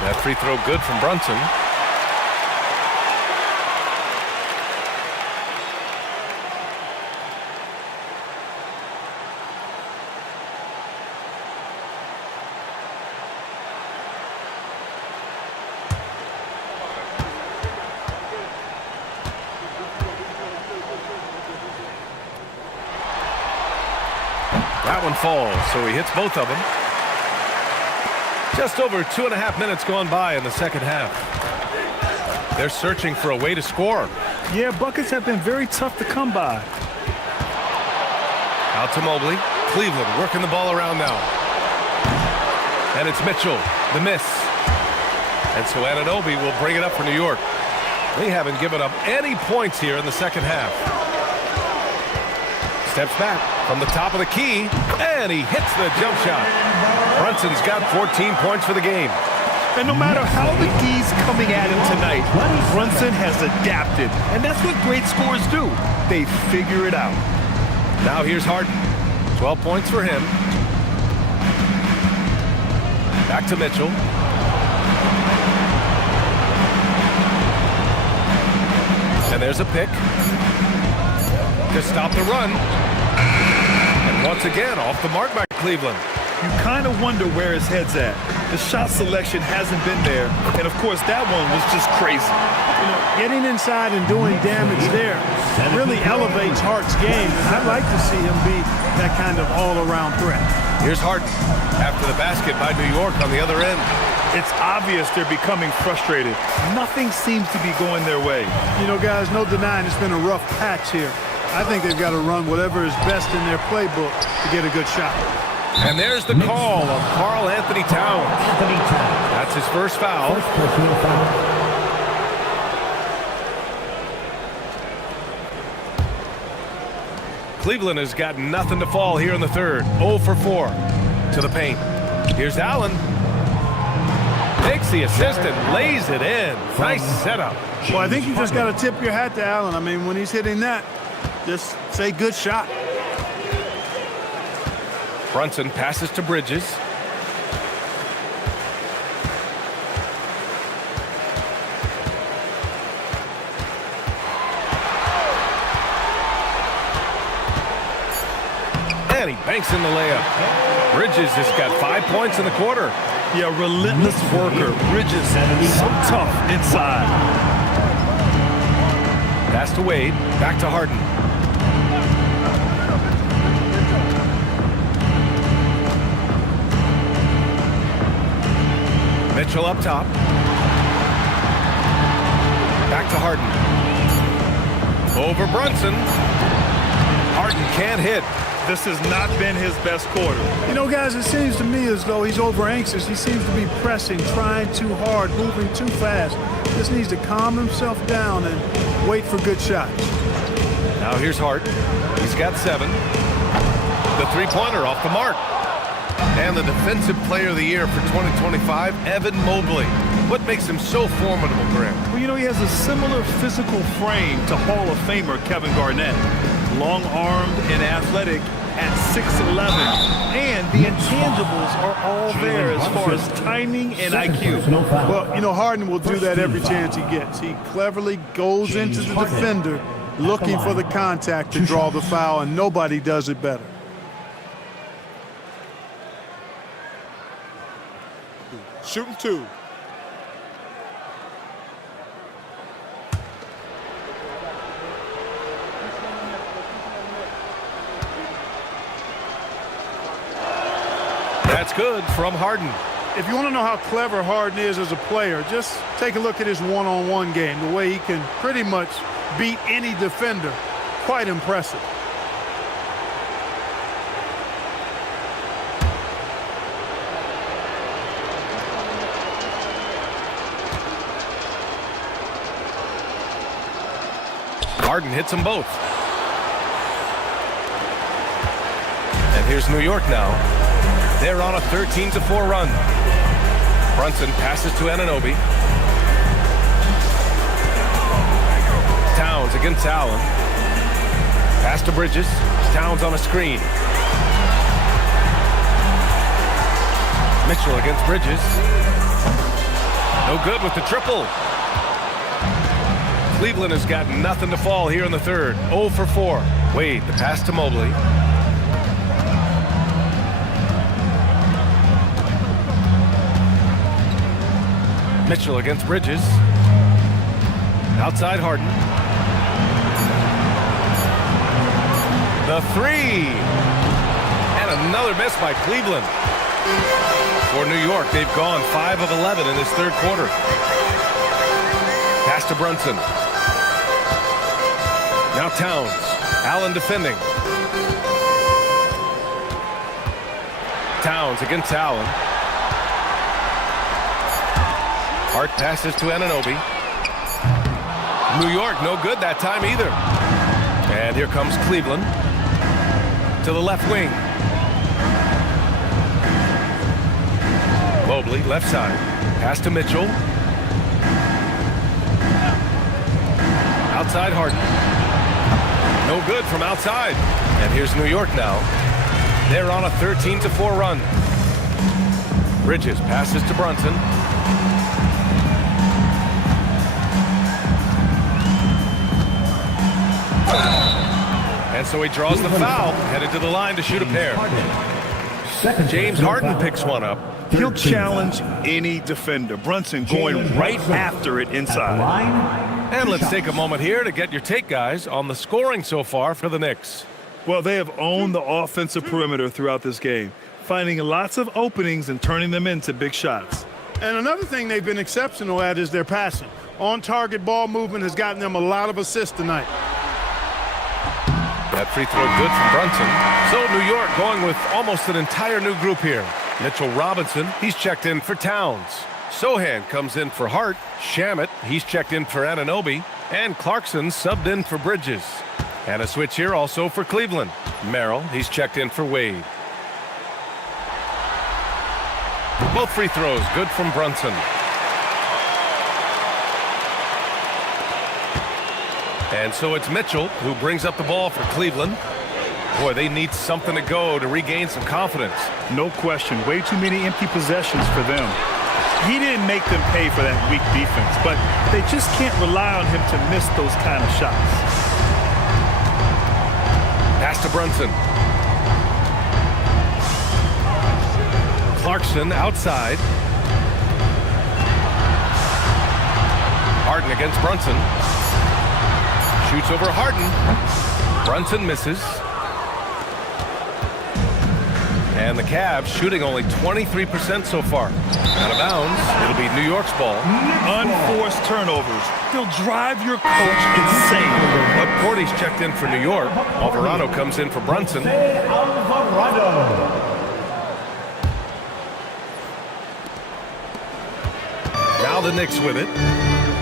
That free throw good from Brunson. That one falls, so he hits both of them. Just over 2.5 minutes gone by in the second half. They're searching for a way to score. Yeah, buckets have been very tough to come by. Out to Mobley. Cleveland working the ball around now. And it's Mitchell, the miss. And so Anunoby will bring it up for New York. They haven't given up any points here in the second half. Steps back from the top of the key, and he hits the jump shot. Brunson's got 14 points for the game. And no matter how the D's coming at him tonight, Brunson has adapted. And that's what great scorers do. They figure it out. Now here's Harden. 12 points for him. Back to Mitchell. And there's a pick to stop the run. And once again, off the mark by Cleveland. You kind of wonder where his head's at. The shot selection hasn't been there. And, of course, that one was just crazy. You know, getting inside and doing damage there really elevates Hart's game. And I'd like to see him be that kind of all-around threat. Here's Harden after the basket by New York on the other end. It's obvious they're becoming frustrated. Nothing seems to be going their way. You know, guys, no denying it's been a rough patch here. I think they've got to run whatever is best in their playbook to get a good shot. And there's the call of Karl Anthony Towns. That's his first foul. Cleveland has got nothing to fall here in the third. 0 for 4 to the paint. Here's Allen. Takes the assist and lays it in. Nice setup. Well, I think you just got to tip your hat to Allen. I mean, when he's hitting that, just say good shot. Brunson passes to Bridges. And he banks in the layup. Bridges has got 5 points in the quarter. Yeah, relentless worker. Bridges, so tough inside. Pass to Wade. Back to Harden. Mitchell up top. Back to Harden. Over Brunson. Harden can't hit. This has not been his best quarter. You know, guys, it seems to me as though he's over anxious. He seems to be pressing, trying too hard, moving too fast. Just needs to calm himself down and wait for good shots. Now here's Hart. He's got 7. The three-pointer off the mark. And the Defensive Player of the Year for 2025, Evan Mobley. What makes him so formidable, Grant? Well, you know, he has a similar physical frame to Hall of Famer Kevin Garnett. Long-armed and athletic at 6'11", and the intangibles are all there as far as timing and IQ. Well, you know, Harden will do that every chance he gets. He cleverly goes into the defender looking for the contact to draw the foul, and nobody does it better. Shooting 2. That's good from Harden. If you want to know how clever Harden is as a player, just take a look at his one-on-one game. The way he can pretty much beat any defender. Quite impressive. Harden hits them both. And here's New York now. They're on a 13-4 run. Brunson passes to Anunoby. Towns against Allen. Pass to Bridges. Towns on a screen. Mitchell against Bridges. No good with the triple. Cleveland has got nothing to fall here in the third. 0 for 4. Wade, the pass to Mobley. Mitchell against Bridges. Outside Harden. The 3. And another miss by Cleveland. For New York, they've gone 5 of 11 in this third quarter. Pass to Brunson. Now Towns. Allen defending. Towns against Allen. Hart passes to Anunoby. New York, no good that time either. And here comes Cleveland. To the left wing. Mobley, left side. Pass to Mitchell. Outside Harden. No good from outside. And here's New York now. They're on a 13-4 run. Bridges passes to Brunson. And so he draws the foul, headed to the line to shoot a pair. James Harden picks one up. He'll challenge any defender. Brunson going right after it inside. And let's take a moment here to get your take, guys, on the scoring so far for the Knicks. Well, they have owned the offensive perimeter throughout this game. finding lots of openings and turning them into big shots. And another thing they've been exceptional at is their passing. On-target ball movement has gotten them a lot of assists tonight. That free throw good from Brunson. So New York going with almost an entire new group here. Mitchell Robinson, he's checked in for Towns. Sohan comes in for Hart. Shamet, he's checked in for Anunoby. And Clarkson subbed in for Bridges. And a switch here also for Cleveland. Merrill, he's checked in for Wade. Both free throws good from Brunson. And so it's Mitchell who brings up the ball for Cleveland. Boy, they need something to go to regain some confidence. No question. Way too many empty possessions for them. He didn't make them pay for that weak defense, but they just can't rely on him to miss those kind of shots. Pass to Brunson. Clarkson outside. Harden against Brunson. Shoots over Harden. Brunson misses. And the Cavs shooting only 23% so far. Out of bounds. It'll be New York's ball. Unforced turnovers. They'll drive your coach insane. But Porty's checked in for New York. Alvarado comes in for Brunson. Now the Knicks with it.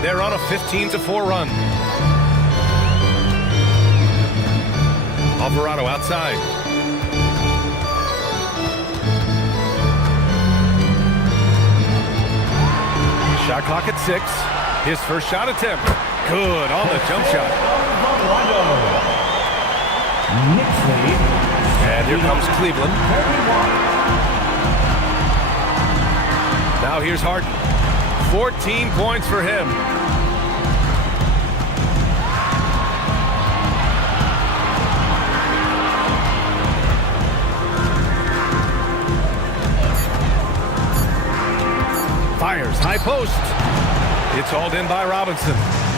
They're on a 15-4 run. Alvarado outside. Shot clock at 6. His first shot attempt. Good on the jump shot. And here comes Cleveland. Now here's Harden. 14 points for him. Fires, high post. It's hauled in by Robinson.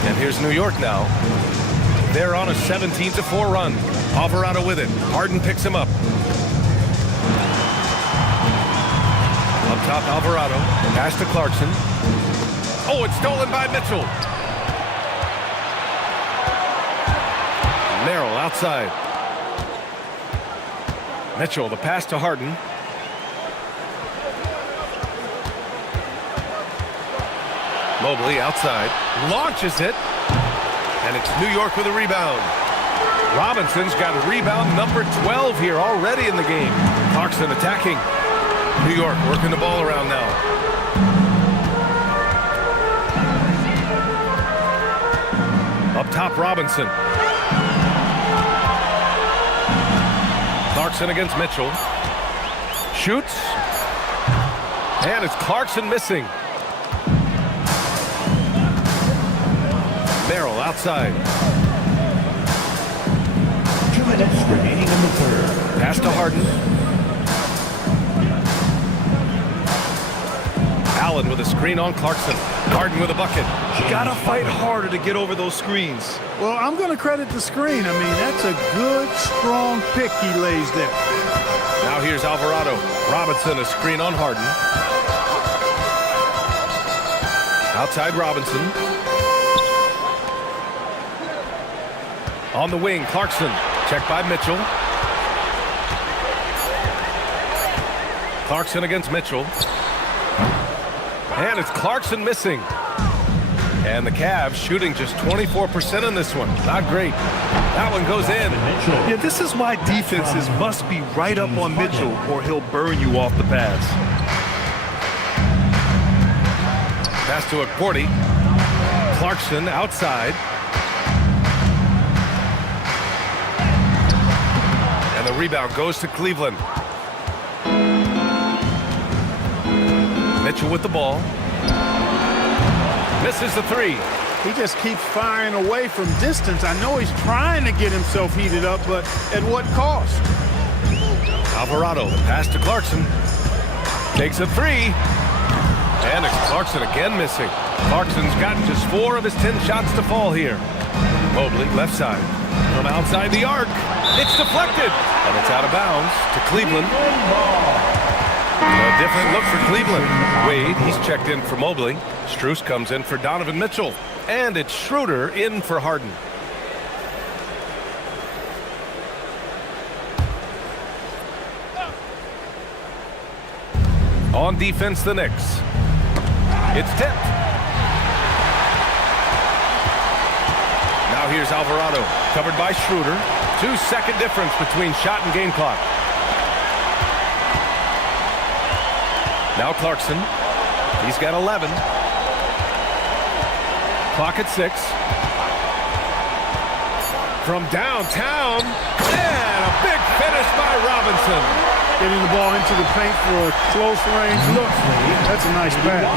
And here's New York now. They're on a 17-4 run. Alvarado with it. Harden picks him up. Up top, Alvarado. Pass to Clarkson. Oh, it's stolen by Mitchell. Merrill outside. Mitchell, the pass to Harden. Mobley outside, launches it, and it's New York with a rebound. Robinson's got rebound number 12 here already in the game. Clarkson attacking. New York working the ball around now. Up top, Robinson. Clarkson against Mitchell. Shoots. And it's Clarkson missing. Merrill outside. 2 minutes remaining in the third. Pass to Harden. Allen with a screen on Clarkson. Harden with a bucket. Gotta fight harder to get over those screens. Well, I'm going to credit the screen. I mean, that's a good, strong pick he lays there. Now here's Alvarado. Robinson, a screen on Harden. Outside Robinson. On the wing, Clarkson. Checked by Mitchell. Clarkson against Mitchell. And it's Clarkson missing. And the Cavs shooting just 24% in this one. Not great. That one goes in. Yeah, this is why defenses must be right up on Mitchell or he'll burn you off the pass. Pass to Porty. Clarkson outside. And the rebound goes to Cleveland. Mitchell with the ball. Misses the three. He just keeps firing away from distance. I know he's trying to get himself heated up, but at what cost? Alvarado, the pass to Clarkson. Takes a three. And it's Clarkson again missing. Clarkson's gotten just 4 of his 10 shots to fall here. Mobley, left side. From outside the arc. It's deflected. And it's out of bounds to Cleveland. different look for Cleveland. Wade, he's checked in for Mobley. Strus comes in for Donovan Mitchell. And it's Schroeder in for Harden. On defense, the Knicks. It's tipped. Now here's Alvarado, covered by Schroeder. 2-second difference between shot and game clock. Now Clarkson. He's got 11. Clock at 6. From downtown, and a big finish by Robinson. Getting the ball into the paint for a close range look. That's a nice pass.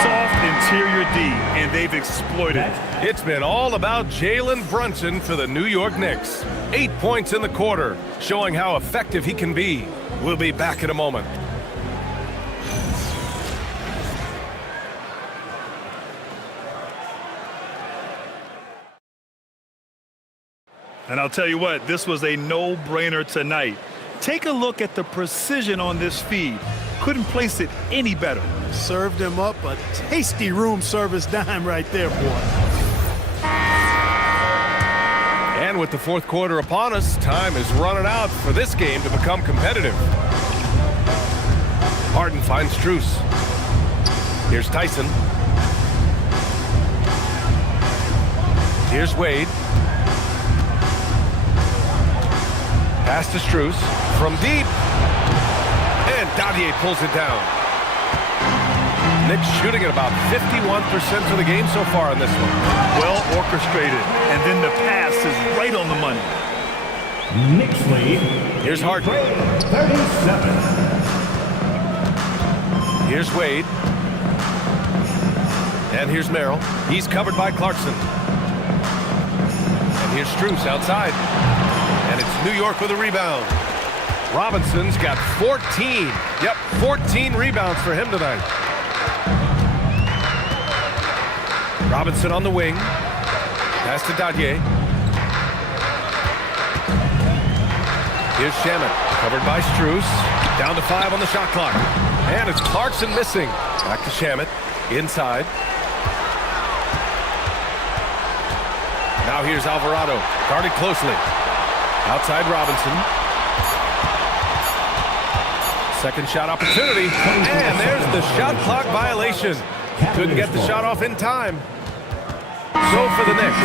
Soft interior D, and they've exploited it. It's been all about Jalen Brunson for the New York Knicks. 8 points in the quarter, showing how effective he can be. We'll be back in a moment. And I'll tell you what, this was a no-brainer tonight. Take a look at the precision on this feed. Couldn't place it any better. Served him up a tasty room service dime right there, boy. And with the fourth quarter upon us, time is running out for this game to become competitive. Harden finds Strus. Here's Tyson. Here's Wade. Pass to Strus from deep. And Dadier pulls it down. Knicks shooting at about 51% for the game so far in this one. Well orchestrated. And then the pass is right on the money. Knicks lead. Here's Harden. 37. Here's Wade. And here's Merrill. He's covered by Clarkson. And here's Strus outside. And it's New York with a rebound. Robinson's got 14. Yep, 14 rebounds for him tonight. Robinson on the wing. Pass to Dadier. Here's Shamet, covered by Strus. Down to 5 on the shot clock. And it's Clarkson missing. Back to Shamet. Inside. Now here's Alvarado, guarded closely. Outside Robinson. Second shot opportunity. And there's the shot clock violation. Couldn't get the shot off in time. So for the Knicks,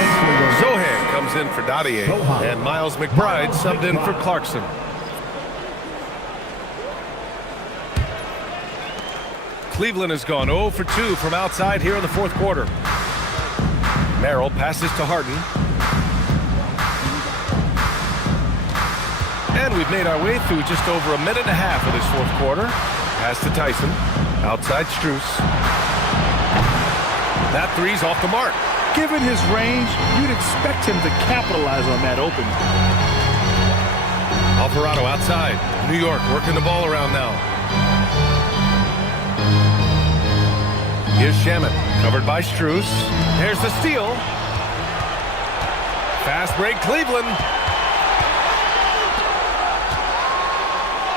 Zohan comes in for Dadier. And Miles McBride subbed in for Clarkson. Cleveland has gone 0 for 2 from outside here in the fourth quarter. Merrill passes to Harden. And we've made our way through just over a minute and a half of this fourth quarter. Pass to Tyson. Outside Strus. That three's off the mark. Given his range, you'd expect him to capitalize on that opening. Alvarado outside. New York working the ball around now. Here's Shamet, covered by Strus. There's the steal. Fast break, Cleveland.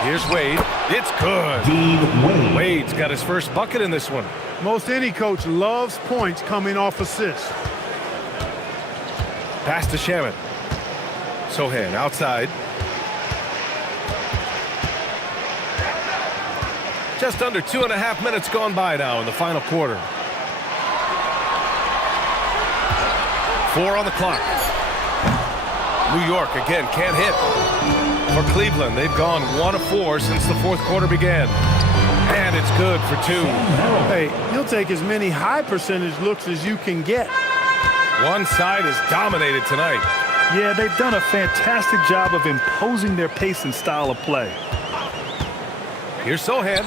Here's Wade. It's good. Wade's got his first bucket in this one. Most any coach loves points coming off assists. Pass to Shamet. Zohan outside. Just under 2.5 minutes gone by now in the final quarter. 4 on the clock. New York again can't hit. For Cleveland, they've gone 1 of 4 since the fourth quarter began. And it's good for 2. Hey, he'll take as many high percentage looks as you can get. One side is dominated tonight. Yeah, they've done a fantastic job of imposing their pace and style of play. Here's Zohan.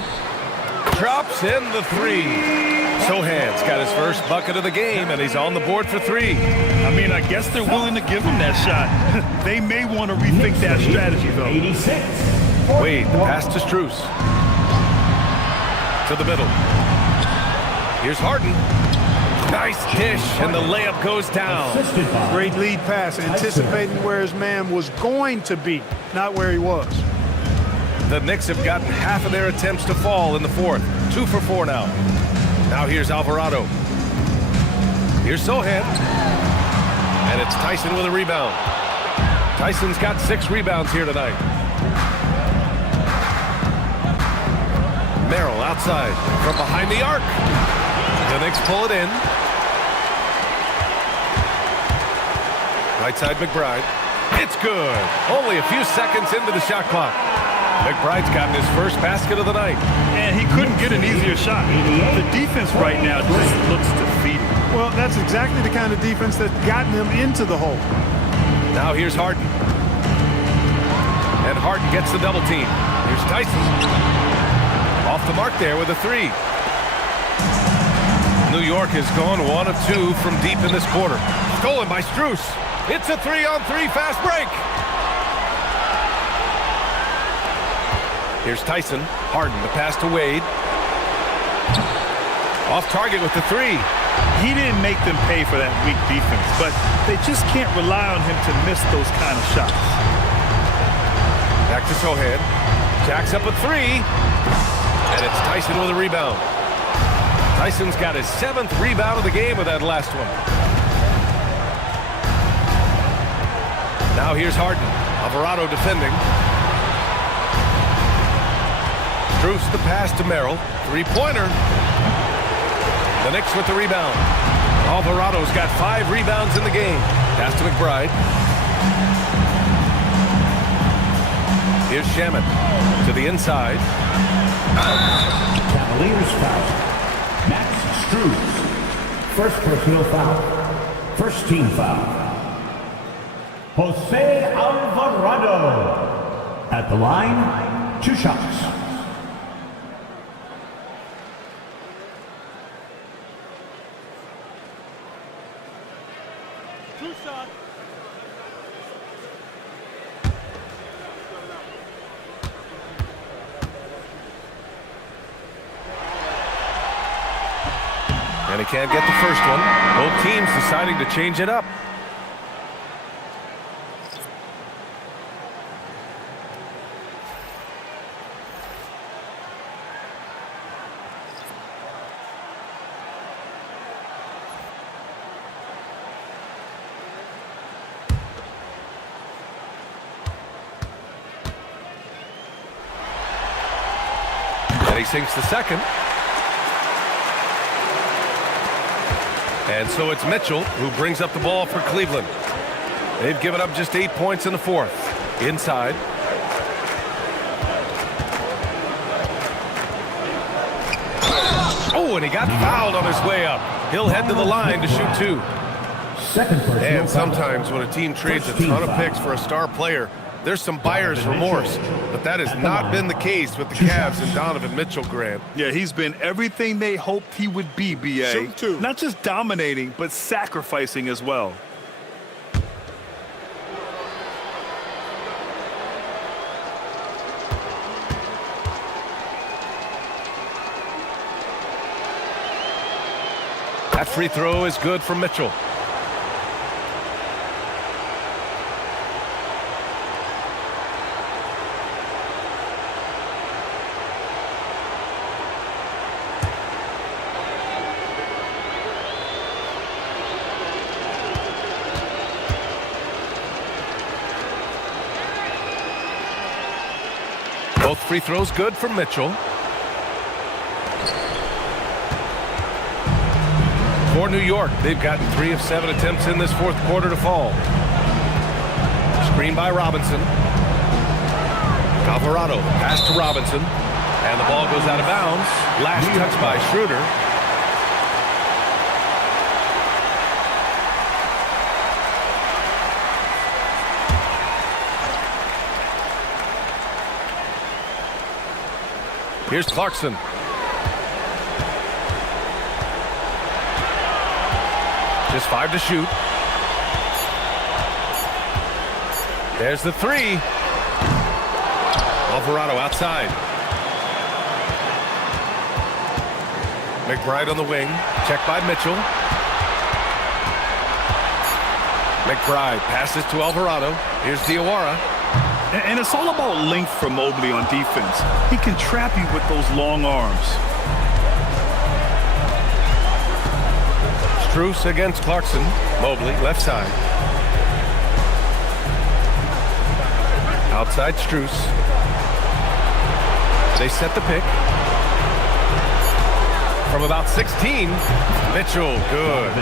Drops in the 3. Zohan's got his first bucket of the game, and he's on the board for 3. I mean, I guess they're willing to give him that shot. They may want to rethink that strategy, though. 86. Wade, the pass to Strus. To the middle. Here's Harden. Nice dish, and the layup goes down. Great lead pass, anticipating where his man was going to be, not where he was. The Knicks have gotten half of their attempts to fall in the fourth. 2 for 4 now. Now here's Alvarado. Here's Sohan. And it's Tyson with a rebound. Tyson's got 6 rebounds here tonight. Merrill outside from behind the arc. The Knicks pull it in. Right side McBride. It's good. Only a few seconds into the shot clock. McBride's gotten his first basket of the night. And he couldn't get an easier shot. The defense right now just looks defeated. Well, that's exactly the kind of defense that's gotten them into the hole. Now here's Harden. And Harden gets the double team. Here's Tyson. Off the mark there with a 3. New York has gone 1 of 2 from deep in this quarter. Stolen by Strus. It's a 3-on-3 fast break. Here's Tyson. Harden, the pass to Wade. Off target with the 3. He didn't make them pay for that weak defense, but they just can't rely on him to miss those kind of shots. Back to Sohan. Jacks up a 3. And it's Tyson with a rebound. Tyson's got his 7th rebound of the game with that last one. Now here's Harden. Alvarado defending. Strus the pass to Merrill. 3-pointer. The Knicks with the rebound. Alvarado's got 5 rebounds in the game. Pass to McBride. Here's Shaman to the inside. Cavaliers foul. Max Strus. First personal foul. First team foul. Jose Alvarado. At the line, 2 shots. And he can't get the first one. Both teams deciding to change it up. And he sinks the second. And so it's Mitchell who brings up the ball for Cleveland. They've given up just 8 points in the fourth. Inside. Oh, and he got fouled on his way up. He'll head to the line to shoot 2. And sometimes when a team trades a ton of picks for a star player, there's some buyer's remorse. But that has not been the case with the Cavs and Donovan Mitchell, Grant. Yeah, he's been everything they hoped he would be, B.A. Not just dominating, but sacrificing as well. That free throw is good for Mitchell. Both free throws good for Mitchell. For New York, they've gotten 3 of 7 attempts in this fourth quarter to fall. Screen by Robinson. Alvarado, pass to Robinson. And the ball goes out of bounds. Last touch by Schroeder. Here's Clarkson. Just 5 to shoot. There's the 3. Alvarado outside. McBride on the wing. Checked by Mitchell. McBride passes to Alvarado. Here's Diawara. And it's all about length for Mobley on defense. He can trap you with those long arms. Strus against Clarkson. Mobley, left side. Outside Strus. They set the pick. From about 16, Mitchell, good.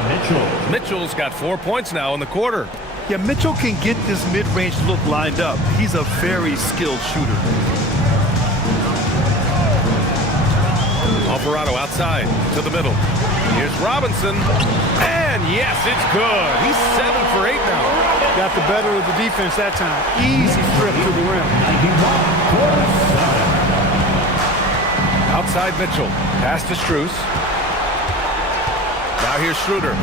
Mitchell's got 4 points now in the quarter. Yeah, Mitchell can get this mid-range look lined up. He's a very skilled shooter. Alvarado outside to the middle. Here's Robinson. And yes, it's good. He's 7 for 8 now. Got the better of the defense that time. Easy trip to the rim. Outside Mitchell. Pass to Strus. Now here's Schroeder.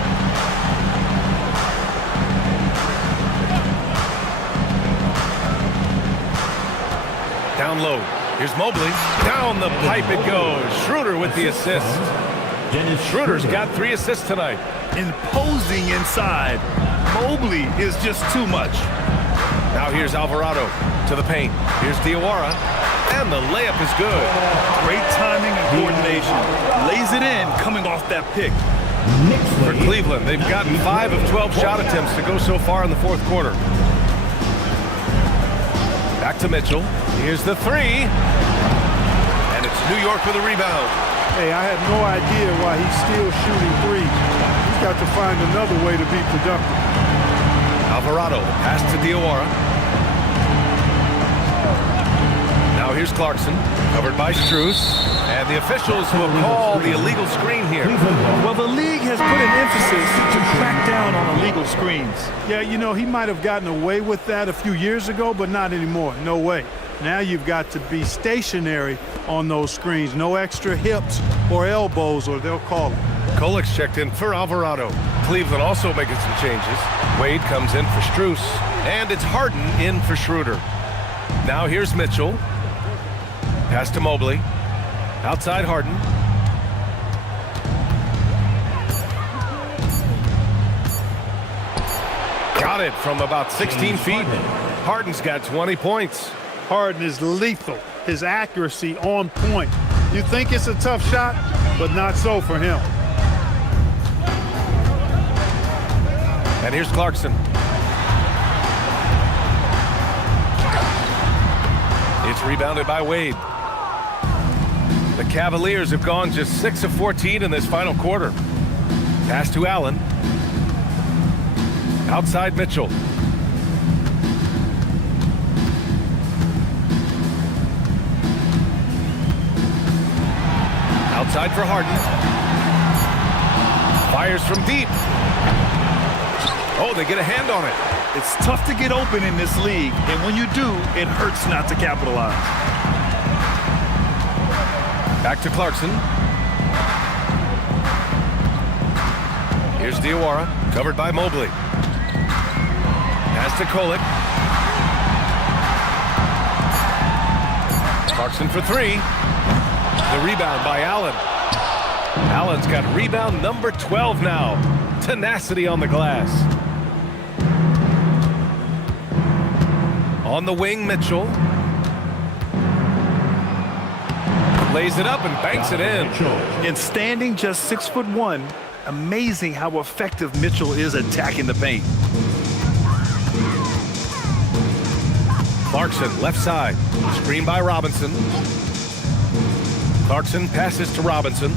Down low. Here's Mobley. Down the pipe it goes. Schroeder with the assist. Schroeder's got 3 assists tonight. Imposing inside. Mobley is just too much. Now here's Alvarado to the paint. Here's Diawara. And the layup is good. Great timing and coordination. Lays it in coming off that pick. For Cleveland, they've gotten 5 of 12 shot attempts to go so far in the fourth quarter. Back to Mitchell. Here's the 3. And it's New York with a rebound. Hey, I had no idea why he's still shooting threes. He's got to find another way to be productive. Alvarado, pass to Diawara. Now here's Clarkson, covered by Strus. And the officials will call the illegal screen here. Well, the league has put an emphasis to crack down on illegal screens. Yeah, you know, he might have gotten away with that a few years ago, but not anymore. No way. Now you've got to be stationary on those screens. No extra hips or elbows, or they'll call it. Kolik's checked in for Alvarado. Cleveland also making some changes. Wade comes in for Strus. And it's Harden in for Schroeder. Now here's Mitchell. Pass to Mobley. Outside Harden. Got it from about 16 feet. Harden's got 20 points. Harden is lethal. His accuracy on point. You think it's a tough shot, but not so for him. And here's Clarkson. It's rebounded by Wade. The Cavaliers have gone just 6 of 14 in this final quarter. Pass to Allen. Outside Mitchell. Outside for Harden. Fires from deep. Oh, they get a hand on it. It's tough to get open in this league, and when you do, it hurts not to capitalize. Back to Clarkson. Here's Diawara, covered by Mobley. Pass to Kolik. Clarkson for 3. The rebound by Allen. Allen's got rebound number 12 now. Tenacity on the glass. On the wing, Mitchell. Lays it up and banks it in. And standing just 6'1", amazing how effective Mitchell is attacking the paint. Clarkson, left side. Screen by Robinson. Clarkson passes to Robinson.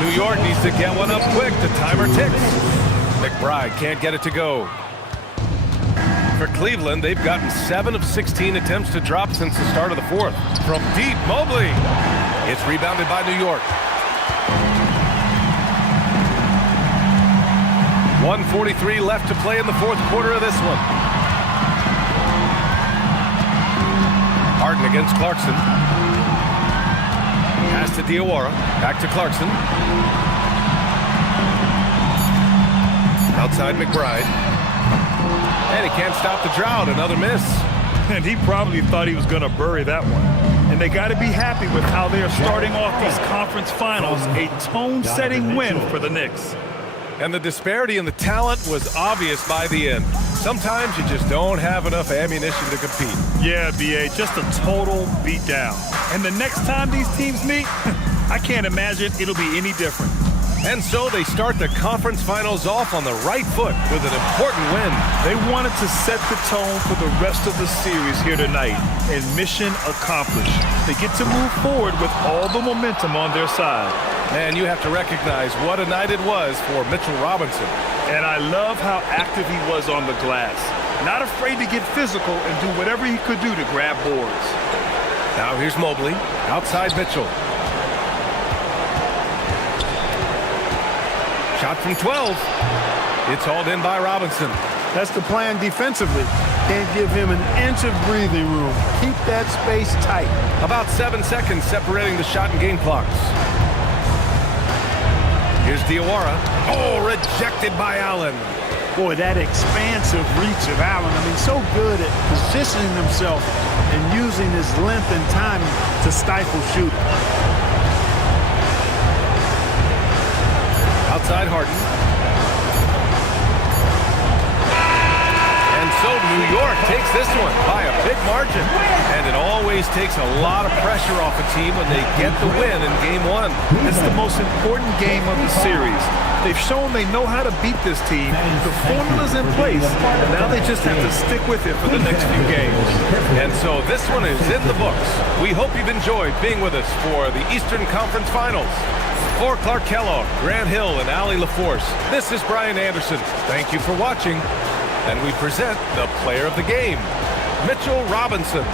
New York needs to get one up quick. The timer ticks. McBride can't get it to go. For Cleveland, they've gotten 7 of 16 attempts to drop since the start of the fourth. From deep, Mobley. It's rebounded by New York. 1:43 left to play in the fourth quarter of this one. Harden against Clarkson. Pass to Diawara. Back to Clarkson. Outside McBride. And he can't stop the drought. Another miss. And he probably thought he was going to bury that one. And they got to be happy with how they are starting off these conference finals. A tone-setting win for the Knicks. And the disparity in the talent was obvious by the end. Sometimes you just don't have enough ammunition to compete. Yeah, B.A., just a total beatdown. And the next time these teams meet, I can't imagine it'll be any different. And so they start the conference finals off on the right foot with an important win. They wanted to set the tone for the rest of the series here tonight, and mission accomplished. They get to move forward with all the momentum on their side. And you have to recognize what a night it was for Mitchell Robinson. And I love how active he was on the glass. Not afraid to get physical and do whatever he could do to grab boards. Now here's Mobley, outside Mitchell. Shot from 12. It's hauled in by Robinson. That's the plan defensively. Can't give him an inch of breathing room. Keep that space tight. About 7 seconds separating the shot and game clocks. Here's Diawara. Oh, rejected by Allen. Boy, that expansive reach of Allen. I mean, so good at positioning himself and using his length and timing to stifle shooting. Outside Harden. And so New York takes this one by a big margin. And it always takes a lot of pressure off a team when they get the win in Game 1. It's the most important game of the series. They've shown they know how to beat this team. The formula's in place. Now they just have to stick with it for the next few games. And so this one is in the books. We hope you've enjoyed being with us for the Eastern Conference Finals. For Clark Kellogg, Grant Hill, and Allie LaForce, this is Brian Anderson. Thank you for watching. And we present the player of the game, Mitchell Robinson.